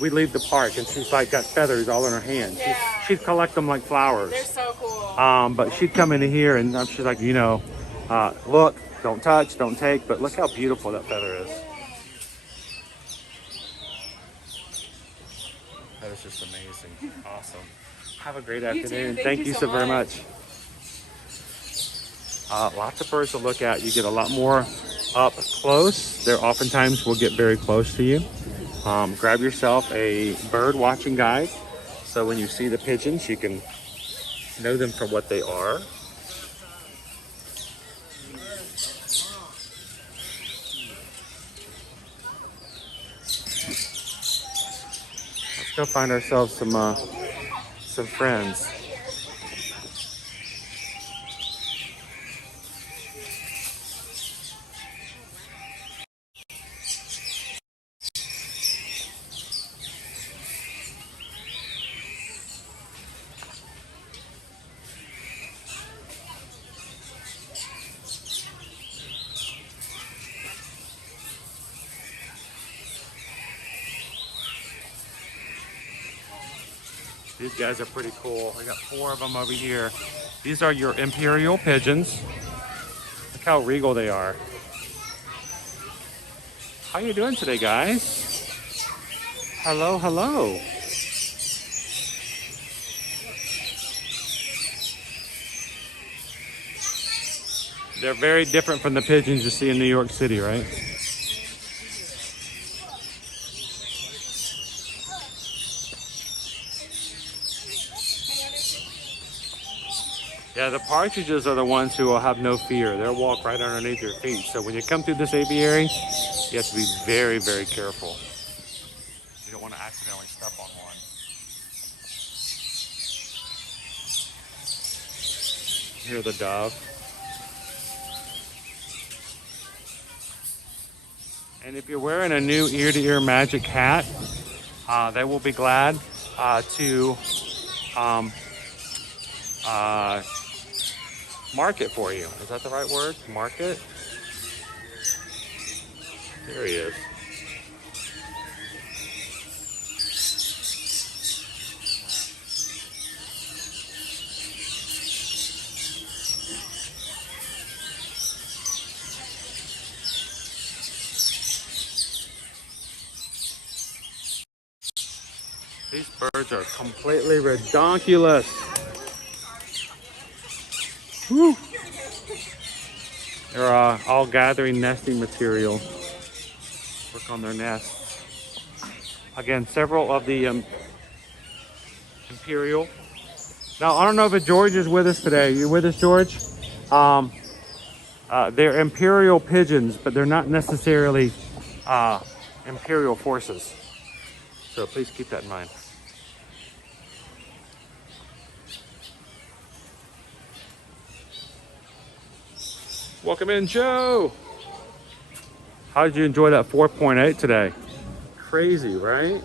we'd leave the park and she's like got feathers all in her hand. She'd collect them like flowers. They're so cool. But she'd come into here and she's like, you know, look, don't touch, don't take, but look how beautiful that feather is. That is just amazing. Awesome. Have a great afternoon. Thank you so very much. Lots of birds to look at. You get a lot more up close. There oftentimes will get very close to you. Grab yourself a bird watching guide, so when you see the pigeons, you can know them for what they are. Let's go find ourselves some friends. These guys are pretty cool. I got 4 of them over here. These are your imperial pigeons. Look how regal they are. How you doing today, guys? Hello, hello. They're very different from the pigeons you see in New York City, right? Yeah, the partridges are the ones who will have no fear. They'll walk right underneath your feet. So when you come through this aviary, you have to be very, very careful. You don't want to accidentally step on one. Hear the dove. And if you're wearing a new ear-to-ear magic hat, they will be glad to mark it for you. Is that the right word? Mark it? There he is. These birds are completely redonkulous. Whew. They're all gathering nesting material. Work on their nests. Again, several of the imperial. Now, I don't know if George is with us today. You with us, George? They're imperial pigeons, but they're not necessarily imperial forces. So please keep that in mind. Welcome in, Joe. How did you enjoy that 4.8 today? Crazy, right?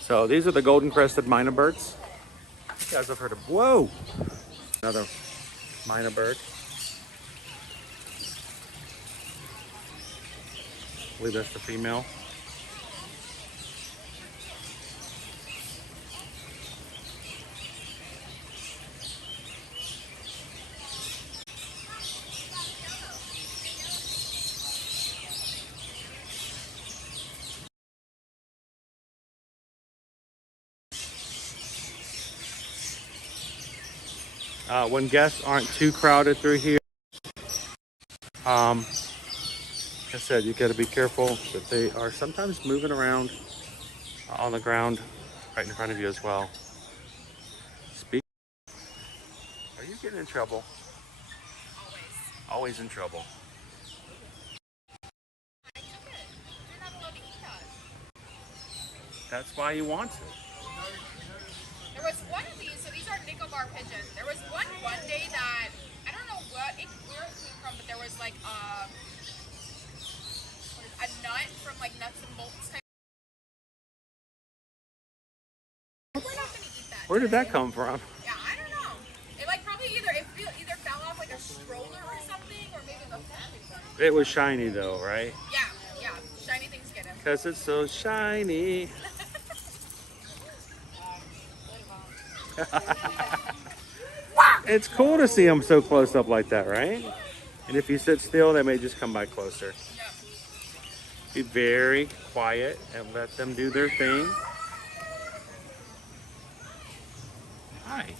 So these are the golden crested minor birds. You guys have heard of, whoa! Another minor bird. I believe that's the female. when guests aren't too crowded through here. Like I said, you got to be careful that they are sometimes moving around on the ground right in front of you as well. Speak. Are you getting in trouble? Always in trouble. That's why you want to. There was one of these, so these are nickel bar pigeons. There was one day that, I don't know where it came from, but there was like a nut from like Nuts and Bolts type. We're not gonna eat that. Where did that come from? Yeah, I don't know. It like probably either fell off like a stroller or something, or maybe the family. It was shiny though, right? Yeah, shiny things get him. Because it's so shiny. It's cool to see them so close up like that, right? And if you sit still, they may just come by closer. Be very quiet and let them do their thing. Hi.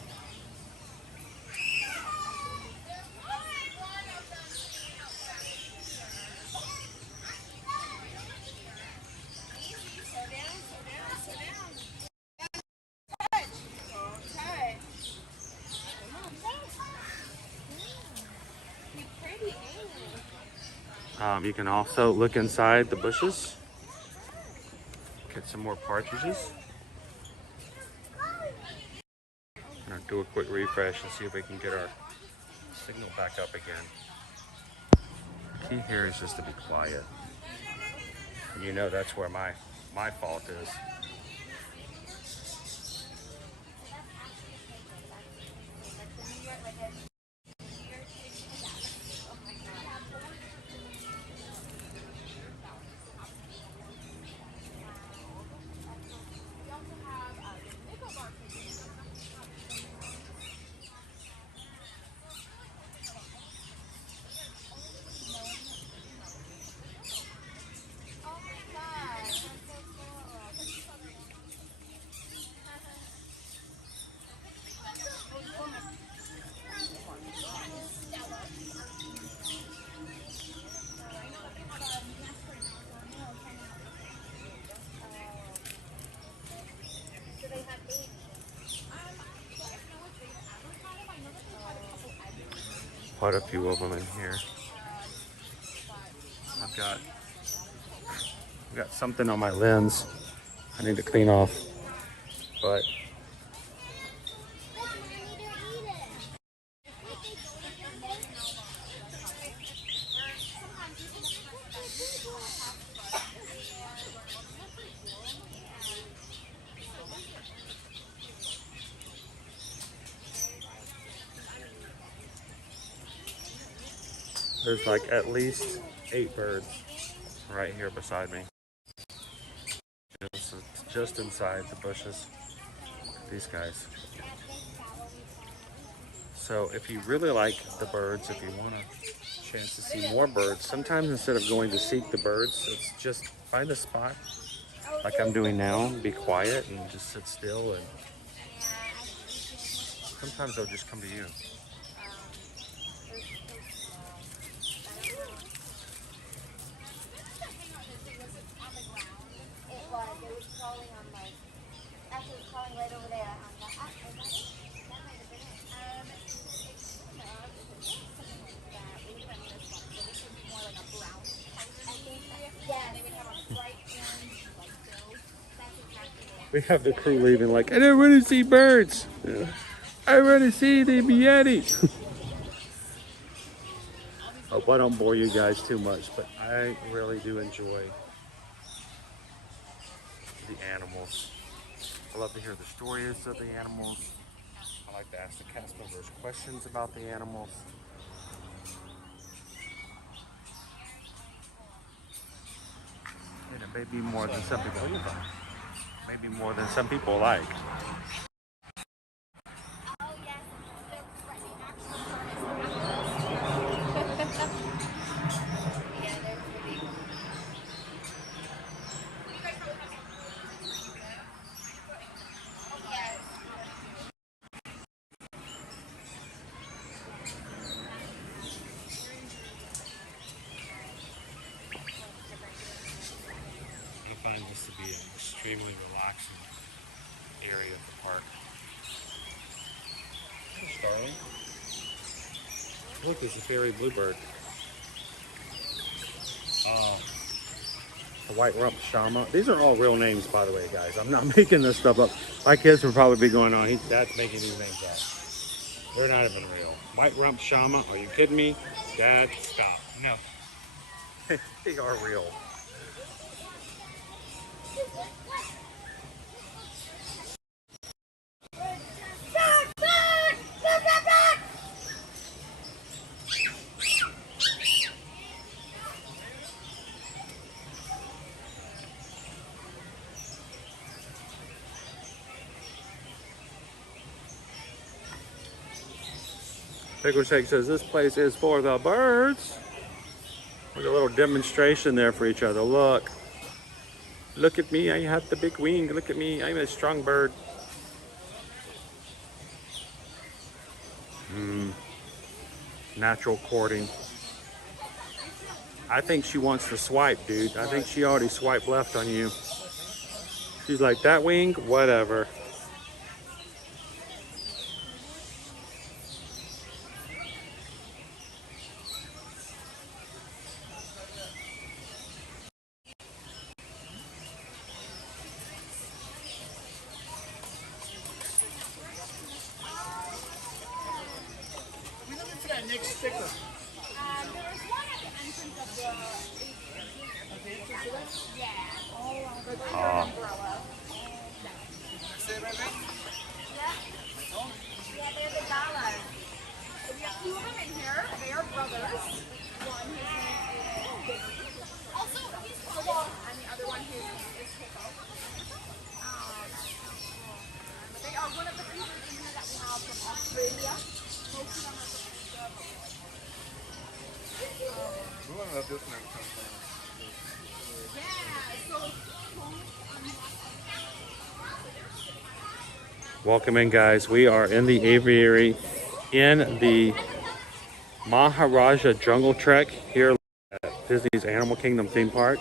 You can also look inside the bushes, get some more partridges. I'm gonna do a quick refresh and see if we can get our signal back up again. The key here is just to be quiet. And you know that's where my fault is. Quite a few of them in here. I've got something on my lens I need to clean off, but there's like at least 8 birds right here beside me. It's just inside the bushes. These guys. So if you really like the birds, if you want a chance to see more birds, sometimes instead of going to seek the birds, it's just find a spot like I'm doing now, be quiet and just sit still, and sometimes they'll just come to you. We have the crew leaving like, I don't want to see birds. I want to see the Yeti. Hope I don't bore you guys too much, but I really do enjoy the animals. I love to hear the stories of the animals. I like to ask the cast members questions about the animals. And it may be more than some people maybe more than some people like. extremely relaxing area of the park. Starling. Look, there's a fairy bluebird. The white rump shama. These are all real names, by the way, guys. I'm not making this stuff up. My kids would probably be going on, Dad's making these names up. They're not even real. White rump shama. Are you kidding me? Dad, stop. No. They are real. Pickle Shake says this place is for the birds. Look, a little demonstration there for each other. Look. Look at me. I have the big wing. Look at me. I'm a strong bird. Natural courting. I think she wants to swipe, dude. I think she already swiped left on you. She's like, that wing? Whatever. We're looking for that next sticker. There was one at the entrance of the yeah. All around the umbrella. Yeah, they're the dollars. We have two of them in here. They are brothers. One, his name is also he's Walt, and the other one his name is Pickle. They are one of the few in here that we have from Australia. Most of them are from We want to know if this one comes from. Welcome in, guys. We are in the aviary in the Maharaja Jungle Trek here at Disney's Animal Kingdom theme park.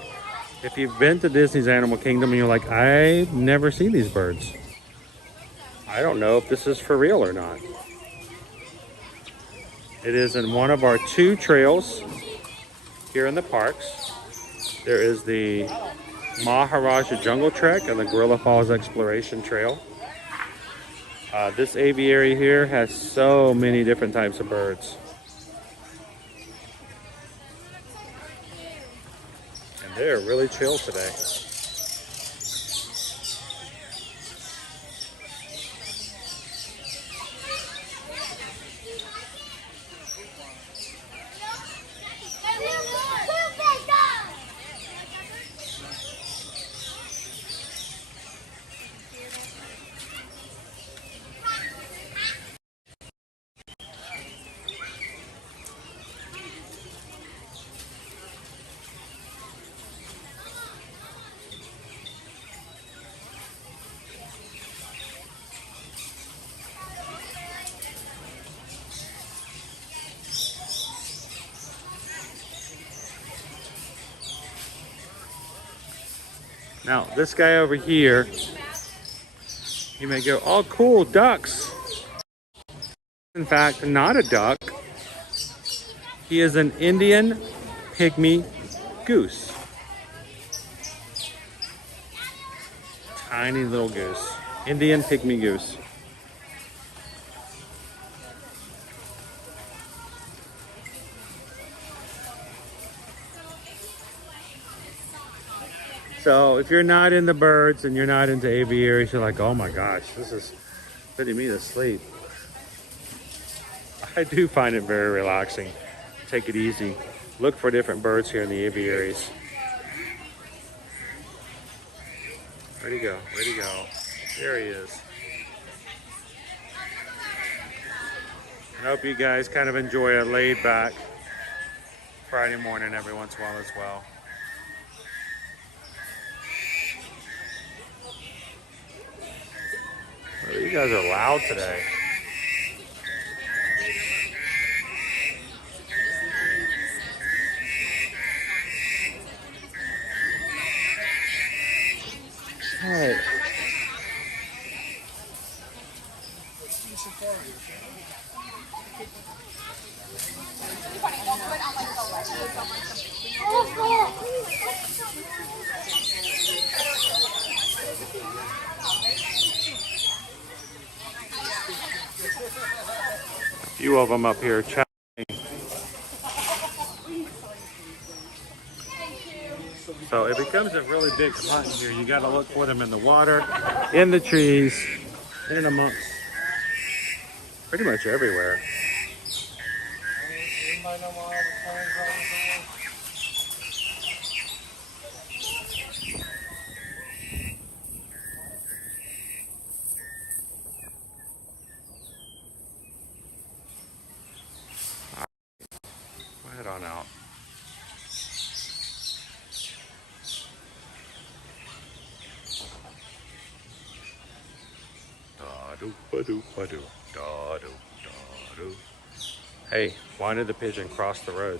If you've been to Disney's Animal Kingdom and you're like, I've never seen these birds, I don't know if this is for real or not. It is in one of our two trails here in the parks. There is the Maharaja Jungle Trek and the Gorilla Falls Exploration Trail. This aviary here has so many different types of birds. And they're really chill today. Now, this guy over here, you may go, oh, cool, ducks. In fact, not a duck. He is an Indian pygmy goose. Tiny little goose. Indian pygmy goose. So if you're not into birds and you're not into aviaries, you're like, oh my gosh, this is putting me to sleep. I do find it very relaxing. Take it easy. Look for different birds here in the aviaries. Where'd he go? Where'd he go? There he is. I hope you guys kind of enjoy a laid back Friday morning every once in a while as well. Oh, you guys are loud today. Alright. A few of them up here chatting. So it becomes a really big hunt here. You got to look for them in the water, in the trees, and amongst pretty much everywhere. Head on out. Hey, why did the pigeon cross the road?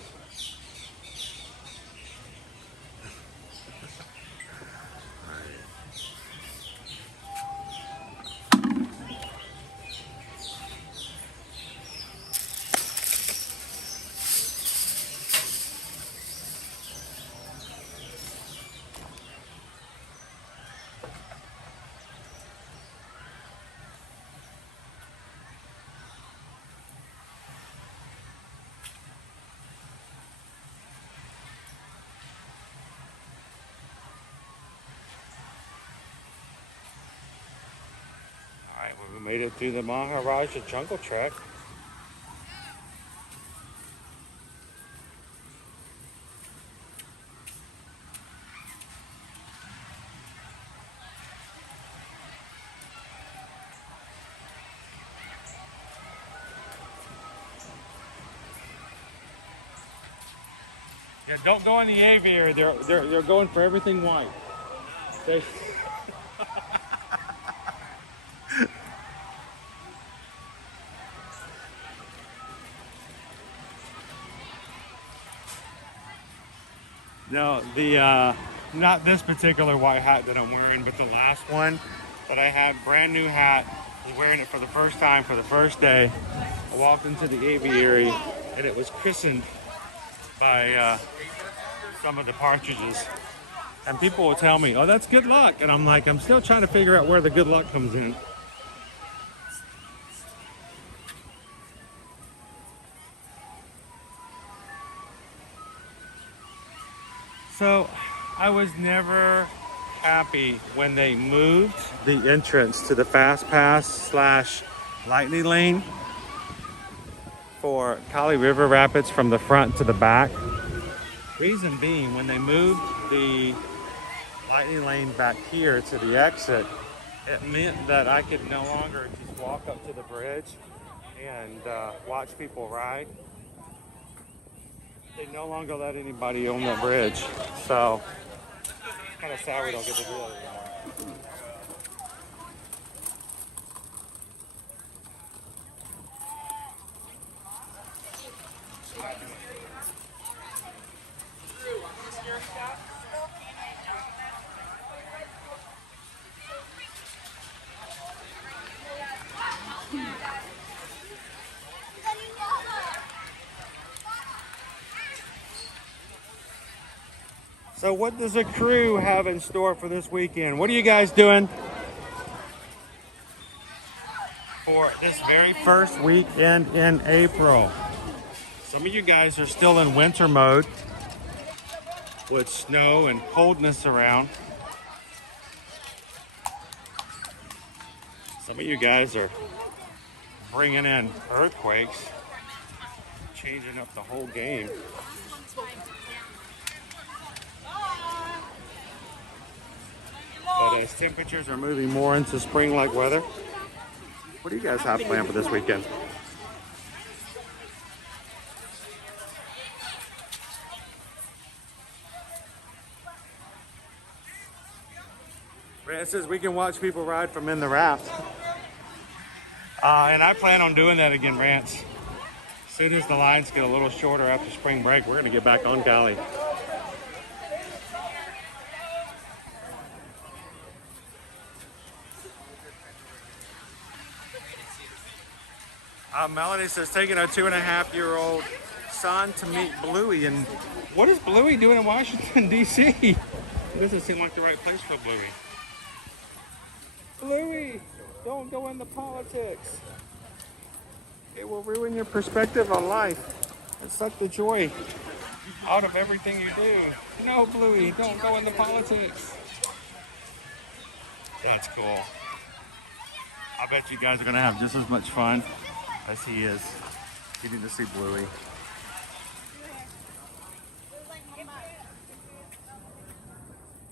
We made it through the Maharaja Jungle Trek. Yeah, don't go in the aviary. They're going for everything white. No, not this particular white hat that I'm wearing, but the last one that I had, brand new hat. I was wearing it for the first time for the first day. I walked into the aviary and it was christened by some of the partridges. And people will tell me, oh, that's good luck. And I'm like, I'm still trying to figure out where the good luck comes in. So I was never happy when they moved the entrance to the Fast Pass / Lightning Lane for Kali River Rapids from the front to the back. Reason being, when they moved the Lightning Lane back here to the exit, it meant that I could no longer just walk up to the bridge and watch people ride. They no longer let anybody on the bridge, so it's kind of sad we don't get to do that anymore. So what does the crew have in store for this weekend? What are you guys doing for this very first weekend in April? Some of you guys are still in winter mode with snow and coldness around. Some of you guys are bringing in earthquakes, changing up the whole game. But as temperatures are moving more into spring-like weather, what do you guys have planned for this weekend? Brant says we can watch people ride from in the raft. And I plan on doing that again, Brant. As soon as the lines get a little shorter after spring break, we're going to get back on Cali. Melanie says taking a 2.5-year-old son to meet Bluey. And what is Bluey doing in Washington, D.C.? It doesn't seem like the right place for Bluey. Bluey, don't go into politics. It will ruin your perspective on life and suck the joy out of everything you do. No, Bluey, don't go into politics. That's cool. I bet you guys are going to have just as much fun as he is getting to see Bluey.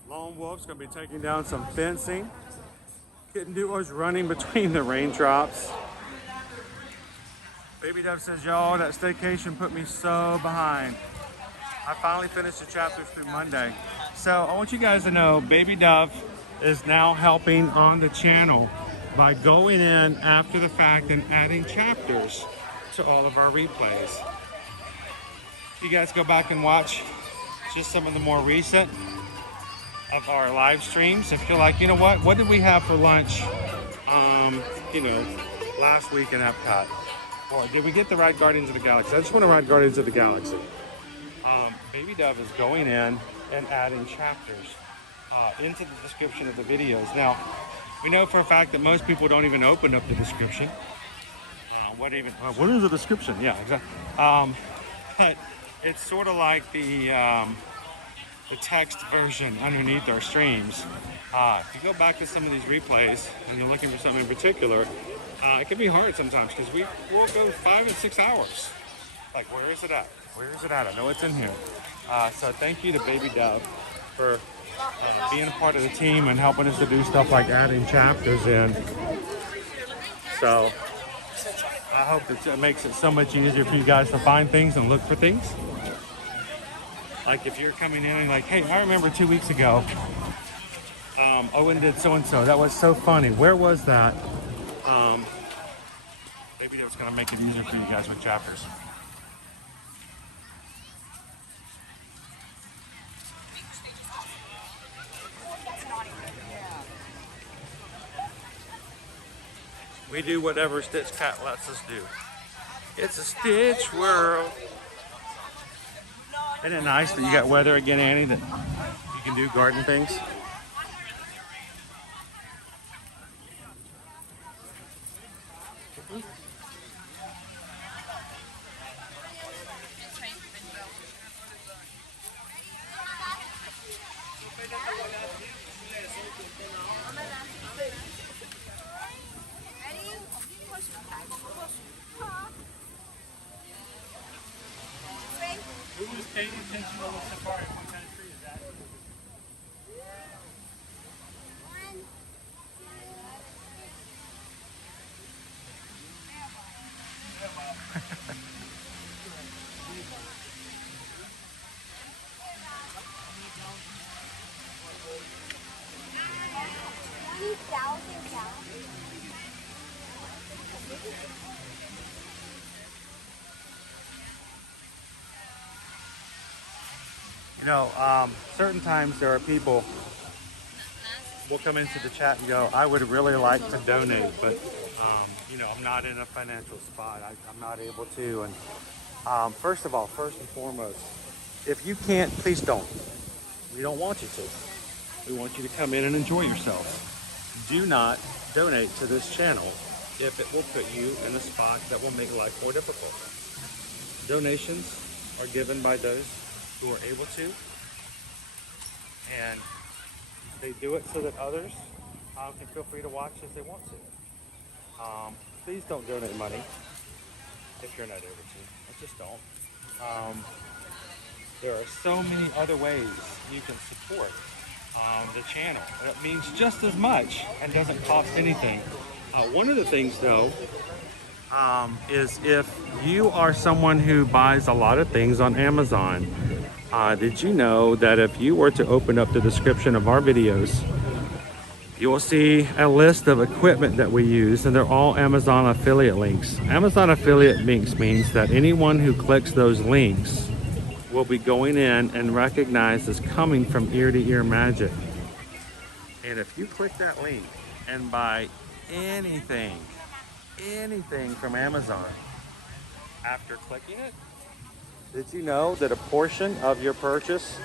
Lone Wolf's going to be taking down some fencing. Kitten Duo's running between the raindrops. Baby Dove says, y'all, that staycation put me so behind. I finally finished the chapters through Monday. So I want you guys to know Baby Dove is now helping on the channel by going in after the fact and adding chapters to all of our replays. You guys go back and watch just some of the more recent of our live streams. If you're like, you know what did we have for lunch, last week in Epcot? Or did we get the ride Guardians of the Galaxy? I just want to ride Guardians of the Galaxy. Baby Dove is going in and adding chapters into the description of the videos. Now, we know for a fact that most people don't even open up the description. What is the description? Yeah, exactly. But it's sort of like the text version underneath our streams. If you go back to some of these replays and you're looking for something in particular, it can be hard sometimes because we'll go 5 and 6 hours. Like, where is it at? Where is it at? I know it's in here. So thank you to Baby Dove for being a part of the team and helping us to do stuff like adding chapters in. So I hope that it makes it so much easier for you guys to find things and look for things. Like if you're coming in and like, hey, I remember 2 weeks ago, Owen did so-and-so. That was so funny. Where was that? Maybe that's gonna make it easier for you guys with chapters. We do whatever Stitch Cat lets us do. It's a Stitch world. Isn't it nice that you got weather again, Annie, that you can do garden things? Who was paying attention to the safari? What kind of tree is that? You know, certain times there are people will come into the chat and go, I would really like to donate, but I'm not in a financial spot. I'm not able to. And first and foremost, if you can't, please don't. We don't want you to. We want you to come in and enjoy yourself. Do not donate to this channel if it will put you in a spot that will make life more difficult. Donations are given by those who are able to, and they do it so that others can feel free to watch as they want to. Please don't donate money if you're not able to. Just don't. There are so many other ways you can support the channel. It means just as much and doesn't cost anything. One of the things though is if you are someone who buys a lot of things on Amazon, did you know that if you were to open up the description of our videos, you will see a list of equipment that we use, and they're all Amazon affiliate links. Amazon affiliate links means that anyone who clicks those links will be going in and recognized as coming from ear-to-ear magic. And if you click that link and buy anything anything from Amazon after clicking it, did you know that a portion of your purchase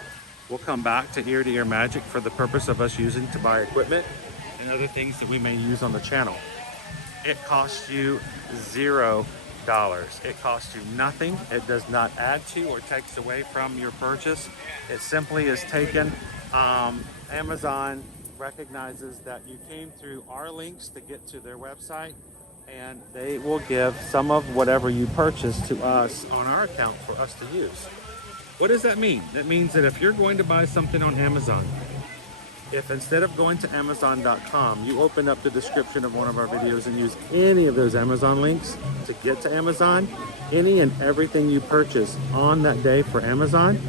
will come back to Ear Magic for the purpose of us using to buy equipment and other things that we may use on the channel? It costs you $0. It costs you nothing. It does not add to or takes away from your purchase. It simply is taken. Amazon recognizes that you came through our links to get to their website, and they will give some of whatever you purchase to us on our account for us to use. What does that mean? That means that if you're going to buy something on Amazon, if instead of going to Amazon.com, you open up the description of one of our videos and use any of those Amazon links to get to Amazon, any and everything you purchase on that day for Amazon,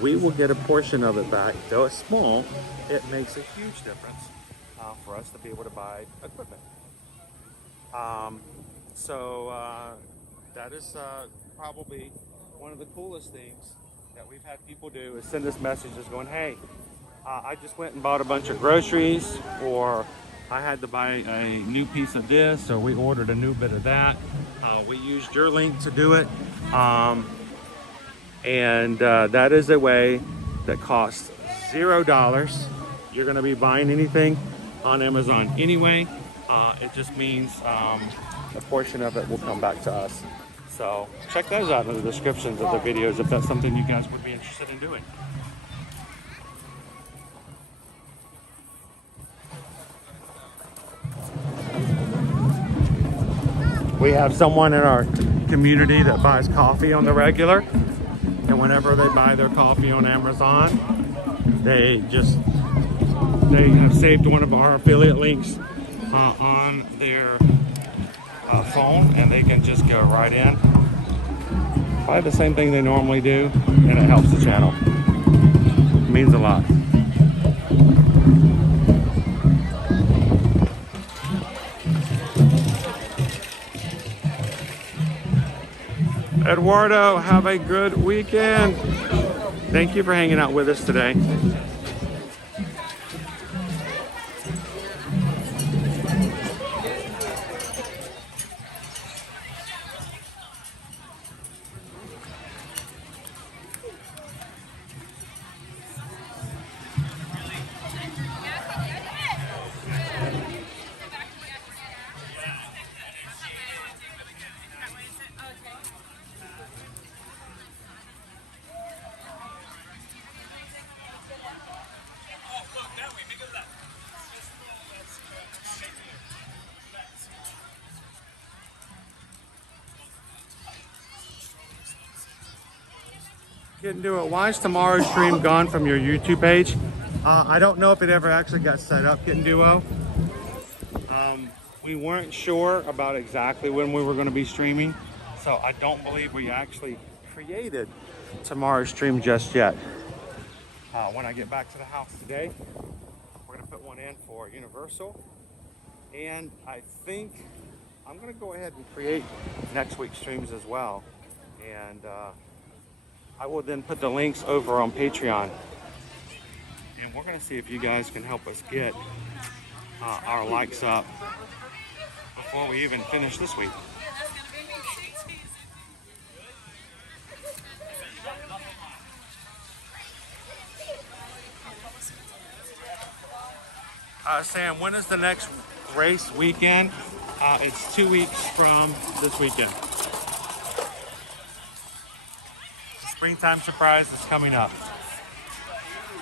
we will get a portion of it back. Though it's small, it makes a huge difference for us to be able to buy equipment. That is probably one of the coolest things that we've had people do, is send us messages going, hey, I just went and bought a bunch of groceries, or I had to buy a new piece of this, or we ordered a new bit of that. We used your link to do it. That is a way that costs $0. You're going to be buying anything on Amazon anyway. It just means a portion of it will come back to us. So check those out in the descriptions of the videos if that's something you guys would be interested in doing. We have someone in our community that buys coffee on the regular, and whenever they buy their coffee on Amazon, they have saved one of our affiliate links on their phone, and they can just go right in, buy the same thing they normally do, and it helps the channel. It means a lot. Eduardo, have a good weekend. Thank you for hanging out with us today. Couldn't do it. Why is tomorrow's stream gone from your YouTube page? I don't know if it ever actually got set up, Kitten Duo. We weren't sure about exactly when we were going to be streaming, so I don't believe we actually created tomorrow's stream just yet. When I get back to the house today, we're going to put one in for Universal, and I think I'm going to go ahead and create next week's streams as well, and I will then put the links over on Patreon, and we're going to see if you guys can help us get our likes up before we even finish this week. Sam, when is the next race weekend? It's 2 weeks from this weekend. Springtime Surprise is coming up.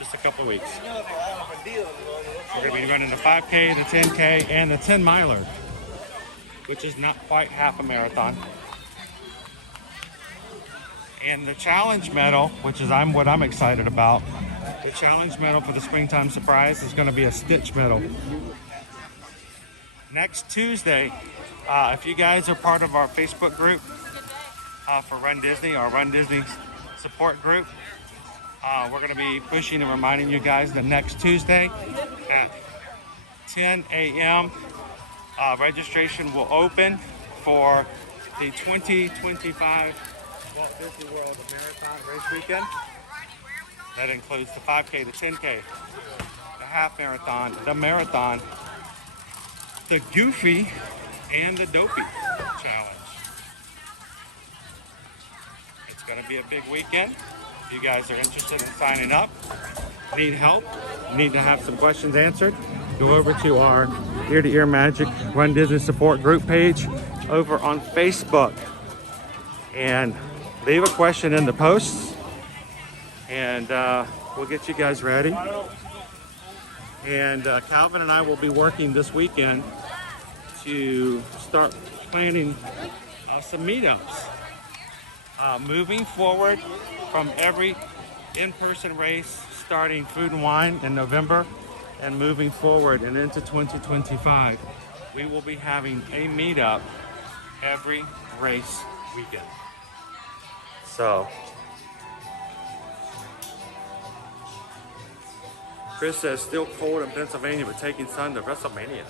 Just a couple of weeks. We're going to be running the 5K, the 10K, and the 10 miler, which is not quite half a marathon. And the challenge medal, which is what I'm excited about, the challenge medal for the Springtime Surprise is going to be a Stitch medal. Next Tuesday, if you guys are part of our Facebook group for Run Disney, our Run Disney support group, we're going to be pushing and reminding you guys that next Tuesday at 10 a.m. Registration will open for the 2025 Walt Disney World Marathon Race Weekend. That includes the 5K, the 10K, the half marathon, the marathon, the Goofy, and the Dopey Challenge. It's going to be a big weekend. If you guys are interested in signing up, need help, need to have some questions answered, go over to our Ear to Ear Magic Run Disney Support Group page over on Facebook and leave a question in the posts, and we'll get you guys ready. And Calvin and I will be working this weekend to start planning some meetups. Moving forward from every in-person race, starting Food and Wine in November, and moving forward and into 2025, we will be having a meetup every race weekend. So, Chris says, still cold in Pennsylvania, but taking son to WrestleMania.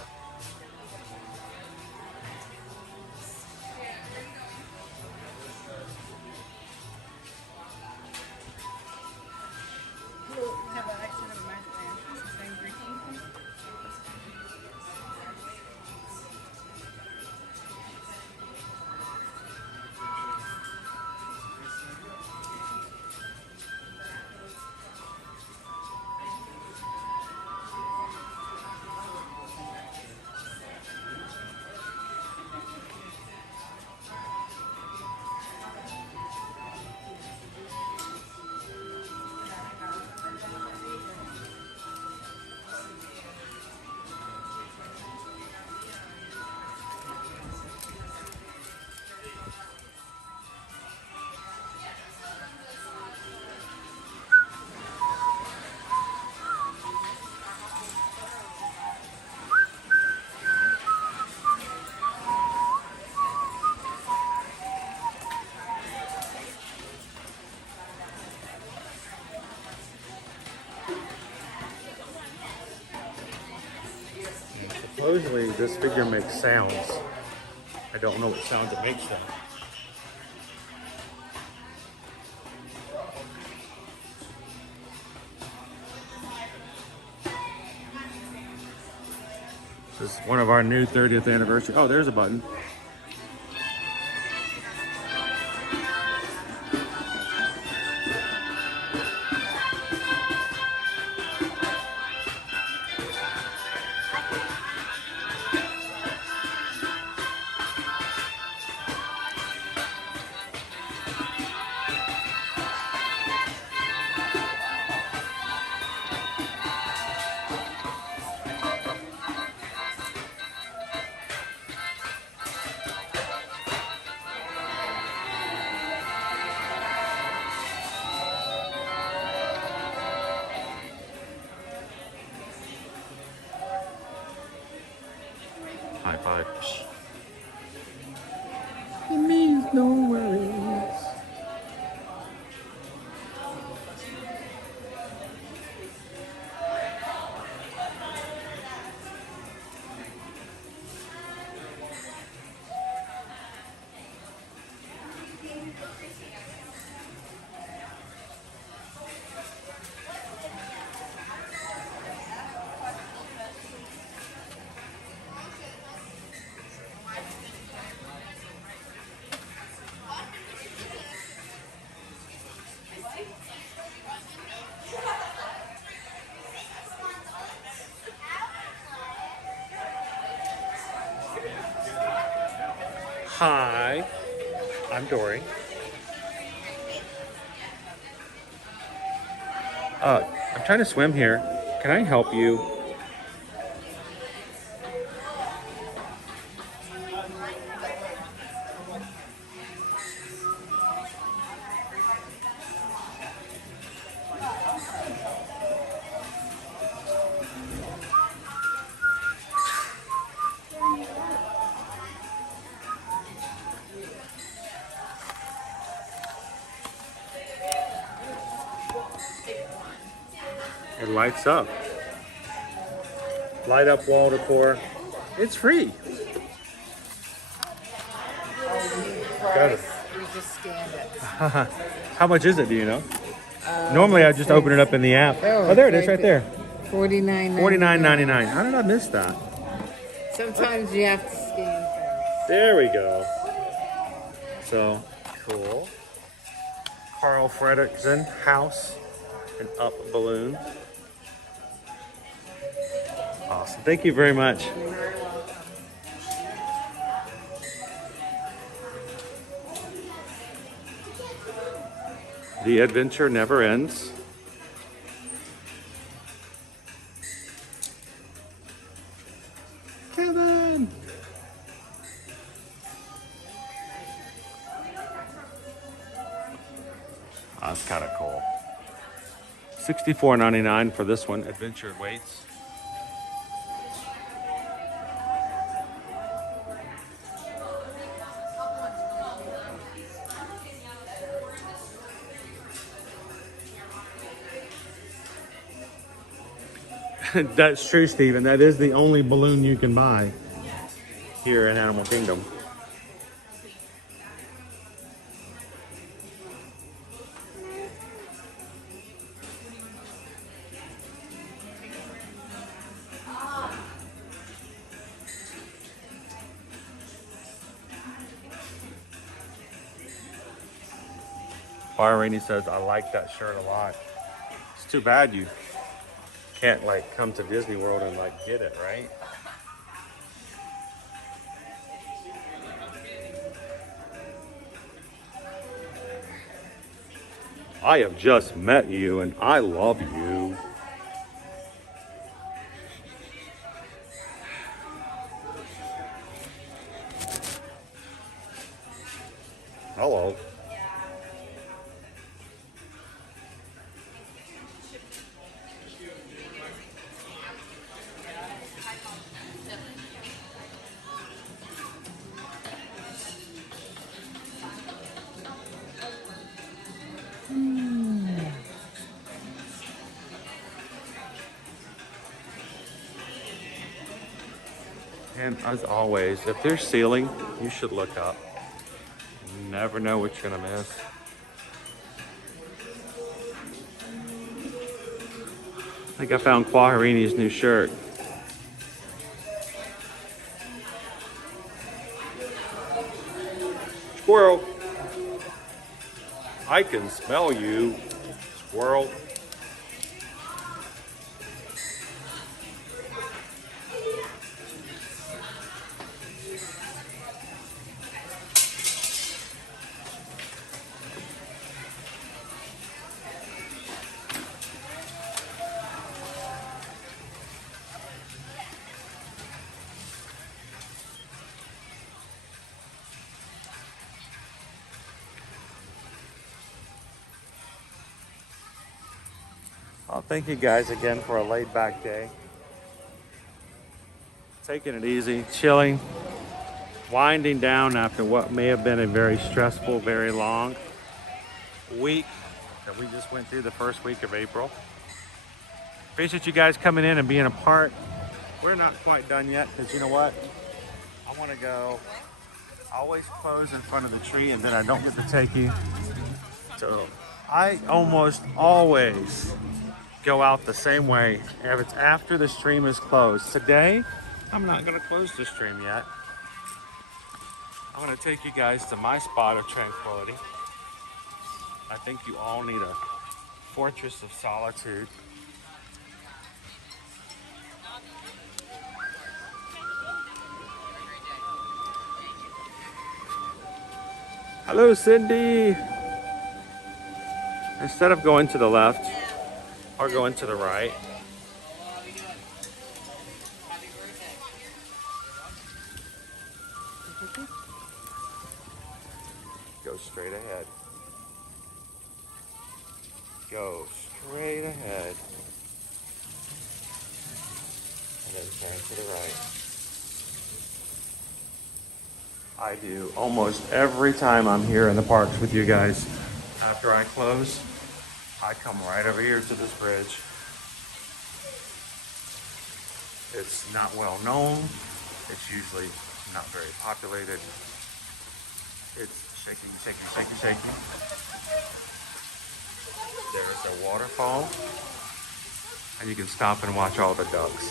Supposedly this figure makes sounds. I don't know what sounds it makes though. This is one of our new 30th anniversary. Oh, there's a button. High five. It means no worries. Hi, I'm Dory. I'm trying to swim here. Can I help you? It lights up. Light up wall decor. It's free. Got it. We just scanned it. How much is it, do you know? Normally I just open it up in the app. Oh, there it is right there. $49.99. $49.99. How did I miss that? Sometimes you have to scan There we go. So cool. Carl Fredrickson house and up balloon. Awesome. Thank you very much. The adventure never ends. Kevin! Oh, that's kind of cool. $64.99 for this one, Adventure Waits. That's true, Stephen. That is the only balloon you can buy here in Animal Kingdom. Rainey says, I like that shirt a lot. It's too bad you can't like come to Disney World and like get it, right? I have just met you and I love you. Hello. And as always, if there's ceiling, you should look up. You never know what you're gonna miss. I think I found Quaharini's new shirt. Squirrel. I can smell you, squirrel. Well, thank you guys again for a laid back day. Taking it easy, chilling, winding down after what may have been a very stressful, very long week that we just went through, the first week of April. Appreciate you guys coming in and being a part. We're not quite done yet because you know what? I want to go. I always close in front of the tree and then I don't get to take you. So I almost always go out the same way if it's after the stream is closed. Today, I'm not going to close the stream yet. I'm going to take you guys to my spot of tranquility. I think you all need a fortress of solitude. Hello, Cindy. Instead of going to the left or going to the right, go straight ahead. Go straight ahead. And then turn to the right. I do almost every time I'm here in the parks with you guys. After I close, I come right over here to this bridge. It's not well known. It's usually not very populated. It's shaking, shaking, shaking, shaking. There's a waterfall. And you can stop and watch all the ducks.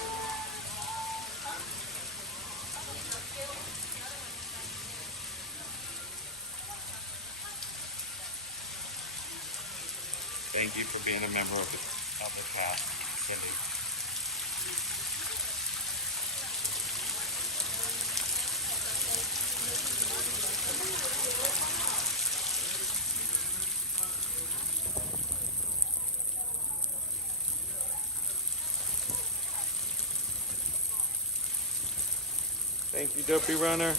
Thank you for being a member of the cast, Cindy. Thank you, Dopey Runner.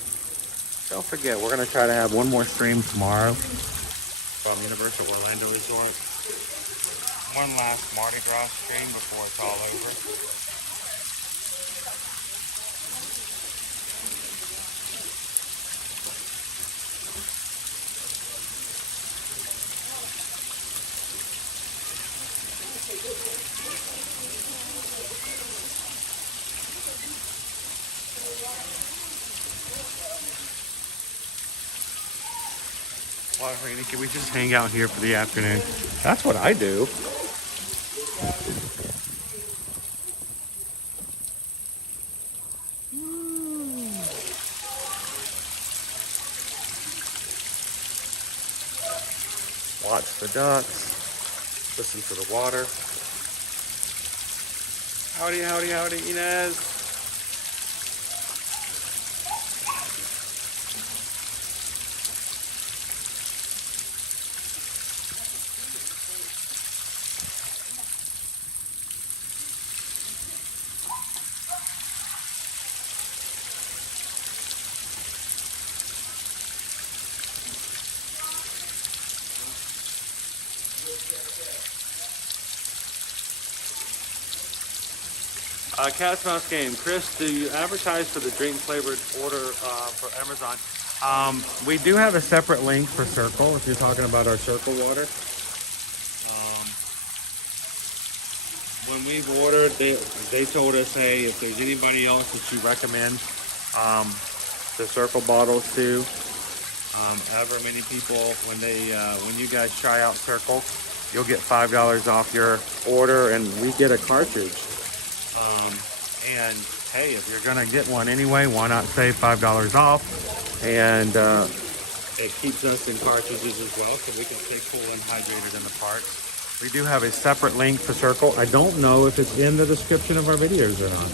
Don't forget, we're going to try to have one more stream tomorrow from Universal Orlando Resort. One last Mardi Gras stream before it's all over. Well, Rainy, can we just hang out here for the afternoon? That's what I do. Watch the ducks. Listen to the water. Howdy, howdy, howdy, Inez. Cat's Mouse Game. Chris, do you advertise for the drink flavored order for Amazon? We do have a separate link for Circle, if you're talking about our Circle water. When we've ordered, they told us, hey, if there's anybody else that you recommend the Circle bottles to, ever many people, when you guys try out Circle, you'll get $5 off your order, and we get a cartridge. And hey, if you're gonna get one anyway, why not save $5 off? And it keeps us in cartridges as well, so we can stay cool and hydrated in the parks. We do have a separate link for Circle. I don't know if it's in the description of our videos or not.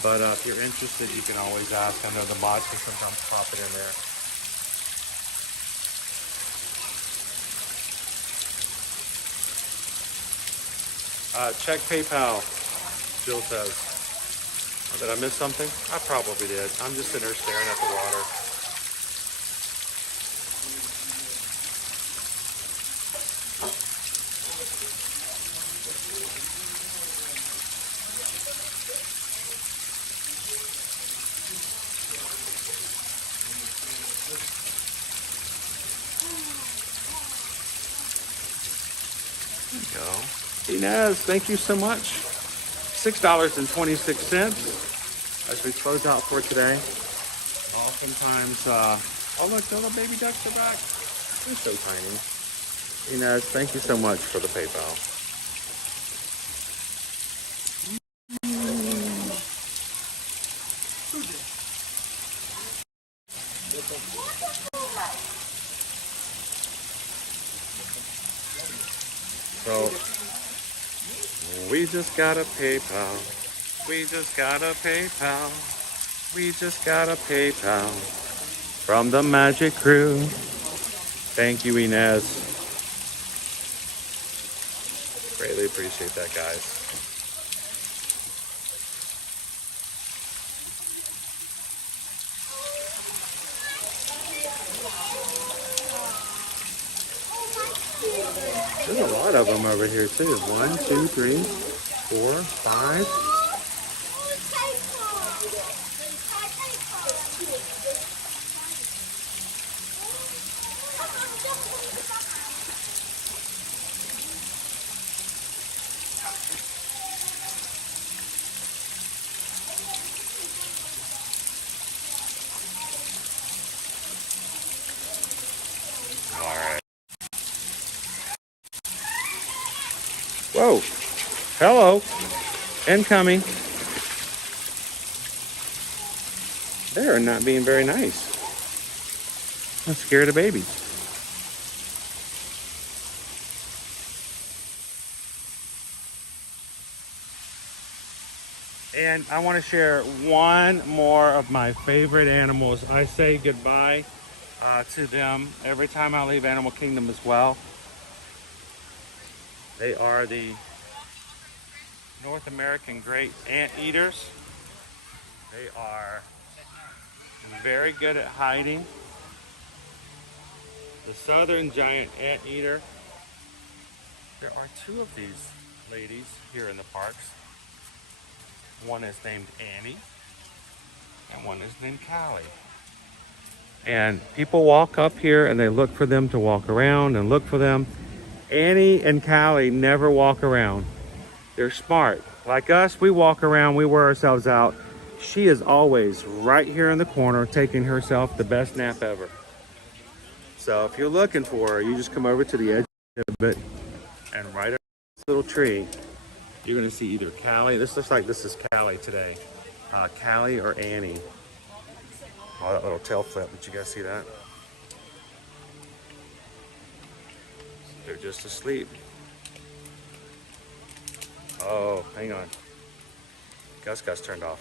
But if you're interested, you can always ask. I know the mods can sometimes pop it in there. Check PayPal, Jill says. Did I miss something? I probably did. I'm just sitting there staring at the water. There you go. Inez, thank you so much. $6.26 as we close out for today. Oftentimes, oh look, the little baby ducks are back. They're so tiny. Inez, thank you so much for the PayPal. So, we just got a PayPal. We just got a PayPal. We just got a PayPal from the Magic Crew. Thank you, Inez. Greatly appreciate that, guys. There's a lot of them over here too. 1, 2, 3, 4, 5. Whoa, hello, incoming. They are not being very nice. I'm scared of babies. And I want to share one more of my favorite animals. I say goodbye to them every time I leave Animal Kingdom as well. They are the North American great anteaters. They are very good at hiding. The southern giant anteater. There are two of these ladies here in the parks. One is named Annie and one is named Callie. And people walk up here and they look for them to walk around and look for them. Annie and Callie never walk around. They're smart. Like us, we walk around, we wear ourselves out. She is always right here in the corner taking herself the best nap ever. So if you're looking for her, you just come over to the edge of the exhibit and right under this little tree, you're gonna see either Callie, this looks like this is Callie today, Callie or Annie. Oh, that little tail flip, did you guys see that? They're just asleep. Oh, hang on. Gus turned off.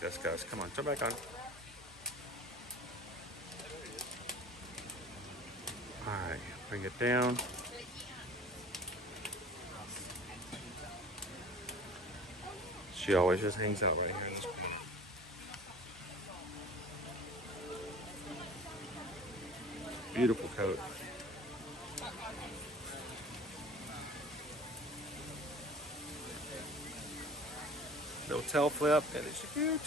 Gus, come on, turn back on. All right, bring it down. She always just hangs out right here in this corner. Beautiful coat. Little tail flip, and it's cute.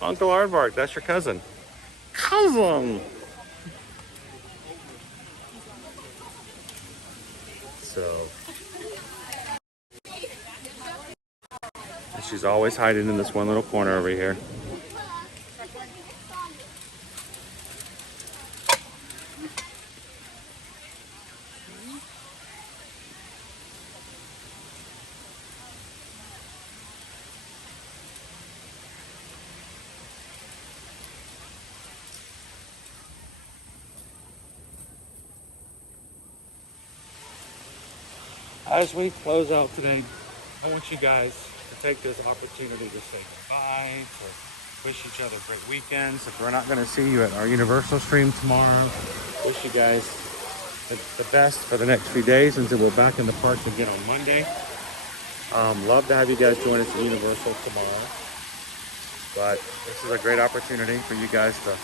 Uncle Aardvark, that's your cousin. Cousin! So, and she's always hiding in this one little corner over here. As we close out today, I want you guys to take this opportunity to say goodbye, to wish each other great weekends. If we're not going to see you at our Universal stream tomorrow, wish you guys the best for the next few days until we're back in the parks again on Monday. Love to have you guys join us at Universal tomorrow. But this is a great opportunity for you guys to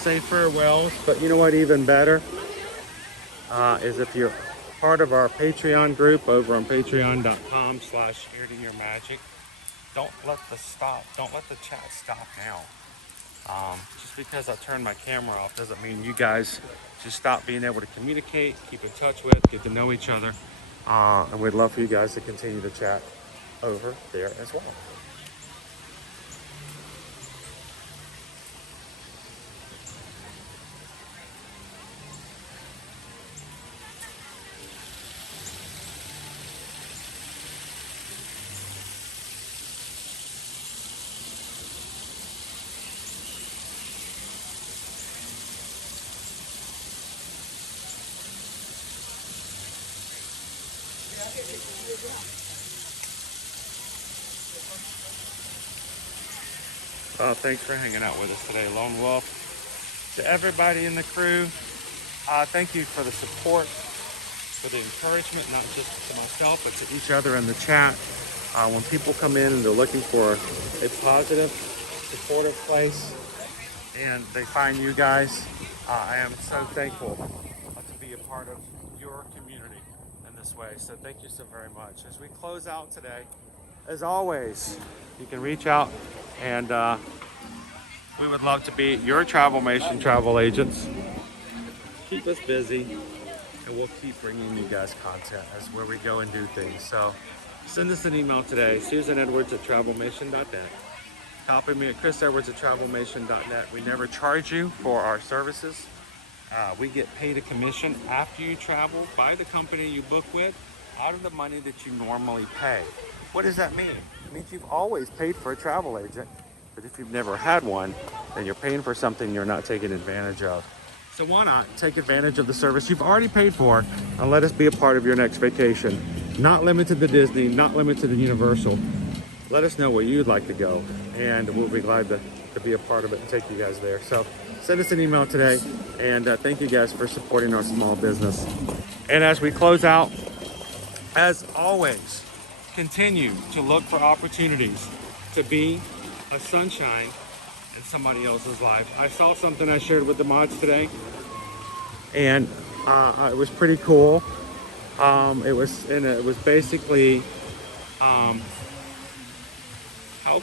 say farewells. But you know what, even better is if you're part of our Patreon group over on patreon.com/sharedinyourmagic. Don't let the chat stop now. Just because I turned my camera off doesn't mean you guys just stop being able to communicate, keep in touch with, get to know each other. And we'd love for you guys to continue to chat over there as well. Thanks for hanging out with us today, Lone Wolf. To everybody in the crew, thank you for the support, for the encouragement, not just to myself, but to each other in the chat. When people come in and they're looking for a positive, supportive place, and they find you guys, I am so thankful to be a part of your community in this way. So thank you so very much. As we close out today, as always, you can reach out and we would love to be your Travelmation travel agents. Keep us busy and we'll keep bringing you guys content as where we go and do things. So send us an email today, susanedwards@travelmation.net. Copy me at chrisedwards@travelmation.net. We never charge you for our services. We get paid a commission after you travel by the company you book with out of the money that you normally pay. What does that mean? It means you've always paid for a travel agent But if you've never had one, then you're paying for something you're not taking advantage of. So why not take advantage of the service you've already paid for and let us be a part of your next vacation. Not limited to Disney, not limited to Universal. Let us know where you'd like to go, and we'll be glad to be a part of it and take you guys there. So send us an email today, and thank you guys for supporting our small business. And as we close out, as always, continue to look for opportunities to be a sunshine in somebody else's life. I saw something I shared with the mods today, and it was pretty cool. It was basically, how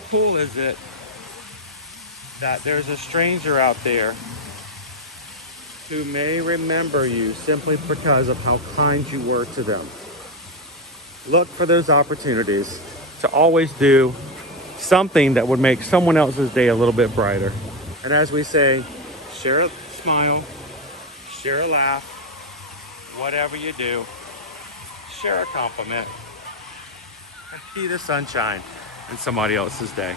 cool is it that there's a stranger out there who may remember you simply because of how kind you were to them. Look for those opportunities to always do something that would make someone else's day a little bit brighter. And as we say, share a smile, share a laugh, whatever you do, share a compliment, and be the sunshine in somebody else's day.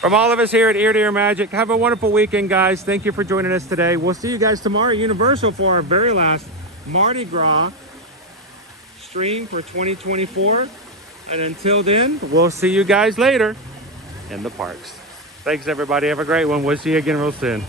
From all of us here at Ear to Ear Magic, have a wonderful weekend, guys. Thank you for joining us today. We'll see you guys tomorrow at Universal for our very last Mardi Gras stream for 2024. And until then, we'll see you guys later in the parks. Thanks, everybody. Have a great one. We'll see you again real soon.